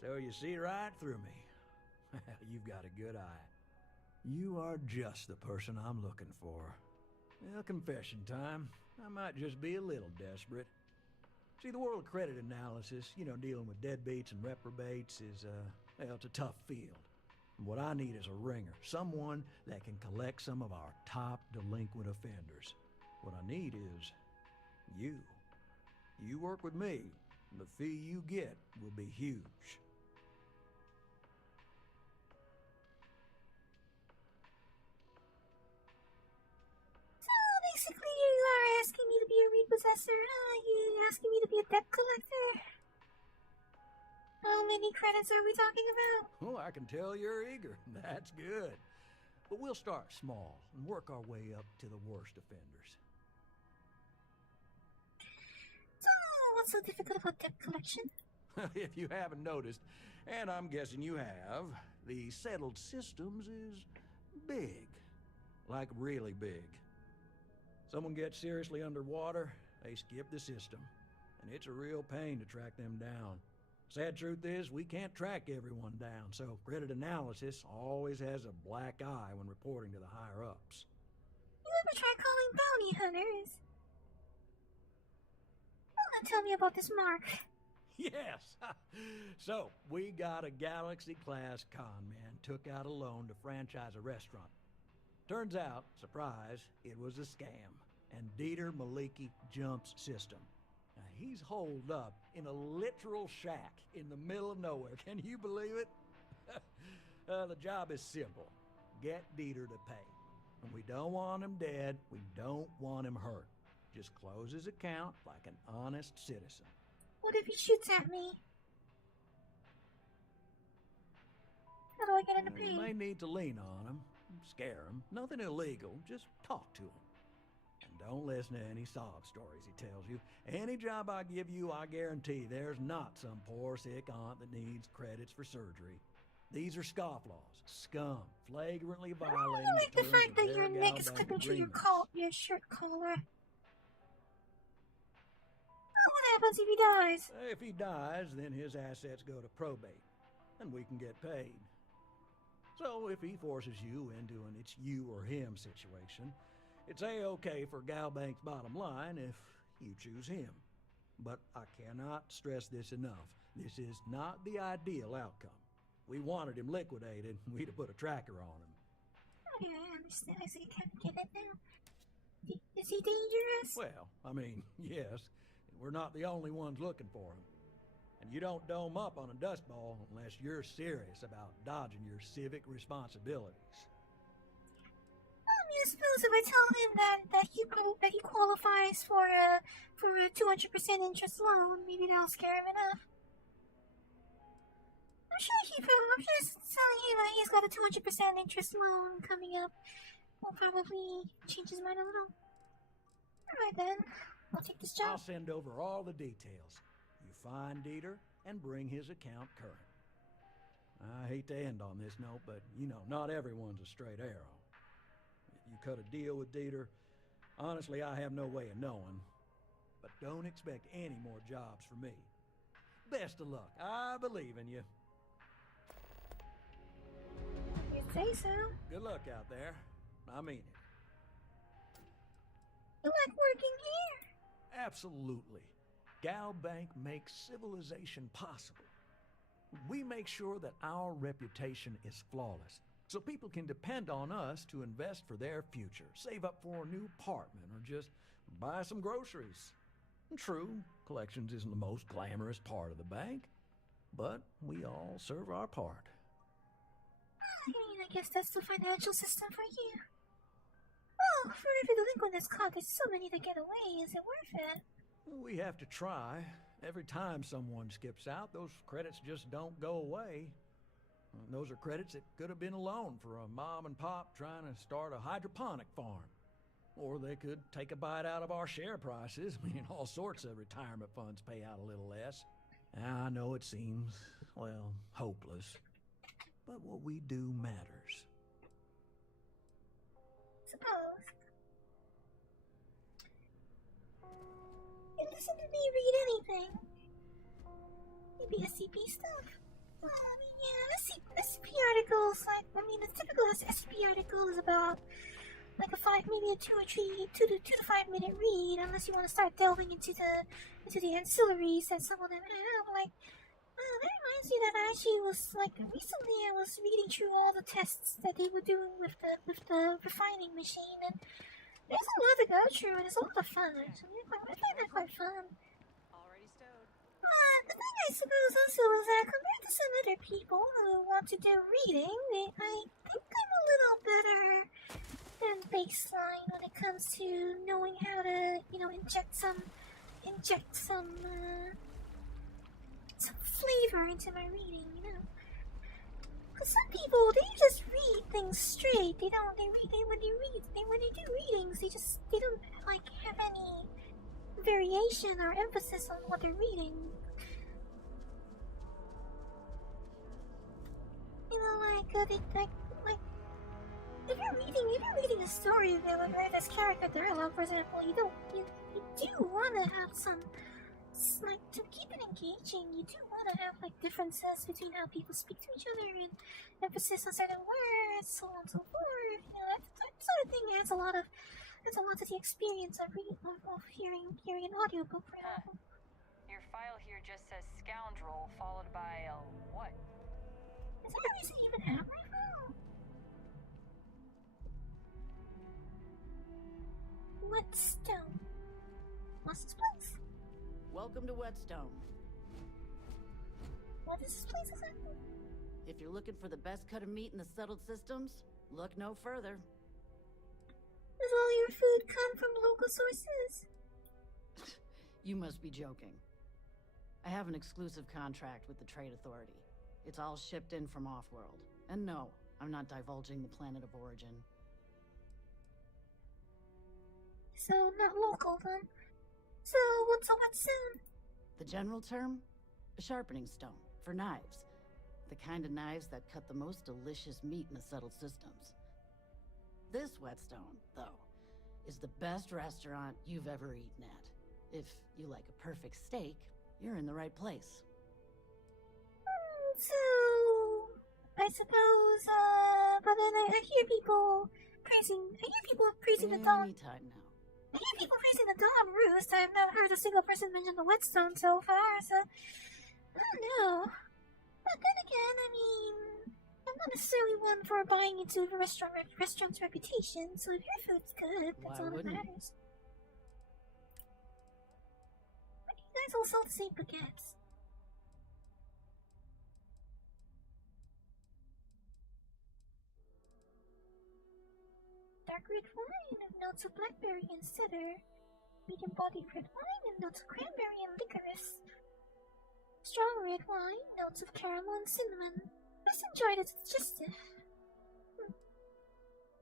So you see right through me. You've got a good eye. You are just the person I'm looking for. Well, confession time. I might just be a little desperate. See, the world of credit analysis, dealing with deadbeats and reprobates is, it's a tough field. And what I need is a ringer, someone that can collect some of our top delinquent offenders. What I need is you. You work with me, and the fee you get will be huge. Basically, you are asking me to be a repossessor. You're asking me to be a debt collector. How many credits are we talking about? Oh, I can tell you're eager. That's good. But we'll start small and work our way up to the worst offenders. So, what's so difficult about debt collection? If you haven't noticed, and I'm guessing you have, the settled systems is big. Like really big. Someone gets seriously underwater, they skip the system. And it's a real pain to track them down. Sad truth is, we can't track everyone down, so credit analysis always has a black eye when reporting to the higher-ups. You ever try calling bounty hunters? Oh, tell me about this mark. Yes! So, we got a Galaxy-class con man took out a loan to franchise a restaurant. Turns out, surprise, it was a scam. And Dieter Maliki jumps system. Now, he's holed up in a literal shack in the middle of nowhere. Can you believe it? The job is simple. Get Dieter to pay. And we don't want him dead. We don't want him hurt. Just close his account like an honest citizen. What if he shoots at me? How do I get him to pay? You may need to lean on him, scare him. Nothing illegal. Just talk to him. And don't listen to any sob stories he tells you. Any job I give you, I guarantee there's not some poor sick aunt that needs credits for surgery. These are scofflaws, scum, flagrantly violating I like the fact that your neck is Galbank clipping through your agreements. shirt collar. What happens if he dies? If he dies, then his assets go to probate, and we can get paid. So if he forces you into an it's you or him situation, it's A-okay for Galbank's bottom line if you choose him. But I cannot stress this enough. This is not the ideal outcome. We wanted him liquidated, we'd have put a tracker on him. Okay, I understand. I see. Can't get it now. Is he dangerous? Well, I mean, yes. We're not the only ones looking for him. And you don't dome up on a dust ball unless you're serious about dodging your civic responsibilities. I suppose if I tell him that he qualifies for a 200% interest loan, maybe that'll scare him enough. I'm I'm sure it's telling him that he's got a 200% interest loan coming up. Will probably change his mind a little. Alright then, I'll take this job. I'll send over all the details. You find Dieter and bring his account current. I hate to end on this note, but you know, not everyone's a straight arrow. You cut a deal with Dieter, honestly, I have no way of knowing. But don't expect any more jobs for me. Best of luck. I believe in you. You say so. Good luck out there. I mean it. You like working here? Absolutely. Gal Bank makes civilization possible. We make sure that our reputation is flawless, so people can depend on us to invest for their future, save up for a new apartment, or just buy some groceries. True, collections isn't the most glamorous part of the bank, but we all serve our part. I mean, I guess that's the financial system for you. Well, for every delinquent that's caught, there's so many that get away. Is it worth it? We have to try. Every time someone skips out, those credits just don't go away. Those are credits that could have been a loan for a mom and pop trying to start a hydroponic farm. Or they could take a bite out of our share prices. I mean, all sorts of retirement funds pay out a little less. I know it seems, well, hopeless. But what we do matters. Suppose. You listen to me read anything. Maybe SCP stuff. Well, I mean, yeah, SCP articles, like, I mean, the typical SCP article is about like a 5 minute, 2 to 5 minute read, unless you want to start delving into the ancillaries that some of them have. Like, that reminds me that I actually was like recently I was reading through all the tests that they were doing with the refining machine, and there's a lot to go through, and it's a lot of fun. Actually, I find that quite fun. Already stowed. The thing I suppose also is that compared to some other people who want to do reading, I think I'm a little better than baseline when it comes to knowing how to, you know, inject some flavor into my reading, you know. Because some people, they just read things straight. When they do readings, they don't like have any variation or emphasis on what they're reading. You know, if you're reading a story of this character dialogue, for example, you do want to have some, like, to keep it engaging, you do want to have, like, differences between how people speak to each other and emphasis on certain words, so on and so forth. You know, that sort of thing adds a lot to the experience of hearing an audiobook, for example. Your file here just says scoundrel followed by a what? Is there a reason you even have my phone? Whetstone. What's this place? Welcome to Whetstone. What is this place exactly? If you're looking for the best cut of meat in the settled systems, look no further. Does all your food come from local sources? You must be joking. I have an exclusive contract with the Trade Authority. It's all shipped in from off-world. And no, I'm not divulging the planet of origin. So, not local, then? So, what's a whetstone? The general term? A sharpening stone, for knives. The kind of knives that cut the most delicious meat in the settled systems. This whetstone, though, is the best restaurant you've ever eaten at. If you like a perfect steak, you're in the right place. So, I suppose, but then I hear people praising the Dawn. Anytime now. I hear people praising the Dawn Roost. I've not heard a single person mention the whetstone so far, so, I don't know. But then again, I mean, I'm not necessarily one for buying into the restaurant's reputation, so if your food's good, that's all that matters. Why do you guys all sell the same baguettes? Dark red wine and notes of blackberry and cedar. Medium-bodied red wine and notes of cranberry and licorice. Strong red wine, notes of caramel and cinnamon. Best enjoyed as digestive.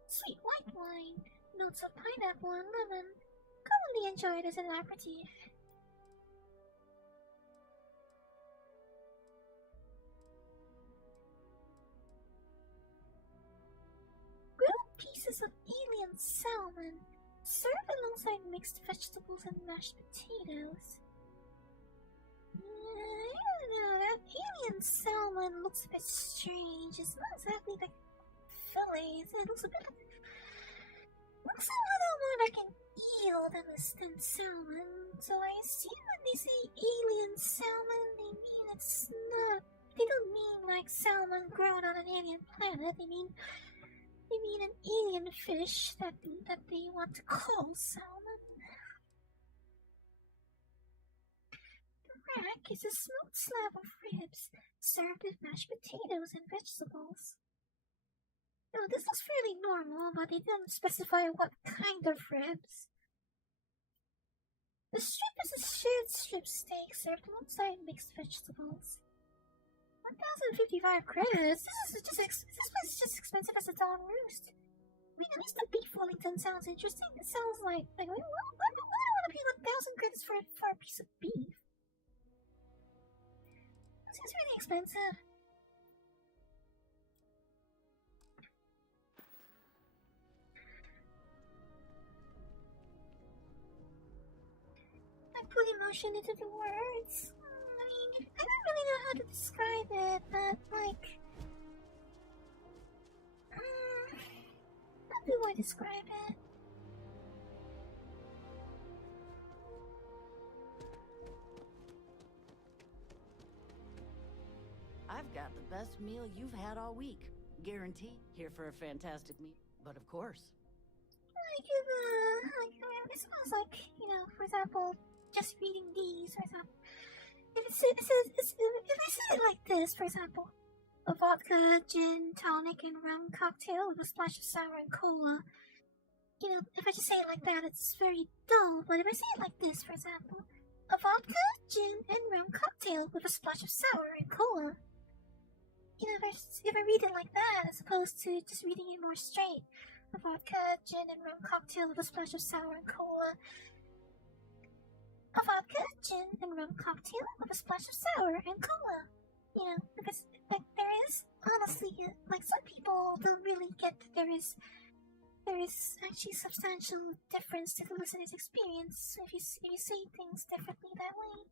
Sweet white wine, notes of pineapple and lemon. Commonly enjoyed as an aperitif. Grilled pieces of alien salmon, served alongside mixed vegetables and mashed potatoes. I don't know, that alien salmon looks a bit strange. It's not exactly like fillets. It looks a bit like... looks a little more like an eel than salmon. So I assume when they say alien salmon, they mean it's not... They don't mean like salmon grown on an alien planet. They mean an alien fish that they want to call salmon. The rack is a smoked slab of ribs, served with mashed potatoes and vegetables. Now, this looks fairly normal, but they didn't specify what kind of ribs. The strip is a shared strip steak served alongside mixed vegetables. 1,055 credits? This place is just expensive as a dawn roost. I mean, at least the beef Wellington sounds interesting. It sounds like why do I want to pay 1,000 credits for a piece of beef? That seems really expensive. I put emotion into the words. I mean, I don't really know how to describe it, but like, how do I describe it? I've got the best meal you've had all week. Guaranteed. Here for a fantastic meal. But of course. It smells like, for example, just reading these, for example. If I say it like this, for example, a vodka, gin, tonic, and rum cocktail with a splash of sour and cola. If I just say it like that, it's very dull. But if I say it like this, for example, a vodka, gin, and rum cocktail with a splash of sour and cola. If I read it like that, as opposed to just reading it more straight, a vodka, gin, and rum cocktail with a splash of sour and cola. A vodka, gin, and rum cocktail with a splash of sour and cola. Because there is honestly, like, some people don't really get that there is actually substantial difference to the listener's experience if you say things differently that way.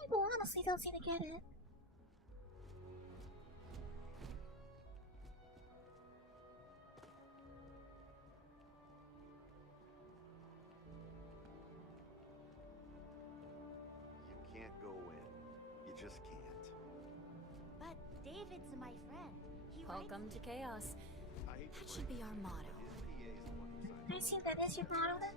People honestly don't seem to get it. Just can't. But David's my friend. Welcome to chaos. That should be our motto. I assume that is your motto then?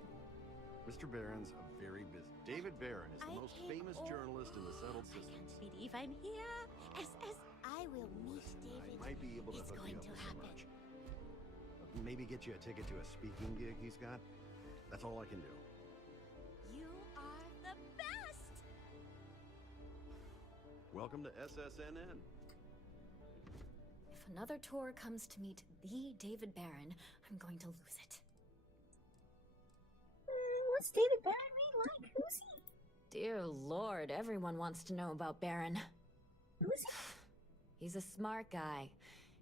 Mr. Barron's a very busy. David Barron is the most famous journalist in the settled systems. I can't believe I'm here. As I will meet David. I might be able to hook you up with some merch. Maybe get you a ticket to a speaking gig he's got. That's all I can do. You are the best. Welcome to SSNN. If another tour comes to meet the David Barron, I'm going to lose it. What's David Barron really like? Who's he? Dear Lord, everyone wants to know about Barron. Who is he? He's a smart guy.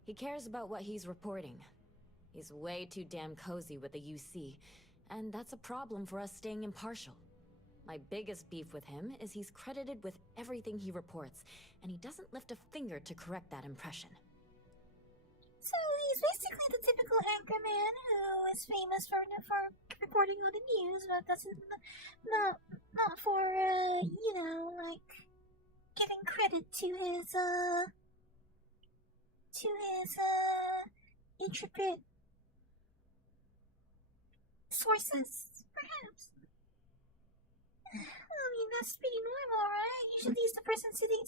He cares about what he's reporting. He's way too damn cozy with the UC, and that's a problem for us staying impartial. My biggest beef with him is he's credited with everything he reports, and he doesn't lift a finger to correct that impression. So he's basically the typical anchorman who is famous for reporting on the news, but doesn't not for like giving credit to his intricate sources, perhaps. I mean, that's pretty normal, right? Usually it's the person sitting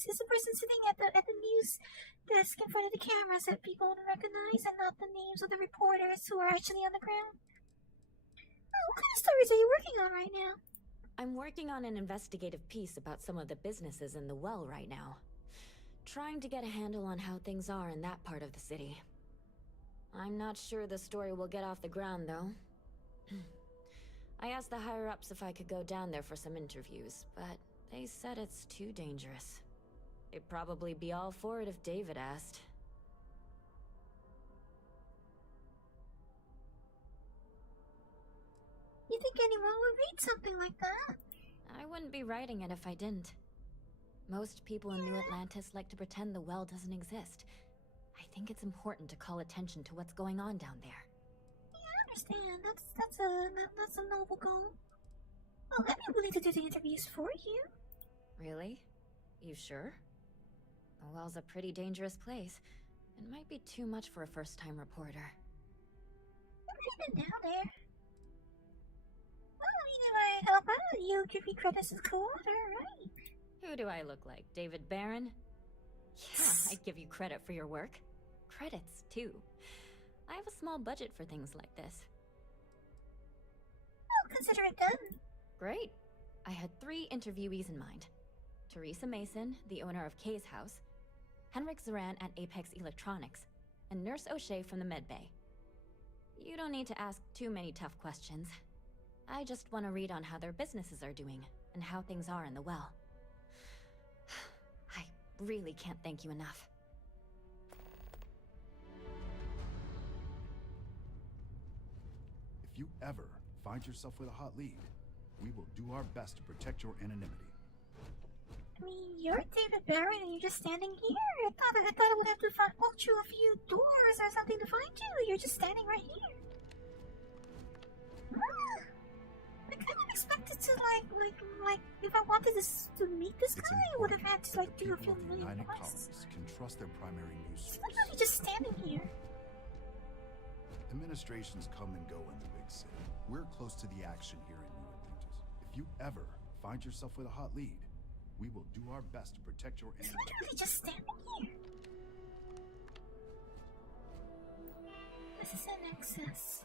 at the news desk in front of the cameras that people want to recognize, and not the names of the reporters who are actually on the ground. Oh, what kind of stories are you working on right now? I'm working on an investigative piece about some of the businesses in the well right now. Trying to get a handle on how things are in that part of the city. I'm not sure the story will get off the ground, though. I asked the higher-ups if I could go down there for some interviews, but they said it's too dangerous. They'd probably be all for it if David asked. You think anyone would read something like that? I wouldn't be writing it if I didn't. Most people in New Atlantis like to pretend the well doesn't exist. I think it's important to call attention to what's going on down there. Yeah, I understand. That's a noble goal. Well, I'd be willing to do the interviews for you. Really? You sure? The well's a pretty dangerous place. It might be too much for a first-time reporter. I've been down there. Well, if I help out, you give me credits as co-author, right? Who do I look like? David Barron? Yeah, I'd give you credit for your work. Credits, too. I have a small budget for things like this. I'll consider it done. Great. I had 3 interviewees in mind. Teresa Mason, the owner of Kay's house, Henrik Zoran at Apex Electronics, and Nurse O'Shea from the Medbay. You don't need to ask too many tough questions. I just want to read on how their businesses are doing, and how things are in the well. I really can't thank you enough. If you ever find yourself with a hot lead, we will do our best to protect your anonymity. I mean, you're David Barron and you're just standing here. I thought I would have to walk through a few doors or something to find you. You're just standing right here. I kind of expected to like if I wanted to meet this guy, I would have had to like do a few million quests. Can trust their primary news source. It's not really just standing here. Administrations come and go in the big city. We're close to the action here in New Atlantis. If you ever find yourself with a hot lead, we will do our best to protect your It's anonymity. literally just standing here. This is an access.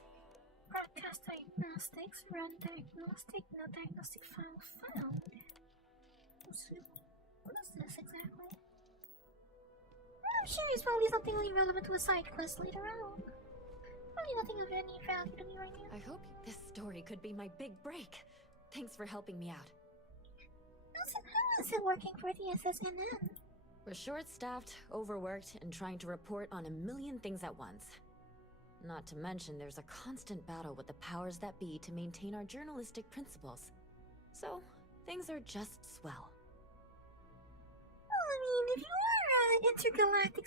Broadcast diagnostics, run diagnostic, no diagnostic file found. What is this exactly? I'm sure it's probably something really relevant to a side quest later on. Probably nothing of any value to me right now. I hope this story could be my big break. Thanks for helping me out. How is it working for the SSNN? We're short-staffed, overworked, and trying to report on a million things at once. Not to mention there's a constant battle with the powers that be to maintain our journalistic principles. So, things are just swell. Well, I mean, if you are an intergalactic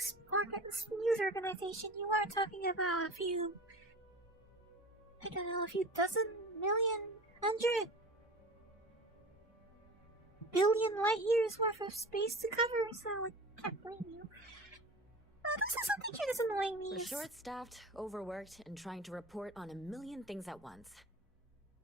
news organization, you are talking about a few dozen, million, 100 billion light years worth of space to cover, so I can't blame you. This is something here that's annoying me. We're short-staffed, overworked, and trying to report on a million things at once.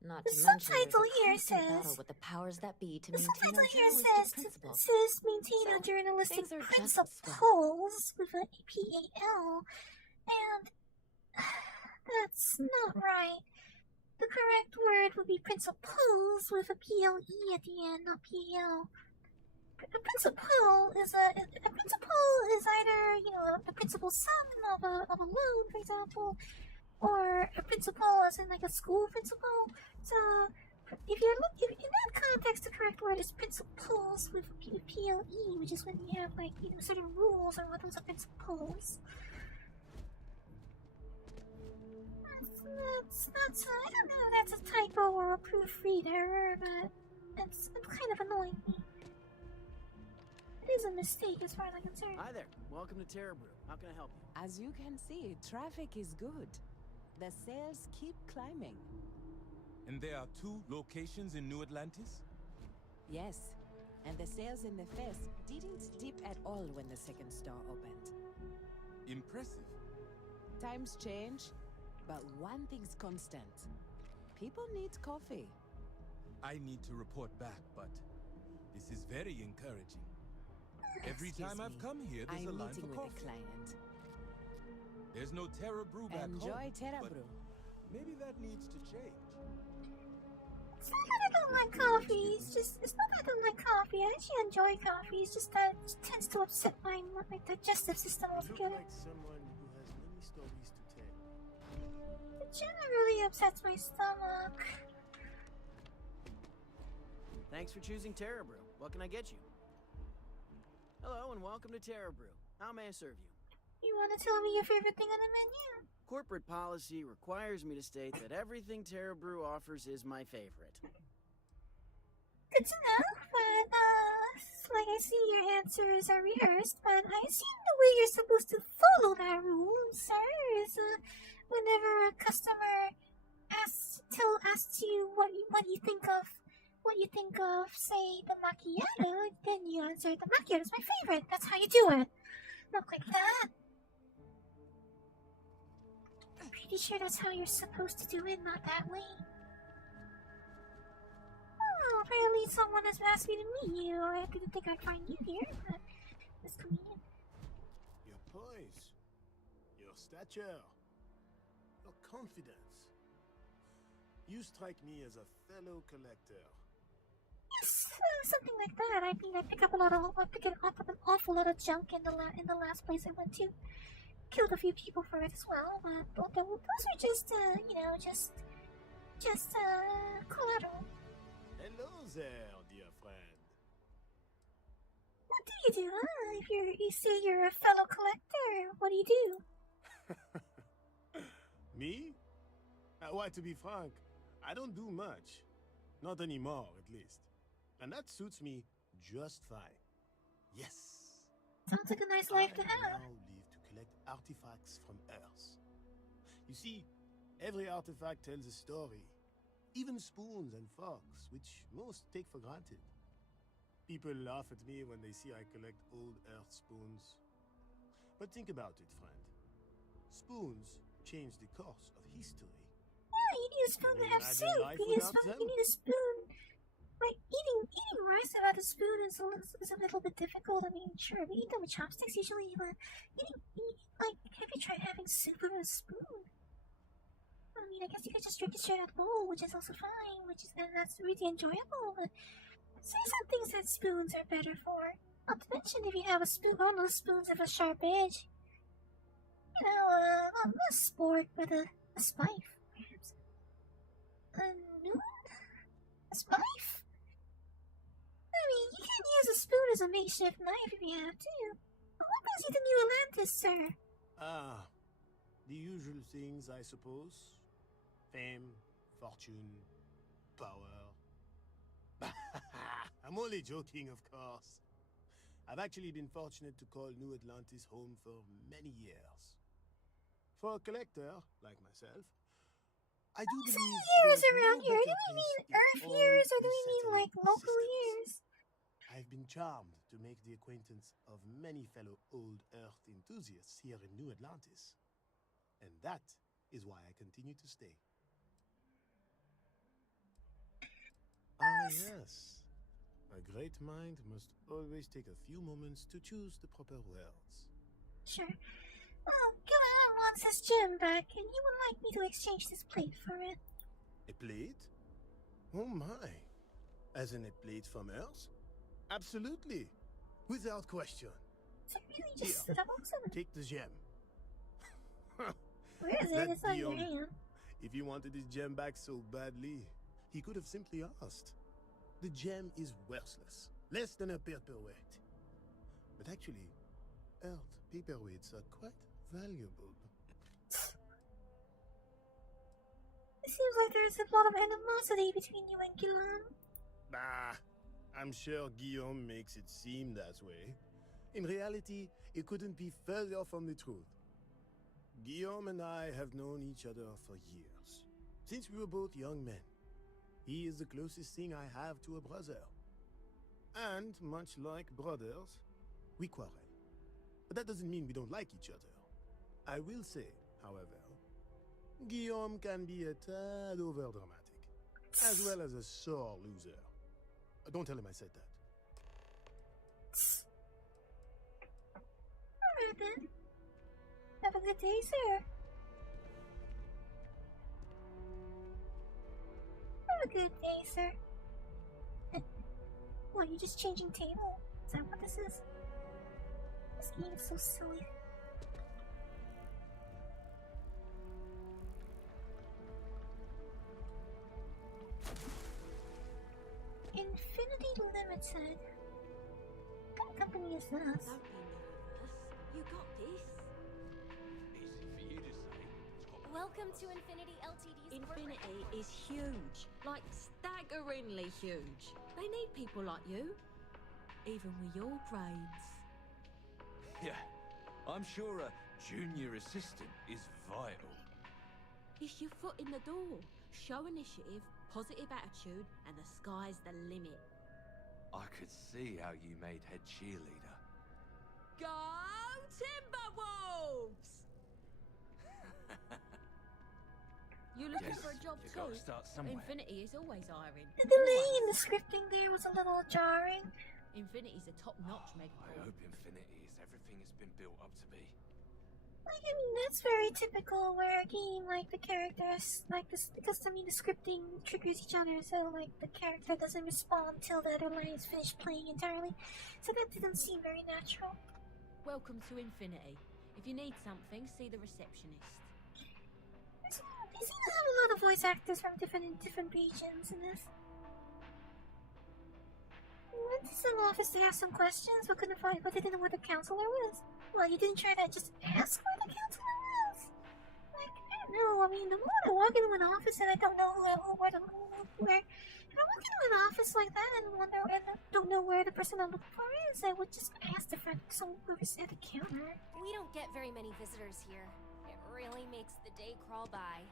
Not The to mention there's subtitle a here constant says- battle with the powers that be to The maintain subtitle our here journalistic principles. says maintain So, our journalistic things are just principles with a PAL, and that's not right. The correct word would be principles with a PLE at the end, not PAL. A principle is either, you know, the principal sum of a loan, for example, or a principal as in like a school principal. So if you're looking in that context, the correct word is principles with PLE, which is when you have like, you know, certain rules or what those are principles. That's I don't know if that's a typo or a proofread error, but it's kind of annoying me. It is a mistake as far as I'm concerned. Hi there. Welcome to Terra Brew. How can I help you? As you can see, traffic is good. The sales keep climbing. And there are 2 locations in New Atlantis? Yes, and the sales in the fest didn't dip at all when the second store opened. Impressive. Times change, but one thing's constant. People need coffee. I need to report back, but this is very encouraging. Every time I've come here, there's a I'm line meeting for with coffee. a client. There's no Terra Brew back home. Enjoy Terra but Brew. Maybe that needs to change. It's not that I don't like coffee. It's not that I don't like coffee. I actually enjoy coffee. It's just that it tends to upset my digestive system altogether. Like someone who has many stories to tell. It generally upsets my stomach. Thanks for choosing Terra Brew. What can I get you? Hello and welcome to Terra Brew. How may I serve you? You want to tell me your favorite thing on the menu? Corporate policy requires me to state that everything Terra Brew offers is my favorite. Good to know, but like I see your answers are rehearsed, but I assume the way you're supposed to follow that rule, sir, is whenever a customer asks you what you think of, say, the macchiato, then you answer the macchiato is my favorite. That's how you do it. Not like that. I'm pretty sure that's how you're supposed to do it, not that way. Oh, apparently someone has asked me to meet you. I didn't think I'd find you here, but it's convenient. Your poise, your stature, your confidence. You strike me as a fellow collector. Yes, something like that. I mean, I pick up an awful lot of junk in the last place I went to. Killed a few people for it as well, but those were just collateral. Hello there, dear friend. What do you do, huh? If you say you're a fellow collector, what do you do? Me? Why, to be frank, I don't do much. Not anymore, at least. And that suits me just fine. Yes. Sounds like a nice life to have. I now live to collect artifacts from Earth. You see, every artifact tells a story. Even spoons and forks, which most take for granted. People laugh at me when they see I collect old Earth spoons. But think about it, friend. Spoons change the course of history. Yeah, you need a spoon to have soup. You need a spoon. Like, eating rice without a spoon is a little bit difficult. I mean, sure, we eat them with chopsticks usually, but have you tried having soup with a spoon? I mean, I guess you could just drink it straight out of the bowl, which is also fine, and that's really enjoyable, but say some things that spoons are better for. Not to mention if you have a spoon, one of those spoons with a sharp edge. You know, not a spork, but a spife, perhaps. A noon? A spife? I mean, you can use a spoon as a makeshift knife if you have to. But what brings you to New Atlantis, sir? The usual things, I suppose. Fame, fortune, power. I'm only joking, of course. I've actually been fortunate to call New Atlantis home for many years. For a collector, like myself, I do believe years around here. Do we mean Earth years or do we mean like local years? I've been charmed to make the acquaintance of many fellow old Earth enthusiasts here in New Atlantis. And that is why I continue to stay. Ah, yes. A great mind must always take a few moments to choose the proper words. Sure. Well, Gillian wants his gem back, and he would like me to exchange this plate for it. A plate? Oh my. As in a plate from Earth? Absolutely. Without question. So really just take the gem. Where is it? It's on your hand. If he wanted his gem back so badly, he could have simply asked. The gem is worthless. Less than a paperweight. But actually, Earth paperweights are quite valuable. It seems like there's a lot of animosity between you and Guillaume. Bah, I'm sure Guillaume makes it seem that way. In reality, it couldn't be further from the truth. Guillaume and I have known each other for years, since we were both young men. He is the closest thing I have to a brother. And, much like brothers, we quarrel. But that doesn't mean we don't like each other. I will say, however, Guillaume can be a tad overdramatic, as well as a sore loser. Don't tell him I said that. Alright then. Have a good day, sir. Have a good day, sir. What, you just changing table? Is that what this is? This game is so silly. Infinity Limited. What kind of company is this? Don't be nervous. You got this. Easy for you to say. Welcome to Infinity Ltd's Infinity is huge. Like, staggeringly huge. They need people like you. Even with your grades. Yeah, I'm sure a junior assistant is vital. It's your foot in the door. Show initiative, positive attitude, and the sky's the limit. I could see how you made head cheerleader. Go Timberwolves! You looking Yes, for a job you too? gotta start somewhere. Infinity is always hiring. The delay in the scripting there was a little jarring. Infinity's a top-notch I megaport. hope Infinity is everything it's been built up to be. Like, I mean, that's very typical where a game, like, the characters, like, this, because, I mean, the scripting triggers each other, so, like, the character doesn't respond till the other line is finished playing entirely. So that didn't seem very natural. Welcome to Infinity. If you need something, see the receptionist. They seem to have a lot of voice actors from different regions in this. I went to some office to ask some questions, but couldn't find, but didn't know where the counselor was. Well, you didn't try to just ask where the counselor was? Like, I don't know, I mean, the moment I walk into an office and I don't know where, if I walk into an office like that and wonder, and I don't know where the person I'm looking for is, I would just ask the friend, whoever's at the counter. We don't get very many visitors here. It really makes the day crawl by.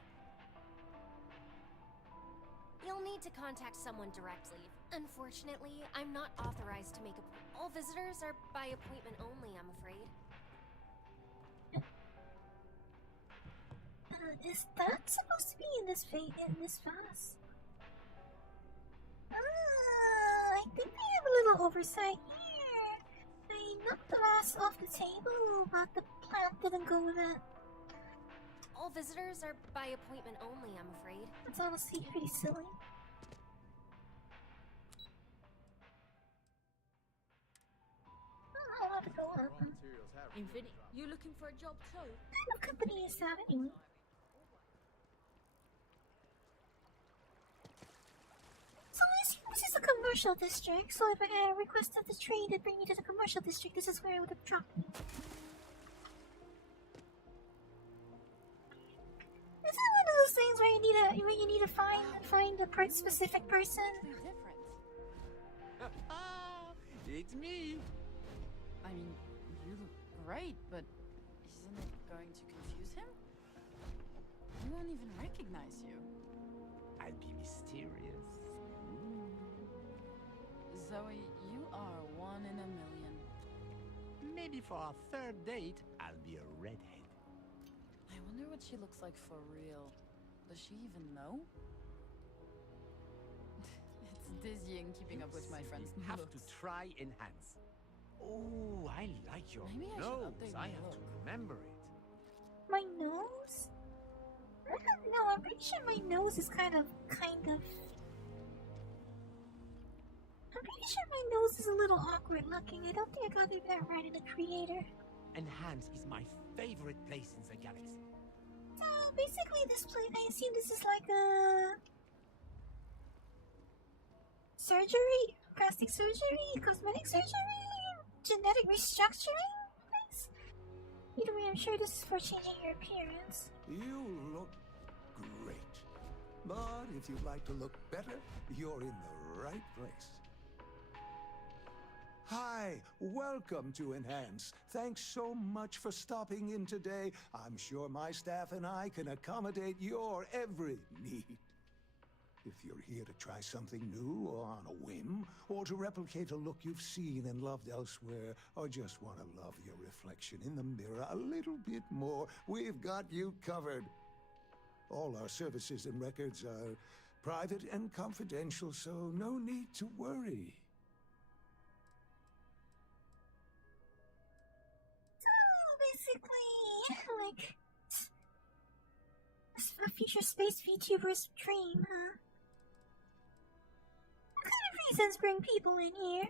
You'll need to contact someone directly. Unfortunately, I'm not authorized to make all visitors are by appointment only, I'm afraid. Is that supposed to be in this fast? I think they have a little oversight here. They knocked the glass off the table, but the plant didn't go with it. All visitors are by appointment only, I'm afraid. That's honestly pretty silly. I'll have to go up. Infinity, you looking for a job too? What kind of company is that anyway? So this is a commercial district, so if I had requested the train to bring me to the commercial district, this is where I would have dropped me. Is it one of those things where you need to find a specific person? It's me. I mean, you look great, but isn't it going to confuse him? He won't even recognize you. I'll be mysterious. Zoe, you are one in a million. Maybe for our third date, I'll be a redhead. I wonder what she looks like for real. Does she even know? It's dizzying keeping up with my friends' You have looks. to try enhance. Oh, I like your Maybe I should nose. update I my have to look. remember it. My nose? I don't know, I'm pretty sure my nose is kind of... I'm pretty sure my nose is a little awkward looking. I don't think I got that right in the creator. Enhance is my favorite place in the galaxy. So basically this place, I assume this is like a... surgery? Plastic surgery? Cosmetic surgery? Genetic restructuring place? Either way, I'm sure this is for changing your appearance. You look great. But if you'd like to look better, you're in the right place. Hi, welcome to Enhance. Thanks so much for stopping in today. I'm sure my staff and I can accommodate your every need. If you're here to try something new or on a whim, or to replicate a look you've seen and loved elsewhere, or just want to love your reflection in the mirror a little bit more, we've got you covered. All our services and records are private and confidential, so no need to worry. Basically, like a future space VTuber's dream, huh? What kind of citizens bring people in here.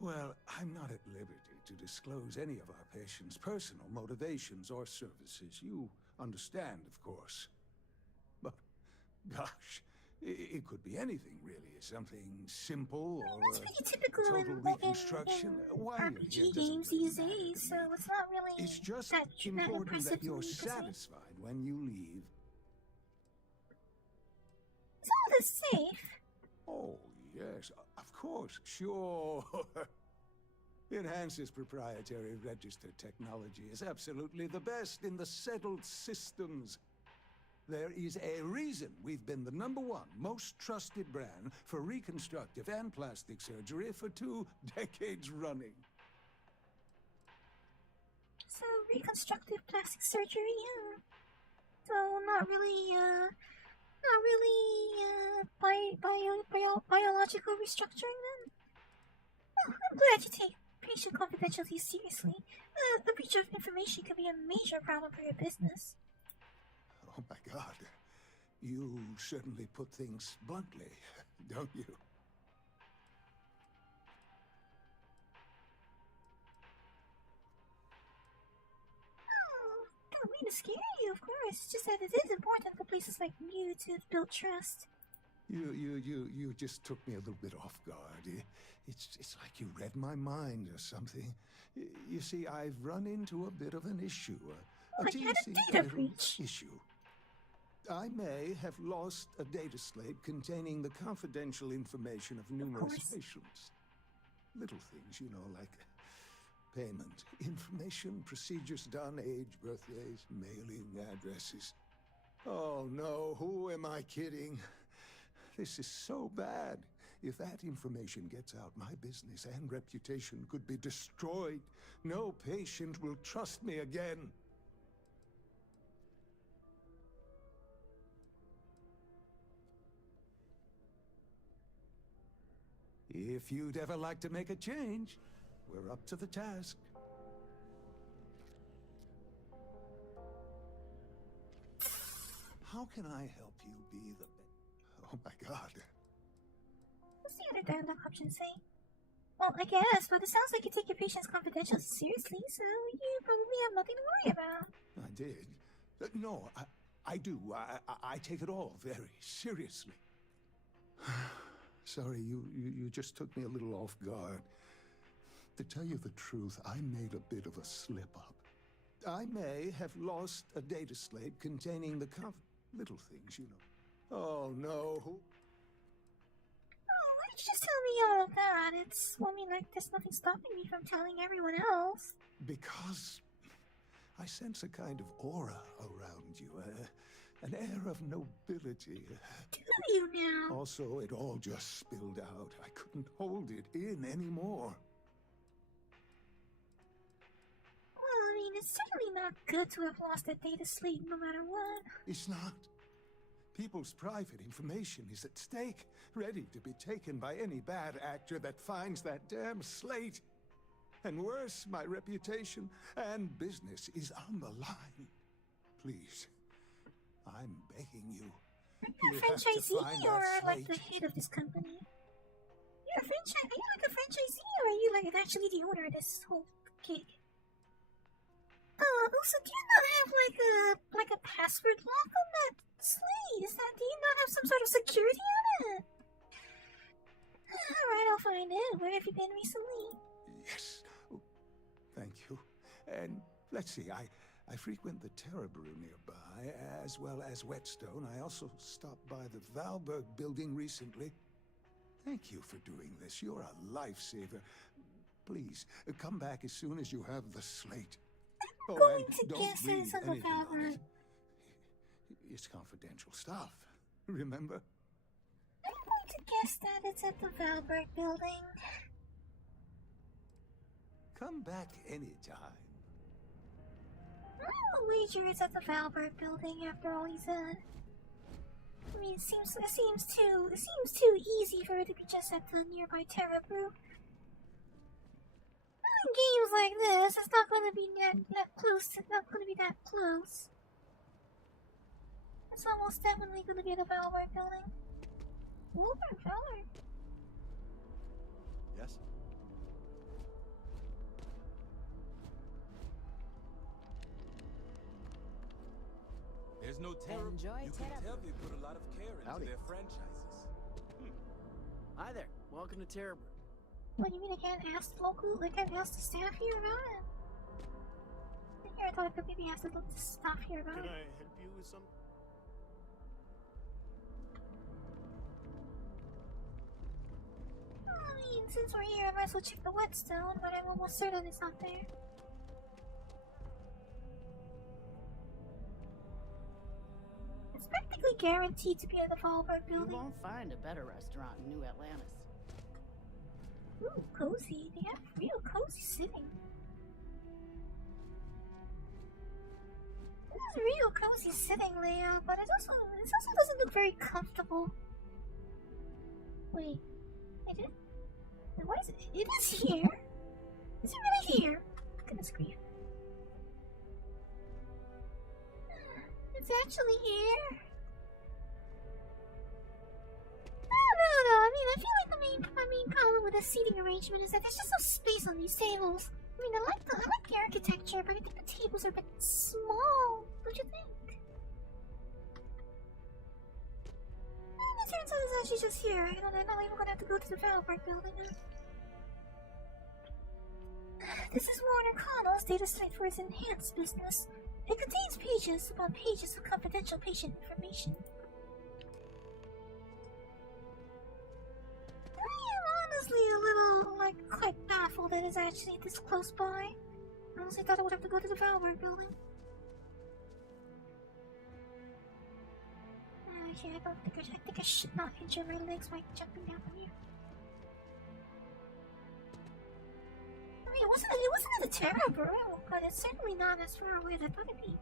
Well, I'm not at liberty to disclose any of our patients' personal motivations or services. You understand, of course. But, gosh, it could be anything, really. Something simple or It's pretty typical total reconstruction. Why are you RPG here doesn't games really these matter days, to so me. it's not really It's just that important impressive that to you're me, per se. satisfied when you leave. Is all this safe? Oh, yes, of course, sure. Enhance's proprietary register technology is absolutely the best in the settled systems. There is a reason we've been the #1 most trusted brand for reconstructive and plastic surgery for 2 decades running. So, reconstructive plastic surgery, yeah. So, not really biological restructuring then? Well, I'm glad you take patient confidentiality seriously. The breach of information could be a major problem for your business. Oh my God. You certainly put things bluntly, don't you? Oh, don't mean to scare you, of course. It's just that it is important for places like you to build trust. You just took me a little bit off guard. It's like you read my mind or something. You see, I've run into a bit of an issue. Like you had a data breach. Issue. I may have lost a data slate containing the confidential information of numerous patients. Little things, you know, like payment, information, procedures done, age, birthdays, mailing addresses. Oh no, who am I kidding? This is so bad. If that information gets out, my business and reputation could be destroyed. No patient will trust me again. If you'd ever like to make a change, we're up to the task. How can I help you be the best? Oh my God. What's the other dialogue option say? Well, I guess, but it sounds like you take your patient's confidentiality seriously, so you probably have nothing to worry about. I did. No, I do. I take it all very seriously. Sorry, you just took me a little off guard. To tell you the truth, I made a bit of a slip-up. I may have lost a data slate containing the little things, you know. Oh, no. Oh, why did you just tell me all of that? There's nothing stopping me from telling everyone else. Because I sense a kind of aura around you, an air of nobility. Do you now? Also, it all just spilled out. I couldn't hold it in anymore. Well, it's certainly not good to have lost that data slate no matter what. It's not. People's private information is at stake, ready to be taken by any bad actor that finds that damn slate. And worse, my reputation and business is on the line. Please, I'm begging you. You're a franchisee or like the head of this company? Are you like a franchisee or are you like actually the owner of this whole gig? Also, do you not have like a password lock on that slate? Do you not have some sort of security on it? Alright, I'll find it. Where have you been recently? Yes. Oh, thank you. And let's see, I frequent the Terror Brew nearby, as well as Whetstone. I also stopped by the Valberg building recently. Thank you for doing this. You're a lifesaver. Please, come back as soon as you have the slate. I'm going to guess it's on the Valberg. It's confidential stuff, remember? I'm going to guess that it's at the Valberg building. Come back anytime. I'll wager it's at the Valberg building after all he said. It seems too easy for it to be just at the nearby Terra Brew. In games like this, it's not going to be that close. It's not going to be that close. It's almost definitely going to be the Valberg building. Valberg. Yes? There's no terror. Enjoy You can terror. tell they put a lot of care into Howdy. their franchises. Hi there. Welcome to Terror Brew. What do you mean I can't ask the local? I can't ask the staff here about it? Here, I thought I could maybe ask the staff here about Can it. I help you with something? I mean, since we're here, I might as well check the whetstone, but I'm almost certain it's not there. It's practically guaranteed to be in the Fallbrook You building. won't find a better restaurant in New Atlantis. Ooh, cozy. They have real cozy sitting. This is real cozy sitting layout, but it also doesn't look very comfortable. Wait, is it? What is it? It is here. Is it really here? Goodness grief. It's actually here. No. I mean, I feel like my main problem with the seating arrangement is that there's just no space on these tables. I mean, I like the architecture, but I think the tables are a bit small. Don't you think? And it turns out it's actually just here. I'm not even gonna have to go to the Valpark building now. This is Warner Connell's data site for his enhanced business. It contains pages upon pages of confidential patient information. I am honestly a little, quite baffled that it's actually this close by. I honestly thought I would have to go to the Valberg building. Okay, I think I should not injure my legs by jumping down from here. I mean, it wasn't at the Terror Brew, but it's certainly not as far away as I thought it'd be.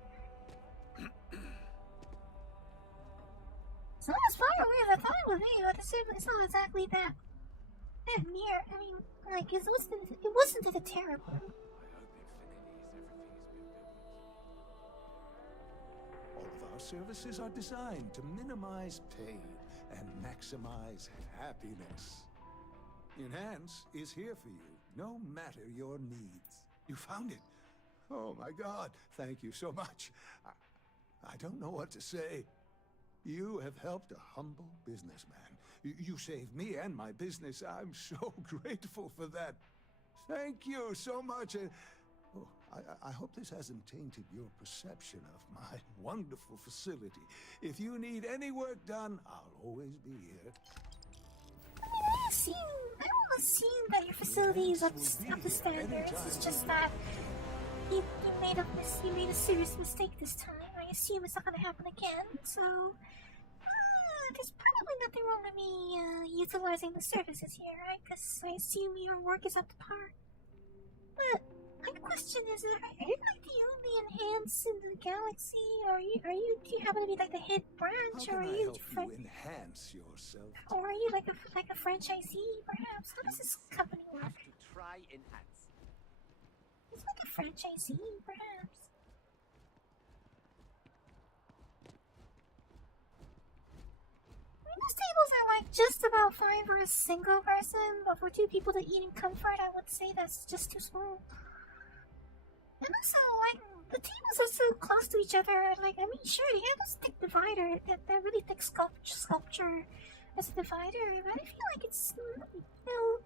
It's not as far away as I thought it would be, but it's not exactly that near. I mean, it wasn't at the Terror Brew. All of our services are designed to minimize pain and maximize happiness. Enhance is here for you, no matter your needs. You found it. Oh my God, thank you so much. I don't know what to say. You have helped a humble businessman. You saved me and my business. I'm so grateful for that. Thank you so much. Oh, I hope this hasn't tainted your perception of my wonderful facility. If you need any work done, I'll always be here. I don't assume that your facility is up to standards. It's just that you made a serious mistake this time. I assume it's not going to happen again. So there's probably nothing wrong with me utilizing the services here, right? Because I assume your work is up to par. But my question is, are you like the only enhance in the galaxy? Do you happen to be like the head branch, or are you help you enhance yourself? or are you like a franchisee, perhaps? How does this company work? To try enhance. It's like a franchisee, perhaps. I mean, those tables are like just about fine for a single person, but for two people to eat in comfort, I would say that's just too small. And also, the tables are so close to each other. Sure, they have this thick divider, that really thick sculpture as a divider, but I feel like it's, you're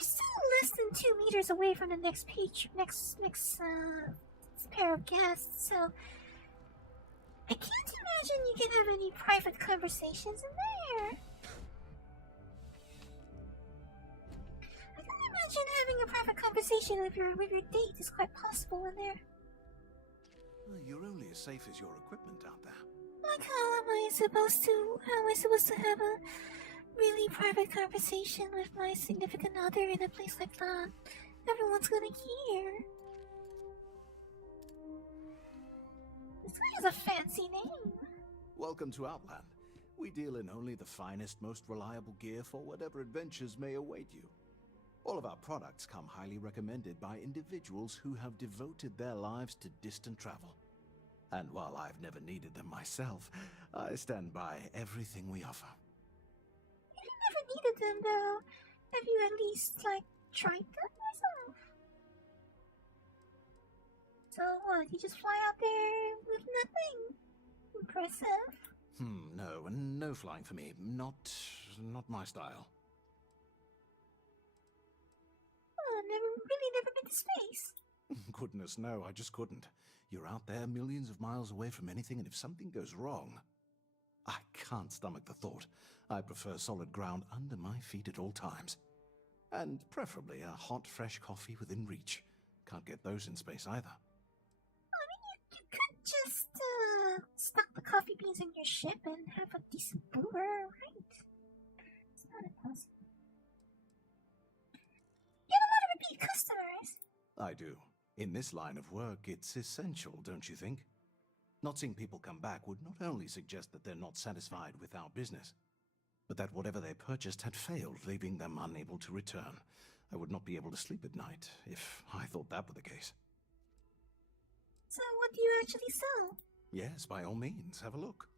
still less than 2 meters away from the next pair of guests, so I can't imagine you can have any private conversations in there. I can't imagine having a private conversation with your date is quite possible in there. Well, you're only as safe as your equipment out there. Like, how am I supposed to have a really private conversation with my significant other in a place like that? Everyone's gonna hear. This guy has a fancy name. Welcome to Outland. We deal in only the finest, most reliable gear for whatever adventures may await you. All of our products come highly recommended by individuals who have devoted their lives to distant travel. And while I've never needed them myself, I stand by everything we offer. I never needed them, though. Have you at least, like, tried that yourself? So what, you just fly out there with nothing? Impressive. No flying for me. Not my style. Oh, never been to space. Goodness, no, I just couldn't. You're out there millions of miles away from anything, and if something goes wrong, I can't stomach the thought. I prefer solid ground under my feet at all times. And preferably a hot, fresh coffee within reach. Can't get those in space either. I mean, you could just, stock the coffee beans in your ship and have a decent brewer, right? It's not impossible. You have a lot of repeat customers. I do. In this line of work, it's essential, don't you think? Not seeing people come back would not only suggest that they're not satisfied with our business, but that whatever they purchased had failed, leaving them unable to return. I would not be able to sleep at night if I thought that were the case. So what do you actually sell? Yes, by all means, have a look.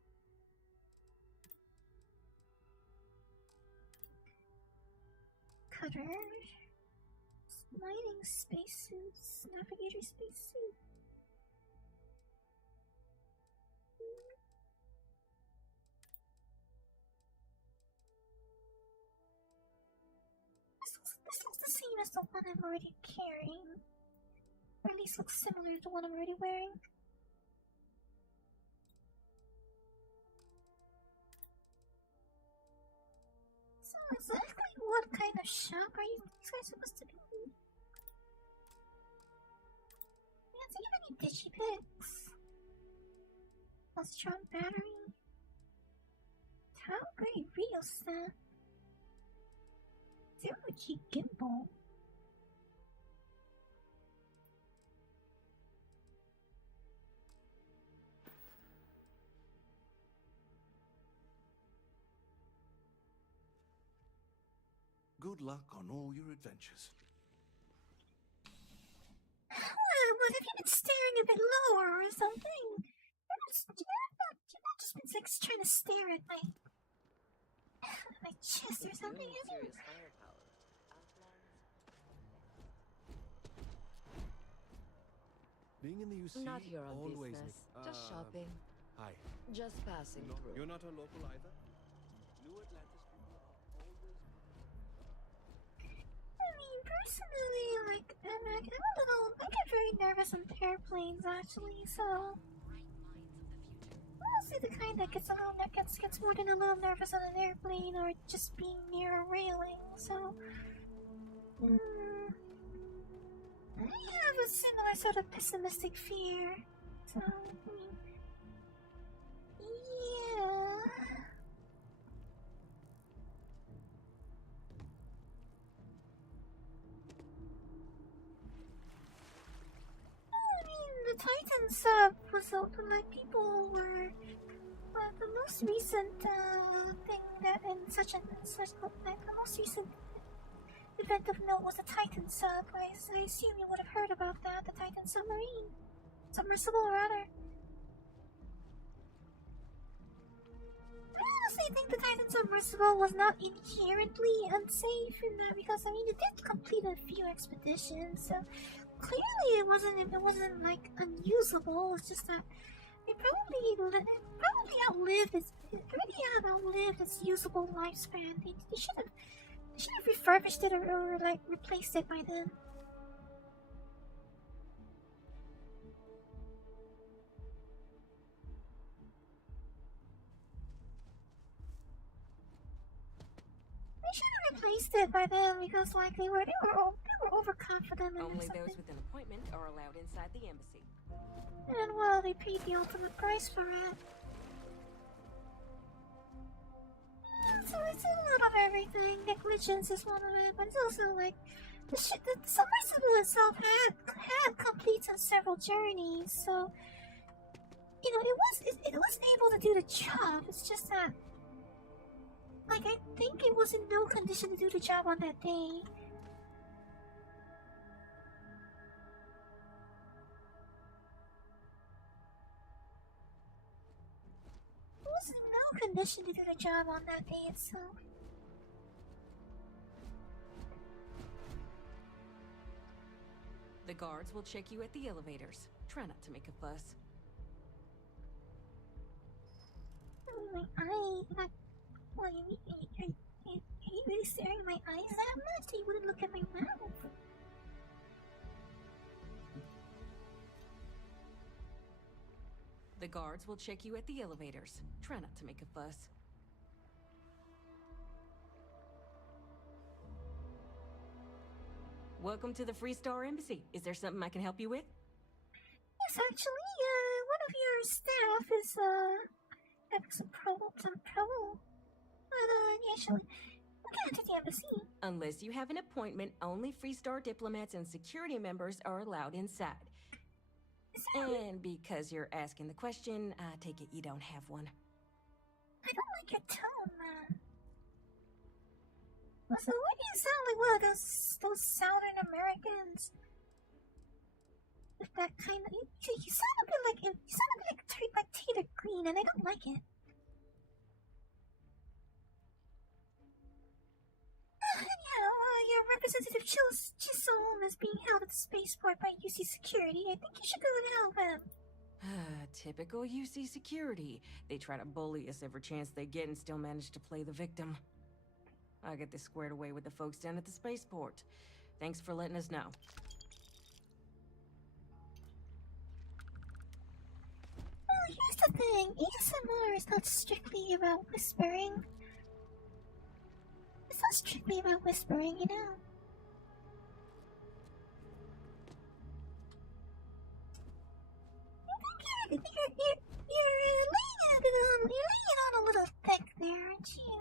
Cutter, mining spacesuits, navigator spacesuit. This looks the same as the one I'm already carrying. Or at least looks similar to the one I'm already wearing. So exactly what kind of shop are you guys supposed to be? Yeah, do you have any digipics? A strong battery? How great rheostat? Zero-G gimbal? Good luck on all your adventures. What have you been staring a bit lower or something? You're not just been like trying to stare at my chest or something, have you? Being in the UC Not here on always business. makes- Just shopping. Hi. Just passing through. You're not a local either? New Atlantis people are always... I mean, personally, like, I get very nervous on airplanes, actually, so... I'm mostly the kind that gets more than a little nervous on an airplane or just being near a railing, so... I have a similar sort of pessimistic fear, so, I mean... Yeah... The Titan sub was open, like people were the most recent thing that the most recent event of note was the Titan sub. I assume you would have heard about that, the Titan submersible rather. I honestly think the Titan submersible was not inherently unsafe in that because I mean it did complete a few expeditions, so clearly it wasn't like unusable. It's just that it probably had outlived its usable lifespan. They should have refurbished it or like replaced it by then. They should have replaced it by then because like they were overconfident. Only those with an appointment are allowed inside the embassy. And well, they paid the ultimate price for it. So it's a lot of everything. Negligence is one of it, but it's also like the submersible itself had completed several journeys, so you know it was able to do the job. It's just that like I think it was in no condition to do the job on that day. It was in no condition to do the job on that day itself. The guards will check you at the elevators. Try not to make a fuss. My eye. Are you really staring at my eyes that much? You wouldn't look at my mouth. The guards will check you at the elevators. Try not to make a fuss. Welcome to the Freestar Embassy. Is there something I can help you with? Yes, actually, one of your staff is, having some trouble. Actually, we can't enter the embassy. Unless you have an appointment, only Freestar diplomats and security members are allowed inside. And because you're asking the question, I take it you don't have one. I don't like your tone, man. Also, why do you sound like one of those Southern Americans? With that kind of... You sound a bit like Tater Green, and I don't like it. Your representative Chisholm is being held at the spaceport by UC Security. I think you should go and help him. Typical UC Security. They try to bully us every chance they get and still manage to play the victim. I'll get this squared away with the folks down at the spaceport. Thanks for letting us know. Well, here's the thing. ASMR is not strictly about whispering. It's not strictly about whispering, you know? I think you're laying it on a little thick there, aren't you?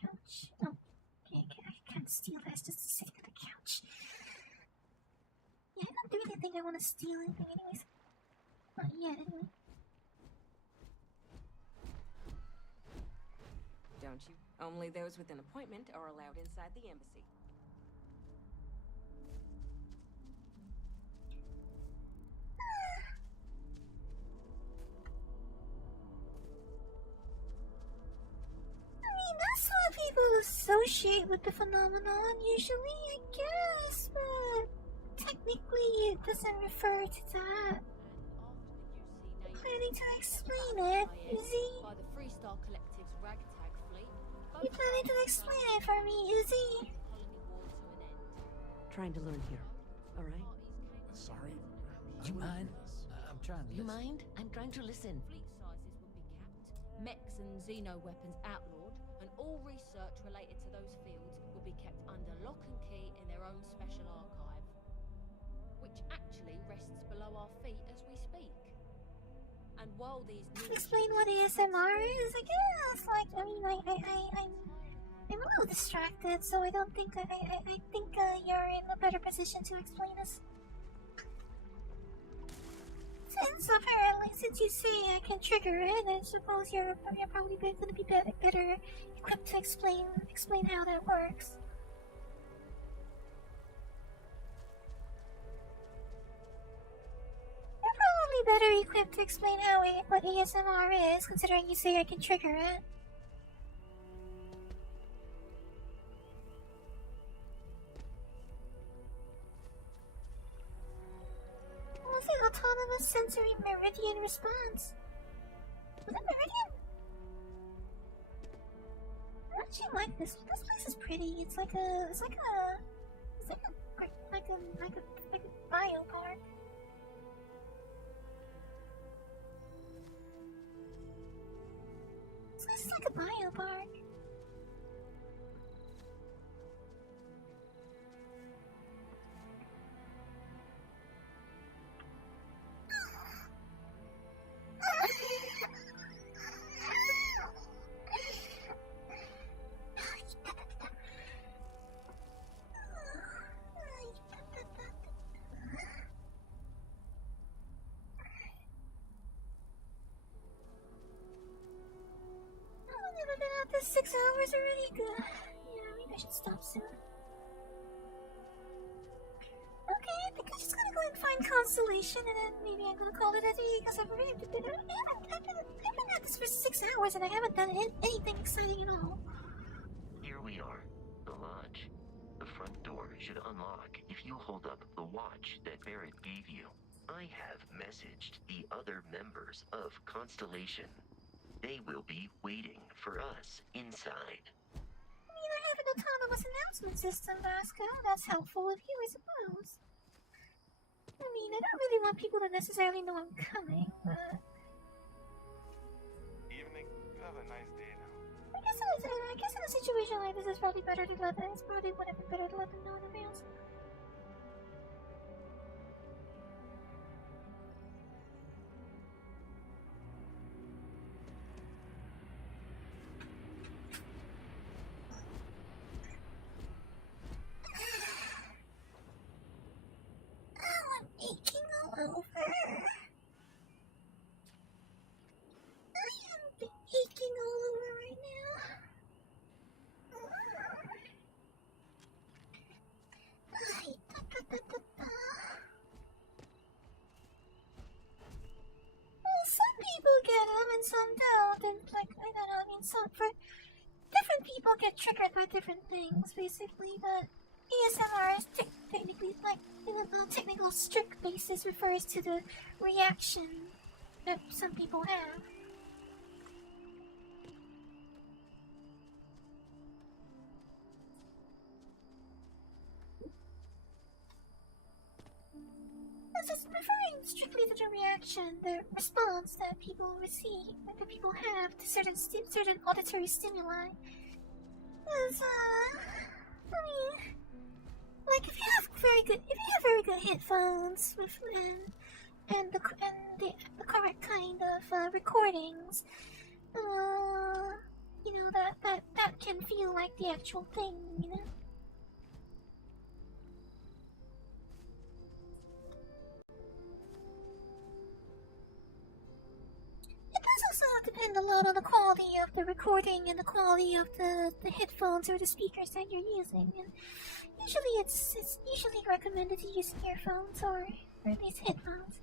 Couch. Oh, okay, I can't steal that. It's just sitting on the couch. Yeah, I don't really think I want to steal anything anyways. Not yet, anyway. Don't you? Only those with an appointment are allowed inside the embassy. That's what people associate with the phenomenon, usually, I guess, but technically it doesn't refer to that. Planning to explain it, Izzy? By the Freestar Collective's ragtag fleet. You planning to explain it for me, Izzy? Trying to learn here, alright? Sorry? Do you mind? I'm trying to You listen. mind? I'm trying to listen. Fleet sizes would be capped, mechs and xeno weapons outlawed, and all research related to those fields would be kept under lock and key in their own special archive, which actually rests below our feet as we speak. And while these Explain what ASMR is, I guess. I'm a little distracted, so I don't think I think you're in a better position to explain this. Since you say I can trigger it, I suppose you're probably going to be better equipped to explain how that works. You're probably better equipped to explain what ASMR is, considering you say I can trigger it. What's the autonomous sensory meridian response? Was it meridian? I actually like this. This place is pretty. It's like a biopark. This is like a biopark. I've been at this 6 hours already. Good. Yeah, maybe I should stop soon. Okay, I think I'm just gonna go and find consolation, and then maybe I'm gonna call it a day because I've been at this for 6 hours and I haven't done anything exciting at all. Here we are, the front door should unlock if you hold up the watch that Barrett gave you. I have messaged the other members of Constellation. They will be waiting for us inside. I mean, I have an autonomous announcement system, Vasco. That's helpful with you, I suppose. I mean, I don't really want people to necessarily know I'm coming, but... Evening. Have a nice day now. I guess in a situation like this, it's probably better to let them, it's probably would have been better to let them know in advance. Oh, I'm aching all over. I am aching all over right now. Well, some people get them and some don't, and like, I don't know, I mean, some, for different people get triggered by different things, basically, but ASMR is technically, like, in a technical strict basis refers to the reaction that some people have. This is referring strictly to the reaction, the response that people receive, that people have to certain auditory stimuli. Because, I mean, like if you have very good headphones with and the correct kind of recordings, you know, that can feel like the actual thing, you know. It does also depend a lot on the quality of the recording and the quality of the headphones or the speakers that you're using. And usually it's usually recommended to use earphones or at least headphones.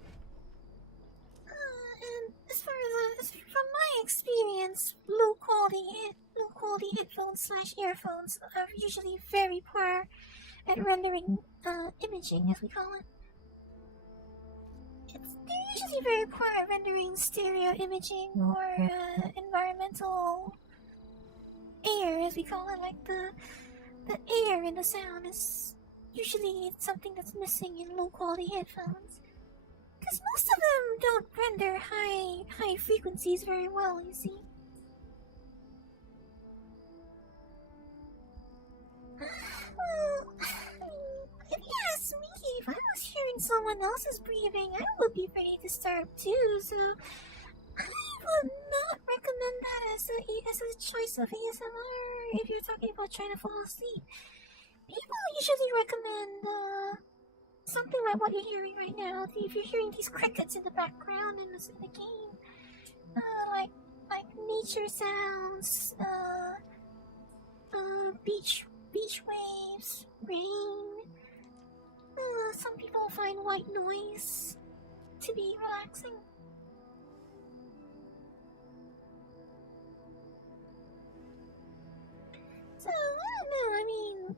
And as far as from my experience, low quality headphones / earphones are usually very poor at rendering imaging, as we call it. They're usually very poor at rendering stereo imaging or environmental air, as we call it. Like the air in the sound is usually something that's missing in low quality headphones. Because most of them don't render high frequencies very well, you see. Well, if you ask me, if I was hearing someone else's breathing, I would be pretty disturbed too, so I would not recommend that as a choice of ASMR if you're talking about trying to fall asleep. People usually recommend something like what you're hearing right now. If you're hearing these crickets in the background in the game, like nature sounds, beach waves, rain. Some people find white noise to be relaxing. So, I don't know, I mean,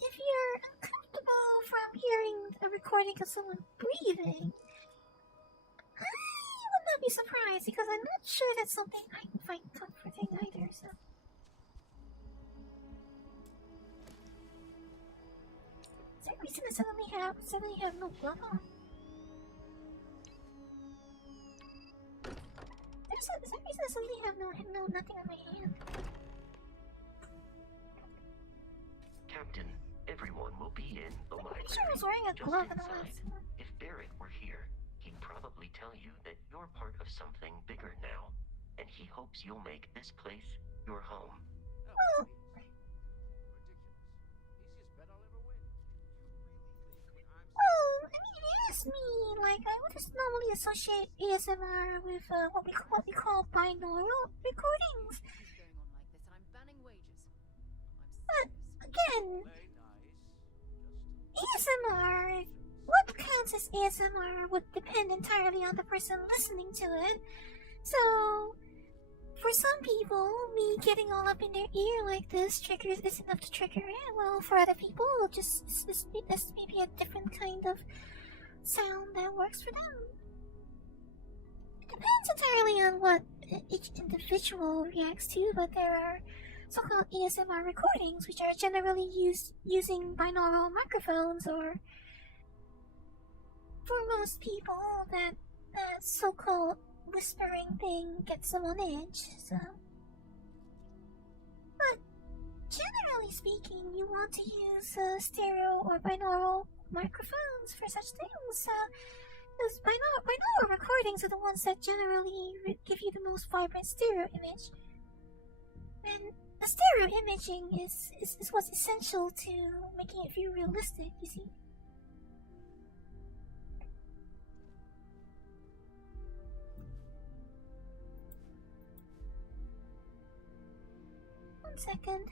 if you're uncomfortable from hearing a recording of someone breathing, I would not be surprised because I'm not sure that's something I can find comforting either, so. Is there a reason I suddenly have no glove on? Is there a reason I suddenly have nothing on my hand? Captain, everyone will be in the library. I'm sure I was wearing a glove in the inside. last one. If Barrett were here, he'd probably tell you that you're part of something bigger now, and he hopes you'll make this place your home. Well, I mean, if you ask me, like, I would just normally associate ASMR with what we call binaural recordings. But again, ASMR, what counts as ASMR would depend entirely on the person listening to it. So, for for some people, me getting all up in their ear like this is enough to trigger it. Well, for other people, this may be a different kind of sound that works for them. It depends entirely on what each individual reacts to, but there are so-called ASMR recordings, which are generally used using binaural microphones, or for most people, that so-called whispering thing gets them on edge, so. But generally speaking, you want to use stereo or binaural microphones for such things. Those binaural recordings are the ones that generally give you the most vibrant stereo image. And the stereo imaging is what's essential to making it feel realistic, you see. One second.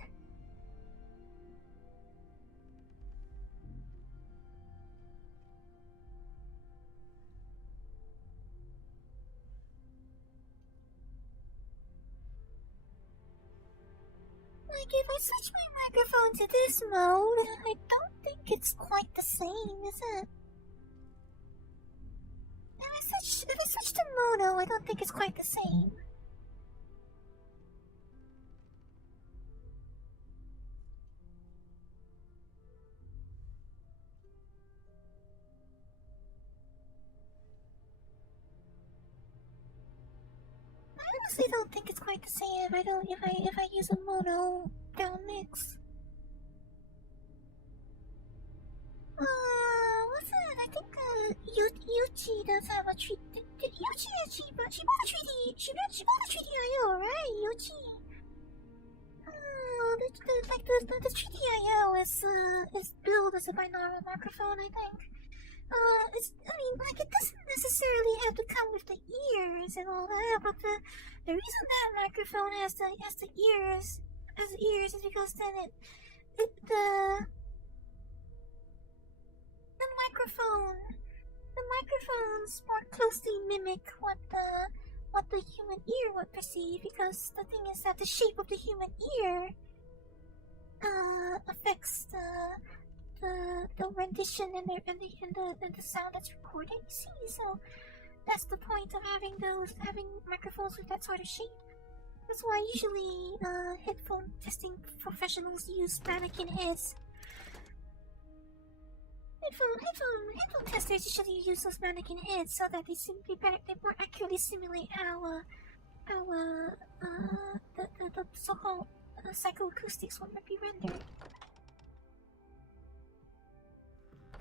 Like, if I switch my microphone to this mode, I don't think it's quite the same, is it? If I switch to mono, I don't think it's quite the same. I honestly don't think it's quite the same if I use a mono down mix. What's that? I think Yuchi does have a treat. Yuchi actually, but she bought a treaty IO, right? Yuchi. The treaty IO is billed as a binaural microphone, I think. It doesn't necessarily have to come with the ears and all that, but the reason that microphone has the ears is because then the microphones more closely mimic what the human ear would perceive, because the thing is that the shape of the human ear affects the rendition and the sound that's recorded, you see. So that's the point of having microphones with that sort of shape. That's why usually headphone testing professionals use mannequin heads. Headphone testers usually use those mannequin heads so that they more accurately simulate how the so-called psychoacoustics would be rendered.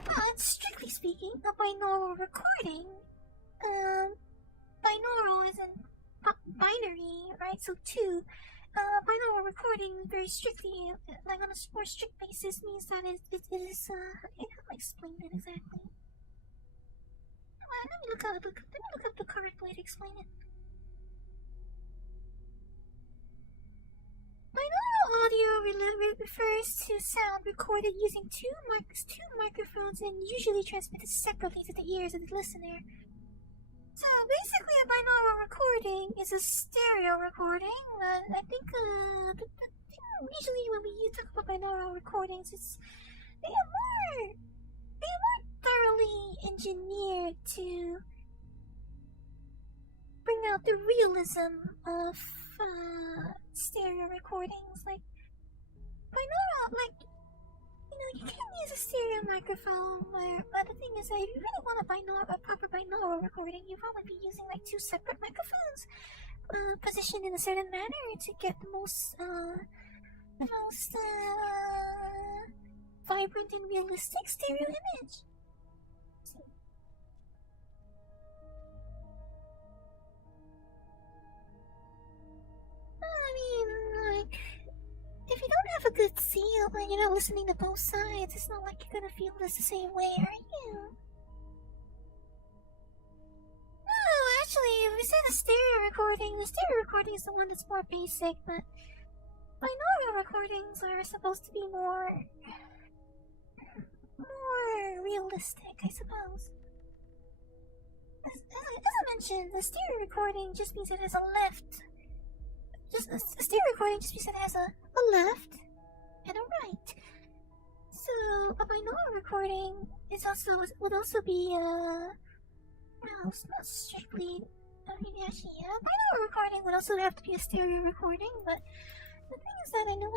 But strictly speaking, a binaural recording, binaural isn't binary, right? So two. Binaural recording very strictly, like on a more strict basis, means that it is. How do I explain that exactly? Let me look up the correct way to explain it. Binaural audio refers to sound recorded using two microphones and usually transmitted separately to the ears of the listener. So basically, a binaural recording is a stereo recording. I think usually when we talk about binaural recordings, they are more thoroughly engineered to bring out the realism of stereo recordings. Like binaural, you can use a stereo microphone, but the thing is that if you really want a proper binaural recording, you'll probably be using like two separate microphones, positioned in a certain manner to get the most vibrant and realistic stereo image. If you don't have a good feel and you're not listening to both sides, it's not like you're gonna feel this the same way, are you? No, actually, if we say the stereo recording is the one that's more basic, but binaural recordings are supposed to be more realistic, I suppose. As I mentioned, the stereo recording just means it has a left just a stereo recording just means it has a left and a right. So a binaural recording would also be well, it's not strictly. I mean, actually, yeah, a binaural recording would also have to be a stereo recording, but the thing is that I know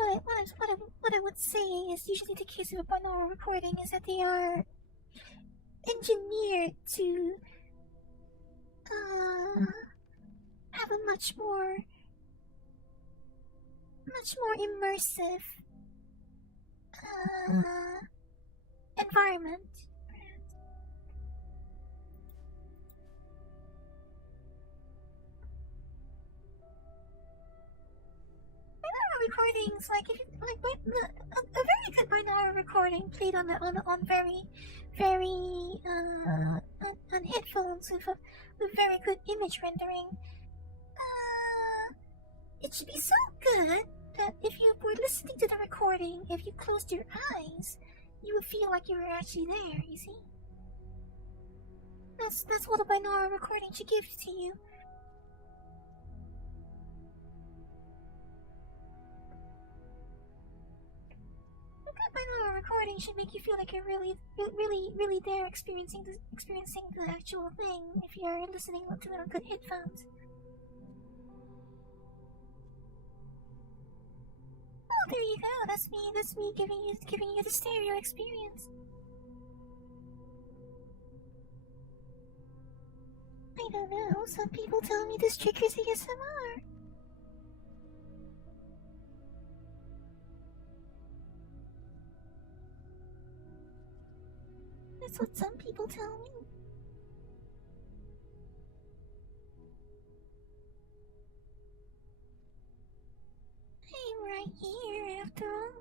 what I would say is usually the case of a binaural recording is that they are engineered to have a much more immersive environment. Binaural recordings, like if you, a very good binaural recording played on very on headphones with very good image rendering. It should be so good that if you were listening to the recording, if you closed your eyes, you would feel like you were actually there, you see? That's what a binaural recording should give to you. A good binaural recording should make you feel like you're really there experiencing the actual thing if you're listening to it on good headphones. Oh, there you go. That's me giving you the stereo experience. I don't know. Some people tell me this triggers ASMR. That's what some people tell me. I'm right here, after all.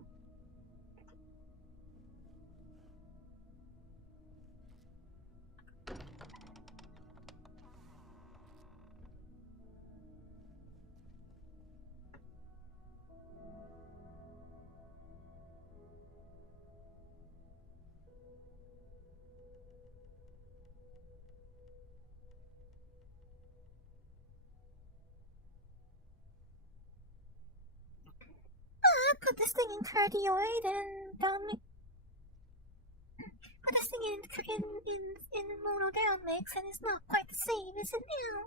Put this thing in cardioid and put this thing in mono down mix, and it's not quite the same, is it now?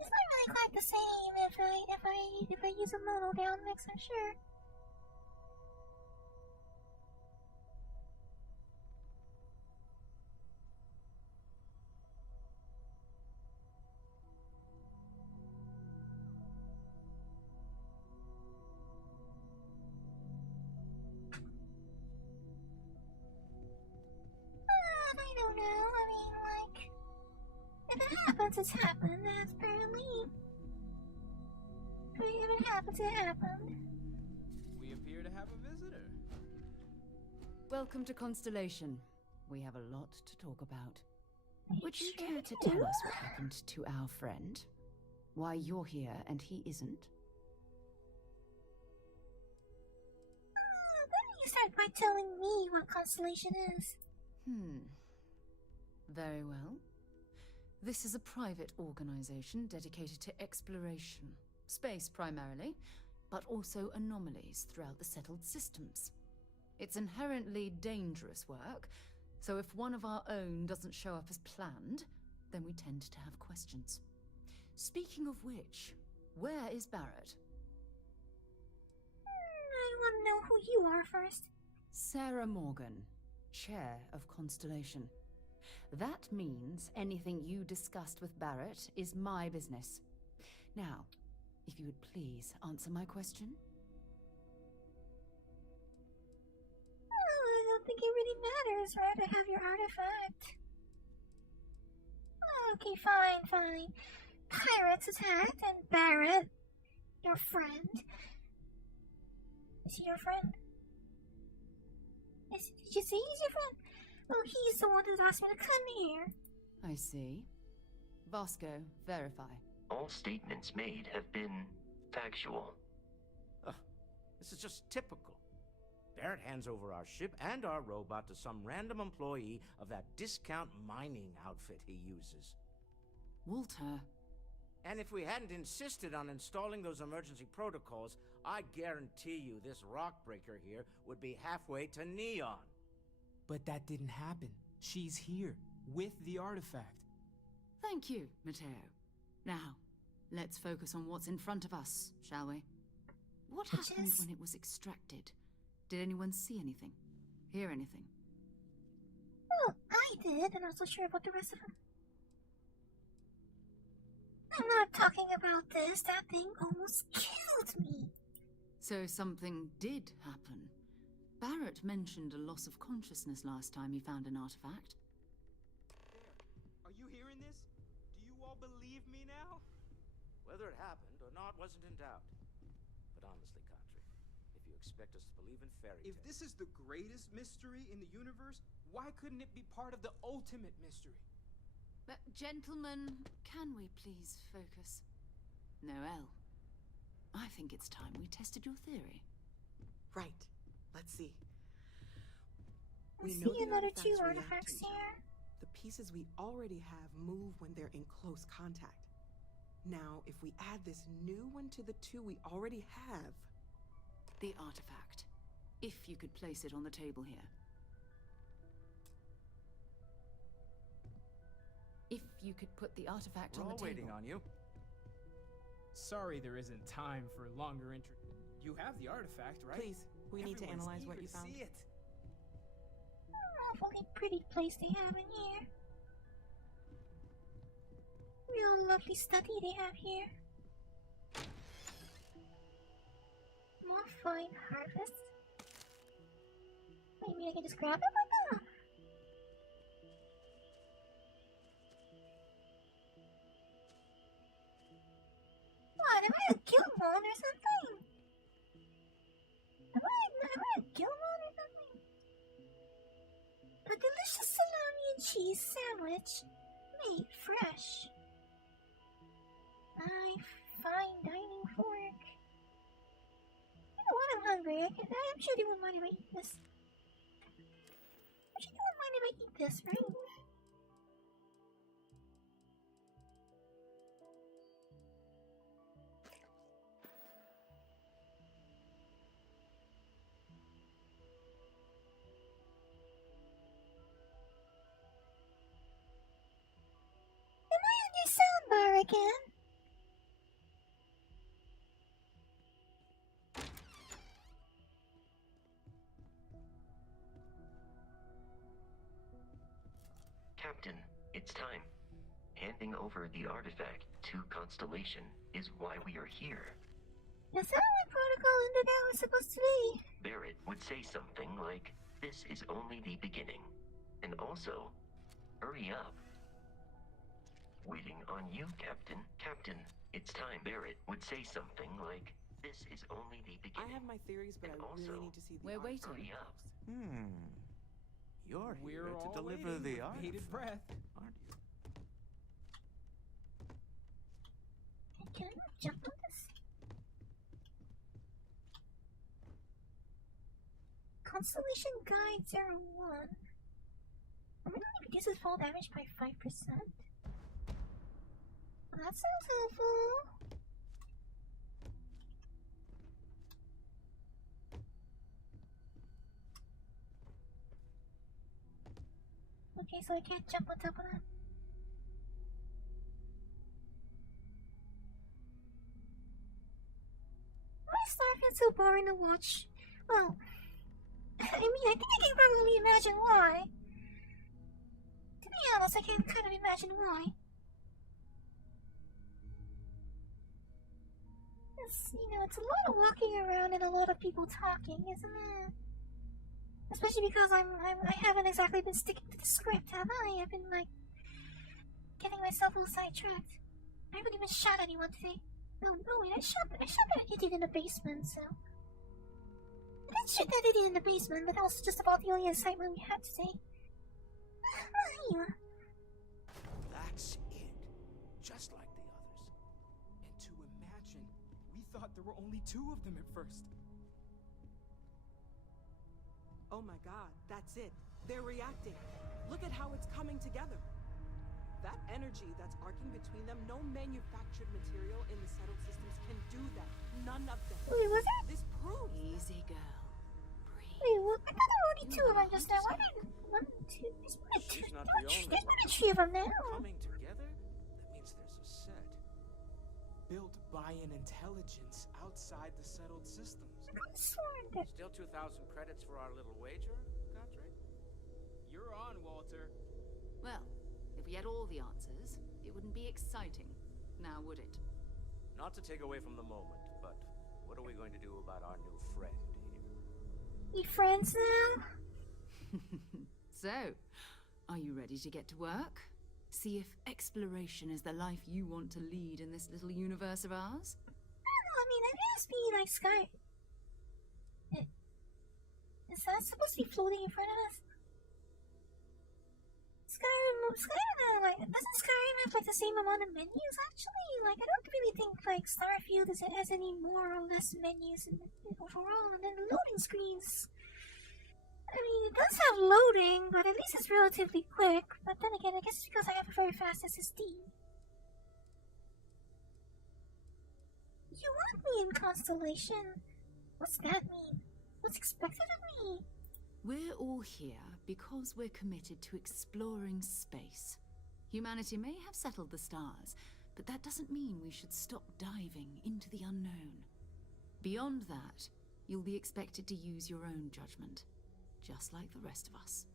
It's not really quite the same if I use a mono down mix, I'm sure. I don't know. I mean, like, if it happens, it's happened. That's apparently. If it happens, it happened. We appear to have a visitor. Welcome to Constellation. We have a lot to talk about. Would you care to tell us what happened to our friend? Why you're here and he isn't? Why don't you start by telling me what Constellation is? Very well. This is a private organization dedicated to exploration. Space primarily, but also anomalies throughout the settled systems. It's inherently dangerous work, so if one of our own doesn't show up as planned, then we tend to have questions. Speaking of which, where is Barrett? I want to know who you are first. Sarah Morgan, Chair of Constellation. That means anything you discussed with Barrett is my business. Now, if you would please answer my question. I don't think it really matters, right? I have your artifact. Okay, fine. Pirates attacked, and Barrett, your friend. Is he your friend? Did you say he's your friend? Well, he's the one who asked me to come here. I see. Vasco, verify. All statements made have been factual. This is just typical. Barrett hands over our ship and our robot to some random employee of that discount mining outfit he uses. Walter. And if we hadn't insisted on installing those emergency protocols, I guarantee you this rock breaker here would be halfway to Neon. But that didn't happen. She's here, with the artifact. Thank you, Matteo. Now, let's focus on what's in front of us, shall we? What happened when it was extracted? Did anyone see anything? Hear anything? Well, I did. I'm not so sure about the rest of them. I'm not talking about this. That thing almost killed me. So something did happen. Barrett mentioned a loss of consciousness last time he found an artifact. Are you hearing this? Do you all believe me now? Whether it happened or not wasn't in doubt. But honestly, Kārri, if you expect us to believe in fairy tales... If this is the greatest mystery in the universe, why couldn't it be part of the ultimate mystery? But, gentlemen, can we please focus? Noelle, I think it's time we tested your theory. Right. Let's see. I see another two artifacts here. The pieces we already have move when they're in close contact. Now, if we add this new one to the two we already have... The artifact. If you could place it on the table here. If you could put the artifact on the table. We're all waiting on you. Sorry there isn't time for longer intro... You have the artifact, right? Please, we need to analyze what you found. See it. Awfully pretty place they have in here. Real lovely study they have here. More fine harvest. Maybe I can just grab it or not? What, am I a Gilmon or something? Am I a Gilmon or something? A delicious salami and cheese sandwich made fresh. My fine dining fork. You know what? I'm hungry. I'm sure they wouldn't mind if I eat this. I'm sure they wouldn't mind if I eat this, right? Soundbar again. Captain, it's time. Handing over the artifact to Constellation is why we are here. Is that what protocol Underground was supposed to be? Barrett would say something like, "This is only the beginning." And also, hurry up. Waiting on you, Captain. Captain, it's time. Barrett would say something like, "This is only the beginning." I have my theories, but and I also, really need to see the We're waiting. Hurry up. You're here We're to all deliver waiting the with artifact, bated breath. aren't you? Can I jump on this? Constellation Guide 01. Permanently reduces fall damage by 5%. That sounds helpful. Okay, so I can't jump on top of that. Why is Starfield so boring to watch? Well, I mean, I think I can probably imagine why. To be honest, I can kind of imagine why. It's, you know, it's a lot of walking around and a lot of people talking, isn't it? Especially because I haven't exactly been sticking to the script, have I? I've been, like, getting myself all sidetracked. I haven't even shot anyone today. No, wait, I shot that idiot in the basement, so... I did shoot that idiot in the basement, but that was just about the only excitement we had today. That's it. Just like the others. And to imagine, we thought there were only 2 of them at first. Oh my god, that's it. They're reacting. Look at how it's coming together. That energy that's arcing between them, no manufactured material in the settled systems can do that. None of them. Wait, was that? This proves. Easy, girl. Wait, what? I thought there were only two of them just now. Why did one, two? There's She's not the only there's one. three of them now. Coming together? That means there's a set. Built by an intelligence outside the settled systems. Still 2,000 credits for our little wager, Kārri? You're on, Walter. Well, if we had all the answers, it wouldn't be exciting. Now, would it? Not to take away from the moment, but what are we going to do about our new friend here? We friends now? So, are you ready to get to work? See if exploration is the life you want to lead in this little universe of ours? I mean, it has to be like Sky. Is that supposed to be floating in front of us? Skyrim, doesn't Skyrim have like the same amount of menus actually? Like, I don't really think like Starfield has any more or less menus overall, and then the loading screens. I mean, it does have loading, but at least it's relatively quick. But then again, I guess it's because I have a very fast SSD. You want me in Constellation? What's that mean? What's expected of me? We're all here because we're committed to exploring space. Humanity may have settled the stars, but that doesn't mean we should stop diving into the unknown. Beyond that, you'll be expected to use your own judgment, just like the rest of us.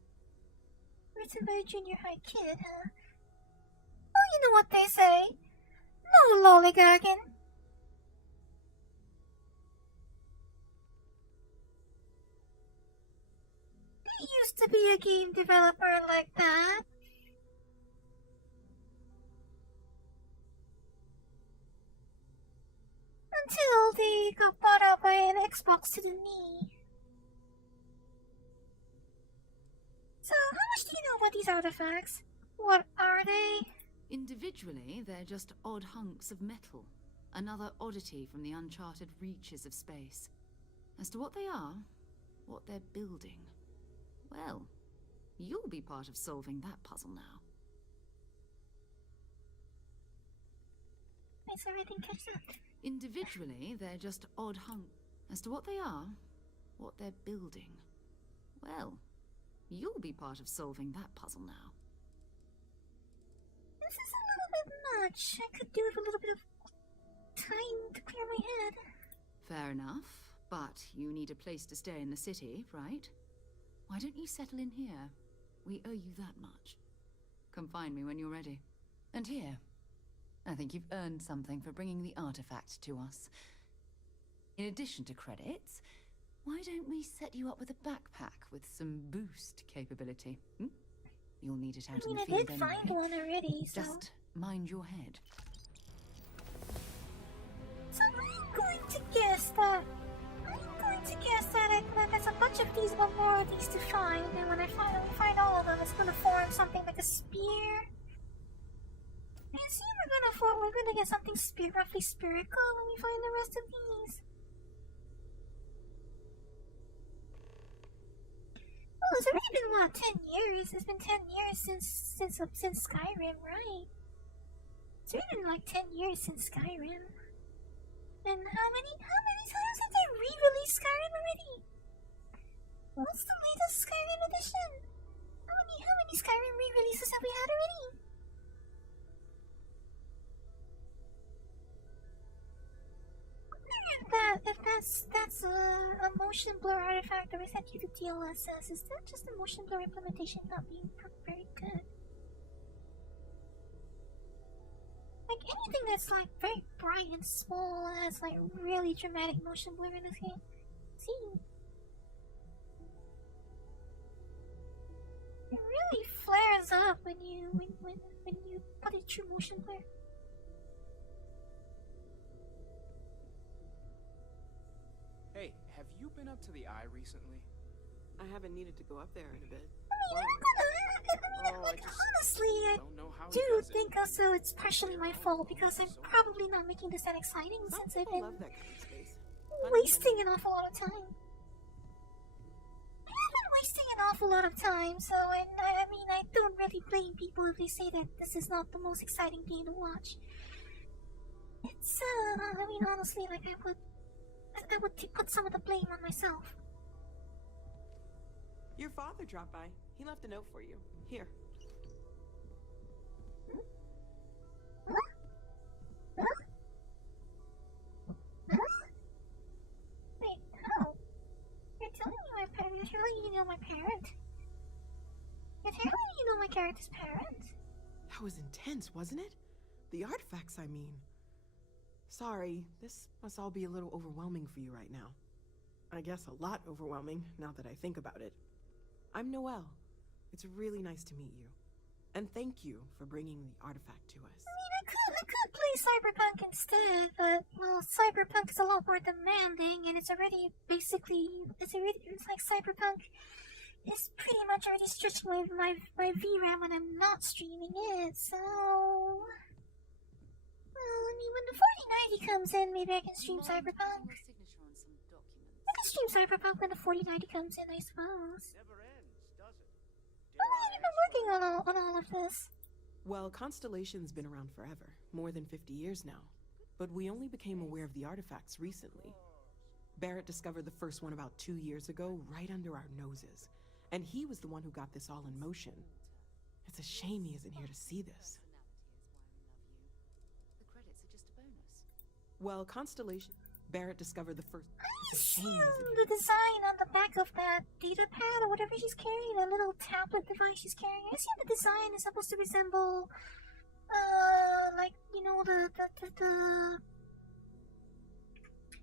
Written by a junior high kid, huh? Well, you know what they say. No lollygagging. There used to be a game developer like that. Until they got bought out by an Xbox to the knee. So, how much do you know about these artifacts? What are they? Individually, they're just odd hunks of metal. Another oddity from the uncharted reaches of space. As to what they are, what they're building, well, you'll be part of solving that puzzle now. I sorry I didn't catch that. Individually, they're just odd hunks. As to what they are, what they're building, well, you'll be part of solving that puzzle now. This is a little bit much. I could do with a little bit of time to clear my head. Fair enough, but you need a place to stay in the city, right? Why don't you settle in here? We owe you that much. Come find me when you're ready. And here, I think you've earned something for bringing the artifact to us. In addition to credits, why don't we set you up with a backpack with some boost capability? You'll need it out in the field I did find one already, so... Just mind your head. So I'm going to guess that... there's a bunch of these, but more of these to find, and when I find all of them, it's gonna form something like a spear. I assume we're gonna get something roughly spherical when we find the rest of these. Well, it's already been, what, 10 years? It's been 10 years since Skyrim, right? It's already been like 10 years since Skyrim. And how many times have they re-released Skyrim already? What's the latest Skyrim edition? How many Skyrim re-releases have we had already? If that's a motion blur artifact that we sent you to DLSS, is that just a motion blur implementation not being very good? Like anything that's like very bright and small has like really dramatic motion blur in this game. See? It really flares up when you put it through motion blur. Hey, have you been up to the Eye recently? I haven't needed to go up there in a bit. Honestly, I do think also it's partially my fault because I'm probably not making this that exciting since I've been wasting an awful lot of time. I haven't an awful lot of time, so I mean, I don't really blame people if they say that this is not the most exciting game to watch. It's, I mean, honestly, like, I would put some of the blame on myself. Your father dropped by. He left a note for you. Here. Wait, how? You're telling me my parent? You're telling me you know my parent? You're telling me you know my character's parent? That was intense, wasn't it? The artifacts, I mean. Sorry, this must all be a little overwhelming for you right now. I guess a lot overwhelming, now that I think about it. I'm Noelle. It's really nice to meet you. And thank you for bringing the artifact to us. I mean, I could play Cyberpunk instead, but, well, Cyberpunk is a lot more demanding, and it's already basically, it's like Cyberpunk is pretty much already stretching my VRAM when I'm not streaming it, so... Well, I mean, when the 4090 comes in, maybe I can stream Cyberpunk. I can stream Cyberpunk when the 4090 comes in, I suppose. How long have you been working on all of this? Well, Constellation's been around forever, more than 50 years now. But we only became aware of the artifacts recently. Barrett discovered the first one about 2 years ago, right under our noses. And he was the one who got this all in motion. It's a shame he isn't here to see this. The credits are just a bonus. Well, Constellation... Barrett discovered the first... I assume the design on the back of that data pad or whatever she's carrying, that little tablet device she's carrying, I assume the design is supposed to resemble, like, you know, the...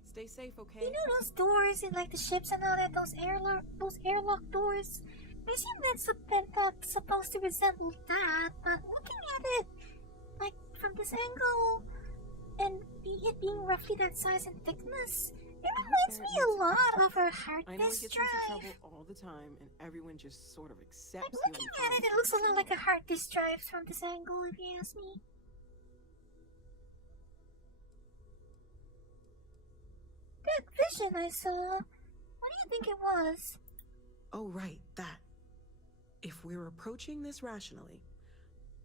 Stay safe, okay? You know those doors in, like, the ships and all that, those airlock doors? I assume that's supposed to resemble that, but looking at it, like, from this angle... and it being roughly that size and thickness, it reminds me a lot of a hard I know he disk gets drive. into trouble all the time, and everyone just sort of accepts Like, he'll looking be at fine. it, it looks a lot like a hard disk drive from this angle, if you ask me. That vision I saw, what do you think it was? Oh, right, that. If we're approaching this rationally,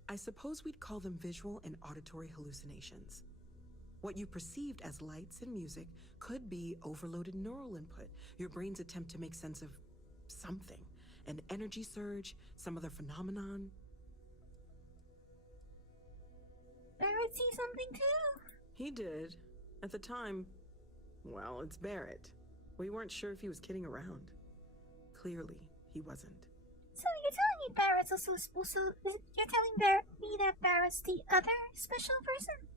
I suppose we'd call them visual and auditory hallucinations. What you perceived as lights and music could be overloaded neural input, your brain's attempt to make sense of something. An energy surge, some other phenomenon. Barrett see something too? He did. At the time, well, it's Barrett. We weren't sure if he was kidding around. Clearly, he wasn't. So you're telling me Barrett's also you're telling me that Barrett's the other special person?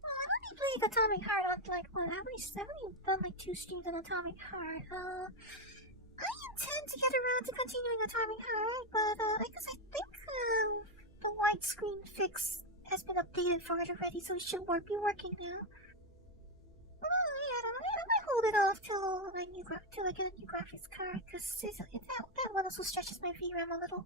Well, I've only played Atomic Heart on, like, what, I've only done, like, 2 streams on Atomic Heart. I intend to get around to continuing Atomic Heart, but, I think, the widescreen fix has been updated for it already, so it should be working now. I don't know, I might hold it off till I get a new graphics card, because that one also stretches my VRAM a little.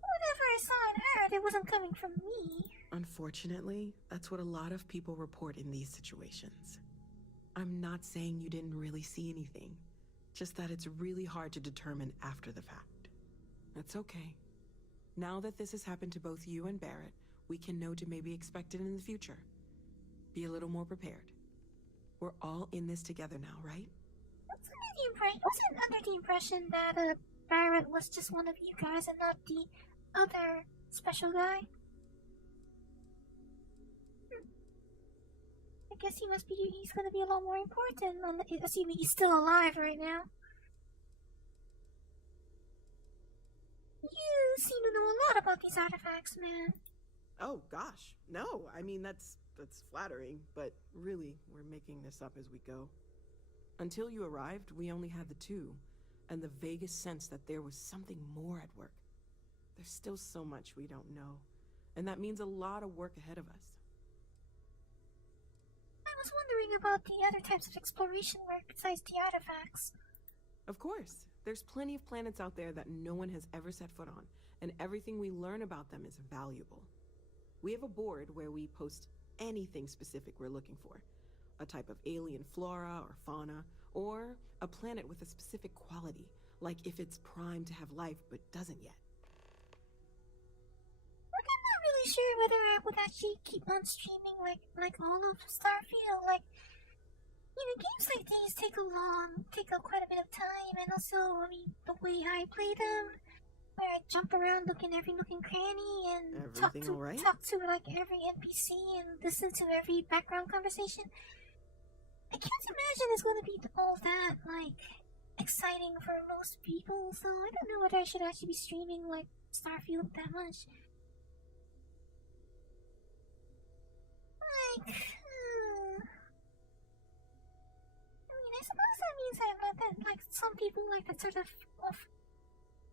Whatever I saw and heard, it wasn't coming from me. Unfortunately, that's what a lot of people report in these situations. I'm not saying you didn't really see anything, just that it's really hard to determine after the fact. That's okay. Now that this has happened to both you and Barrett, we can know to maybe expect it in the future. Be a little more prepared. We're all in this together now, right? I wasn't under the impression that Barrett was just one of you guys and not the other special guy. I guess he's gonna be a lot more important, assuming he's still alive right now. You seem to know a lot about these artifacts, man. Oh, gosh. No, I mean, that's flattering, but really, we're making this up as we go. Until you arrived, we only had the 2, and the vaguest sense that there was something more at work. There's still so much we don't know, and that means a lot of work ahead of us. I was wondering about the other types of exploration work besides the artifacts. Of course. There's plenty of planets out there that no one has ever set foot on, and everything we learn about them is valuable. We have a board where we post anything specific we're looking for. A type of alien flora or fauna, or a planet with a specific quality, like if it's primed to have life but doesn't yet. Like, I'm not really sure whether I would actually keep on streaming like all of Starfield. Like, you know, games like these take quite a bit of time, and also, I mean, the way I play them, where I jump around looking every nook and cranny and talk to like every NPC and listen to every background conversation. I can't imagine it's going to be all that like exciting for most people, so I don't know whether I should actually be streaming like Starfield that much. Like, I mean, I suppose that means that like some people like that sort of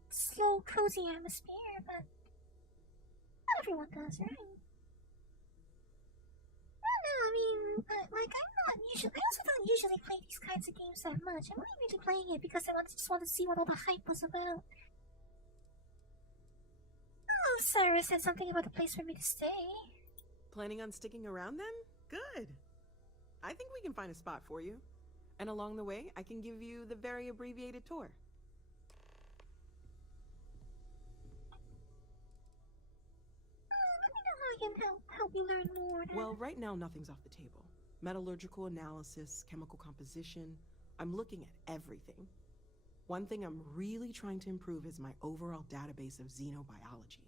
slow, cozy atmosphere, but not everyone does, right? I don't know, I mean, like, I also don't usually play these kinds of games that much. I'm only really playing it because I just wanted to see what all the hype was about. Oh, Sarah said something about a place for me to stay. Planning on sticking around then? Good. I think we can find a spot for you. And along the way, I can give you the very abbreviated tour. Let me know how I can help you learn more. Well, right now nothing's off the table. Metallurgical analysis, chemical composition. I'm looking at everything. One thing I'm really trying to improve is my overall database of xenobiology.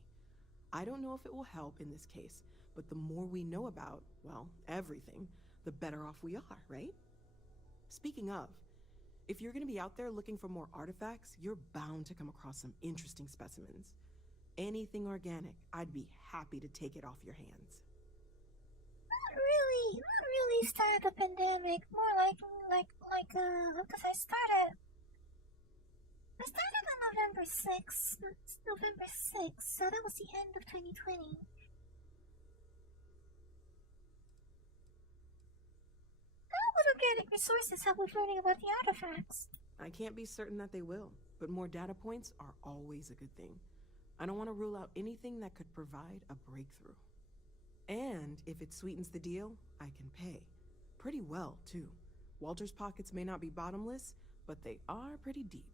I don't know if it will help in this case, but the more we know about, well, everything, the better off we are, right? Speaking of, if you're going to be out there looking for more artifacts, you're bound to come across some interesting specimens. Anything organic, I'd be happy to take it off your hands. Not really start the pandemic. More because I started on November 6th. It's November 6th, so that was the end of 2020. How would organic resources help with learning about the artifacts? I can't be certain that they will, but more data points are always a good thing. I don't want to rule out anything that could provide a breakthrough. And if it sweetens the deal, I can pay. Pretty well, too. Walter's pockets may not be bottomless, but they are pretty deep.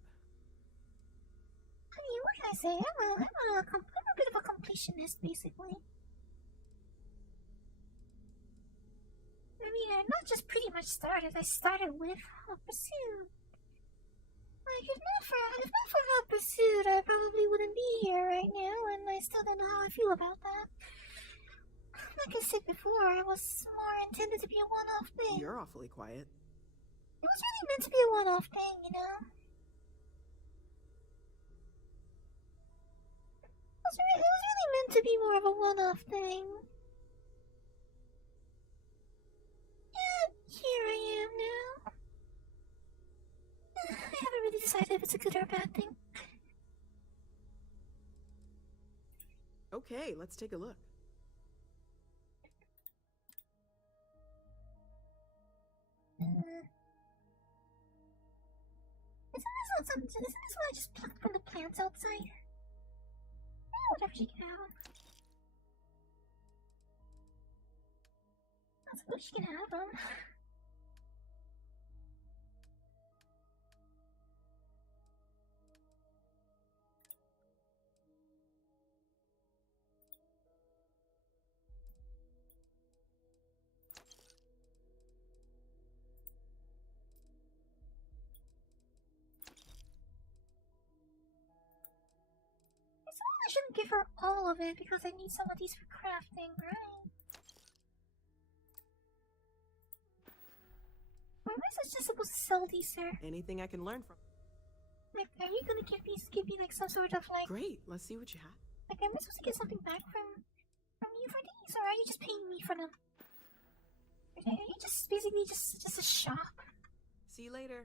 I mean, what can I say? I'm a bit of a completionist, basically. I mean, I'm not just pretty much started. I started with Hot Pursuit. Like, if not for Hot Pursuit, I probably wouldn't be here right now, and I still don't know how I feel about that. Like I said before, I was more intended to be a one-off thing. You're awfully quiet. It was really meant to be a one-off thing, you know? It was really meant to be more of a one-off thing. And here I am now. I haven't really decided if it's a good or a bad thing. Okay, let's take a look. Isn't this what I just plucked from the plants outside? Whatever she can have. I suppose she can have them. I shouldn't give her all of it because I need some of these for crafting, right? Or am I just supposed to sell these, sir? Anything I can learn from. Like, are you gonna give me like some sort of like? Great, let's see what you have. Like, am I supposed to get something back from you for these, or are you just paying me for them? Are you just basically just a shop? See you later.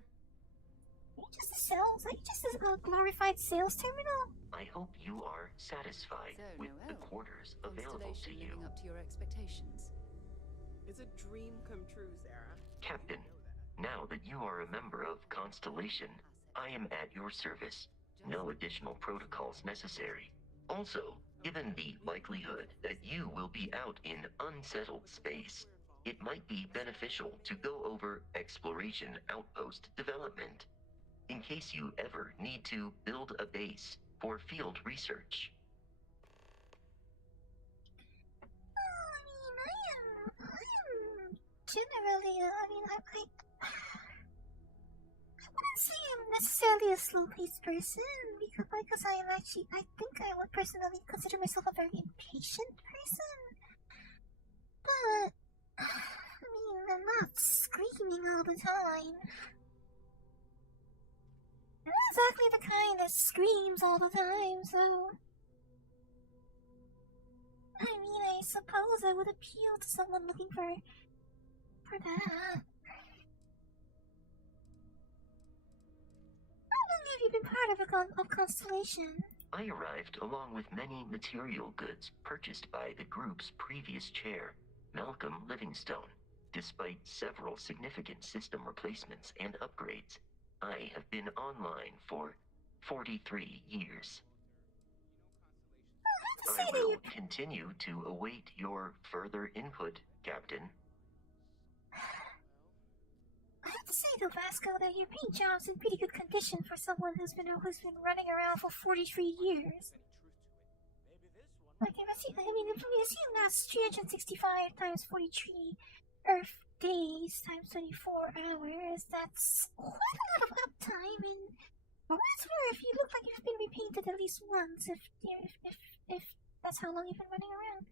Are you just a sales? Are you just a glorified sales terminal? I hope you are satisfied with the quarters available to you. Living up to your expectations. It's a dream come true, Sarah. Captain, now that you are a member of Constellation, I am at your service. No additional protocols necessary. Also, given the likelihood that you will be out in unsettled space, it might be beneficial to go over exploration outpost development, in case you ever need to build a base for field research. Generally, I wouldn't say I'm necessarily a slow-paced person, because I think I would personally consider myself a very impatient person. But, I'm not screaming all the time. I'm not exactly the kind that screams all the time, so... I suppose I would appeal to someone looking for that. How long have you been part of Constellation? I arrived along with many material goods purchased by the group's previous chair, Malcolm Livingstone. Despite several significant system replacements and upgrades, I have been online for 43 years. I will continue to await your further input, Captain. I have to say though, Vasco, that your paint job's in pretty good condition for someone who's been running around for 43 years. If we assume that's 365 times 43 Earth days times 24 hours, that's quite a lot of uptime, and I swear if you look like you've been repainted at least once, if that's how long you've been running around.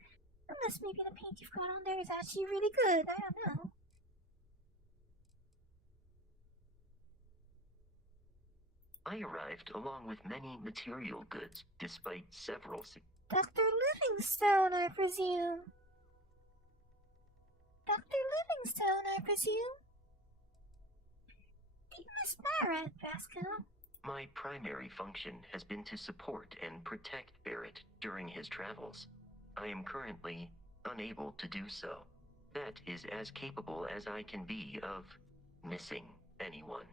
Unless maybe the paint you've got on there is actually really good, I don't know. I arrived along with many material goods, despite several... Dr. Livingstone, I presume. Dr. Livingstone, I presume. Do you miss Barrett, Vasco? My primary function has been to support and protect Barrett during his travels. I am currently unable to do so. That is as capable as I can be of missing anyone.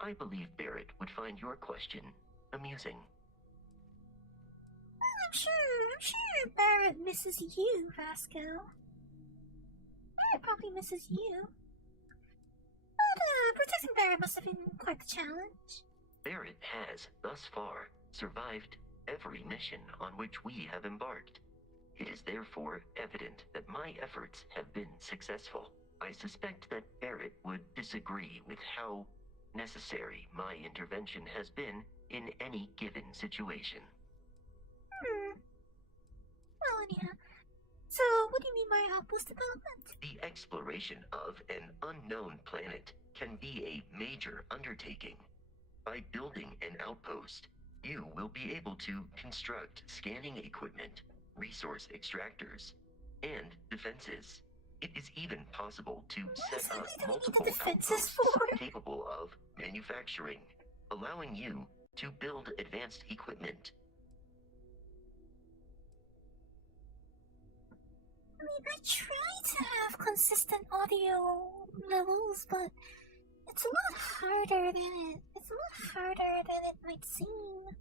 I believe Barrett would find your question amusing. Well, I'm sure Barrett misses you, Vasco. Barrett probably misses you. But, protecting Barrett must have been quite the challenge. Barrett has, thus far, survived every mission on which we have embarked. It is therefore evident that my efforts have been successful. I suspect that Barrett would disagree with how necessary my intervention has been in any given situation. Well, anyhow, so what do you mean by outpost development? The exploration of an unknown planet can be a major undertaking. By building an outpost, you will be able to construct scanning equipment, resource extractors, and defenses. It is even possible to set up multiple outposts capable of manufacturing, allowing you to build advanced equipment. I try to have consistent audio levels, but it's a lot harder than it might seem.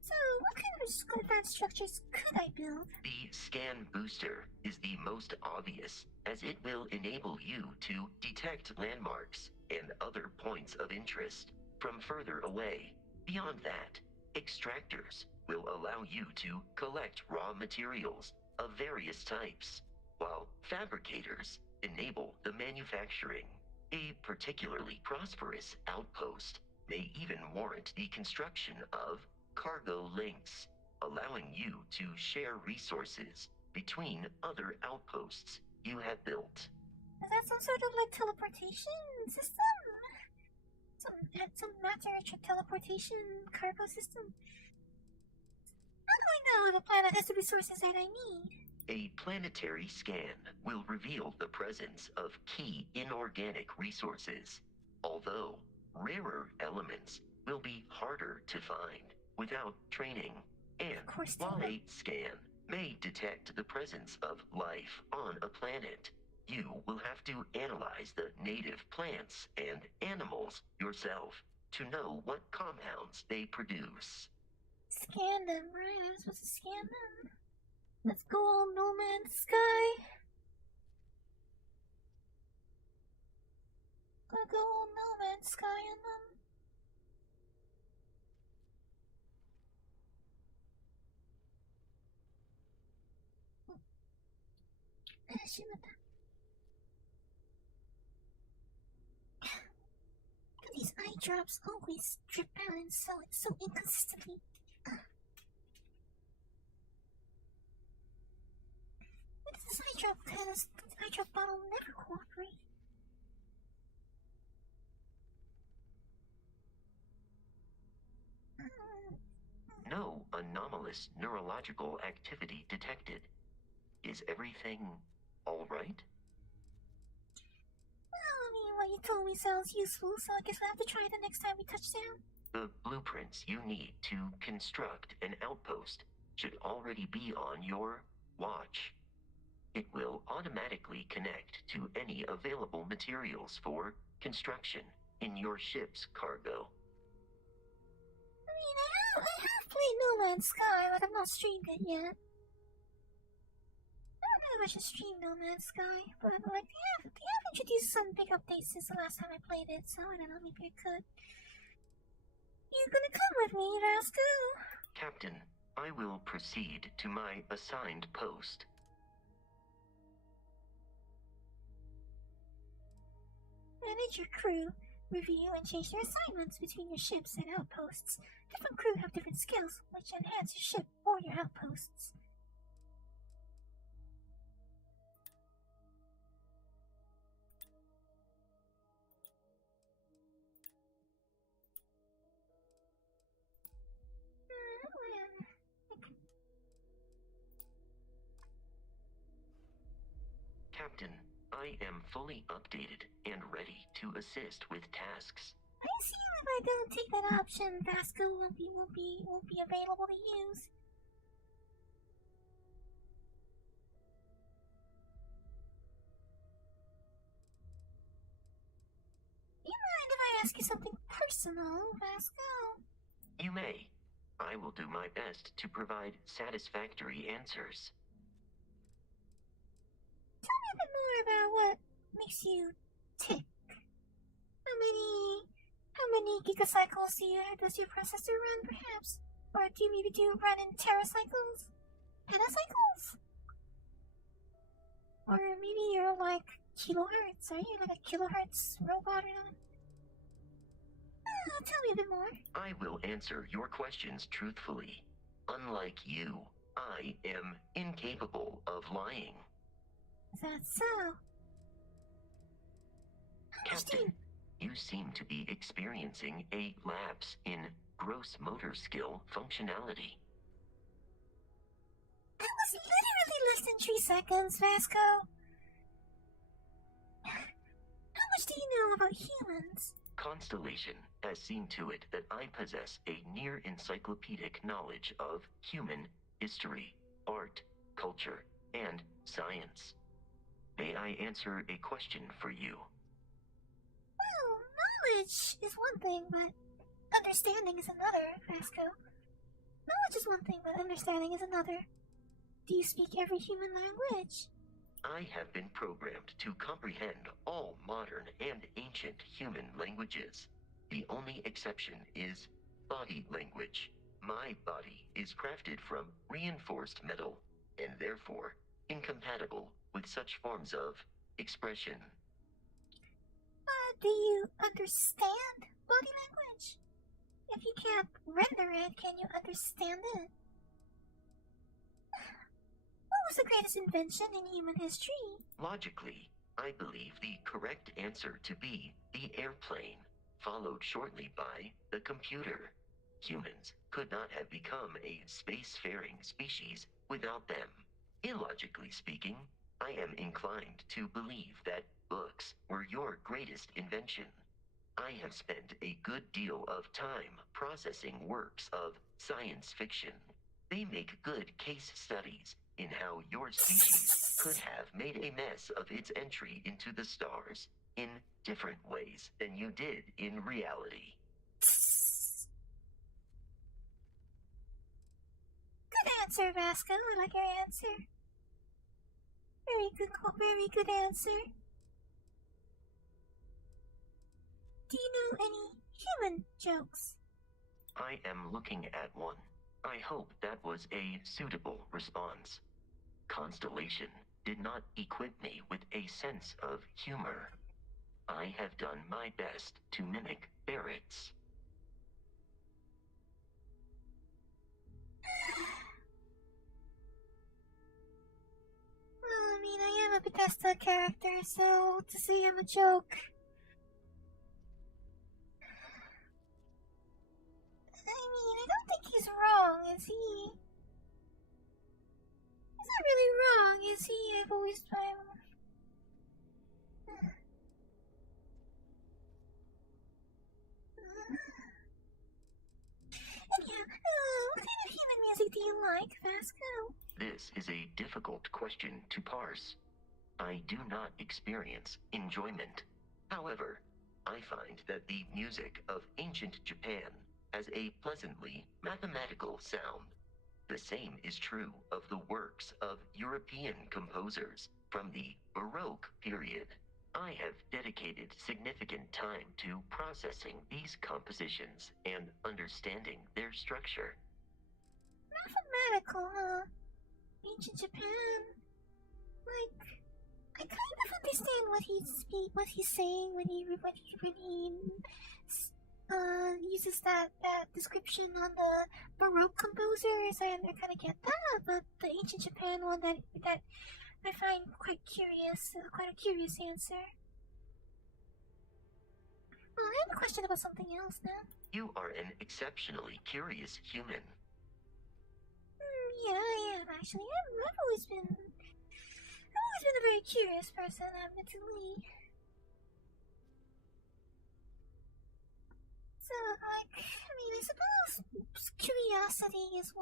So, what kind of advanced structures could I build? The scan booster is the most obvious, as it will enable you to detect landmarks and other points of interest from further away. Beyond that, extractors will allow you to collect raw materials of various types, while fabricators enable the manufacturing. A particularly prosperous outpost may even warrant the construction of cargo links, allowing you to share resources between other outposts you have built. Is that some sort of teleportation system? Some matter teleportation cargo system? How do I know if a planet has the resources that I need? A planetary scan will reveal the presence of key inorganic resources, although rarer elements will be harder to find without training. And while a scan may detect the presence of life on a planet, You will have to analyze the native plants and animals yourself to know what compounds they produce. Scan them, right? I'm supposed to scan them. Let's go on No Man's Sky. Gotta go on No Man's Sky on them. These eye drops always drip out and so it's so inconsistently. This eye drop bottle never cooperate. No anomalous neurological activity detected. Is everything all right? Well, I mean, what you told me sounds useful, so I guess we'll have to try it the next time we touch down. The blueprints you need to construct an outpost should already be on your watch. It will automatically connect to any available materials for construction in your ship's cargo. I mean, I have played No Man's Sky, but I've not streamed it yet. I don't know if I should stream No Man's Sky, but like they have introduced some big updates since the last time I played it, so I don't know, maybe I could. You're gonna come with me, Vasco? Captain, I will proceed to my assigned post. Manage your crew, review and change their assignments between your ships and outposts. Different crew have different skills, which enhance your ship or your outposts. Captain, I am fully updated and ready to assist with tasks. I assume if I don't take that option, Vasco won't be available to use. You mind if I ask you something personal, Vasco? You may. I will do my best to provide satisfactory answers. Tell me a bit more about what makes you tick. How many gigacycles does your processor run, perhaps? Or do you maybe run in teracycles? Petacycles? Or maybe you're like kilohertz, are you like a kilohertz robot or not? Tell me a bit more. I will answer your questions truthfully. Unlike you, I am incapable of lying. Is that so? Captain, you seem to be experiencing a lapse in gross motor skill functionality. That was literally less than 3 seconds, Vasco. How much do you know about humans? Constellation has seen to it that I possess a near-encyclopedic knowledge of human history, art, culture, and science. May I answer a question for you? Well, knowledge is one thing, but understanding is another, Vasco. Knowledge is one thing, but understanding is another. Do you speak every human language? I have been programmed to comprehend all modern and ancient human languages. The only exception is body language. My body is crafted from reinforced metal, and therefore incompatible with such forms of expression. Do you understand body language? If you can't render it, can you understand it? What was the greatest invention in human history? Logically, I believe the correct answer to be the airplane, followed shortly by the computer. Humans could not have become a spacefaring species without them. Illogically speaking, I am inclined to believe that books were your greatest invention. I have spent a good deal of time processing works of science fiction. They make good case studies in how your species could have made a mess of its entry into the stars in different ways than you did in reality. Good answer, Vasco. I like your answer. Very good answer. Do you know any human jokes? I am looking at one. I hope that was a suitable response. Constellation did not equip me with a sense of humor. I have done my best to mimic Barrett's. Well, I mean, I am a Bethesda character, so to say I'm a joke. I mean, I don't think he's wrong, is he? He's not really wrong, is he? I've always Anyhow, what kind of human music do you like, Vasco? This is a difficult question to parse. I do not experience enjoyment. However, I find that the music of ancient Japan has a pleasantly mathematical sound. The same is true of the works of European composers from the Baroque period. I have dedicated significant time to processing these compositions and understanding their structure. Mathematical, huh? Ancient Japan. Like, I kind of understand what he's saying when he uses that description on the Baroque composers. I kind of get that, but the ancient Japan one that I find quite a curious answer. Well, I have a question about something else now. You are an exceptionally curious human. Yeah, I am actually. I've always been a very curious person, admittedly. So, like, I mean, I suppose curiosity is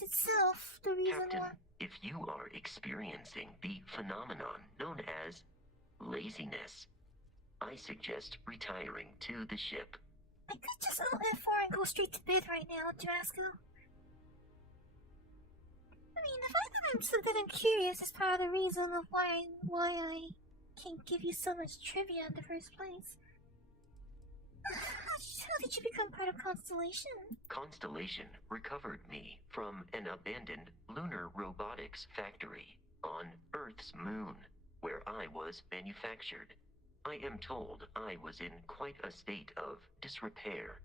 itself the reason Captain, why. if you are experiencing the phenomenon known as laziness, I suggest retiring to the ship. I could just F4 and go straight to bed right now, Jasco. I mean, the fact that I'm curious is part of the reason of why I can't give you so much trivia in the first place. How did you become part of Constellation? Constellation recovered me from an abandoned lunar robotics factory on Earth's moon, where I was manufactured. I am told I was in quite a state of disrepair.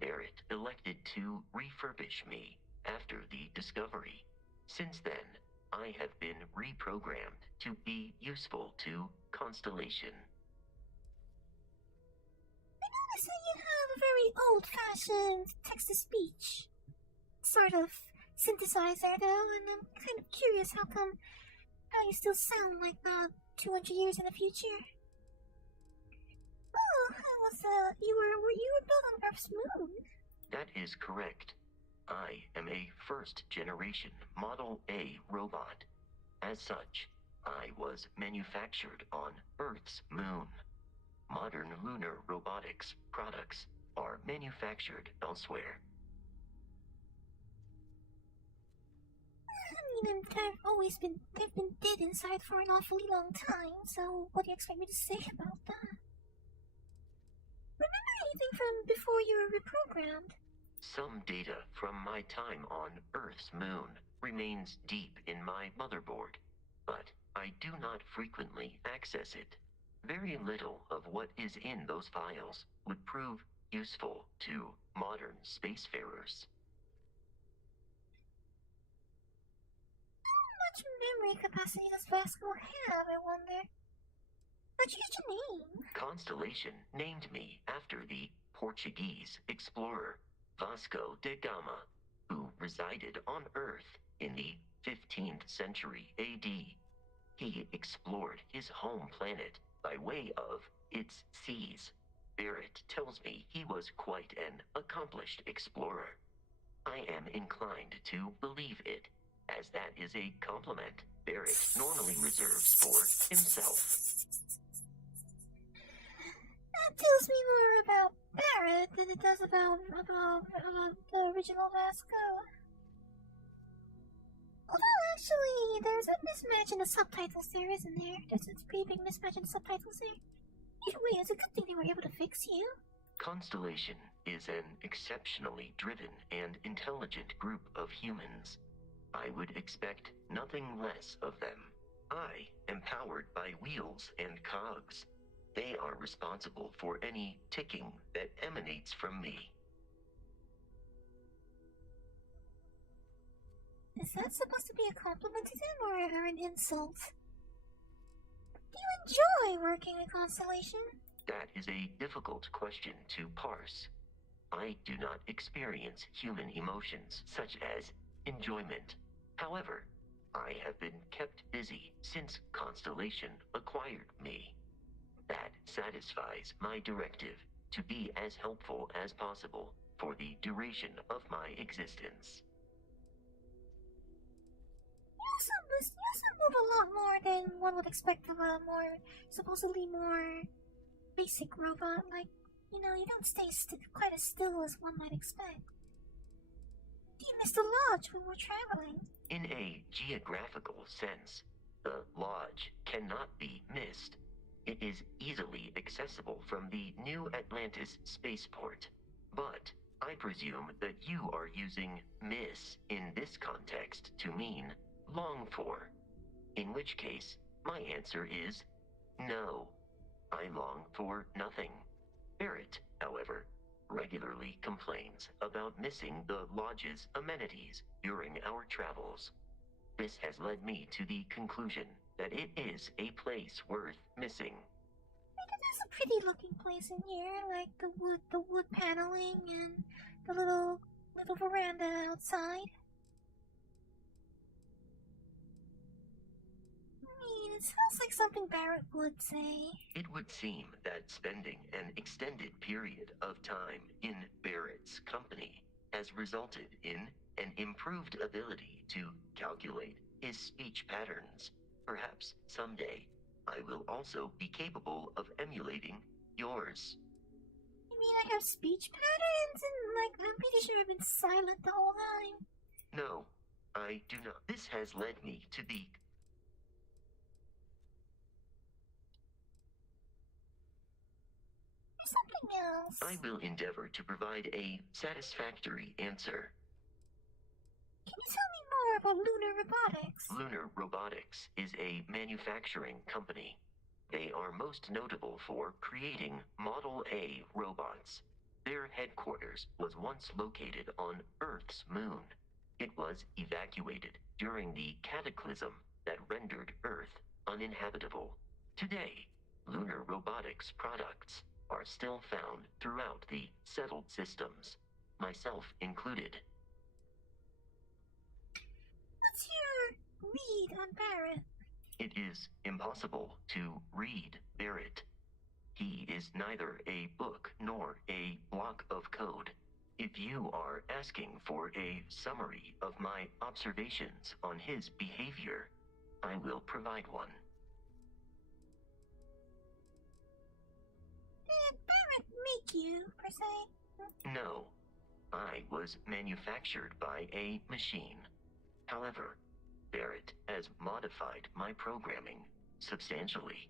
Barrett elected to refurbish me after the discovery. Since then, I have been reprogrammed to be useful to Constellation. I notice that you have a very old-fashioned text-to-speech sort of synthesizer, though, and I'm kind of curious how you still sound like that 200 years in the future. Oh, you were built on Earth's moon. That is correct. I am a first-generation Model A robot. As such, I was manufactured on Earth's moon. Modern lunar robotics products are manufactured elsewhere. I mean, they've been dead inside for an awfully long time, so what do you expect me to say about that? Remember anything from before you were reprogrammed? Some data from my time on Earth's moon remains deep in my motherboard, but I do not frequently access it. Very little of what is in those files would prove useful to modern spacefarers. How much memory capacity does Vasco have, I wonder? How'd you get your name? Constellation named me after the Portuguese explorer Vasco da Gama, who resided on Earth in the 15th century AD. He explored his home planet by way of its seas. Barrett tells me he was quite an accomplished explorer. I am inclined to believe it, as that is a compliment Barrett normally reserves for himself. That tells me more about Barrett than it does about the original Vasco. Although, actually, there's a mismatch in the subtitles there, isn't there? There's a pretty big mismatch in the subtitles there. Either way, it's a good thing they were able to fix you. Constellation is an exceptionally driven and intelligent group of humans. I would expect nothing less of them. I am powered by wheels and cogs. They are responsible for any ticking that emanates from me. Is that supposed to be a compliment to them or an insult? Do you enjoy working with Constellation? That is a difficult question to parse. I do not experience human emotions such as enjoyment. However, I have been kept busy since Constellation acquired me. That satisfies my directive to be as helpful as possible for the duration of my existence. You also move a lot more than one would expect of a supposedly more basic robot. Like, you don't stay quite as still as one might expect. You missed the lodge when we're traveling. In a geographical sense, the lodge cannot be missed. It is easily accessible from the New Atlantis spaceport. But I presume that you are using miss in this context to mean long for. In which case, my answer is no. I long for nothing. Barrett, however, regularly complains about missing the lodge's amenities during our travels. This has led me to the conclusion that it is a place worth missing. There's a pretty looking place in here, like the wood paneling and the little veranda outside. It sounds like something Barrett would say. It would seem that spending an extended period of time in Barrett's company has resulted in an improved ability to calculate his speech patterns. Perhaps someday I will also be capable of emulating yours. You mean I have speech patterns and, I'm pretty sure I've been silent the whole time? No, I do not. This has led me to the... Something else. I will endeavor to provide a satisfactory answer. Can you tell me more about Lunar Robotics? Lunar Robotics is a manufacturing company. They are most notable for creating Model A robots. Their headquarters was once located on Earth's moon. It was evacuated during the cataclysm that rendered Earth uninhabitable. Today, Lunar Robotics products are still found throughout the settled systems, myself included. What's your read on Barrett? It is impossible to read Barrett. He is neither a book nor a block of code. If you are asking for a summary of my observations on his behavior, I will provide one. Did Barrett make you, per se? No, I was manufactured by a machine. However, Barrett has modified my programming substantially.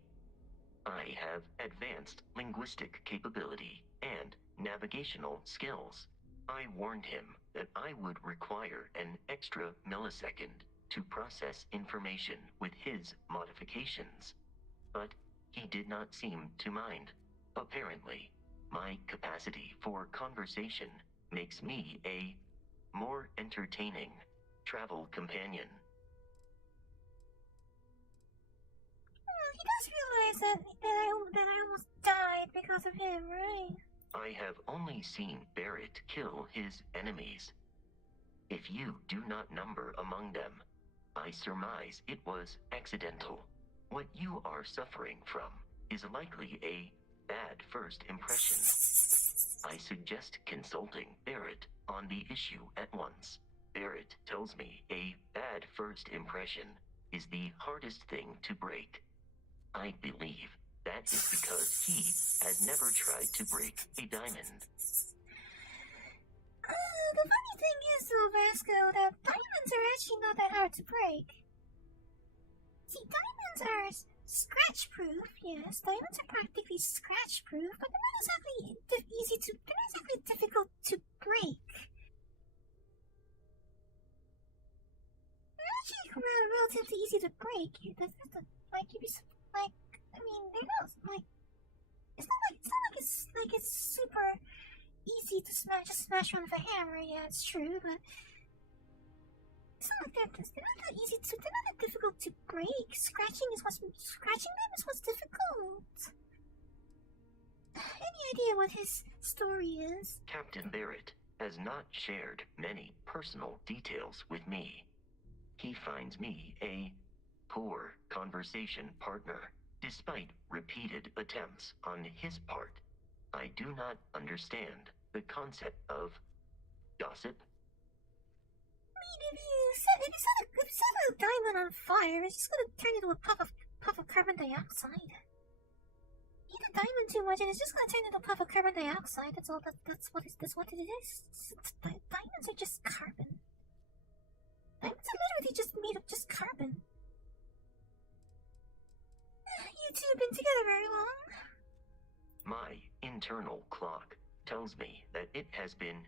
I have advanced linguistic capability and navigational skills. I warned him that I would require an extra millisecond to process information with his modifications, but he did not seem to mind. Apparently, my capacity for conversation makes me a more entertaining travel companion. He does realize that I almost died because of him, right? I have only seen Barrett kill his enemies. If you do not number among them, I surmise it was accidental. What you are suffering from is likely a bad first impression. I suggest consulting Barrett on the issue at once. Barrett tells me a bad first impression is the hardest thing to break. I believe that is because he has never tried to break a diamond. The funny thing is, though, Vasco, that diamonds are actually not that hard to break. See, diamonds are scratch-proof, yes. Diamonds are practically scratch-proof, but they're not exactly they're not exactly difficult to break. They're actually relatively easy to break. They're not, it's super easy to smash one with a hammer. Yeah, it's true, but it's not like they're not that easy to. They're not that difficult to break. Scratching them is what's difficult. Any idea what his story is? Captain Barrett has not shared many personal details with me. He finds me a poor conversation partner, despite repeated attempts on his part. I do not understand the concept of gossip. I mean, if you set a diamond on fire, it's just gonna turn into a puff of carbon dioxide. Eat a diamond too much, and it's just gonna turn into a puff of carbon dioxide. That's all. That's what it is. Diamonds are just carbon. Diamonds are literally just made of just carbon. You two have been together very long. My internal clock tells me that it has been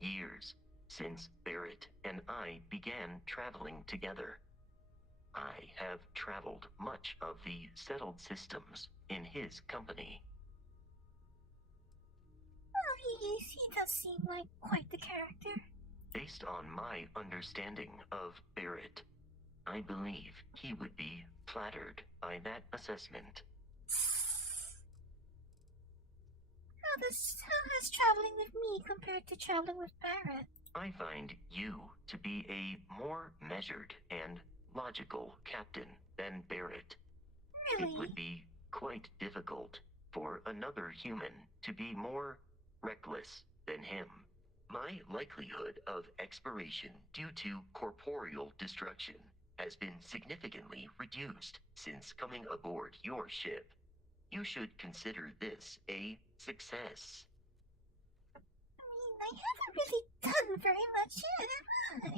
years since Barrett and I began traveling together. I have traveled much of the settled systems in his company. Well, he does seem like quite the character. Based on my understanding of Barrett, I believe he would be flattered by that assessment. How has traveling with me compared to traveling with Barrett? I find you to be a more measured and logical captain than Barrett. Really? It would be quite difficult for another human to be more reckless than him. My likelihood of expiration due to corporeal destruction has been significantly reduced since coming aboard your ship. You should consider this a success. I mean, I haven't really done very much yet, have I?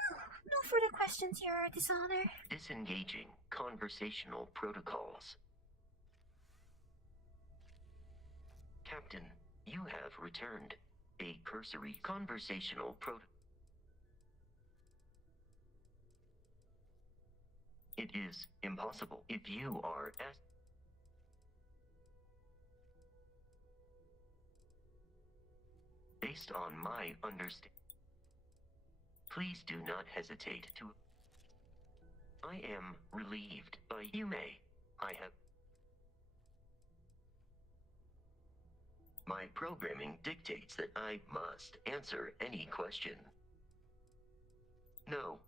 Oh, no further questions, Your Dishonor. Disengaging conversational protocols. Captain, you have returned a cursory conversational protocol. It is impossible if you are asked. Based on my understanding, please do not hesitate to. I am relieved by you may. I have. My programming dictates that I must answer any question. No,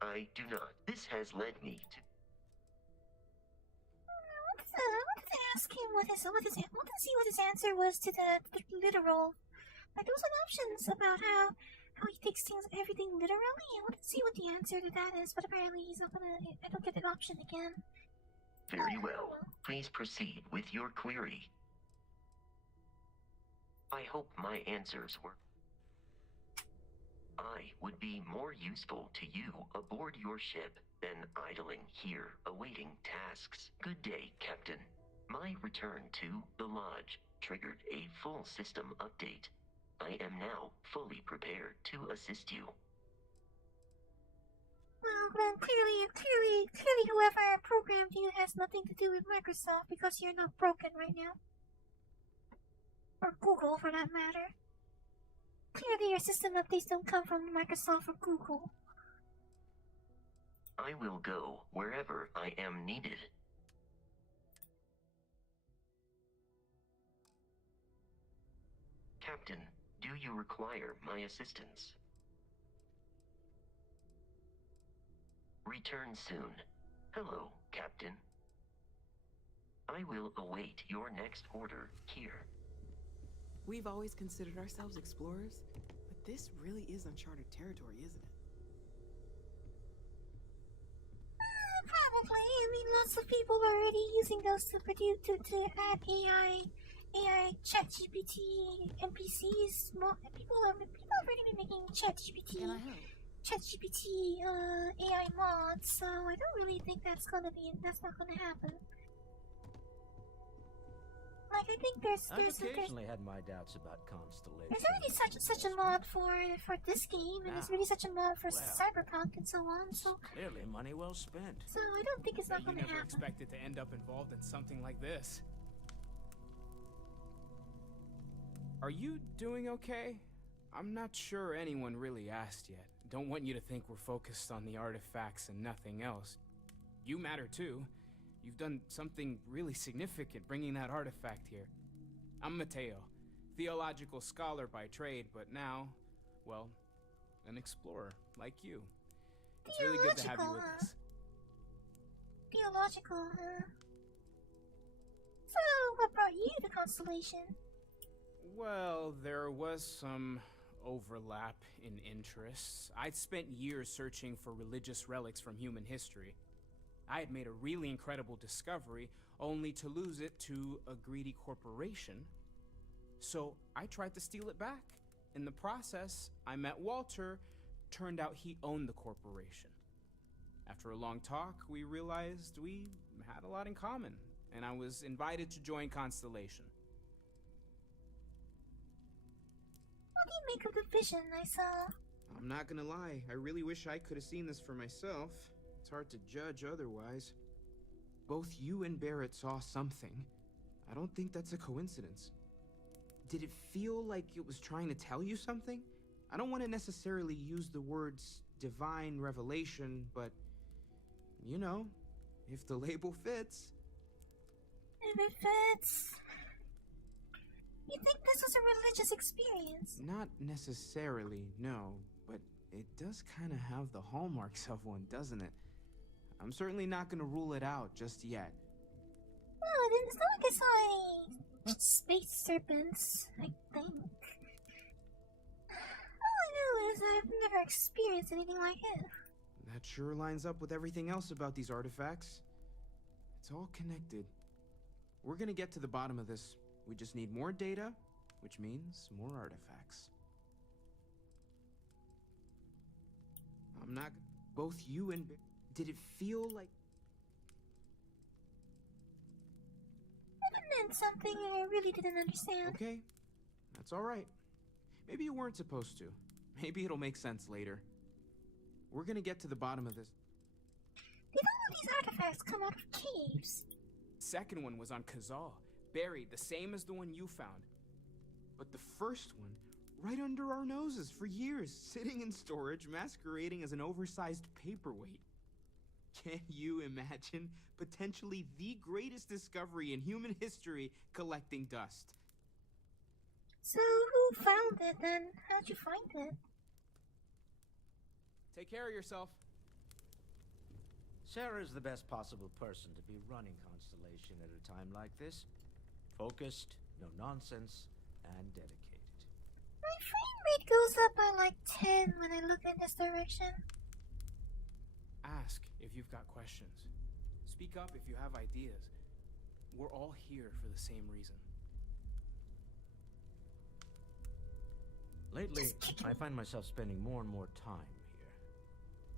I do not. This has led me to. I wanted to ask him I wanted to see what his answer was to the literal. Like, there was some options about how he takes everything literally. I wanted to see what the answer to that is, but apparently he's not gonna. I don't get that option again. Very well. Please proceed with your query. I hope my answers were. I would be more useful to you aboard your ship than idling here awaiting tasks. Good day, Captain. My return to the Lodge triggered a full system update. I am now fully prepared to assist you. Well, then clearly, whoever programmed you has nothing to do with Microsoft because you're not broken right now. Or Google, for that matter. Clearly, your system updates don't come from Microsoft or Google. I will go wherever I am needed. Captain, do you require my assistance? Return soon. Hello, Captain. I will await your next order here. We've always considered ourselves explorers, but this really is uncharted territory, isn't it? Probably. I mean, lots of people are already using those to produce to add AI ChatGPT NPCs. People have already been making ChatGPT AI mods. So I don't really think that's not gonna happen. Like, I think I've occasionally had my doubts about Constellation. there's already such a mod for this game, and there's really such a mod for Cyberpunk and so on. So Clearly money well spent. So I don't think it's not You gonna never happen. expected to end up involved in something like this. Are you doing okay? I'm not sure anyone really asked yet. Don't want you to think we're focused on the artifacts and nothing else. You matter too. You've done something really significant bringing that artifact here. I'm Mateo, theological scholar by trade, but now, well, an explorer like you. It's really good to have you with us. Theological, huh? So, what brought you to Constellation? Well, there was some overlap in interests. I'd spent years searching for religious relics from human history. I had made a really incredible discovery, only to lose it to a greedy corporation. So I tried to steal it back. In the process, I met Walter. Turned out he owned the corporation. After a long talk, we realized we had a lot in common, and I was invited to join Constellation. What do you make of the vision I saw? I'm not gonna lie, I really wish I could have seen this for myself. It's hard to judge otherwise. Both you and Barrett saw something. I don't think that's a coincidence. Did it feel like it was trying to tell you something? I don't want to necessarily use the words divine revelation, but you know, if the label fits. If it fits. You think this was a religious experience? Not necessarily, no, but it does kind of have the hallmarks of one, doesn't it? I'm certainly not going to rule it out just yet. Well, it's not like I saw any space serpents, I think. All I know is I've never experienced anything like it. That sure lines up with everything else about these artifacts. It's all connected. We're going to get to the bottom of this. We just need more data, which means more artifacts. I'm not... Both you and... Did it feel like... It meant something I really didn't understand. Okay, that's alright. Maybe you weren't supposed to. Maybe it'll make sense later. We're gonna get to the bottom of this. Did all of these artifacts come out of caves? Second one was on Kazal, buried the same as the one you found. But the first one, right under our noses for years, sitting in storage, masquerading as an oversized paperweight. Can you imagine potentially the greatest discovery in human history collecting dust? So who found it then? How'd you find it? Take care of yourself. Sarah's the best possible person to be running Constellation at a time like this. Focused, no nonsense, and dedicated. My frame rate goes up by like 10 when I look in this direction. Ask if you've got questions. Speak up if you have ideas. We're all here for the same reason. Lately, I find myself spending more and more time here.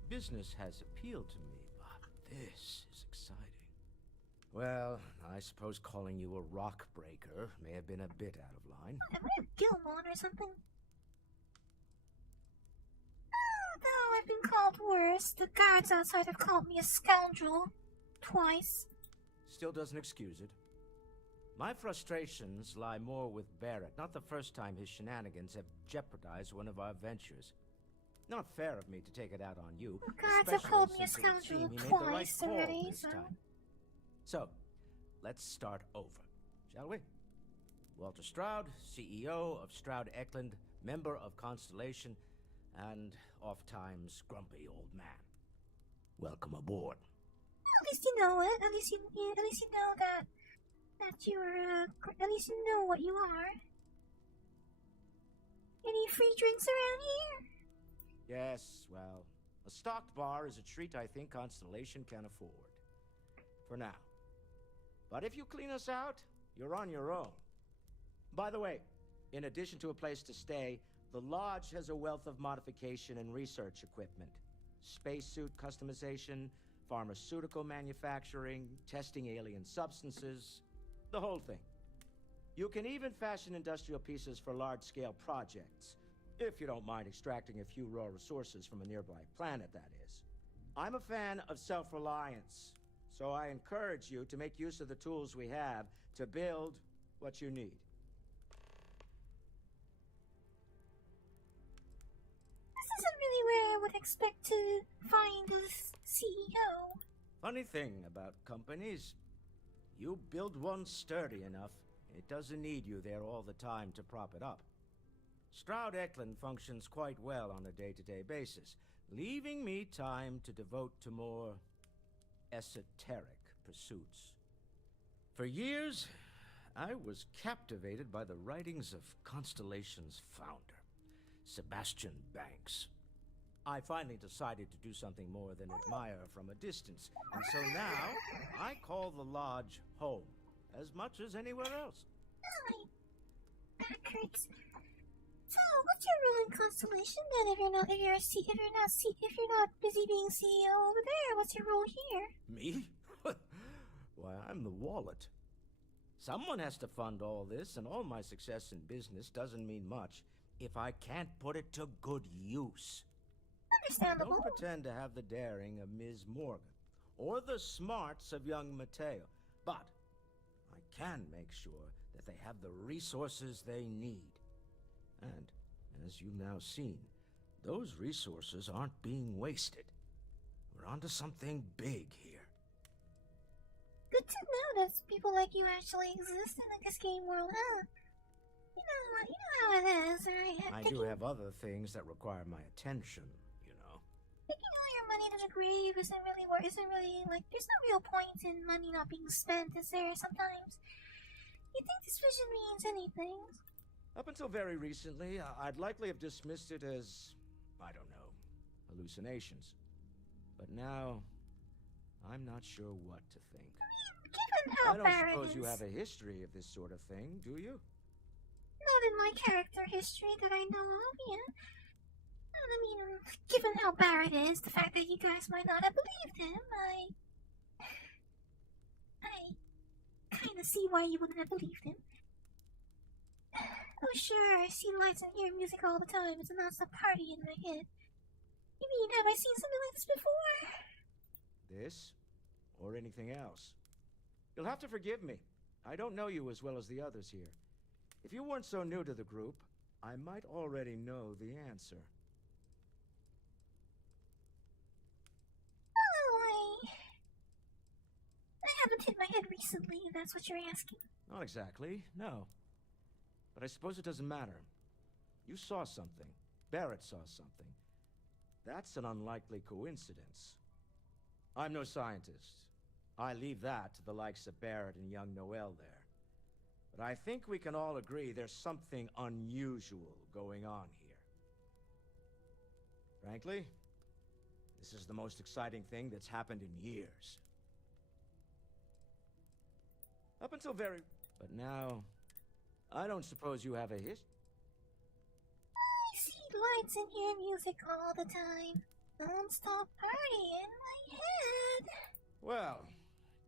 Business has appealed to me, but this is exciting. Well, I suppose calling you a rock breaker may have been a bit out of line. Am I a Gilmon or something? Though I've been called worse. The guards outside have called me a scoundrel. Twice. Still doesn't excuse it. My frustrations lie more with Barrett. Not the first time his shenanigans have jeopardized one of our ventures. Not fair of me to take it out on you. The guards have called me a scoundrel twice already, so... So, let's start over, shall we? Walter Stroud, CEO of Stroud Eklund, member of Constellation, and oft-times grumpy old man. Welcome aboard. At least you know it. At least you know that you're, at least you know what you are. Any free drinks around here? Yes, well, a stocked bar is a treat I think Constellation can afford. For now. But if you clean us out, you're on your own. By the way, in addition to a place to stay, the Lodge has a wealth of modification and research equipment. Spacesuit customization, pharmaceutical manufacturing, testing alien substances, the whole thing. You can even fashion industrial pieces for large-scale projects, if you don't mind extracting a few raw resources from a nearby planet, that is. I'm a fan of self-reliance, so I encourage you to make use of the tools we have to build what you need. This isn't really where I would expect to find a CEO. Funny thing about companies, you build one sturdy enough, it doesn't need you there all the time to prop it up. Stroud Eklund functions quite well on a day-to-day basis, leaving me time to devote to more esoteric pursuits. For years, I was captivated by the writings of Constellation's founder, Sebastian Banks. I finally decided to do something more than admire from a distance, and so now I call the Lodge home, as much as anywhere else. My back hurts. So, what's your role in Constellation then? If you're not busy being CEO over there, what's your role here? Me? Why, I'm the wallet. Someone has to fund all this, and all my success in business doesn't mean much if I can't put it to good use. Understandable. I don't pretend to have the daring of Ms. Morgan, or the smarts of young Mateo, but I can make sure that they have the resources they need. And, as you've now seen, those resources aren't being wasted. We're onto something big here. Good to know that people like you actually exist in this game world, huh? You know how it is, right? I do have other things that require my attention, you know. Taking all your money to the grave isn't really, like, there's no real point in money not being spent, is there, sometimes? You think this vision means anything? Up until very recently, I'd likely have dismissed it as, I don't know, hallucinations. But now, I'm not sure what to think. Given how I don't bad suppose it you is. have a history of this sort of thing, do you? Not in my character history that I know of, yeah. I mean, given how bad it is, the fact that you guys might not have believed him, I kind of see why you wouldn't have believed him. Oh sure, I see lights and hear music all the time. It's a non-stop party in my head. You mean, have I seen something like this before? This? Or anything else? You'll have to forgive me. I don't know you as well as the others here. If you weren't so new to the group, I might already know the answer. Well, I haven't hit my head recently, if that's what you're asking. Not exactly, no. But I suppose it doesn't matter. You saw something. Barrett saw something. That's an unlikely coincidence. I'm no scientist. I leave that to the likes of Barrett and young Noel there. But I think we can all agree there's something unusual going on here. Frankly, this is the most exciting thing that's happened in years. Up until very... But now, I don't suppose you have a history. I see lights and hear music all the time. Non-stop party in my head. Well,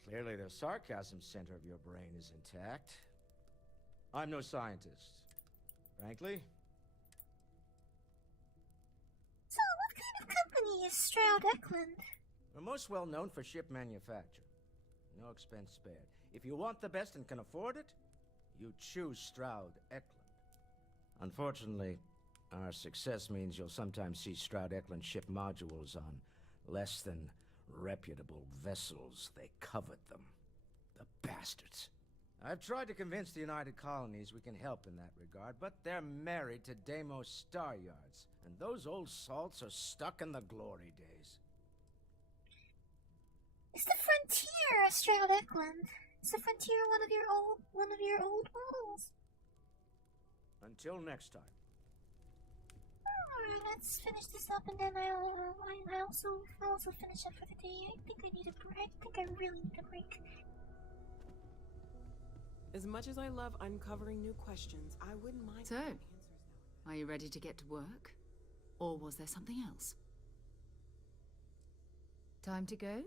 clearly the sarcasm center of your brain is intact. I'm no scientist. Frankly. So what kind of company is Stroud Eklund? We're most well known for ship manufacture. No expense spared. If you want the best and can afford it, you choose Stroud Eklund. Unfortunately, our success means you'll sometimes see Stroud Eklund ship modules on less than reputable vessels. They covet them. The bastards. I've tried to convince the United Colonies we can help in that regard, but they're married to Deimos Star Yards, and those old salts are stuck in the glory days. Is the Frontier a Stroud Eklund? Is the Frontier one of your old models? Until next time. let's finish this up, and then I'll also finish up for the day. I think I need a break. I think I really need a break. As much as I love uncovering new questions, I wouldn't mind. So, are you ready to get to work? Or was there something else? Time to go?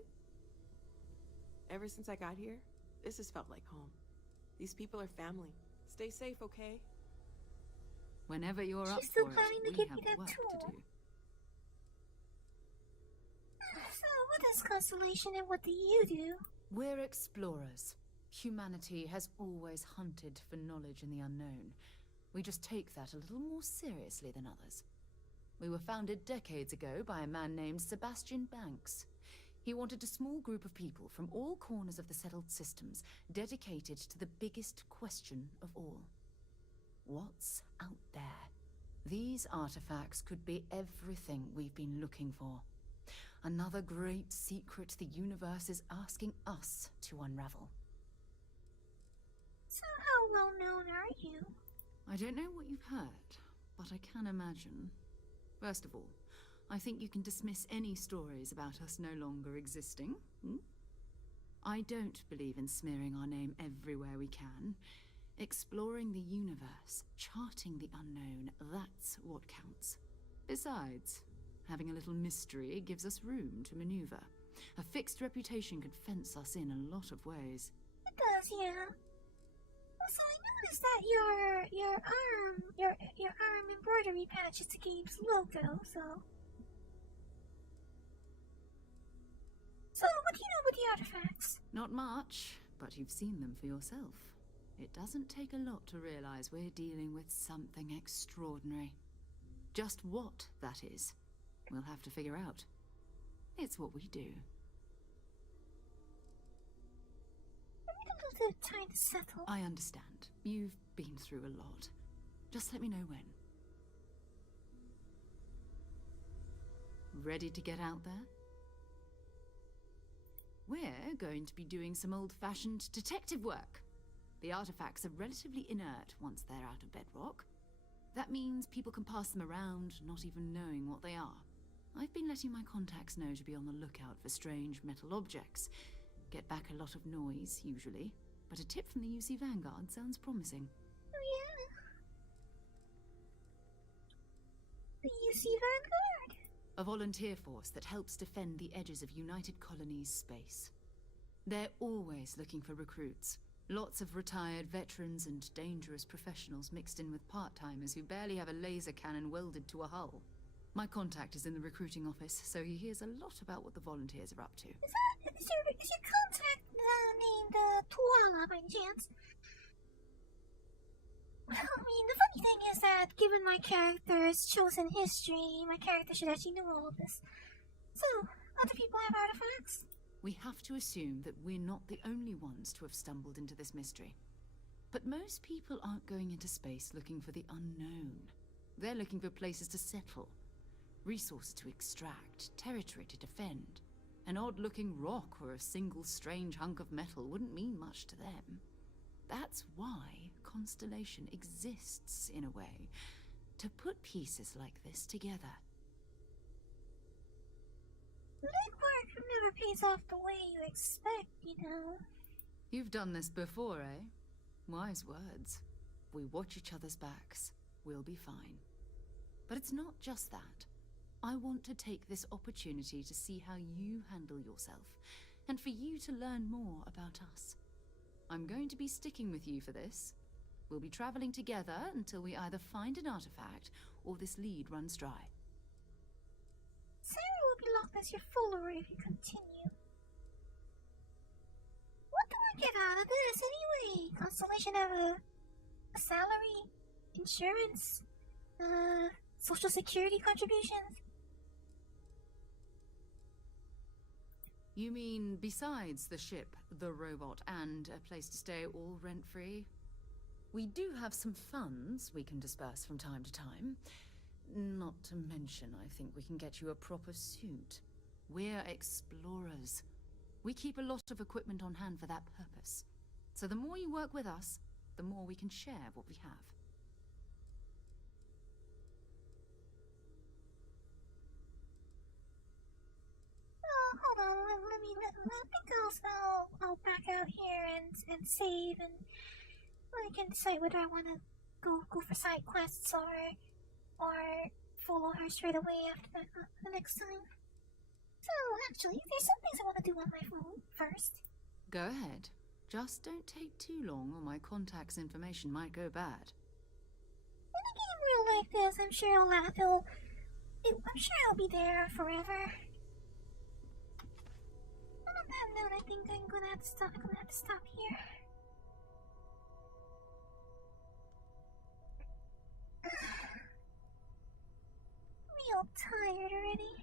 Ever since I got here, this has felt like home. These people are family. Stay safe, okay? Whenever you're up She's still for it, planning to we give have me that work to tool. do. So, what is Constellation and what do you do? We're explorers. Humanity has always hunted for knowledge in the unknown. We just take that a little more seriously than others. We were founded decades ago by a man named Sebastian Banks. He wanted a small group of people from all corners of the settled systems dedicated to the biggest question of all. What's out there? These artifacts could be everything we've been looking for. Another great secret the universe is asking us to unravel. So how well known are you? I don't know what you've heard, but I can imagine. First of all, I think you can dismiss any stories about us no longer existing. I don't believe in smearing our name everywhere we can. Exploring the universe, charting the unknown, that's what counts. Besides, having a little mystery gives us room to maneuver. A fixed reputation could fence us in a lot of ways. It does, yeah. Also, I noticed that your arm embroidery patch is the game's logo, so what do you know about the artifacts? Not much, but you've seen them for yourself. It doesn't take a lot to realize we're dealing with something extraordinary. Just what that is, we'll have to figure out. It's what we do. I need a little time to settle. I understand. You've been through a lot. Just let me know when. Ready to get out there? We're going to be doing some old-fashioned detective work. The artifacts are relatively inert once they're out of bedrock. That means people can pass them around, not even knowing what they are. I've been letting my contacts know to be on the lookout for strange metal objects. Get back a lot of noise, usually, but a tip from the UC Vanguard sounds promising. Oh yeah? The UC Vanguard? A volunteer force that helps defend the edges of United Colonies space. They're always looking for recruits. Lots of retired veterans and dangerous professionals mixed in with part-timers who barely have a laser cannon welded to a hull. My contact is in the recruiting office, so he hears a lot about what the volunteers are up to. Is your contact named Tuala by any chance? Well, I mean, the funny thing is that given my character's chosen history, my character should actually know all of this. So, other people have artifacts? We have to assume that we're not the only ones to have stumbled into this mystery. But most people aren't going into space looking for the unknown. They're looking for places to settle, resources to extract, territory to defend. An odd-looking rock or a single strange hunk of metal wouldn't mean much to them. That's why Constellation exists, in a way, to put pieces like this together. Legwork never pays off the way you expect, you know. You've done this before, eh? Wise words. We watch each other's backs. We'll be fine. But it's not just that. I want to take this opportunity to see how you handle yourself, and for you to learn more about us. I'm going to be sticking with you for this. We'll be traveling together until we either find an artifact or this lead runs dry. Sarah will be locked as your follower if you continue. What do I get out of this anyway? Constellation have a salary? Insurance? Social security contributions? You mean besides the ship, the robot, and a place to stay all rent-free? We do have some funds we can disperse from time to time. Not to mention, I think we can get you a proper suit. We're explorers. We keep a lot of equipment on hand for that purpose. So the more you work with us, the more we can share what we have. think I'll back out here and save, and I can decide whether I want to go for side quests or follow her straight away after the next time. So actually, there's some things I want to do on my phone first. Go ahead. Just don't take too long or my contact's information might go bad. In a game real like this, I'm sure I'll be there forever. On that note, I think I'm gonna have to stop here. Real tired already.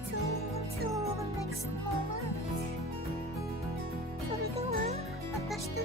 Until the next moment. So we go on, but that's the